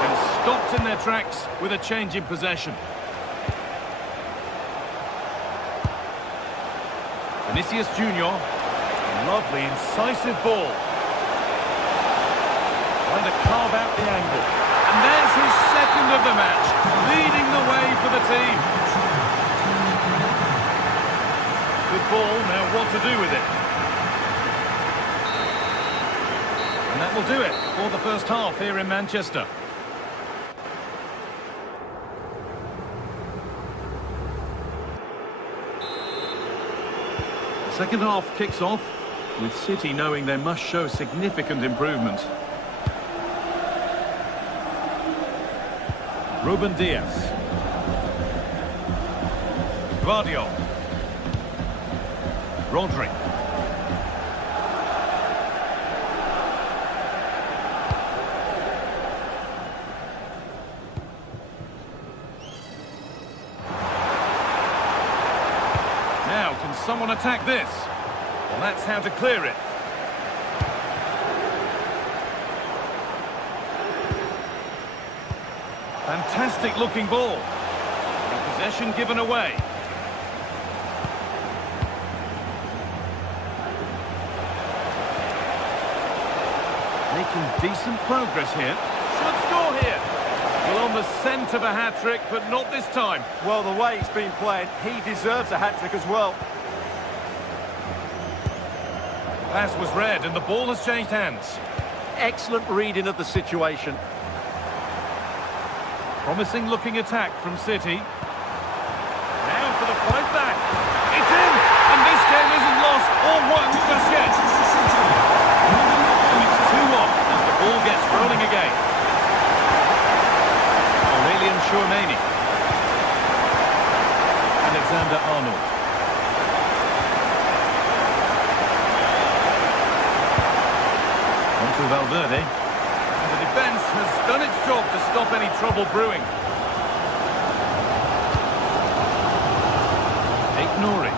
And stopped in their tracks with a change in possession. Vinicius Junior. Lovely, incisive ball. Trying to carve out the angle. And there's his second of the match, leading the way for the team. Good ball, now what to do with it? And that will do it for the first half here in Manchester. The second half kicks off with City knowing they must show significant improvement. Ruben Diaz. Guardiola. Rodri. Now, can someone attack this? Well, that's how to clear it. Fantastic looking ball. Possession given away. Making decent progress here. Should score here. Well, on the scent of a hat-trick, but not this time. Well, the way he's been playing, he deserves a hat-trick as well. Pass was read and the ball has changed hands. Excellent reading of the situation. Promising looking attack from City. Now for the fight back. It's in! And this game isn't lost or won just yet. So it's 2-1 as the ball gets rolling again. Aurelian Chouameni. Alexander-Arnold. On to Valverde. The defence has done its job to stop any trouble brewing. Nouri.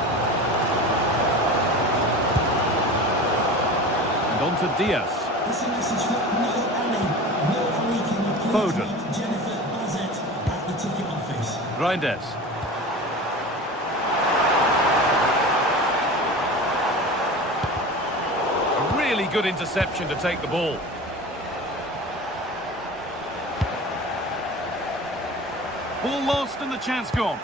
And on to Diaz. Foden. Reinders. A really good interception to take the ball. Ball lost and the chance gone.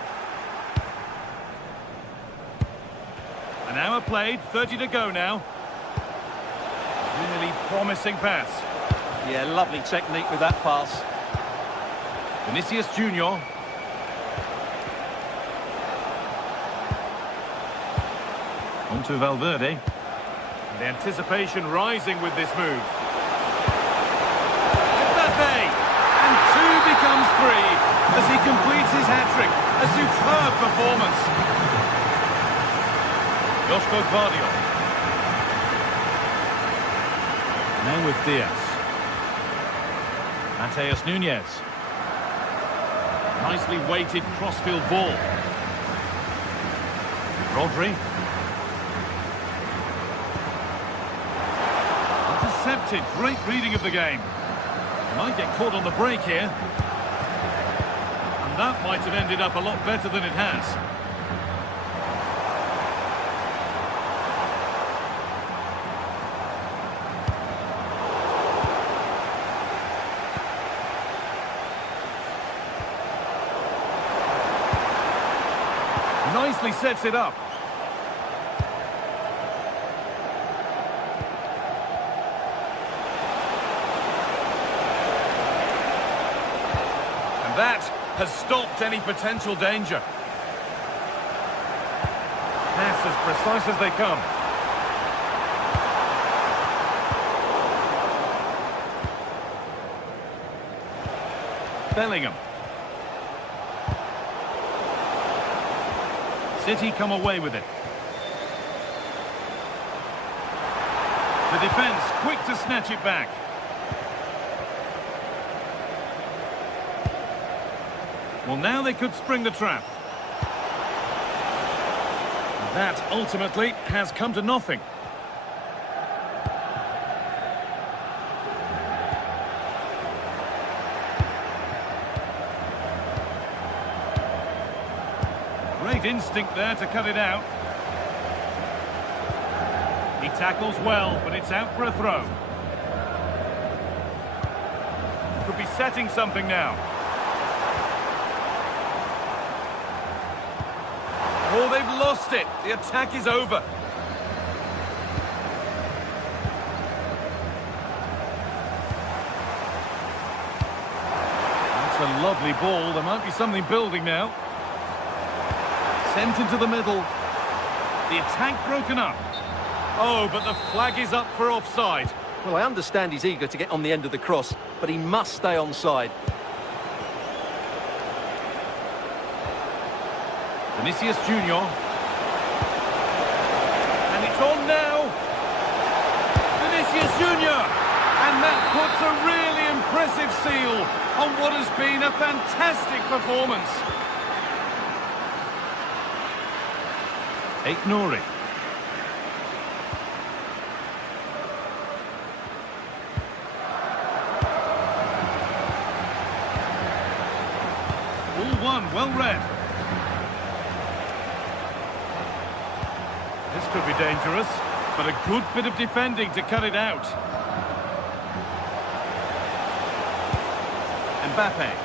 An hour played, 30 to go now. Really promising pass. Yeah, lovely technique with that pass. Vinicius Junior. On to Valverde. The anticipation rising with this move. Mbappe! And 2 becomes 3 as he completes his hat-trick. A superb performance. Josko Guardiola. Now with Diaz. Mateus Nunes. Nicely weighted crossfield ball. Rodri. Intercepted. Great reading of the game. Might get caught on the break here. And that might have ended up a lot better than it has. Nicely sets it up. And that has stopped any potential danger. Pass as precise as they come. Bellingham. City come away with it. The defence quick to snatch it back. Well, now they could spring the trap. That ultimately has come to nothing. Great instinct there to cut it out. He tackles well, but it's out for a throw. Could be setting something now. Oh, they've lost it. The attack is over. That's a lovely ball. There might be something building now. Sent into the middle. The attack broken up. Oh, but the flag is up for offside. Well, I understand he's eager to get on the end of the cross, but he must stay onside. Vinicius Junior. And it's on now. Vinicius Junior. And that puts a really impressive seal on what has been a fantastic performance. Nouri. All one, well read. This could be dangerous, but a good bit of defending to cut it out. Mbappe.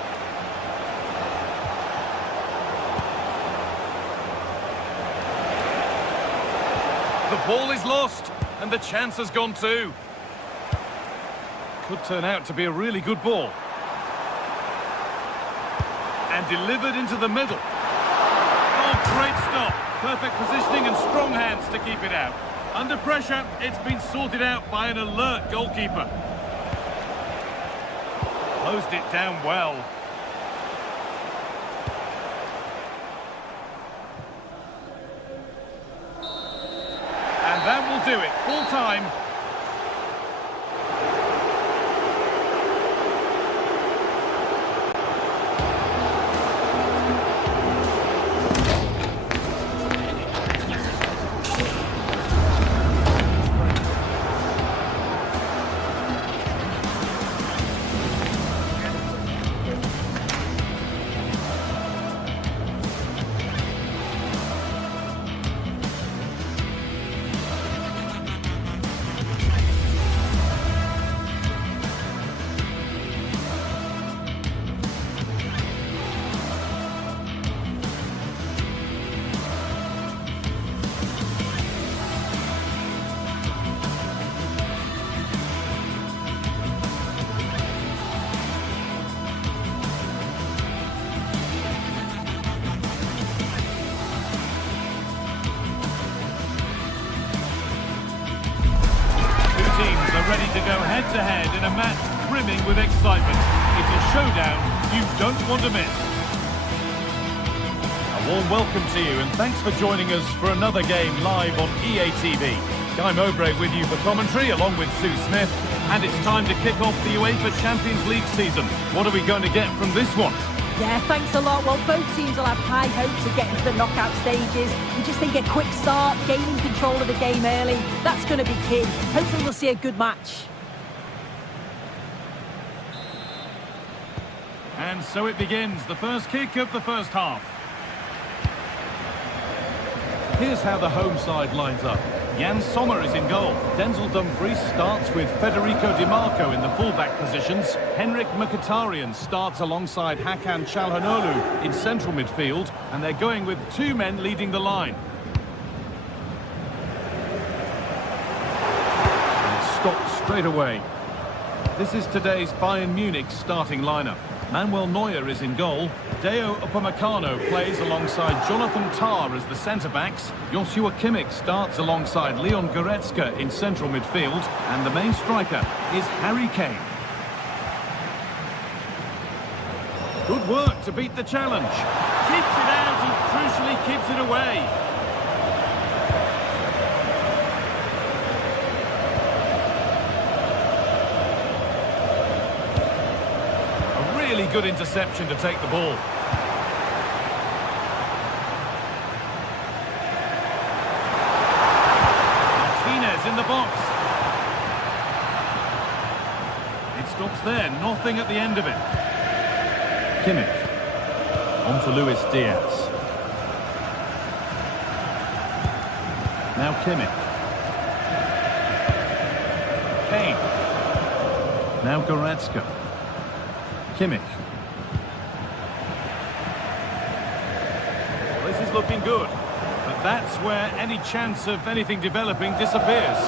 The ball is lost, and the chance has gone too. Could turn out to be a really good ball. And delivered into the middle. Oh, great stop. Perfect positioning and strong hands to keep it out. Under pressure, it's been sorted out by an alert goalkeeper. Closed it down well. And that will do it. Full time. Ready to go head-to-head in a match brimming with excitement. It's a showdown you don't want to miss. A warm welcome to you and thanks for joining us for another game live on EA TV. Guy Mowbray with you for commentary along with Sue Smith. And it's time to kick off the UEFA Champions League season. What are we going to get from this one? Yeah, thanks a lot. Well, both teams will have high hopes of getting to the knockout stages. We just think a quick start, gaining control of the game early, that's going to be key. Hopefully we'll see a good match. And so it begins, the first kick of the first half. Here's how the home side lines up. Jan Sommer is in goal. Denzel Dumfries starts with Federico Di Marco in the fullback positions. Henrik Mkhitaryan starts alongside Hakan Çalhanoğlu in central midfield, and they're going with 2 men leading the line. And stopped straight away. This is today's Bayern Munich starting lineup. Manuel Neuer is in goal. Deo Upamecano plays alongside Jonathan Tah as the centre-backs. Joshua Kimmich starts alongside Leon Goretzka in central midfield. And the main striker is Harry Kane. Good work to beat the challenge. Keeps it out and crucially keeps it away. Really good interception to take the ball. Martinez in the box. It stops there, nothing at the end of it. Kimmich. On to Luis Diaz. Now Kimmich. Kane. Now Goretzka. Kimmich. Well, this is looking good, but that's where any chance of anything developing disappears.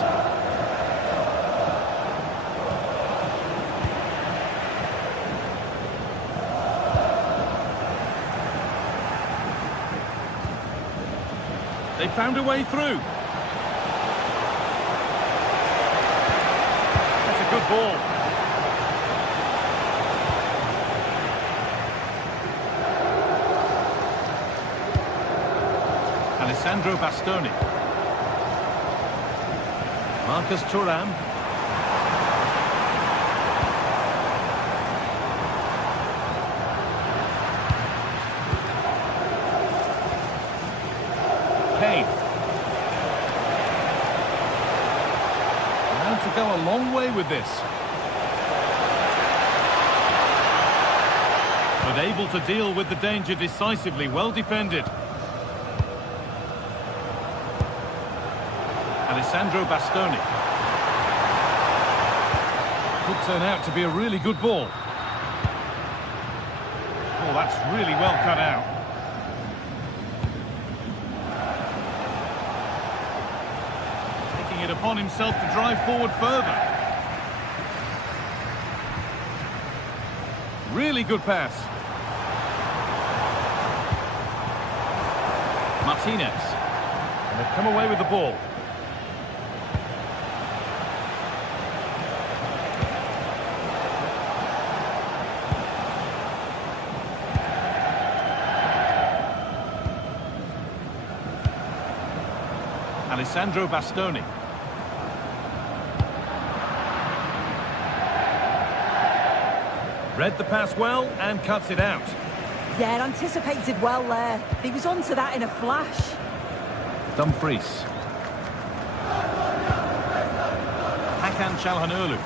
They found a way through. That's a good ball. Alessandro Bastoni. Marcus Thuram. Kane. Now to go a long way with this. But able to deal with the danger decisively, well defended. Alessandro Bastoni. Could turn out to be a really good ball. Oh, that's really well cut out. Taking it upon himself to drive forward further. Really good pass. Martinez. And they've come away with the ball. Alessandro Bastoni. Read the pass well and cuts it out. Yeah, anticipated well there. He was onto that in a flash. Dumfries. Hakan Çalhanoğlu.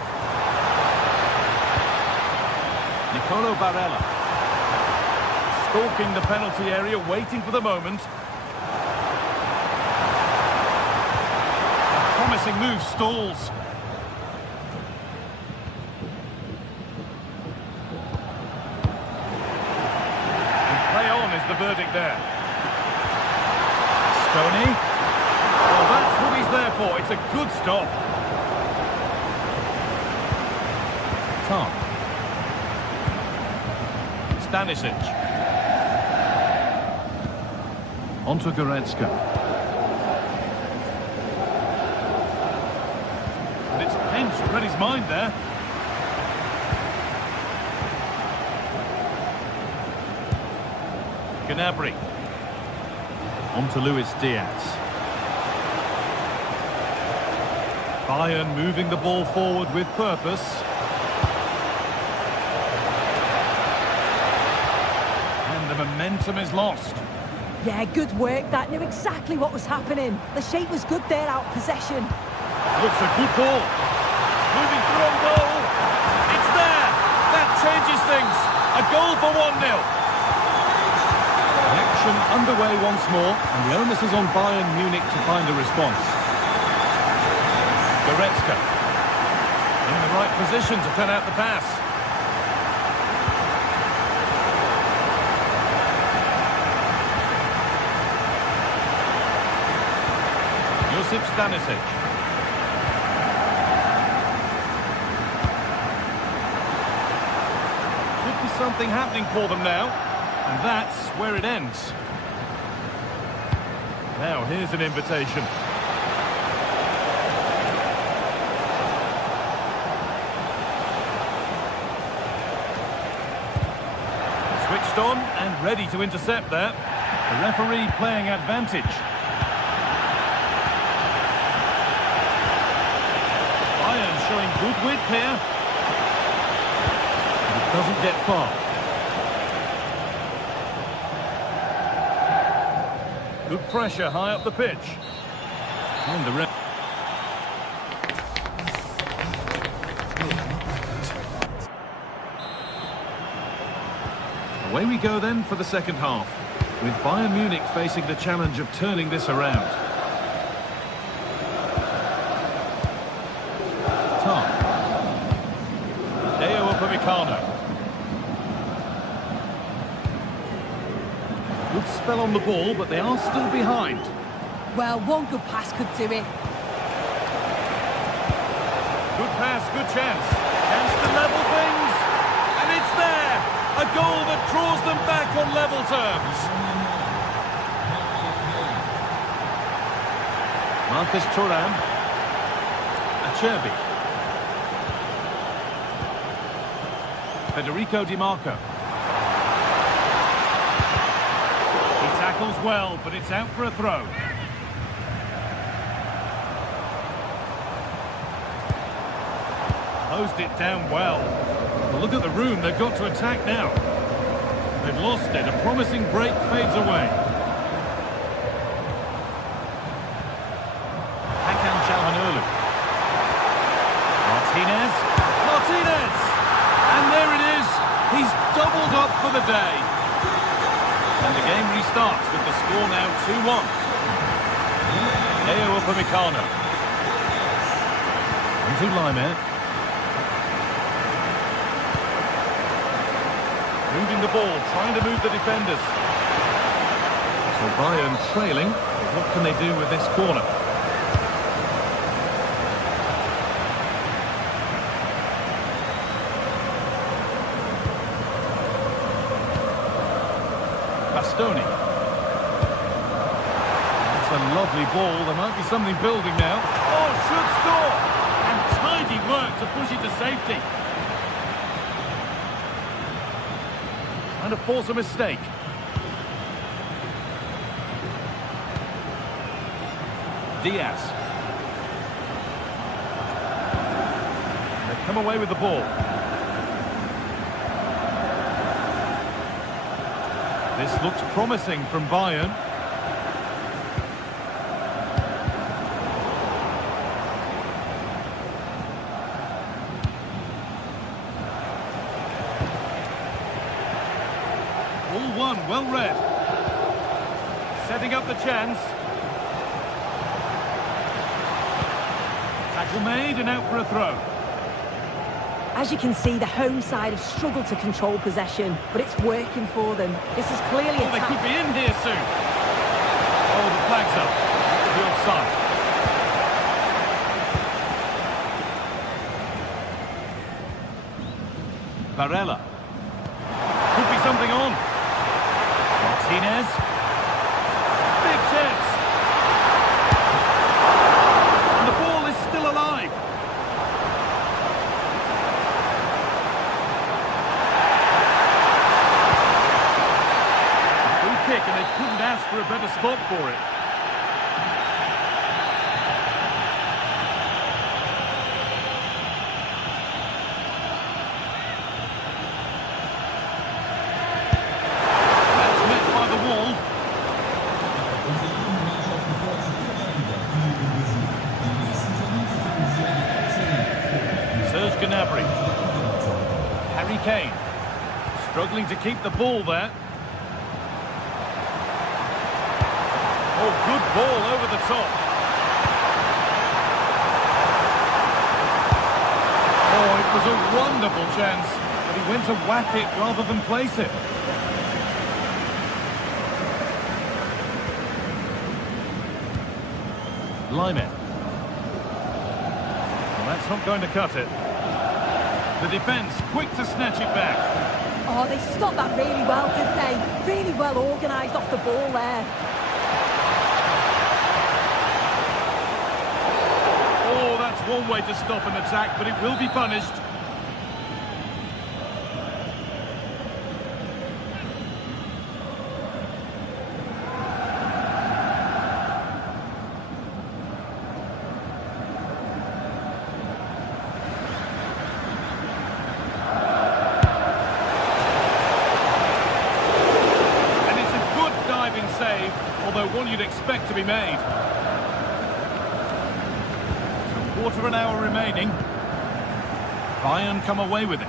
Nicolo Barella. Stalking the penalty area, waiting for the moment. Promising move stalls. And play on is the verdict there. Stoney. Well, that's what he's there for. It's a good stop. Tom. Stanisic. On to Goretzka. And it's pinched, read his mind there. Gnabry. On to Luis Diaz. Bayern moving the ball forward with purpose. And the momentum is lost. Yeah, good work. That knew exactly what was happening. The shape was good there, out possession. Looks a good ball. Moving through on goal. It's there. That changes things. A goal for 1-0. Action underway once more, and the onus is on Bayern Munich to find a response. Goretzka. In the right position to cut out the pass. Josip Stanisic. Could be something happening for them now. And that's where it ends. Now here's an invitation. Switched on and ready to intercept that. The referee playing advantage. Bayern showing good width here. But it doesn't get far. Good pressure high up the pitch. And the ref. Away we go then for the second half, with Bayern Munich facing the challenge of turning this around. Good spell on the ball, but they are still behind. Well, one good pass could do it. Good pass, good chance. Chance to level things. And it's there. A goal that draws them back on level terms. Marcus Thuram. Acerbi. Federico Di Marco. He tackles well, but it's out for a throw. Closed it down well. Well, look at the room they've got to attack now. They've lost it. A promising break fades away. Hakan Çalhanoğlu. Martinez! And there it is. He's doubled up for the day. And the game restarts with the score now 2-1. Leo Upamecano. Into Laimer. Moving the ball, trying to move the defenders. So Bayern trailing. What can they do with this corner? Bastoni. That's a lovely ball. There might be something building now. Oh, should score! And tidy work to push it to safety. Trying to force a mistake. Diaz. They've come away with the ball. This looks promising from Bayern. All one, well read. Setting up the chance. Tackle made and out for a throw. As you can see, the home side have struggled to control possession, but it's working for them. This is clearly a they could be in here soon. Oh, the flag's up. The offside. Barella. Could be something on. Martinez. Big chance. And the ball is still alive. Kick, and they couldn't ask for a better spot for it. That's met by the wall. Serge Gnabry. Harry Kane. Struggling to keep the ball there. Oh, good ball over the top. It was a wonderful chance, but he went to whack it rather than place it. Lyman. Well, that's not going to cut it. The defence quick to snatch it back. Oh, they stopped that really well, didn't they? Really well organised off the ball there. Oh, that's one way to stop an attack, but it will be punished. Save, although one you'd expect to be made. So quarter of an hour remaining. Bayern come away with it.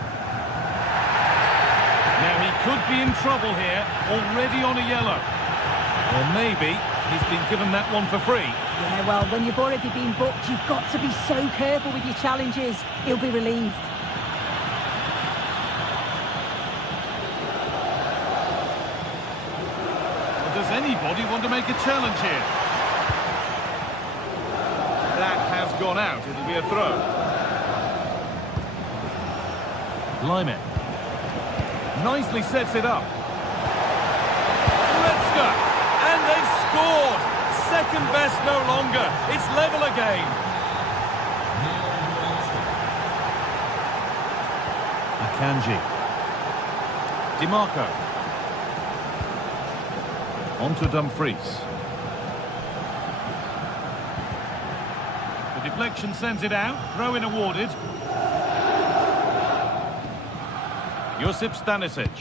Now he could be in trouble here, already on a yellow. Or maybe he's been given that one for free. Yeah, well, when you've already been booked, you've got to be so careful with your challenges. He'll be relieved. Does anybody want to make a challenge here? That has gone out. It'll be a throw. Lyman. Nicely sets it up. Goretzka. And they've scored. Second best no longer. It's level again. Akanji. DiMarco. On to Dumfries. The deflection sends it out. Throw-in awarded. Josip Stanisic.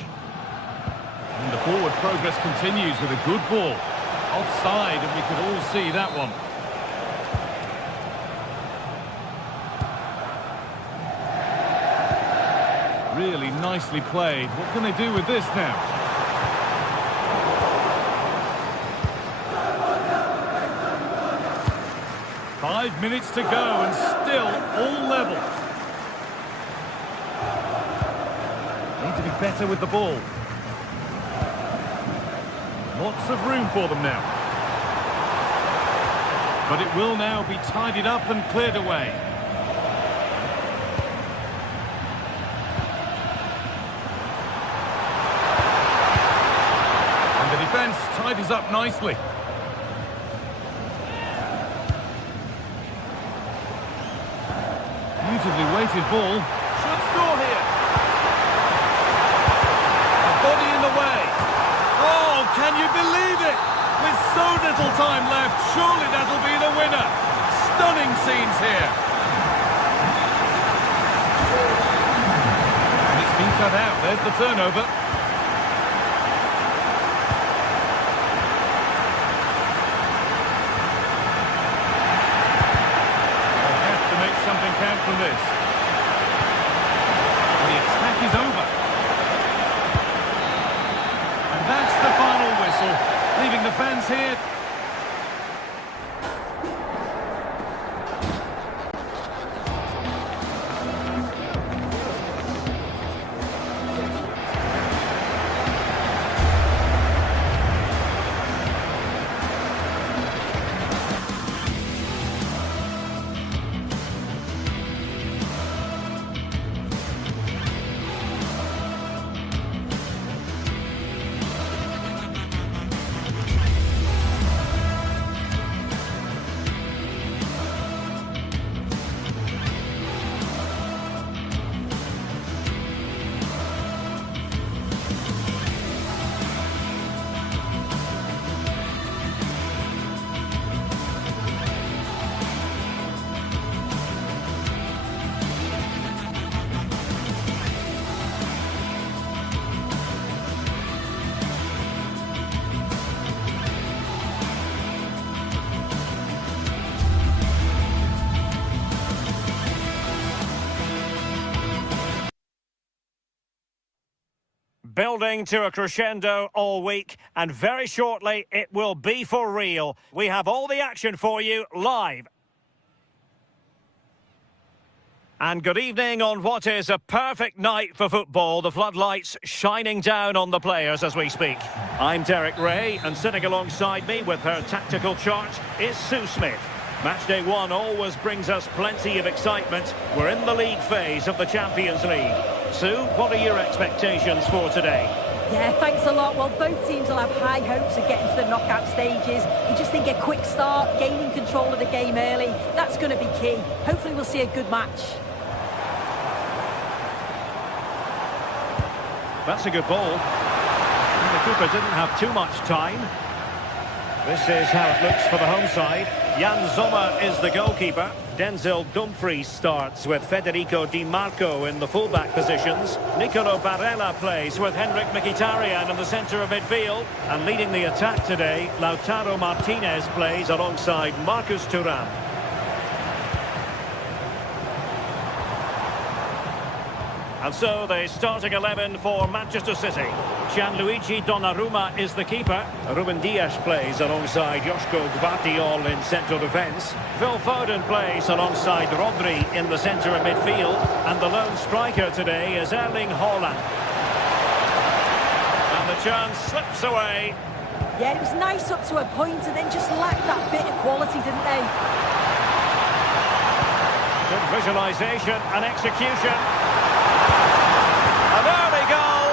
And the forward progress continues with a good ball. Offside, and we could all see that one. Really nicely played. What can they do with this now? 5 minutes to go and still all level. Need to be better with the ball. Lots of room for them now. But it will now be tidied up and cleared away. And the defence tidies up nicely. Beautifully weighted ball. Should score here. A body in the way. Oh, can you believe it? With so little time left, surely that'll be the winner. Stunning scenes here. And it's been cut out. There's the turnover. Something count from this. The attack is over. And that's the final whistle, leaving the fans here. Building to a crescendo all week, and very shortly it will be for real. We have all the action for you live. And good evening on what is a perfect night for football. The floodlights shining down on the players as we speak. I'm Derek Ray, and sitting alongside me with her tactical chart is Sue Smith. Matchday 1 always brings us plenty of excitement. We're in the league phase of the Champions League. Sue, what are your expectations for today? Yeah, thanks a lot. Well, both teams will have high hopes of getting to the knockout stages. You just think a quick start, gaining control of the game early, that's going to be key. Hopefully we'll see a good match. That's a good ball. And the keeper didn't have too much time. This is how it looks for the home side. Jan Sommer is the goalkeeper. Denzel Dumfries starts with Federico Di Marco in the fullback positions. Nicolo Barella plays with Henrik Mkhitaryan in the centre of midfield. And leading the attack today, Lautaro Martinez plays alongside Marcus Thuram. And so the starting 11 for Manchester City. Gianluigi Donnarumma is the keeper. Ruben Dias plays alongside Joško Gvardiol in central defence. Phil Foden plays alongside Rodri in the centre of midfield. And the lone striker today is Erling Haaland. And the chance slips away. Yeah, it was nice up to a point and then just lacked that bit of quality, didn't they? Good visualisation and execution. An early goal.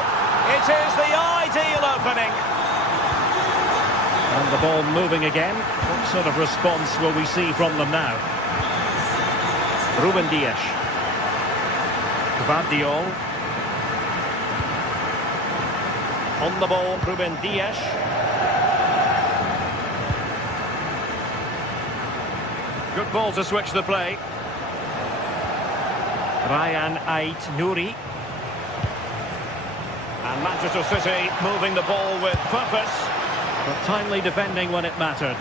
It is the ideal opening. And the ball moving again. What sort of response will we see from them now? Ruben Dias. Gvardiol. On the ball, Ruben Dias. Good ball to switch the play. Ryan Ait-Nouri. And Manchester City moving the ball with purpose, but timely defending when it mattered.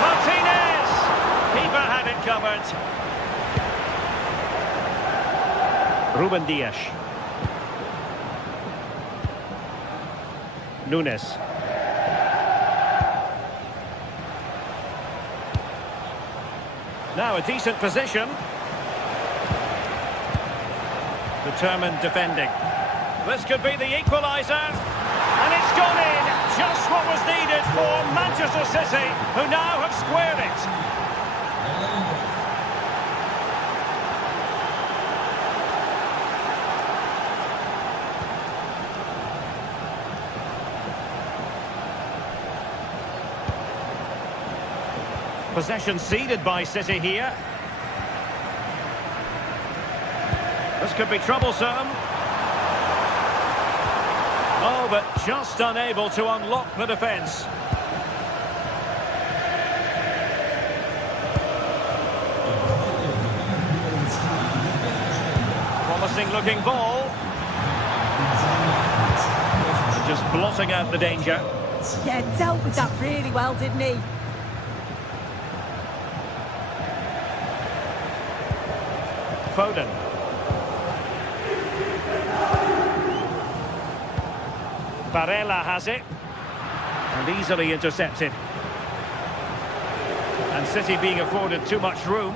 Martinez! Keeper had it covered. Ruben Dias. Nunes. Now a decent position. Determined defending. This could be the equaliser. And it's gone in. Just what was needed for Manchester City, who now have squared it. Possession ceded by City here. This could be troublesome. Oh, but just unable to unlock the defence. Promising looking ball. Just blotting out the danger. Yeah, dealt with that really well, didn't he? Foden. Barella has it. And easily intercepted. And City being afforded too much room.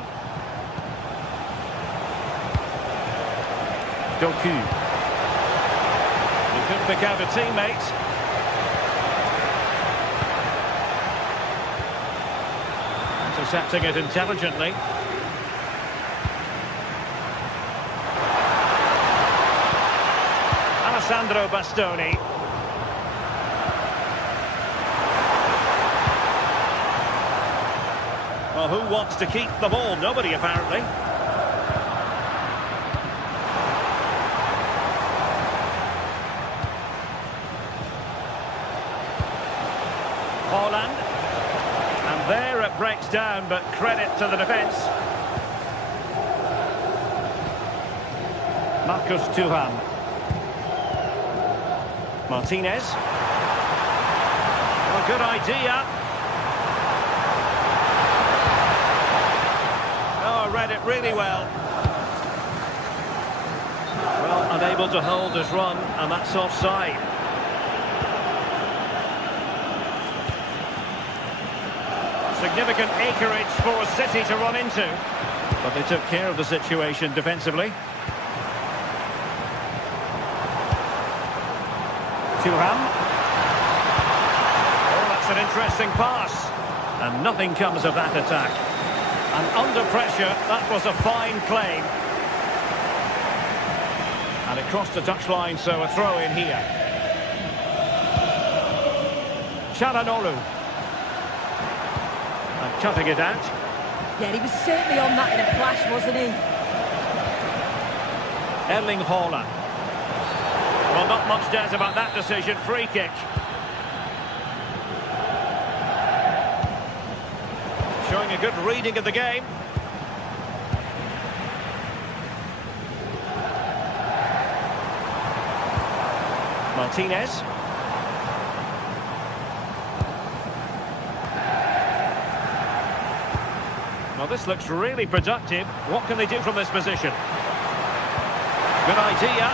Doku. He could pick out a teammate. Intercepting it intelligently. Sandro Bastoni. Well, who wants to keep the ball? Nobody, apparently. Haaland. And there it breaks down, but credit to the defence. Marcus Thuram. Martinez. Well, a good idea. Oh, read it really well. Well, unable to hold his run, and that's offside. Significant acreage for City to run into. But they took care of the situation defensively. Thuram. Oh, that's an interesting pass. And nothing comes of that attack. And under pressure, that was a fine claim. And it crossed the touchline, so a throw in here. Çalhanoğlu. And cutting it out. Yeah, he was certainly on that in a flash, wasn't he? Erling Haaland. Well, not much doubt about that decision. Free kick. Showing a good reading of the game. Martinez. Well, this looks really productive. What can they do from this position? Good idea.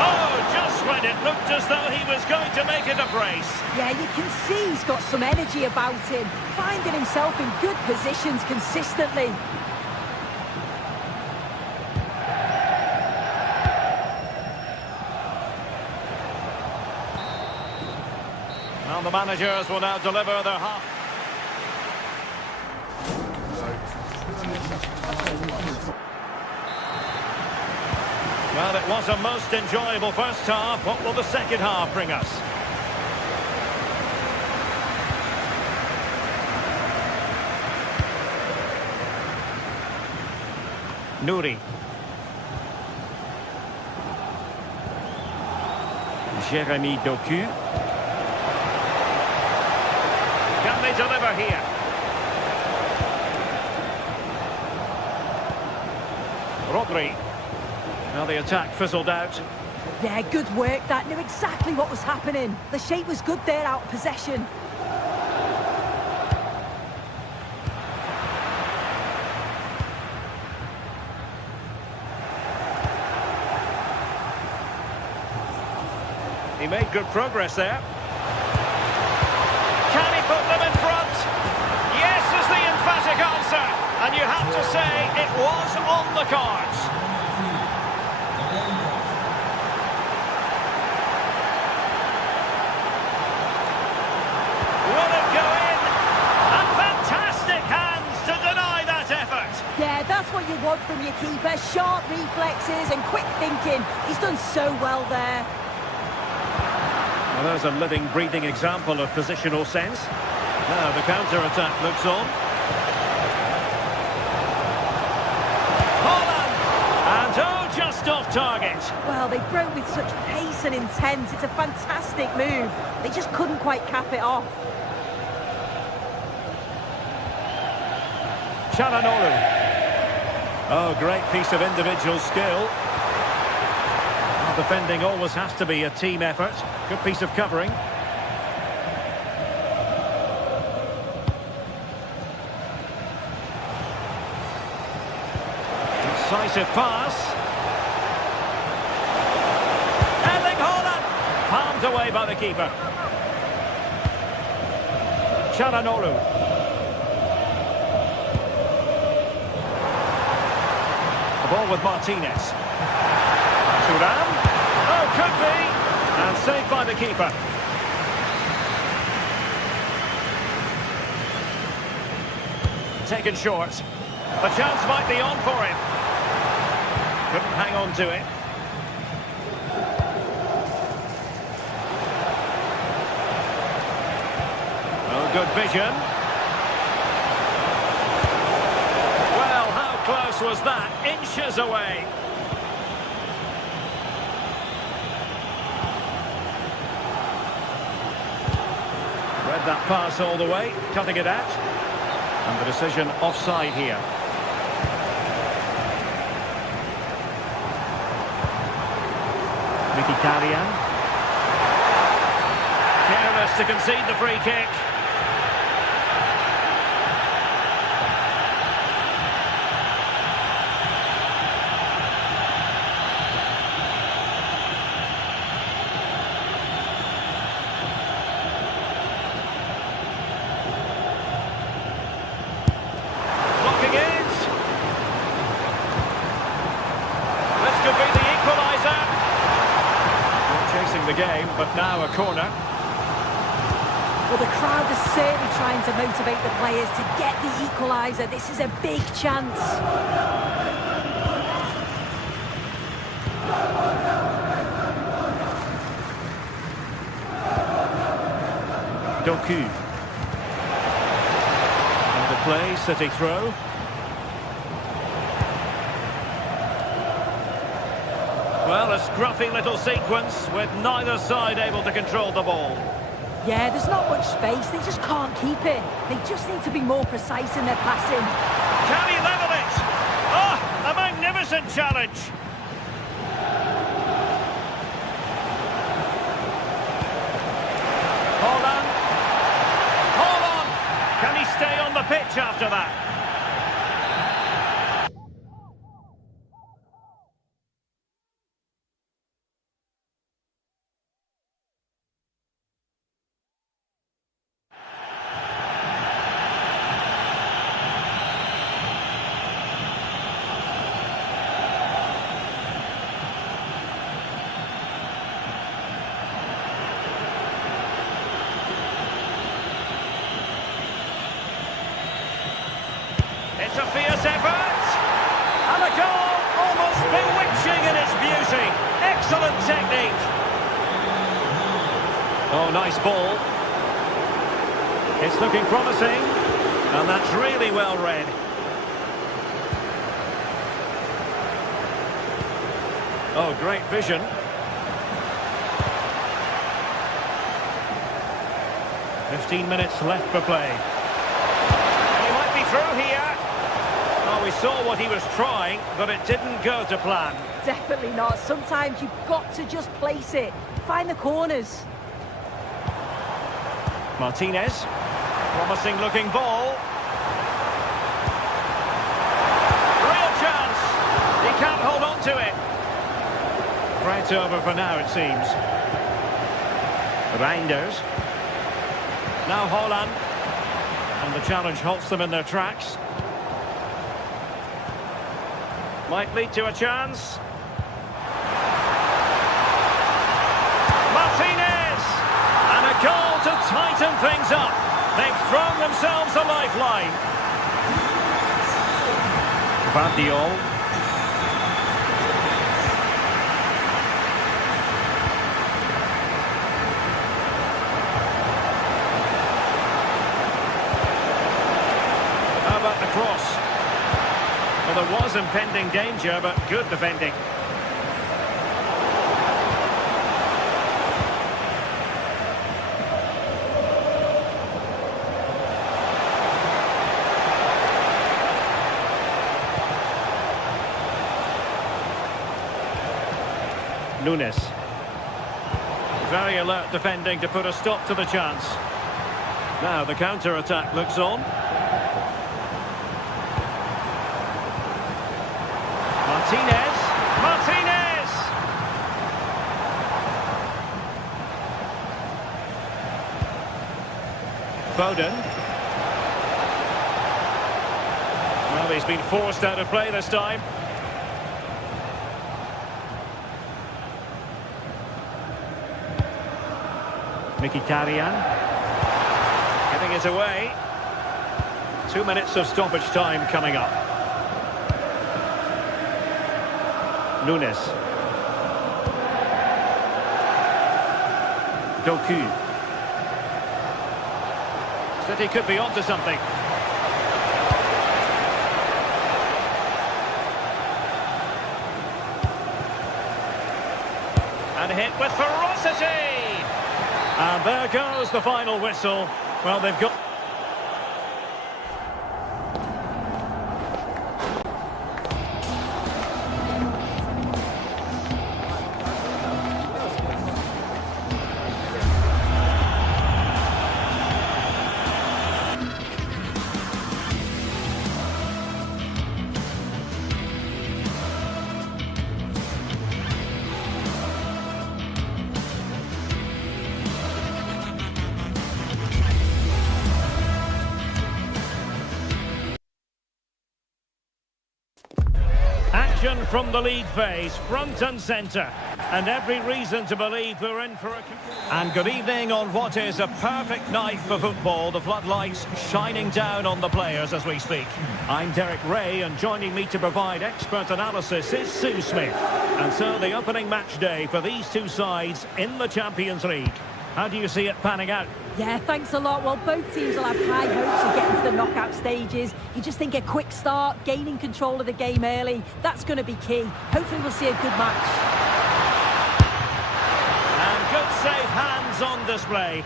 Oh, just when it looked as though he was going to make it a brace. Yeah, you can see he's got some energy about him, finding himself in good positions consistently. Well, the managers will now deliver their half. Well, it was a most enjoyable first half. What will the second half bring us? Nouri. Jeremy Doku. Can they deliver here? Rodri. Well, the attack fizzled out. Yeah, good work. That knew exactly what was happening. The shape was good there out of possession. He made good progress there. Can he put them in front? Yes is the emphatic answer. And you have to say it was on the cards. Will it go in? And fantastic hands to deny that effort. Yeah, that's what you want from your keeper. Sharp reflexes and quick thinking. He's done so well there. Well, there's a living, breathing example of positional sense. Now the counter-attack looks on. Haaland! And oh, just off target. Well, they broke with such pace and intent. It's a fantastic move. They just couldn't quite cap it off. Çalhanoğlu. Oh, great piece of individual skill. Defending always has to be a team effort. Good piece of covering. Decisive pass. Erling Haaland. Palmed away by the keeper. Çalhanoğlu. The ball with Martinez. Thuram. Oh, could be. And saved by the keeper. Taken short. The chance might be on for him. Couldn't hang on to it. Oh, good vision. Well, how close was that? Inches away. Read that pass all the way, cutting it out. And the decision offside here. Mkhitaryan. Careless to concede the free kick. the game, but now a corner. Well, the crowd is certainly trying to motivate the players to get the equaliser. This is a big chance. Doku. And the play, City throw. Well, a scruffy little sequence with neither side able to control the ball. Yeah, there's not much space. They just can't keep it. They just need to be more precise in their passing. Can he level it? Oh, a magnificent challenge. Hold on. Hold on. Can he stay on the pitch after that? It's a fierce effort. And a goal, almost bewitching in its beauty. Excellent technique. Oh, nice ball. It's looking promising. And that's really well read. Oh, great vision. "15 minutes left for play. And he might be through here. Oh, we saw what he was trying, but it didn't go to plan. Definitely not. Sometimes you've got to just place it. Find the corners. Martinez. Promising looking ball. Real chance. He can't hold on to it. Threat over for now, it seems. Reinders. Now Holland. And the challenge halts them in their tracks. Might lead to a chance. Martinez! And a goal to tighten things up. They've thrown themselves a lifeline. Vardiol. How about the cross? Well, there was impending danger, but good defending. Nunes. Very alert defending to put a stop to the chance. Now the counter-attack looks on. Martinez! Martinez! Foden. Well, he's been forced out of play this time. Mkhitaryan. Giving it away. 2 minutes of stoppage time coming up. Nunes. Doku. City could be onto something. And hit with ferocity. And there goes the final whistle. Well, they've got... Action from the league phase, front and centre. And every reason to believe we're in for a... And good evening on what is a perfect night for football. The floodlights shining down on the players as we speak. I'm Derek Ray, and joining me to provide expert analysis is Sue Smith. And so the opening match day for these two sides in the Champions League. How do you see it panning out? Yeah, thanks a lot. Well, both teams will have high hopes of getting to the knockout stages. You just think a quick start, gaining control of the game early, that's going to be key. Hopefully we'll see a good match. And good safe hands on display.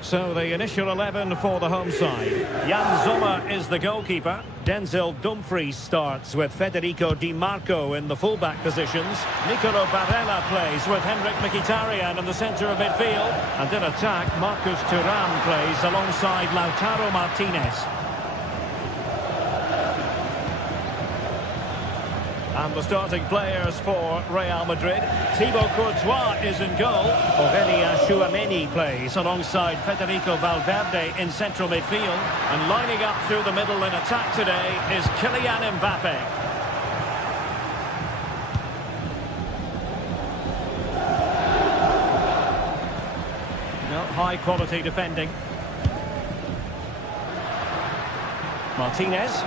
So the initial 11 for the home side. Jan Sommer is the goalkeeper. Denzel Dumfries starts with Federico Di Marco in the fullback positions. Nicolo Barella plays with Henrik Mkhitaryan in the centre of midfield. And in attack, Marcus Thuram plays alongside Lautaro Martinez. And the starting players for Real Madrid. Thibaut Courtois is in goal. Aurélien Tchouameni plays alongside Federico Valverde in central midfield. And lining up through the middle in attack today is Kylian Mbappe. High quality defending. Martinez.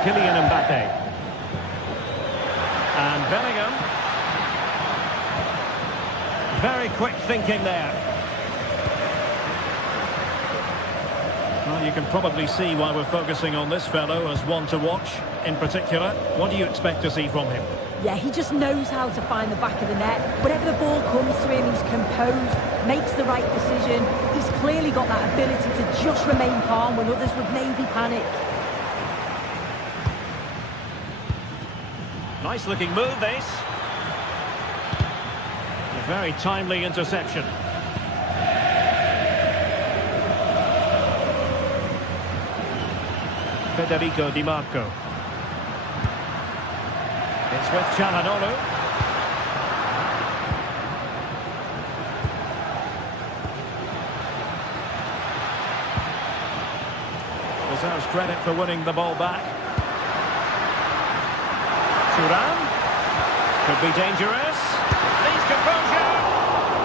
Kylian Mbappe. And Bellingham. Very quick thinking there. Well, you can probably see why we're focusing on this fellow as one to watch in particular. What do you expect to see from him? Yeah, he just knows how to find the back of the net. Whenever the ball comes to him, he's composed, makes the right decision. He's clearly got that ability to just remain calm when others would maybe panic. Nice looking move, this. A very timely interception. Federico Di Marco. It's with Çalhanoğlu. Deserves credit for winning the ball back. Thuram. Could be dangerous. Needs composure.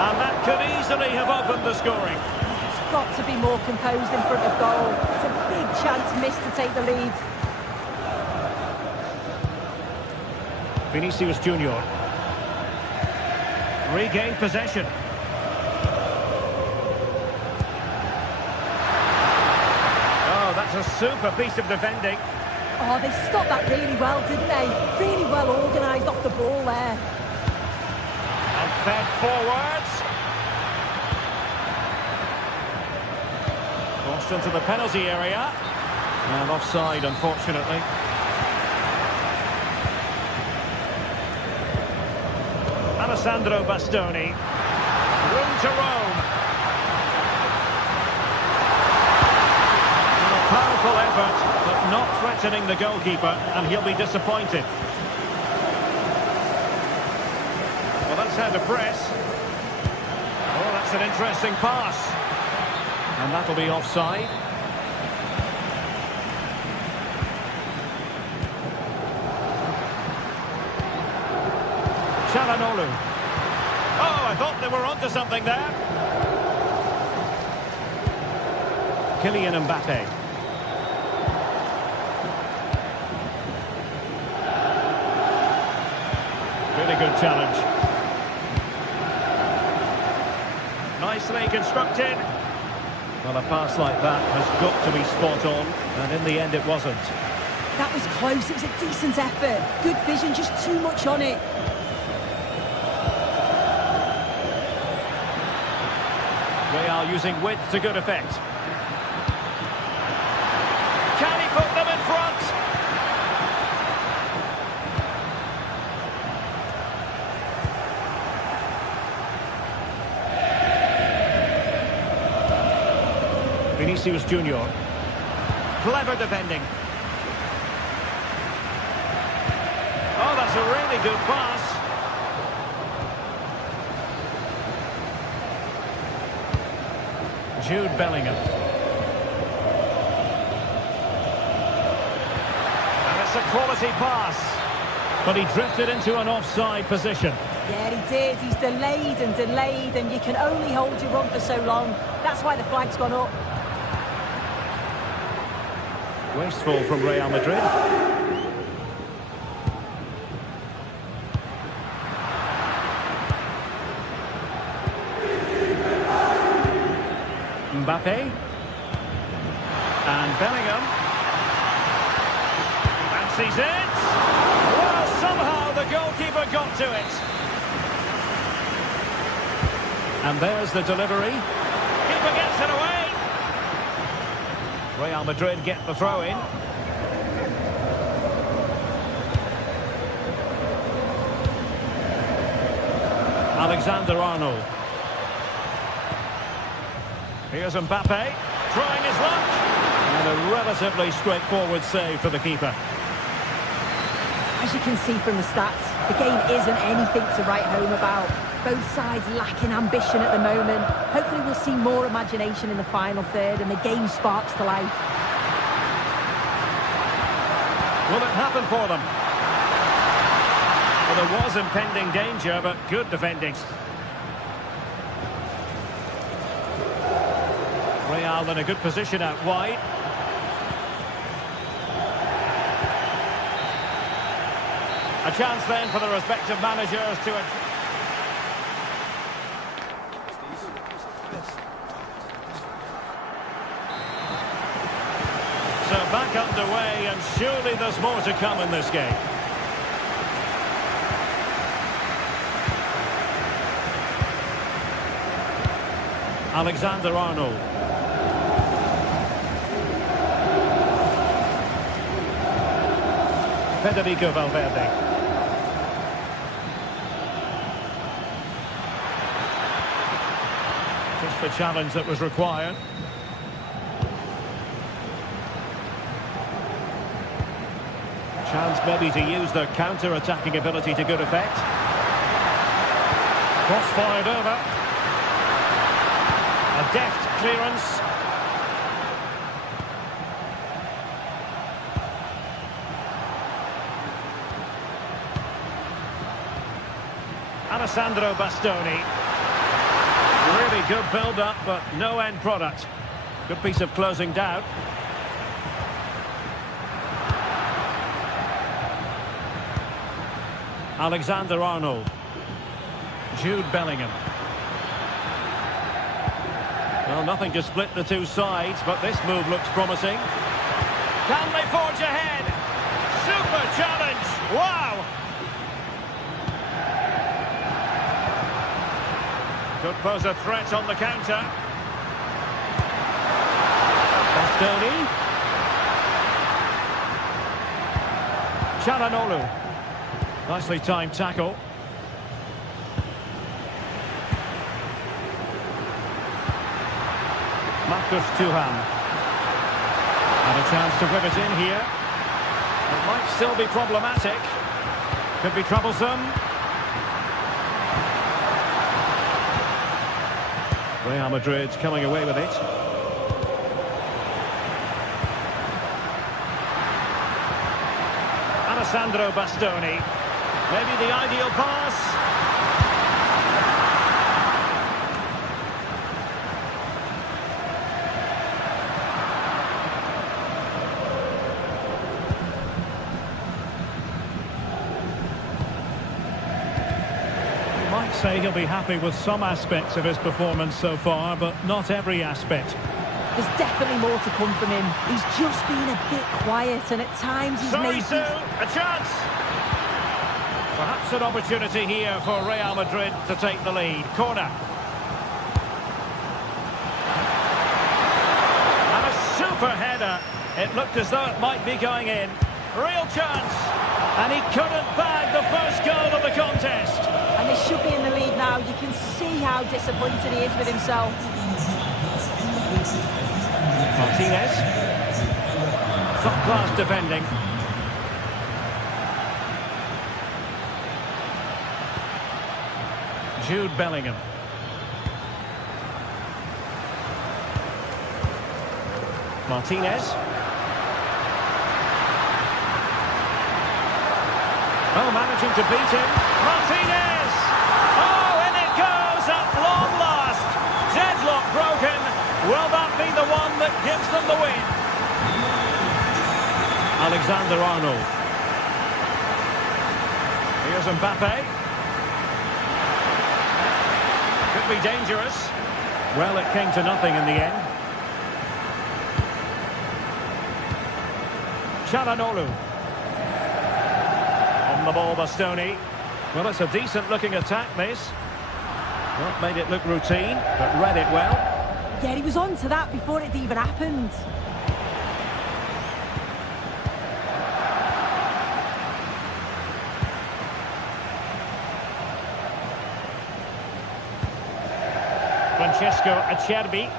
And that could easily have opened the scoring. He's got to be more composed in front of goal. It's a big chance missed to take the lead. Vinicius Junior. Regained possession. Oh, that's a super piece of defending. Oh, they stopped that really well, didn't they? Really well organised off the ball there. And fed forwards. Crossed into the penalty area. And offside, unfortunately. Alessandro Bastoni. Room to roam. A powerful effort, but not threatening the goalkeeper, and he'll be disappointed. Well, that's how to press. Oh, that's an interesting pass. And that'll be offside. Çalhanoğlu. Oh, I thought they were onto something there. Kylian Mbappe. Really good challenge. Nicely constructed. Well, a pass like that has got to be spot on, and in the end it wasn't. That was close. It was a decent effort. Good vision, just too much on it. They are using width to good effect. Can he put them in front? Vinicius Junior. Clever defending. Oh, that's a really good pass. Jude Bellingham. And it's a quality pass. But he drifted into an offside position. Yeah, he did. He's delayed, and you can only hold your run for so long. That's why the flag's gone up. Wasteful from Real Madrid. Mbappe. And Bellingham. Fancies it. Well, somehow the goalkeeper got to it. And there's the delivery. Keeper gets it away. Real Madrid get the throw in. Alexander-Arnold. Here's Mbappe, trying his luck. And a relatively straightforward save for the keeper. As you can see from the stats, the game isn't anything to write home about. Both sides lacking ambition at the moment. Hopefully we'll see more imagination in the final third and the game sparks to life. Will it happen for them? Well, there was impending danger, but good defending. Real in a good position out wide. A chance then for the respective managers to... So back underway, and surely there's more to come in this game. Alexander-Arnold. Federico Valverde. Just the challenge that was required. Chance maybe to use their counter-attacking ability to good effect. Cross fired over. A deft clearance. Alessandro Bastoni. Really good build-up, but no end product. Good piece of closing down. Alexander-Arnold. Jude Bellingham. Well, nothing to split the two sides, but this move looks promising. Can they forge ahead? Super challenge! Wow! Could pose a threat on the counter. Bastoni. Çalhanoğlu. Nicely timed tackle. Marcus Thuram. And a chance to whip it in here. It might still be problematic. Could be troublesome. Real Madrid coming away with it. Alessandro Bastoni. Maybe the ideal pass. You might say he'll be happy with some aspects of his performance so far, but not every aspect. There's definitely more to come from him. He's just been a bit quiet, and at times he's made... Sue, a chance! Perhaps an opportunity here for Real Madrid to take the lead. Corner. And a super header. It looked as though it might be going in. Real chance. And he couldn't bag the first goal of the contest. And they should be in the lead now. You can see how disappointed he is with himself. Martinez. Top-class defending. Jude Bellingham. Martinez. Oh, managing to beat him. Martinez! Oh, in it goes at long last. Deadlock broken. Will that be the one that gives them the win? Alexander-Arnold. Here's Mbappe. Could be dangerous. Well, it came to nothing in the end. Çalhanoğlu. On the ball, Bastoni. Well, it's a decent-looking attack, this. Not made it look routine, but read it well. Yeah, he was on to that before it even happened. Francesco Acerbi.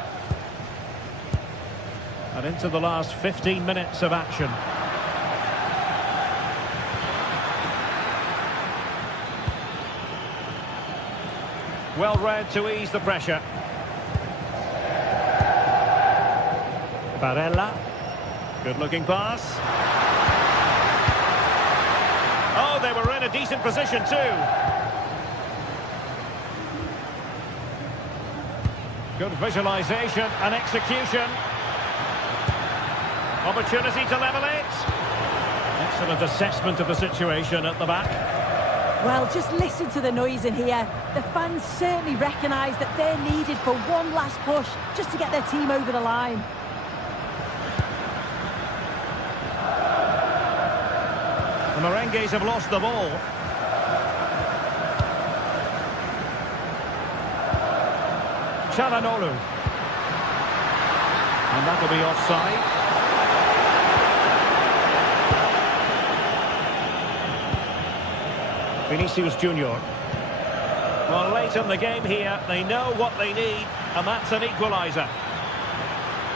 And into the last 15 minutes of action. Well read to ease the pressure. Barella. Good looking pass. Oh, they were in a decent position too. Good visualisation and execution. Opportunity to level it. Excellent assessment of the situation at the back. Well, just listen to the noise in here. The fans certainly recognise that they're needed for one last push just to get their team over the line. The Merengues have lost the ball. Çalhanoğlu. And that'll be offside. Vinicius Junior. Well, late in the game here, they know what they need, and that's an equaliser.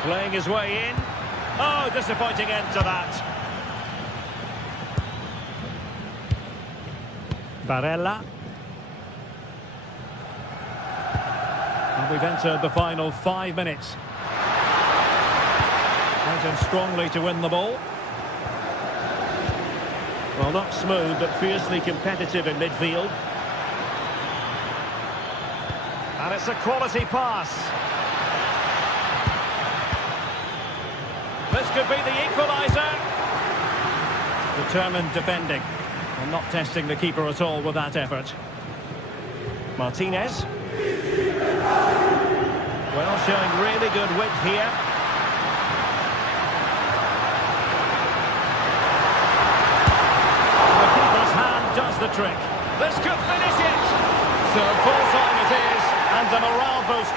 Playing his way in. Oh, disappointing end to that. Barella. And we've entered the final 5 minutes. Fighting strongly to win the ball. Well, not smooth, but fiercely competitive in midfield. And it's a quality pass. This could be the equaliser. Determined defending. And not testing the keeper at all with that effort. Martinez. Well, showing really good width here. The keeper's hand does the trick. This could finish it. So full time it is, and a morale boost.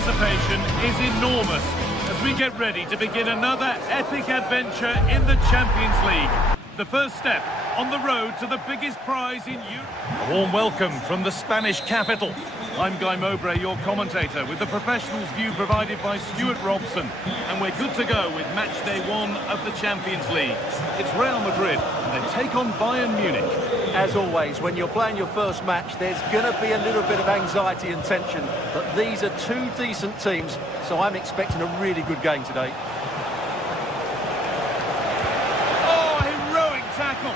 Anticipation is enormous as we get ready to begin another epic adventure in the Champions League. The first step on the road to the biggest prize in Europe. A warm welcome from the Spanish capital. I'm Guy Mowbray, your commentator, with the professionals' view provided by Stuart Robson. And we're good to go with match day 1 of the Champions League. It's Real Madrid, and they take on Bayern Munich. As always, when you're playing your first match, there's going to be a little bit of anxiety and tension. But these are two decent teams, so I'm expecting a really good game today. Oh, heroic tackle.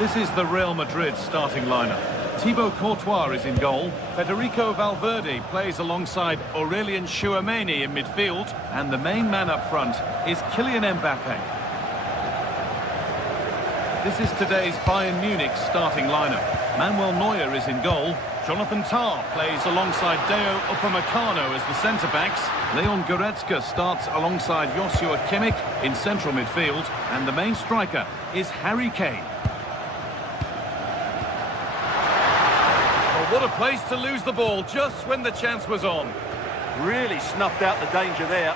This is the Real Madrid starting lineup. Thibaut Courtois is in goal. Federico Valverde plays alongside Aurelien Tchouameni in midfield. And the main man up front is Kylian Mbappe. This is today's Bayern Munich starting lineup. Manuel Neuer is in goal. Jonathan Tah plays alongside Dayot Upamecano as the centre-backs. Leon Goretzka starts alongside Joshua Kimmich in central midfield. And the main striker is Harry Kane. What a place to lose the ball just when the chance was on. Really snuffed out the danger there.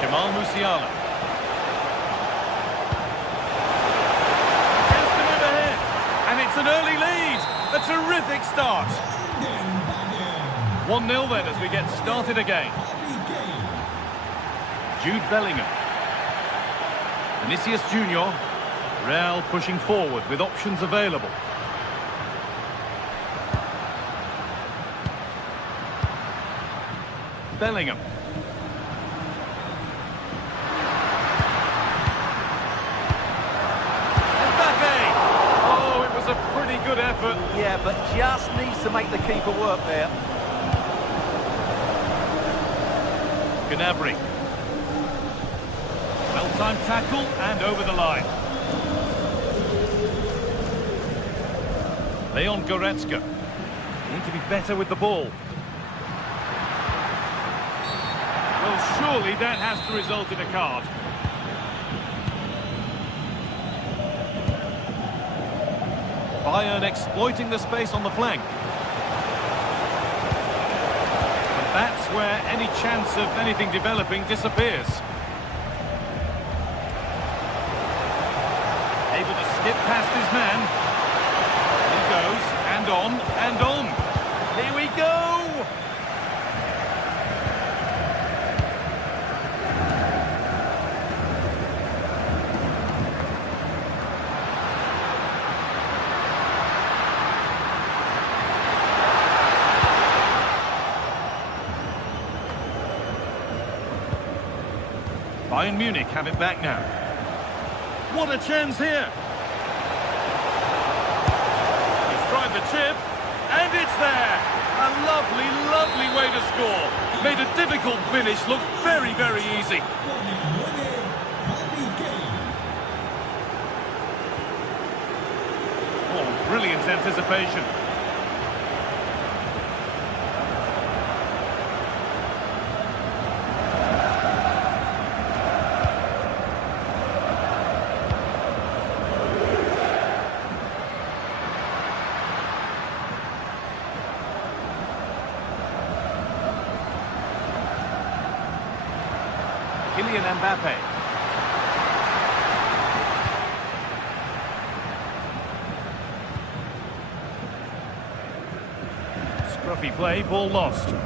Jamal Musiala. Chance to move ahead. And it's an early lead. A terrific start. 1-0 then as we get started again. Jude Bellingham. Vinicius Junior. Real pushing forward with options available. Bellingham. Mbappe! Oh, it was a pretty good effort. Yeah, but just needs to make the keeper work there. Gnabry. Well-timed tackle and over the line. Leon Goretzka. Need to be better with the ball. Well, surely that has to result in a card. Bayern exploiting the space on the flank. And that's where any chance of anything developing disappears. Able to skip past his man. He goes, and on, and on. Here we go! Bayern Munich have it back now. What a chance here! He's tried the chip, and it's there! A lovely, lovely way to score. Made a difficult finish look very, very easy. Oh, brilliant anticipation. Kylian Mbappe. Scruffy play, ball lost. And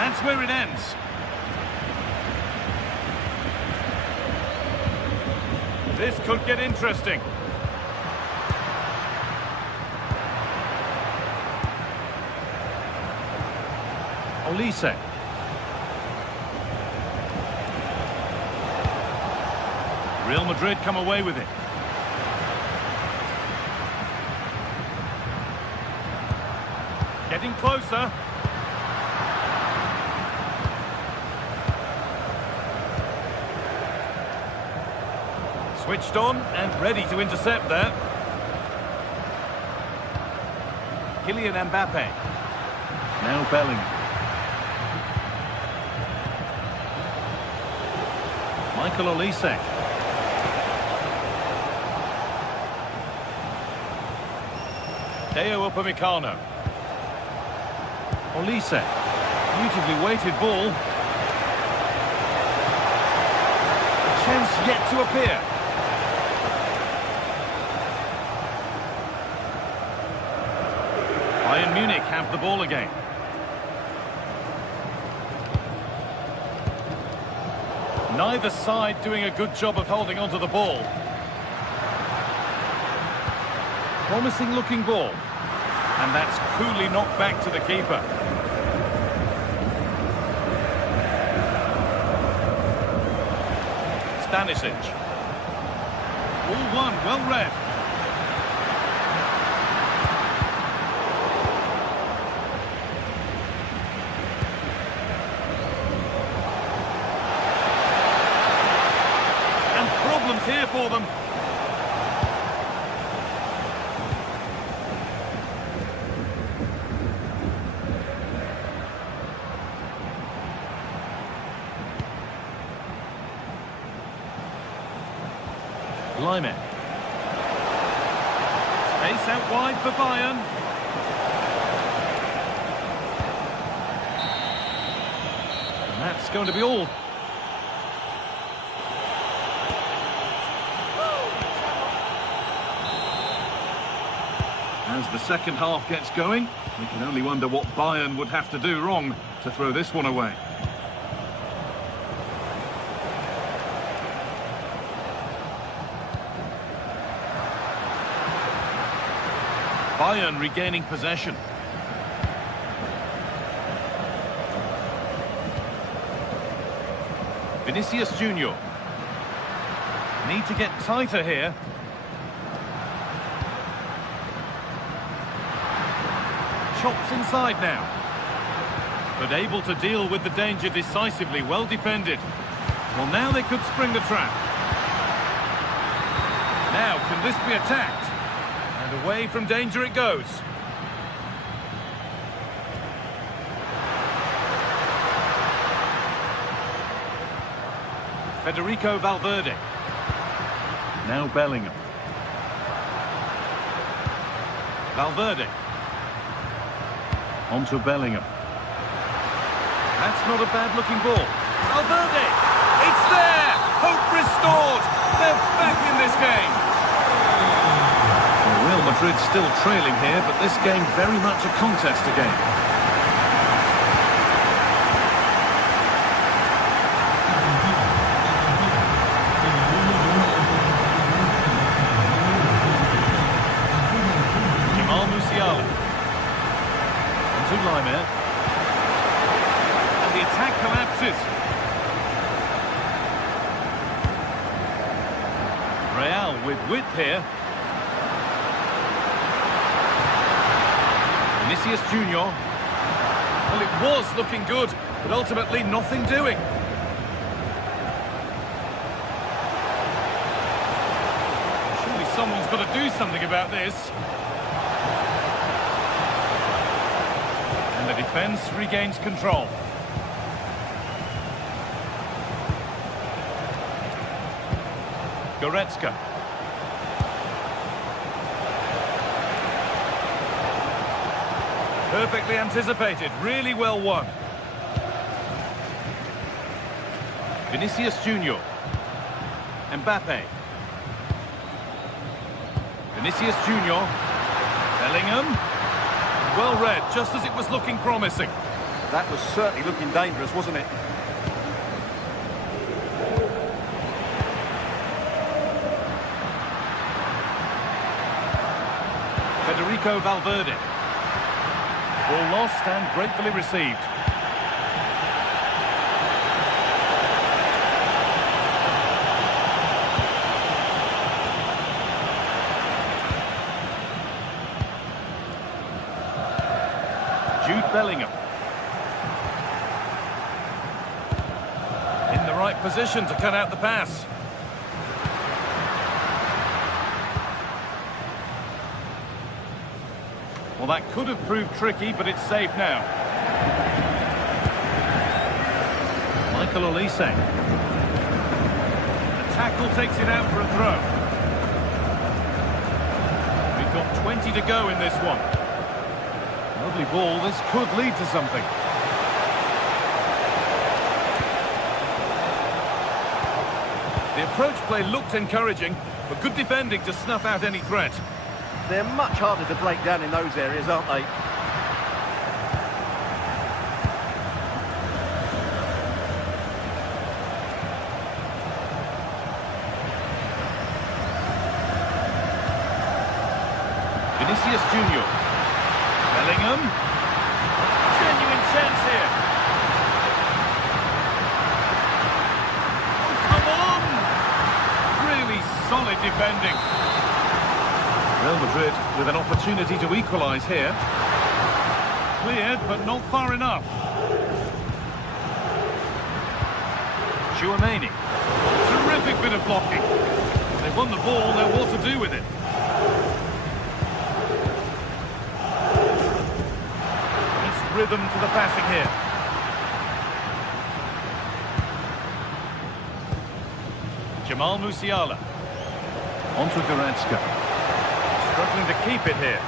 that's where it ends. This could get interesting. Olise. Real Madrid come away with it. Getting closer. Switched on and ready to intercept there. Kylian Mbappe. Now Bellingham. Michael Olise. Dayot Upamecano. Olise. Beautifully weighted ball. A chance yet to appear. Bayern Munich have the ball again. Neither side doing a good job of holding onto the ball. Promising looking ball. And that's coolly knocked back to the keeper. Stanisic. All one, well read. And problems here for them. Lyman. Space out wide for Bayern. And that's going to be all. As the second half gets going, we can only wonder what Bayern would have to do wrong to throw this one away. Bayern regaining possession. Vinicius Junior. Need to get tighter here. Chops inside now. But able to deal with the danger decisively, well defended. Well, now they could spring the trap. Now, can this be attacked? And away from danger it goes. Federico Valverde. Now Bellingham. Valverde. On to Bellingham. That's not a bad-looking ball. Valverde! It's there! Hope restored! They're back in this game! Well, Real Madrid still trailing here, but this game very much a contest again. And the attack collapses. Real with width here. Vinicius Junior. Well, it was looking good, but ultimately nothing doing. Surely someone's got to do something about this. The defence regains control. Goretzka. Perfectly anticipated, really well won. Vinicius Junior. Mbappe. Vinicius Junior. Bellingham. Well read, just as it was looking promising. That was certainly looking dangerous, wasn't it? Federico Valverde. Ball lost and gratefully received. Bellingham. In the right position to cut out the pass. Well, that could have proved tricky, but it's safe now. Michael Olise. The tackle takes it out for a throw. We've got 20 to go in this one. Lovely ball, this could lead to something. The approach play looked encouraging, but good defending to snuff out any threat. They're much harder to break down in those areas, aren't they? Vinicius Junior. Bellingham. Genuine chance here. Oh, come on! Really solid defending. Real Madrid with an opportunity to equalise here. Cleared, but not far enough. Tchouameni. Terrific bit of blocking. They've won the ball, they're what to do with it. It's rhythm to the passing here. Jamal Musiala. Onto Goretzka. Struggling to keep it here.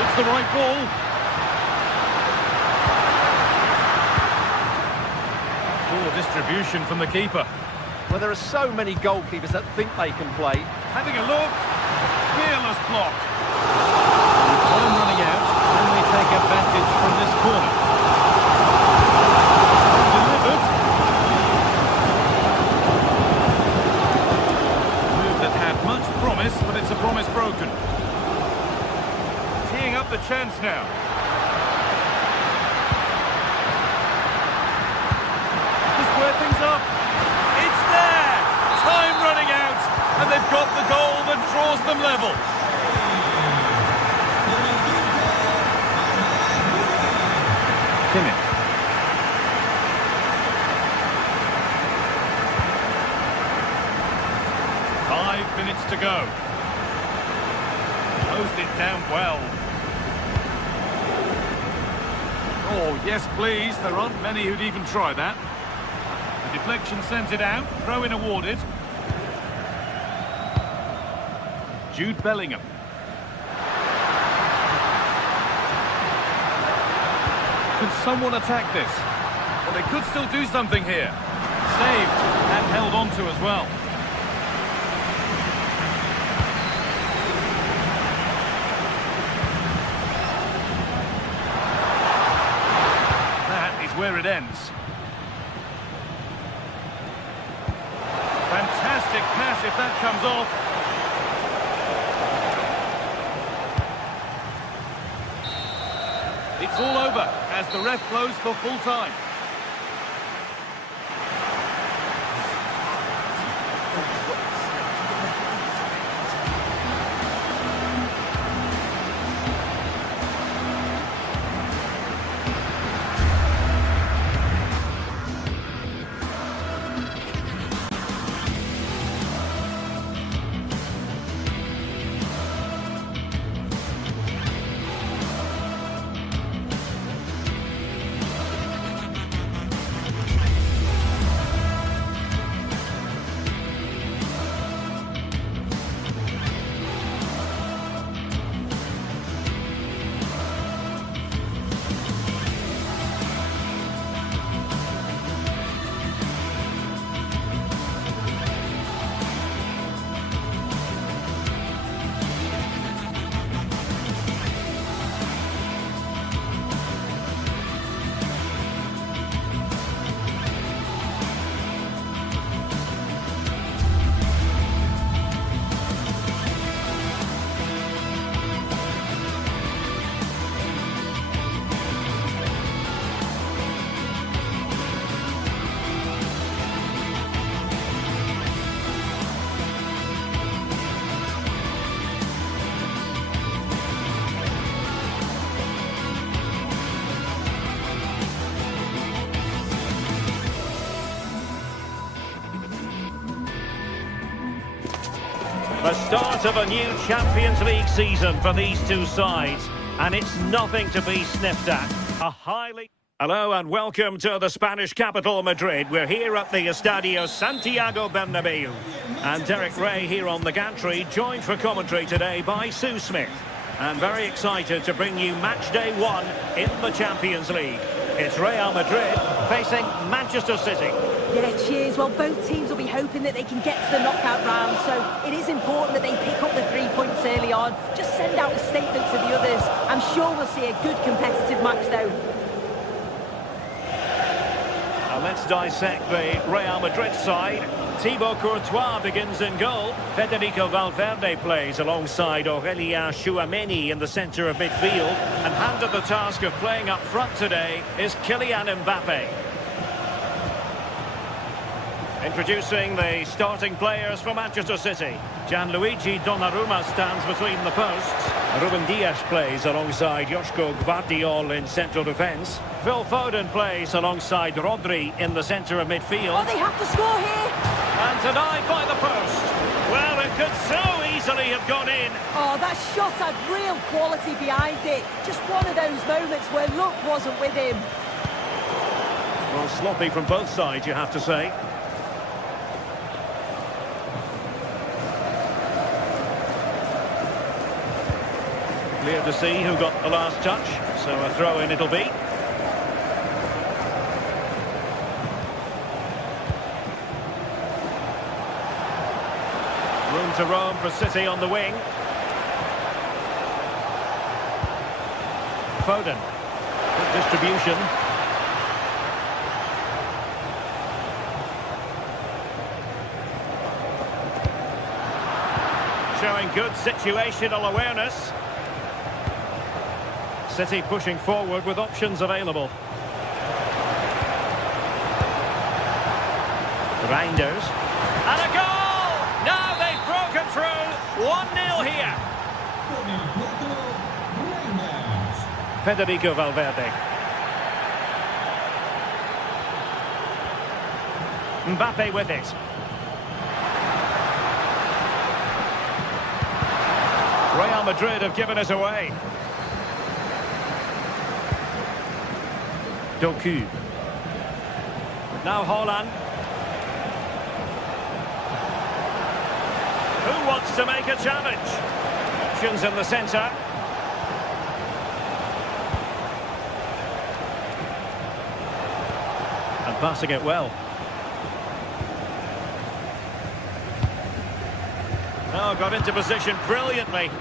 It's the right ball. Poor distribution from the keeper. Well, there are so many goalkeepers that think they can play. Having a look. Fearless block. With time running out, can they take advantage from this corner? Delivered. Move that had much promise, but it's a promise broken. Teeing up the chance now. Square things up. It's there. Time running out, and they've got the goal that draws them level. Kimmich. 5 minutes to go. Closed it down well. Oh, yes, please. There aren't many who'd even try that. The deflection sends it out. Throw-in awarded. Jude Bellingham. Can someone attack this? Well, they could still do something here. Saved and held on to as well. That is where it ends. Fantastic pass if that comes off. It's all over as the ref blows for full time. The start of a new Champions League season for these two sides, and it's nothing to be sniffed at. A highly... Hello and welcome to the Spanish capital, Madrid. We're here at the Estadio Santiago Bernabeu. And Derek Ray here on the gantry, joined for commentary today by Sue Smith. And very excited to bring you match day 1 in the Champions League. It's Real Madrid facing Manchester City. Yeah, cheers. Well, both teams will be hoping that they can get to the knockout round, so it is important that they pick up the 3 points early on. Just send out a statement to the others. I'm sure we'll see a good competitive match, though. Well, let's dissect the Real Madrid side. Thibaut Courtois begins in goal. Federico Valverde plays alongside Aurélien Tchouaméni in the centre of midfield. And handed the task of playing up front today is Kylian Mbappe. Introducing the starting players for Manchester City. Gianluigi Donnarumma stands between the posts. Ruben Dias plays alongside Joško Gvardiol in central defence. Phil Foden plays alongside Rodri in the centre of midfield. Oh, they have to score here! And denied by the post. Well, it could so easily have gone in. Oh, that shot had real quality behind it. Just one of those moments where luck wasn't with him. Well, sloppy from both sides, you have to say. Clear to see who got the last touch, so a throw-in it'll be. Room to roam for City on the wing. Foden. Good distribution. Showing good situational awareness. City pushing forward with options available. Reinders. And a goal! Now they've broken through. 1-0 here. Federico Valverde. Mbappe with it. Real Madrid have given us away. Doku. Now Haaland. Who wants to make a challenge? Options in the centre. And passing it well. Oh, got into position brilliantly.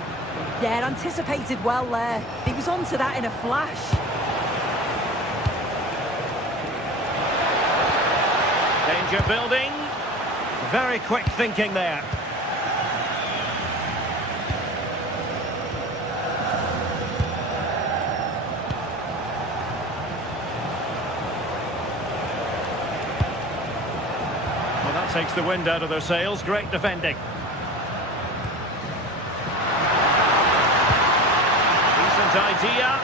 Yeah, anticipated well there. He was onto that in a flash. Danger building. Very quick thinking there. Well, that takes the wind out of their sails. Great defending. Decent idea.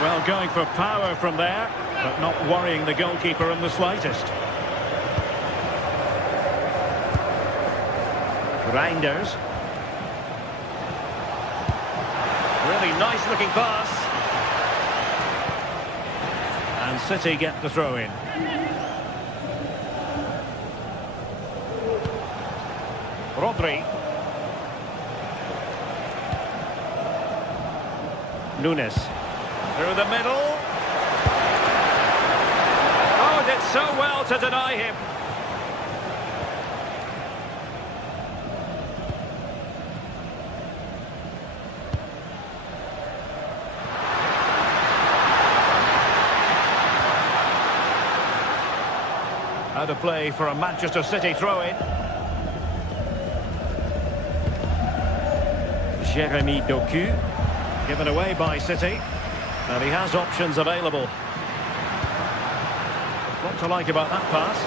Well, going for power from there, but not worrying the goalkeeper in the slightest. Reinders. Really nice looking pass. And City get the throw in. Rodri. Nunes. Through the middle. Oh, did so well to deny him. Out of play for a Manchester City throw-in. Jeremy Doku. Given away by City. And he has options available. What to like about that pass?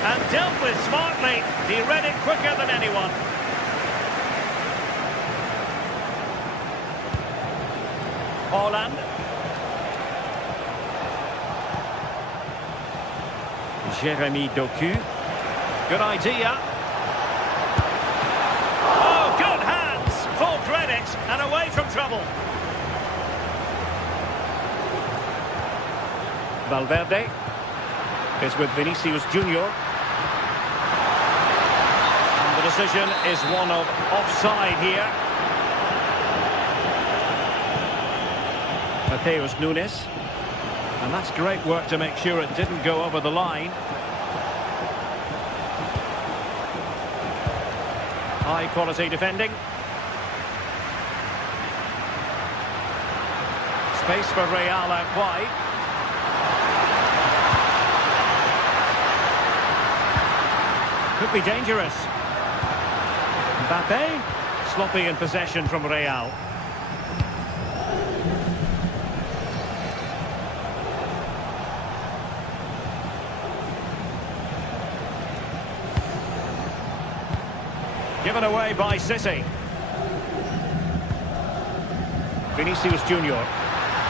And dealt with smartly. He read it quicker than anyone. Haaland. Jeremy Doku. Good idea. Oh, good hands. Full credit and away from trouble. Valverde is with Vinicius Junior. And the decision is one of offside here. Mateus Nunes. And that's great work to make sure it didn't go over the line. High quality defending. Space for Real out wide. Could be dangerous. Mbappe, sloppy in possession from Real. Given away by City. Vinicius Junior.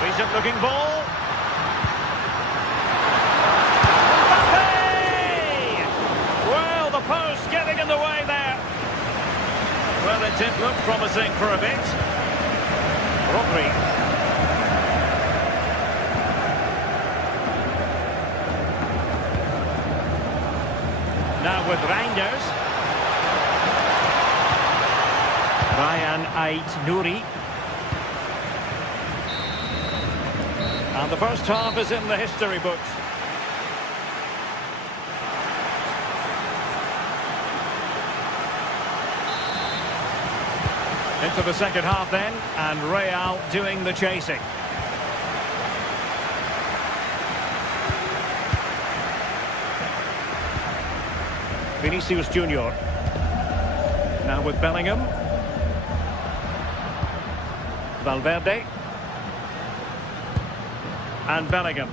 Decent looking ball. Mbappe! Well, the post getting in the way there. Well, it did look promising for a bit. Rodri. Now with Reinders. Ryan Ait-Nouri. And the first half is in the history books. Into the second half then, and Real doing the chasing. Vinicius Junior. Now with Bellingham. Valverde. And Bellingham.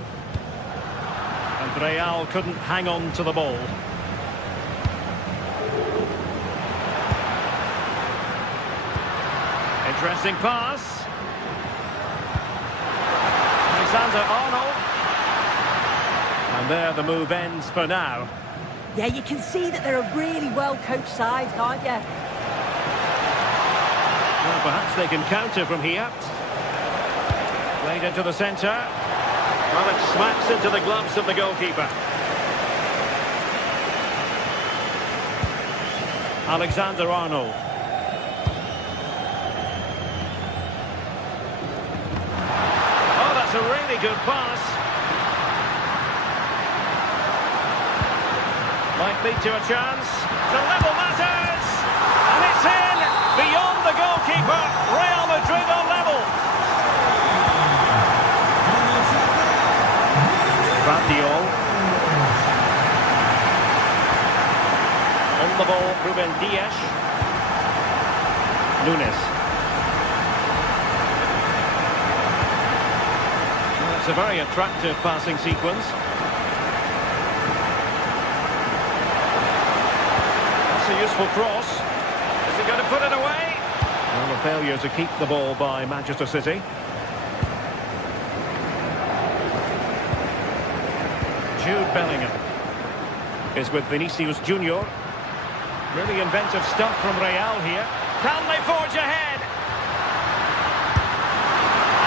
And Real couldn't hang on to the ball. Interesting pass. Alexander-Arnold. And there the move ends for now. Yeah, you can see that they're a really well-coached side, can't you? Well, perhaps they can counter from here. Played into the centre. Well, it smacks into the gloves of the goalkeeper. Alexander-Arnold. Oh, that's a really good pass. Might lead to a chance. The level matters! And it's in! Beyond the goalkeeper. Real Madrid on level. Vandiol. On the ball, Ruben Dias. Nunes. Well, it's a very attractive passing sequence. That's a useful cross. Is he going to put it away? Well, a failure to keep the ball by Manchester City. Jude Bellingham is with Vinicius Junior. Really inventive stuff from Real here. Can they forge ahead?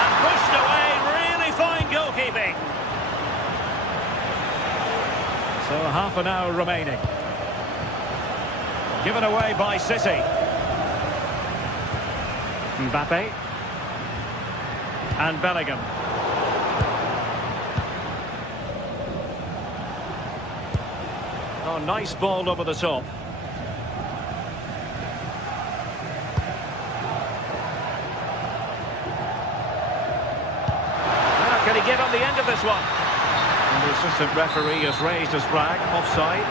And pushed away, really fine goalkeeping. So half an hour remaining. Given away by City. Mbappe. And Bellingham. Oh, nice ball over the top. Now, can he get on the end of this one? And the assistant referee has raised his flag, offside.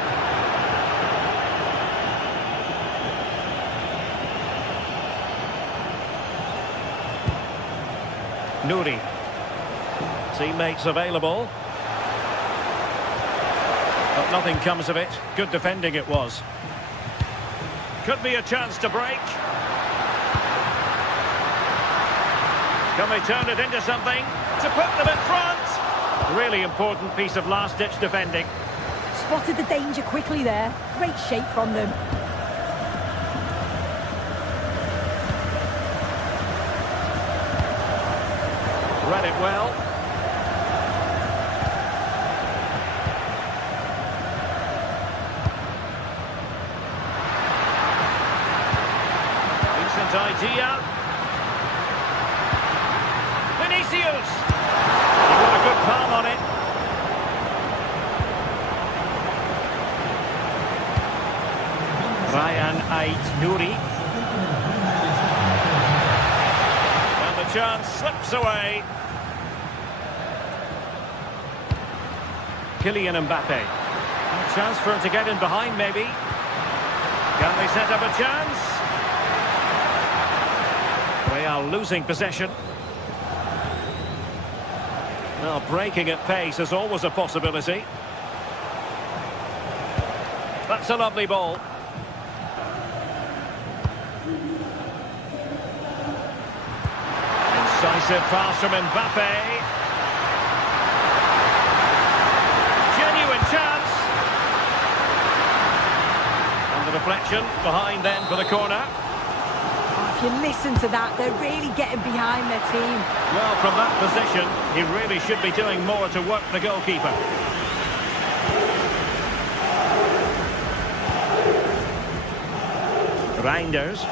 Nouri. Teammates available. But nothing comes of it. Good defending it was. Could be a chance to break. Can they turn it into something? To put them in front! Really important piece of last-ditch defending. Spotted the danger quickly there. Great shape from them. Read it well. Decent idea. Vinicius! He got a good palm on it. Ryan Ait-Nouri. And the chance slips away. Kylian Mbappe. A chance for him to get in behind, maybe. Can they set up a chance? They are losing possession. Well, breaking at pace is always a possibility. That's a lovely ball. Incisive pass from Mbappe. Genuine chance. And the deflection behind then for the corner. If you listen to that, they're really getting behind their team. Well, from that position, he really should be doing more to work the goalkeeper. Reinders.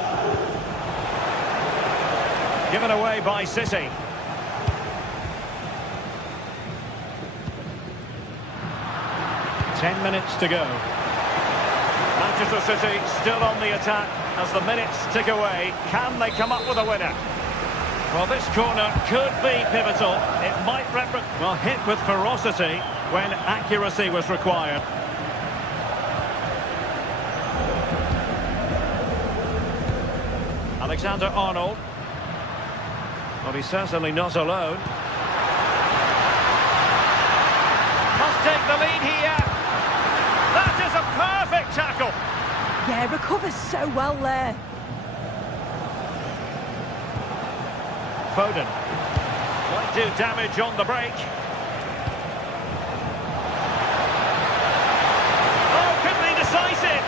Given away by City. Ten minutes to go. Manchester City still on the attack as the minutes tick away. Can they come up with a winner? Well, this corner could be pivotal. It might hit with ferocity when accuracy was required. Alexander-Arnold. Well, he's certainly not alone. Must take the lead here. That is a perfect tackle. Yeah, recovers so well there. Foden. Might do damage on the break. Oh, could be decisive.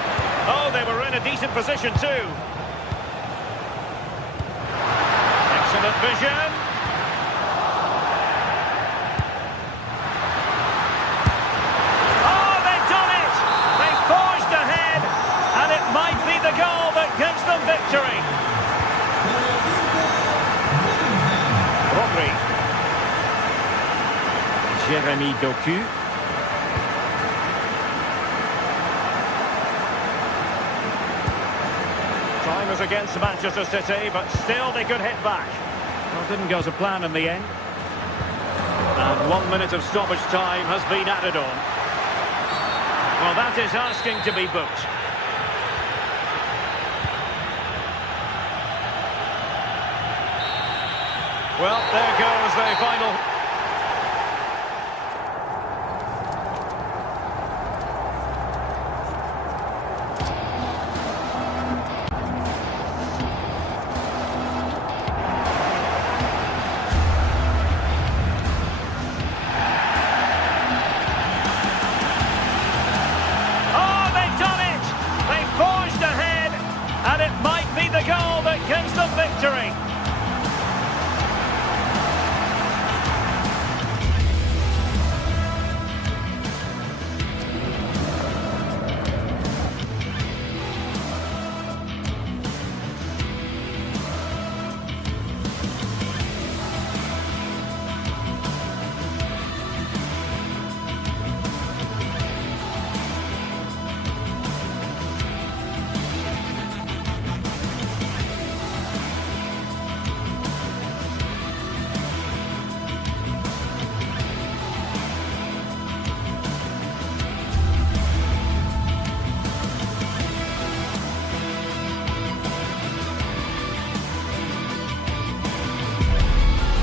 Oh, they were in a decent position too. Excellent vision. Oh, they've done it! They've forged ahead, and it might be the goal that gives them victory. Rodri. Jeremy Doku. Time was against Manchester City, but still they could hit back. Well, didn't go to plan in the end. And 1 minute of stoppage time has been added on. Well, that is asking to be booked. Well, there goes the final. Oh, they've done it! They've forged ahead, and it might be the goal that gives them victory.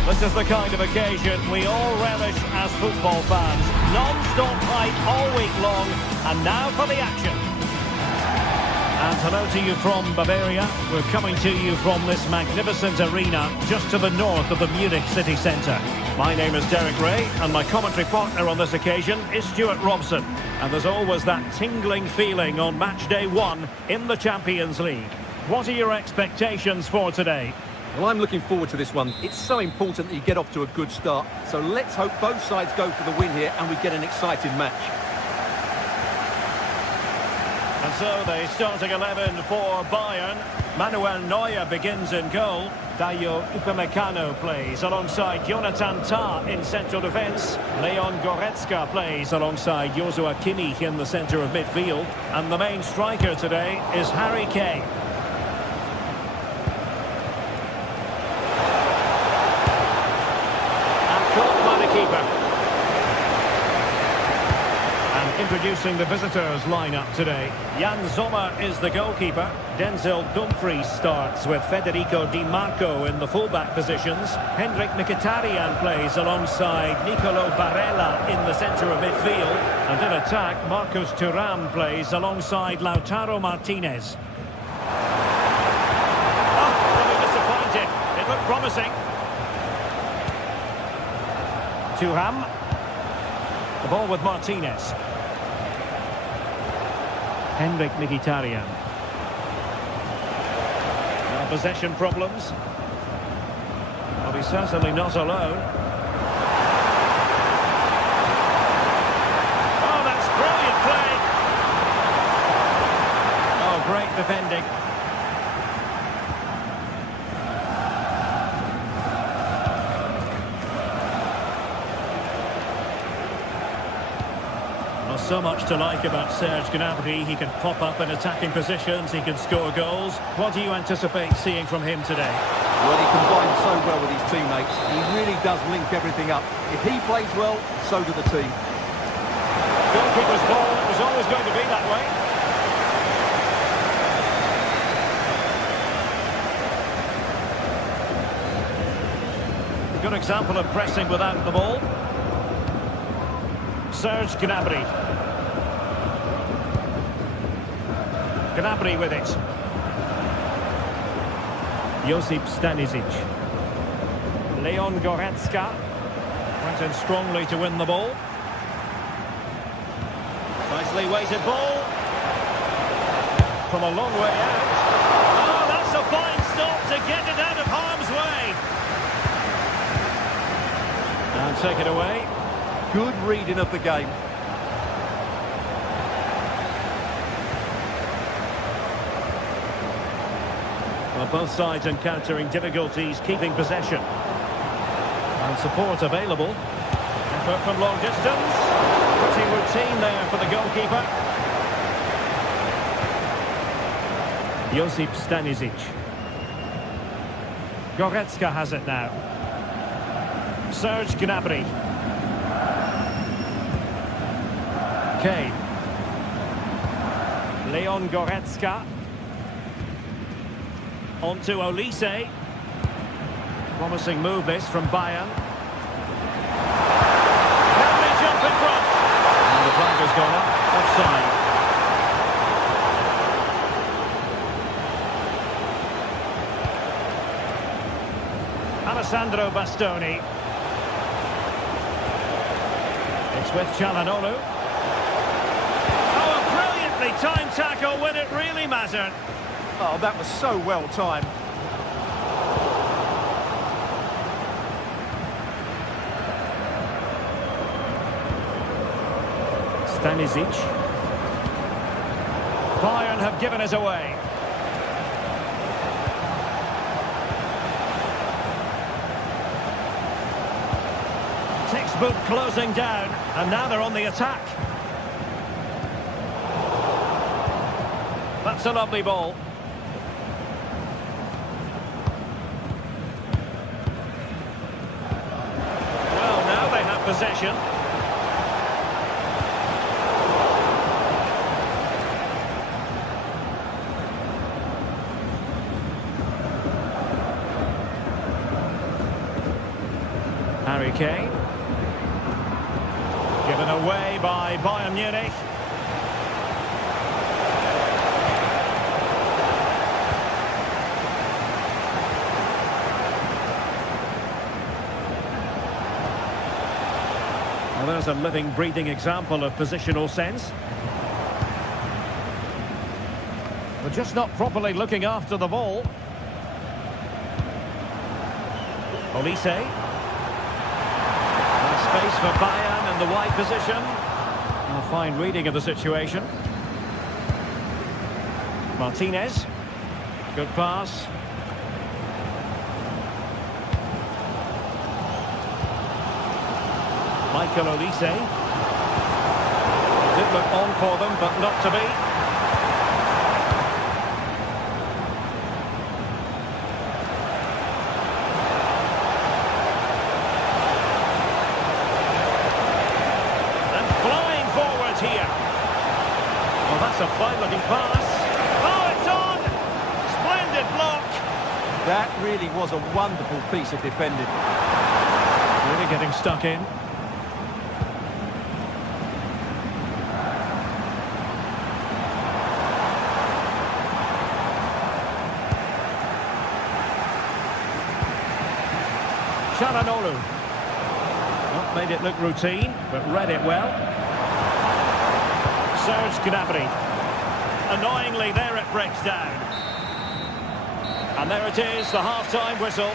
This is the kind of occasion we all relish as football fans. Non-stop hype all week long, and now for the action. And hello to you from Bavaria. We're coming to you from this magnificent arena just to the north of the Munich city centre. My name is Derek Ray, and my commentary partner on this occasion is Stuart Robson. And there's always that tingling feeling on match day 1 in the Champions League. What are your expectations for today? Well, I'm looking forward to this one. It's so important that you get off to a good start. So let's hope both sides go for the win here and we get an exciting match. And so the starting 11 for Bayern. Manuel Neuer begins in goal. Dayo Upamecano plays alongside Jonathan Tah in central defence. Leon Goretzka plays alongside Joshua Kimmich in the centre of midfield. And the main striker today is Harry Kane. Introducing the visitors lineup today. Jan Sommer is the goalkeeper. Denzel Dumfries starts with Federico Di Marco in the fullback positions. Hendrik Mkhitaryan plays alongside Nicolo Barella in the centre of midfield. And in attack, Marcus Thuram plays alongside Lautaro Martinez. Oh, really disappointed. It looked promising. Thuram. The ball with Martinez. Hendrik Mkhitaryan. Now possession problems. Well, he's certainly not alone. Oh, that's brilliant play. Oh, great defending. So much to like about Serge Gnabry. He can pop up in attacking positions, he can score goals. What do you anticipate seeing from him today? Well, he combines so well with his teammates. He really does link everything up. If he plays well, so do the team. Goalkeeper's ball, it was always going to be that way. A good example of pressing without the ball. Serge Gnabry. Gnabry with it. Josip Stanisic. Leon Goretzka. Went in strongly to win the ball. Nicely weighted ball. From a long way out. Oh, that's a fine stop to get it out of harm's way. And take it away. Good reading of the game. Well, both sides encountering difficulties keeping possession. And support available. Effort from long distance. Pretty routine there for the goalkeeper. Josip Stanisic. Goretzka has it now. Serge Gnabry. Kane. Leon Goretzka. On to Olise. Promising move this from Bayern. Gnabry jump in front. And the flag has gone up. Offside. Alessandro Bastoni. It's with Çalhanoğlu. Time tackle when it really mattered. Oh, that was so well timed. Stanisic. Bayern have given us away. Textbook closing down, and now they're on the attack. That's a lovely ball. Well, now they have possession. Harry Kane. Given away by Bayern Munich. Well, there's a living, breathing example of positional sense. But just not properly looking after the ball. Olise. Space for Bayern in the wide position. A fine reading of the situation. Martinez. Good pass. Michael Olise. Did look on for them, but not to be. And flying forward here. That's a fine-looking pass. Oh, it's on! Splendid block. That really was a wonderful piece of defending. Really getting stuck in. Çalhanoğlu. Not made it look routine, but read it well. Serge Gnabry. Annoyingly, there it breaks down. And there it is, the half-time whistle.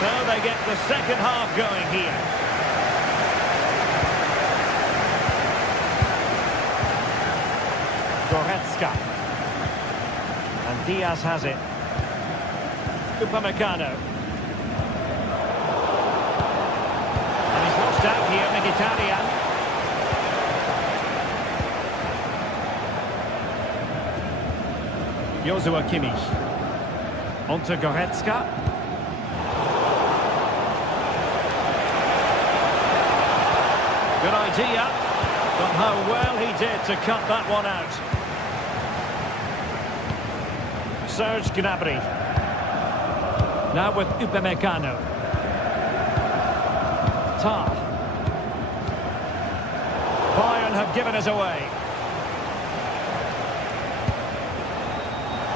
So they get the second half going here. Goretzka. And Diaz has it. Upamecano. And he's lost out here, Mkhitaryan. Joshua Kimmich. Onto Goretzka. Good idea. But how well he did to cut that one out. Serge Gnabry. Now with Upamecano. Tar. Bayern have given us away.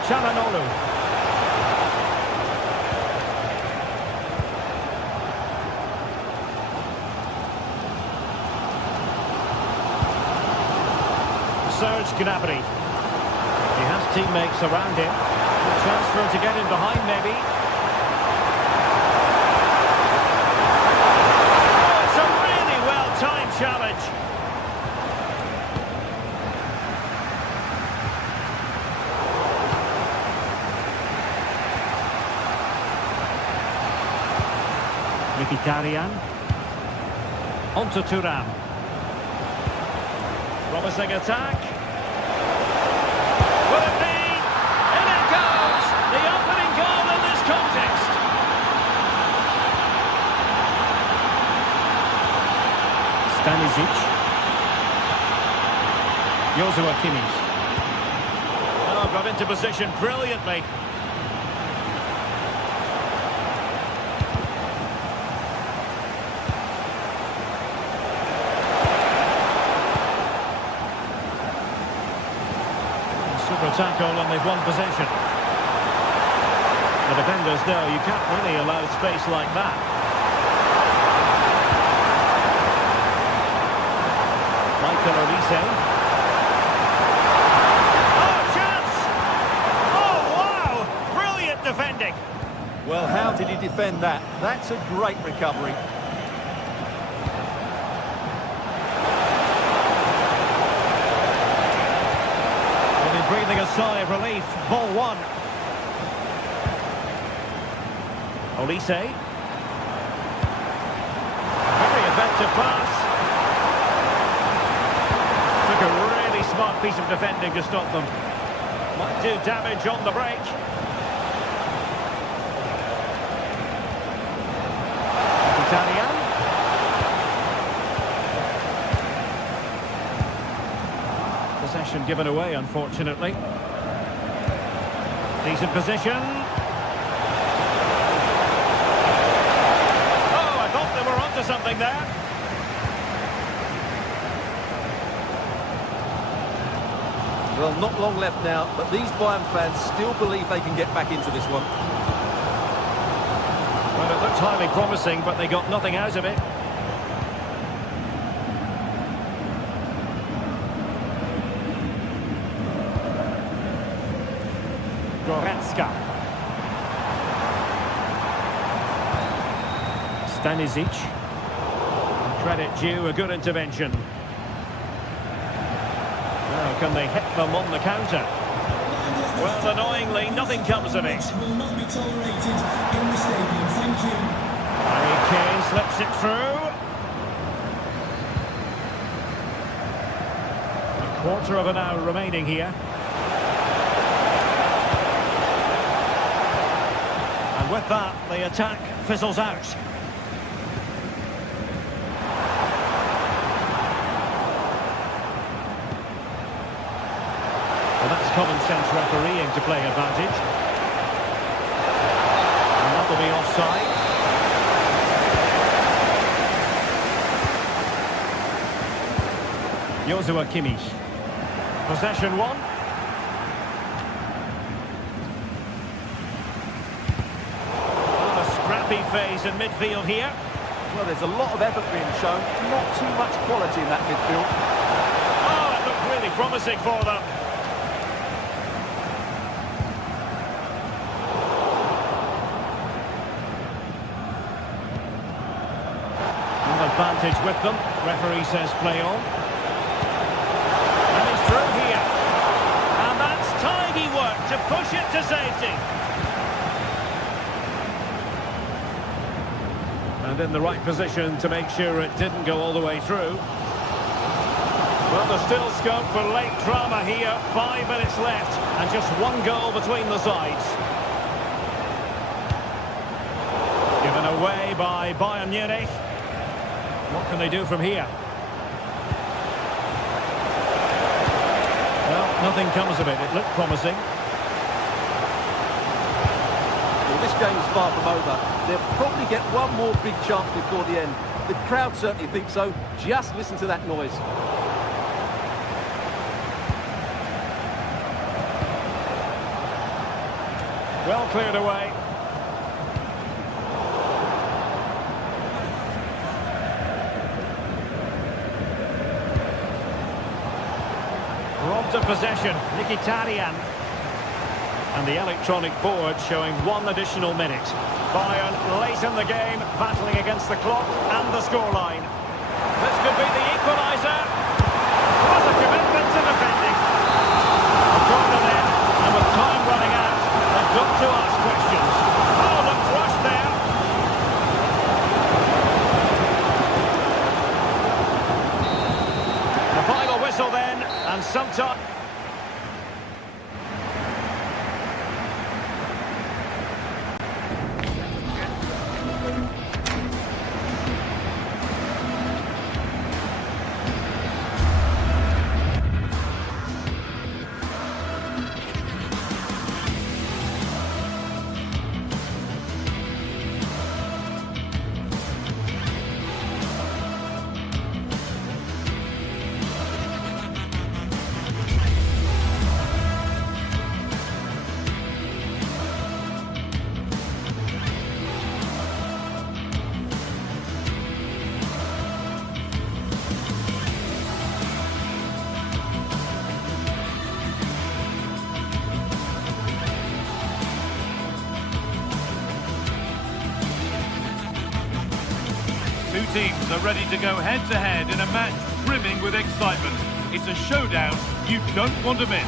Çalhanoğlu. Serge Gnabry. He has teammates around him. A chance for him to get in behind, maybe. Oh, it's a really well-timed challenge. Mkhitaryan. Onto Thuram. Promising attack. Will it be? In it goes! The opening goal in this contest. Stanisic. Joshua Kimmich. Oh, got into position brilliantly. Super tackle and they've won possession. The defenders know you can't really allow space like that. Michael Olise. Oh, chance! Oh, wow! Brilliant defending. Well, how did he defend that? That's a great recovery. Breathing a sigh of relief. Ball one. Olise. Very effective pass. Took a really smart piece of defending to stop them. Might do damage on the break. Mkhitaryan. Possession given away, unfortunately. Decent position. Oh, I thought they were onto something there. Well, not long left now, but these Bayern fans still believe they can get back into this one. Well, it looked highly promising, but they got nothing out of it. Goretzka. Stanisic. Credit due, a good intervention. Now, can they hit them on the counter? Well, annoyingly, nothing comes of it. Will not be tolerated in the stadium. Thank you. Harry Kane slips it through. A quarter of an hour remaining here. And with that, the attack fizzles out. Well, that's common sense refereeing to play advantage. And that will be offside. Joshua Kimmich. Possession one. Oh, a scrappy phase in midfield here. Well, there's a lot of effort being shown, not too much quality in that midfield. Oh, it looked really promising for them. Advantage with them. Referee says play on. And he's through here. And that's tidy work to push it to safety. And in the right position to make sure it didn't go all the way through. Well, there's still scope for late drama here. 5 minutes left and just one goal between the sides. Given away by Bayern Munich. What can they do from here? Well, nothing comes of it. It looked promising. Well, this game is far from over. They'll probably get one more big chance before the end. The crowd certainly think so. Just listen to that noise. Well cleared away. Robbed of possession, Mkhitaryan. And the electronic board showing 1 additional minute. Bayern late in the game, battling against the clock and the scoreline. This could be the equaliser. What a commitment to defending. A corner then, and with time running out, they've got to ask questions. Oh, the rush there. The final whistle then, and sometime... Two teams are ready to go head-to-head in a match brimming with excitement. It's a showdown you don't want to miss.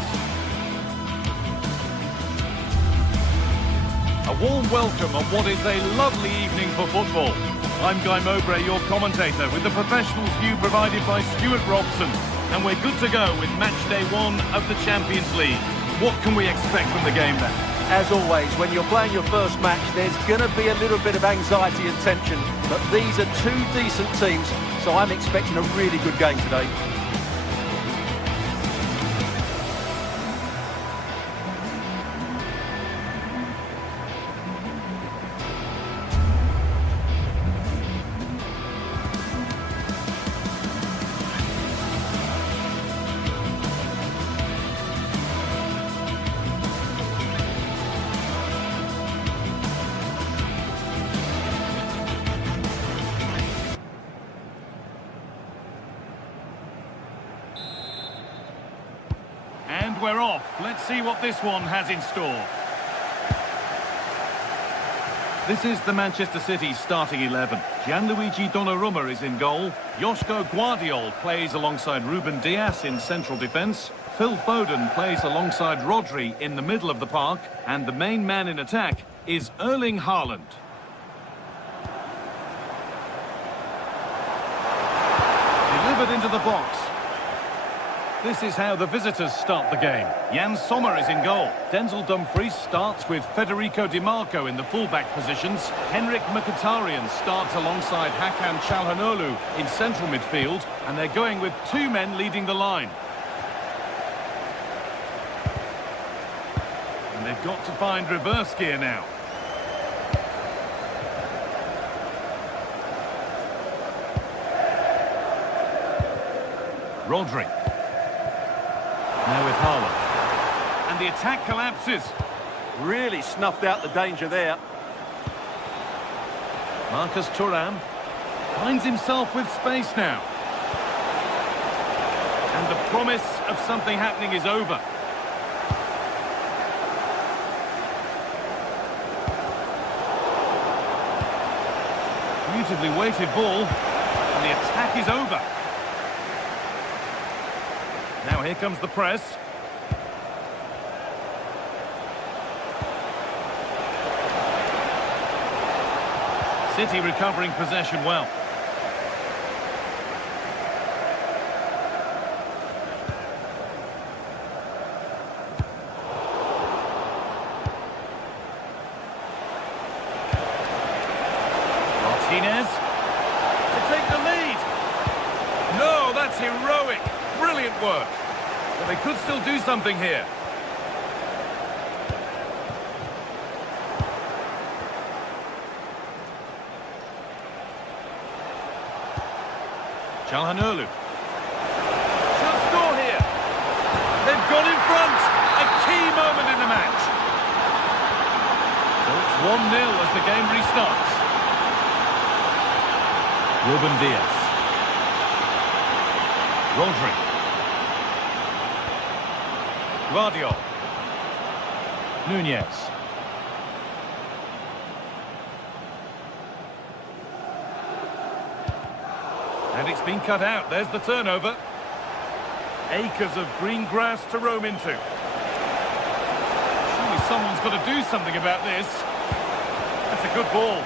A warm welcome on what is a lovely evening for football. I'm Guy Mowbray, your commentator, with the professionals view provided by Stuart Robson. And we're good to go with match day 1 of the Champions League. What can we expect from the game then? As always, when you're playing your first match, there's going to be a little bit of anxiety and tension. But these are two decent teams, so I'm expecting a really good game today. And we're off. Let's see what this one has in store. This is the Manchester City starting 11. Gianluigi Donnarumma is in goal. Joško Guardiol plays alongside Ruben Dias in central defence. Phil Foden plays alongside Rodri in the middle of the park. And the main man in attack is Erling Haaland. Delivered into the box. This is how the visitors start the game. Jan Sommer is in goal. Denzel Dumfries starts with Federico Di Marco in the fullback positions. Henrik Mkhitaryan starts alongside Hakan Çalhanoğlu in central midfield. And they're going with two men leading the line. And they've got to find reverse gear now. Rodri. Now with Haaland. And the attack collapses. Really snuffed out the danger there. Marcus Thuram finds himself with space now. And the promise of something happening is over. Beautifully weighted ball. And the attack is over. Now here comes the press. City recovering possession well. Martinez to take the lead. No, that's heroic. Brilliant work. But they could still do something here. Çalhanoğlu. Should score here. They've gone in front. A key moment in the match. So it's 1-0 as the game restarts. Ruben Dias. Rodri. Guardiola. Nunez. And it's been cut out. There's the turnover. Acres of green grass to roam into. Surely someone's got to do something about this. That's a good ball.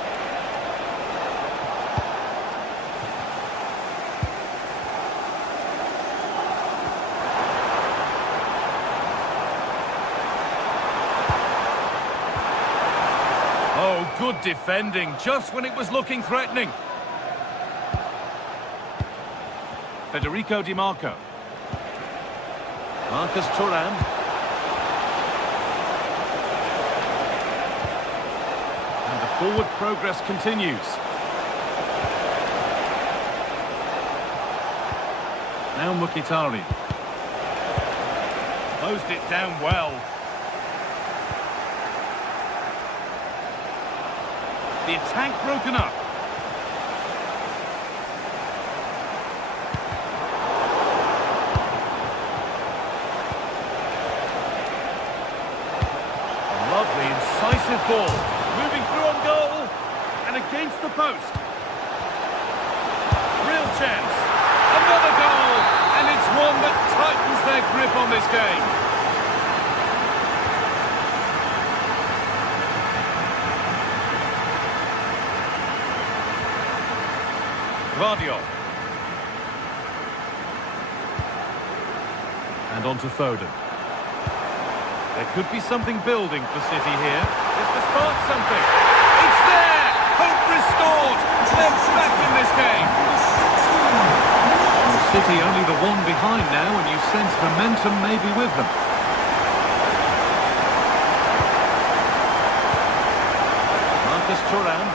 Oh, good defending, just when it was looking threatening. Federico Di Marco. Marcus Thuram. And the forward progress continues. Now Mkhitaryan. Closed it down well. The attack broken up. Lovely, incisive ball. Moving through on goal. And against the post. Real chance. Another goal. And it's one that tightens their grip on this game. Guardiola. And on to Foden. There could be something building for City here. Just to spark something. It's there! Hope restored! They're back in this game! City only the one behind now, and you sense momentum may be with them. Marcus Thuram.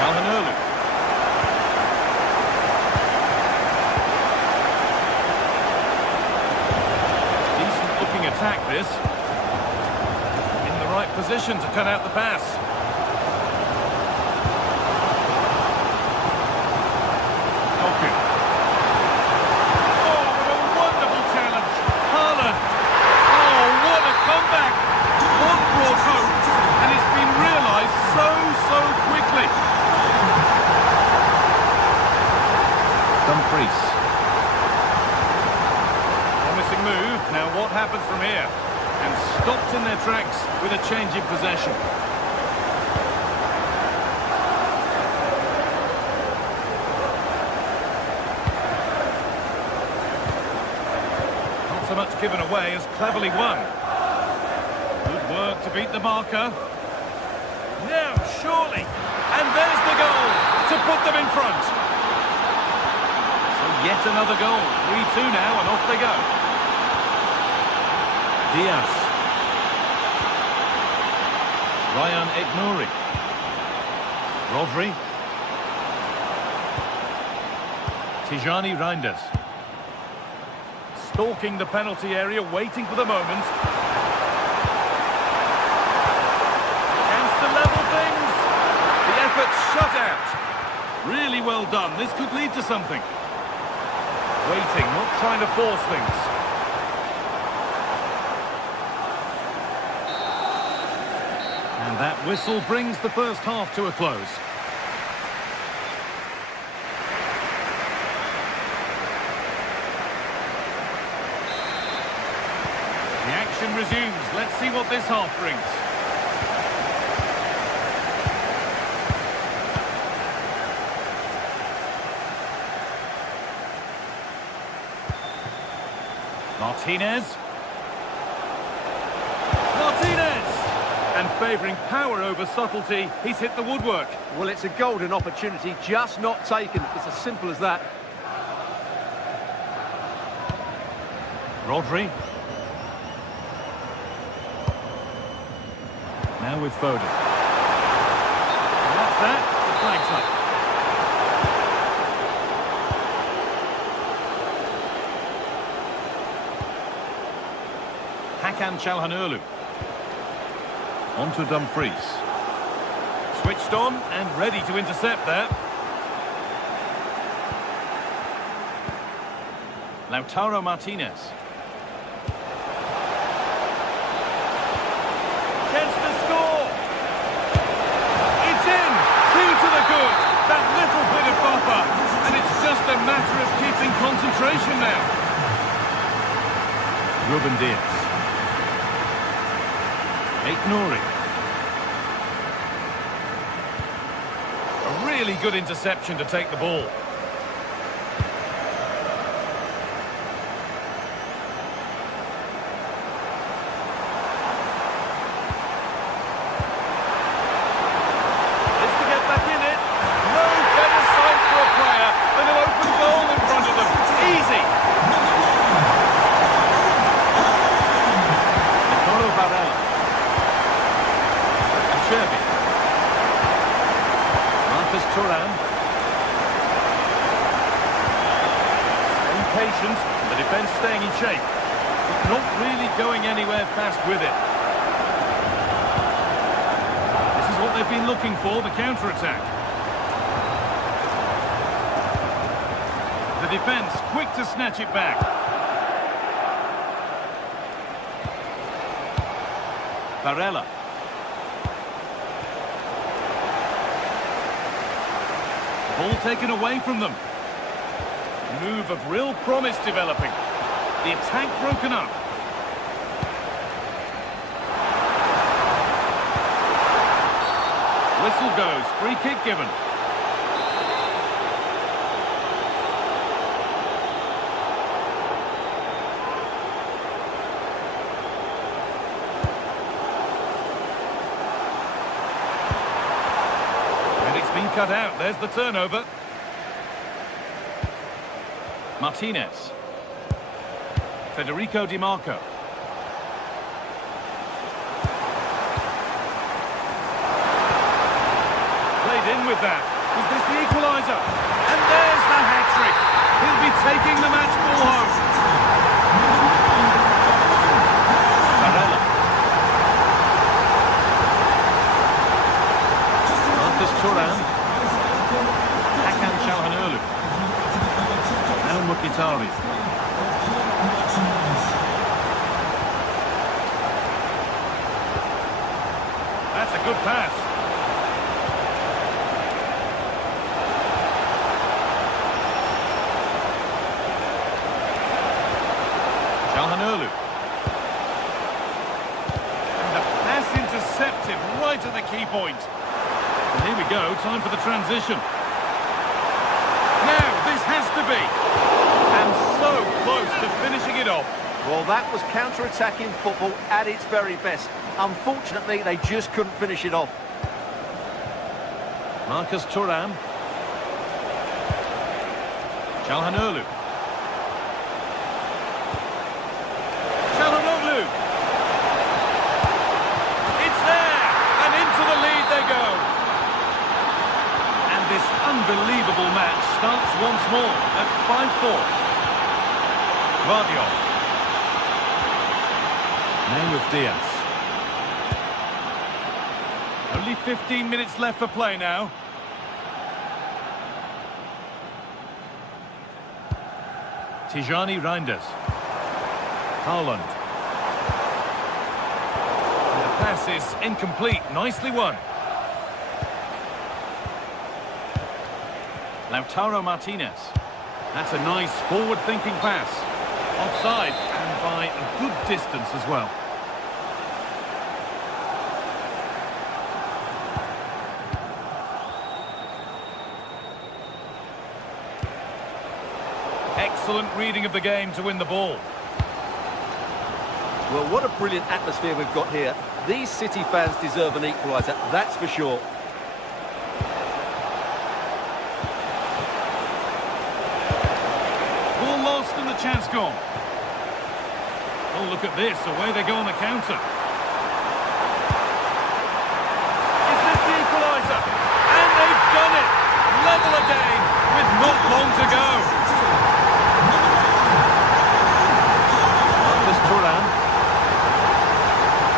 Çalhanoğlu. Attack this in the right position to cut out the pass. Doku. Oh, what a wonderful challenge. Haaland. Oh, what a comeback. One brought hope, and it's been realised so quickly. Dumfries. Promising move. Now what happens from here? And stopped in their tracks with a change in possession. given away as cleverly won. Good work to beat the marker. Now, surely. And there's the goal to put them in front. So yet another goal. 3-2 now, and off they go. Diaz. Ryan Aït-Nouri. Rodri. Tijani Reinders. Stalking the penalty area, waiting for the moment. Chance to level things. The effort shut out. Really well done. This could lead to something. Waiting, not trying to force things. And that whistle brings the first half to a close. The action resumes. Let's see what this half brings. Martinez. And favouring power over subtlety, he's hit the woodwork. Well, it's a golden opportunity, just not taken. It's as simple as that. Rodri. Now with Foden. And that's that. The flag's up. Hakan Çalhanoğlu. On to Dumfries. Switched on and ready to intercept there. Lautaro Martinez. Chance to score! It's in! 2 to the good! That little bit of buffer. And it's just a matter of keeping concentration now. Ruben Diaz. Aït-Nouri. A really good interception to take the ball. Is to get back in it. No better sight for a player than an open goal in front of them. Easy. Nicolo Barella. Marcus Thuram. Impatient, the defence staying in shape, but not really going anywhere fast with it. This is what they've been looking for, the counter-attack. The defence quick to snatch it back. Barella. Ball taken away from them. Move of real promise developing. The attack broken up. Whistle goes. Free kick given. Cut out, there's the turnover. Martinez. Federico Di Marco. Played in with that. Is this the equaliser? And there's the hat-trick. He'll be taking the match ball home. Barella. Marcus Thuram. Hakan Çalhanoğlu. El Mkhitaryan. That's a good pass. Çalhanoğlu. And the pass intercepted right at the key point. And here we go, time for the transition. Now, this has to be. And so close to finishing it off. Well, that was counter-attacking football at its very best. Unfortunately, they just couldn't finish it off. Marcus Thuram. Çalhanoğlu. Çalhanoğlu. It's there, and into the lead they go. And this unbelievable match starts once more at 5-4. Guardiola. Now with Diaz. Only 15 minutes left for play now. Tijani Reinders. Haaland. And the pass is incomplete. Nicely won. Lautaro Martinez. That's a nice forward-thinking pass. Offside, and by a good distance as well. Excellent reading of the game to win the ball. Well, what a brilliant atmosphere we've got here. These City fans deserve an equaliser, that's for sure. Ball lost and the chance gone. Oh, look at this. Away they go on the counter. Is this the equaliser? And they've done it. Level again with not long to go. Marcus Thuram.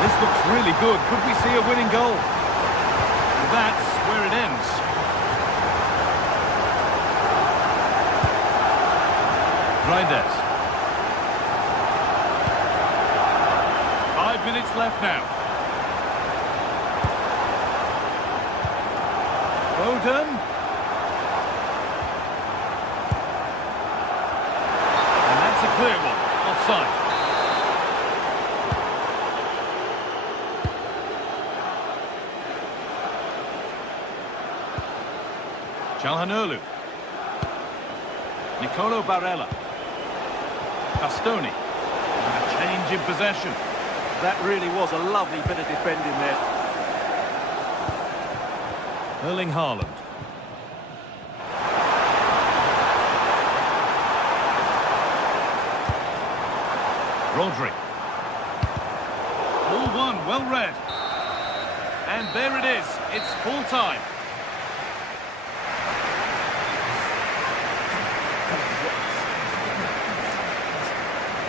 This looks really good. Could we see a winning goal? And that's where it ends. Reinders. 5 minutes left now. Foden. And that's a clear one. Offside. Çalhanoğlu. Nicolo Barella. Bastoni. And a change in possession. That really was a lovely bit of defending there. Erling Haaland. Rodri. Ball one, well read. And there it is, it's full time.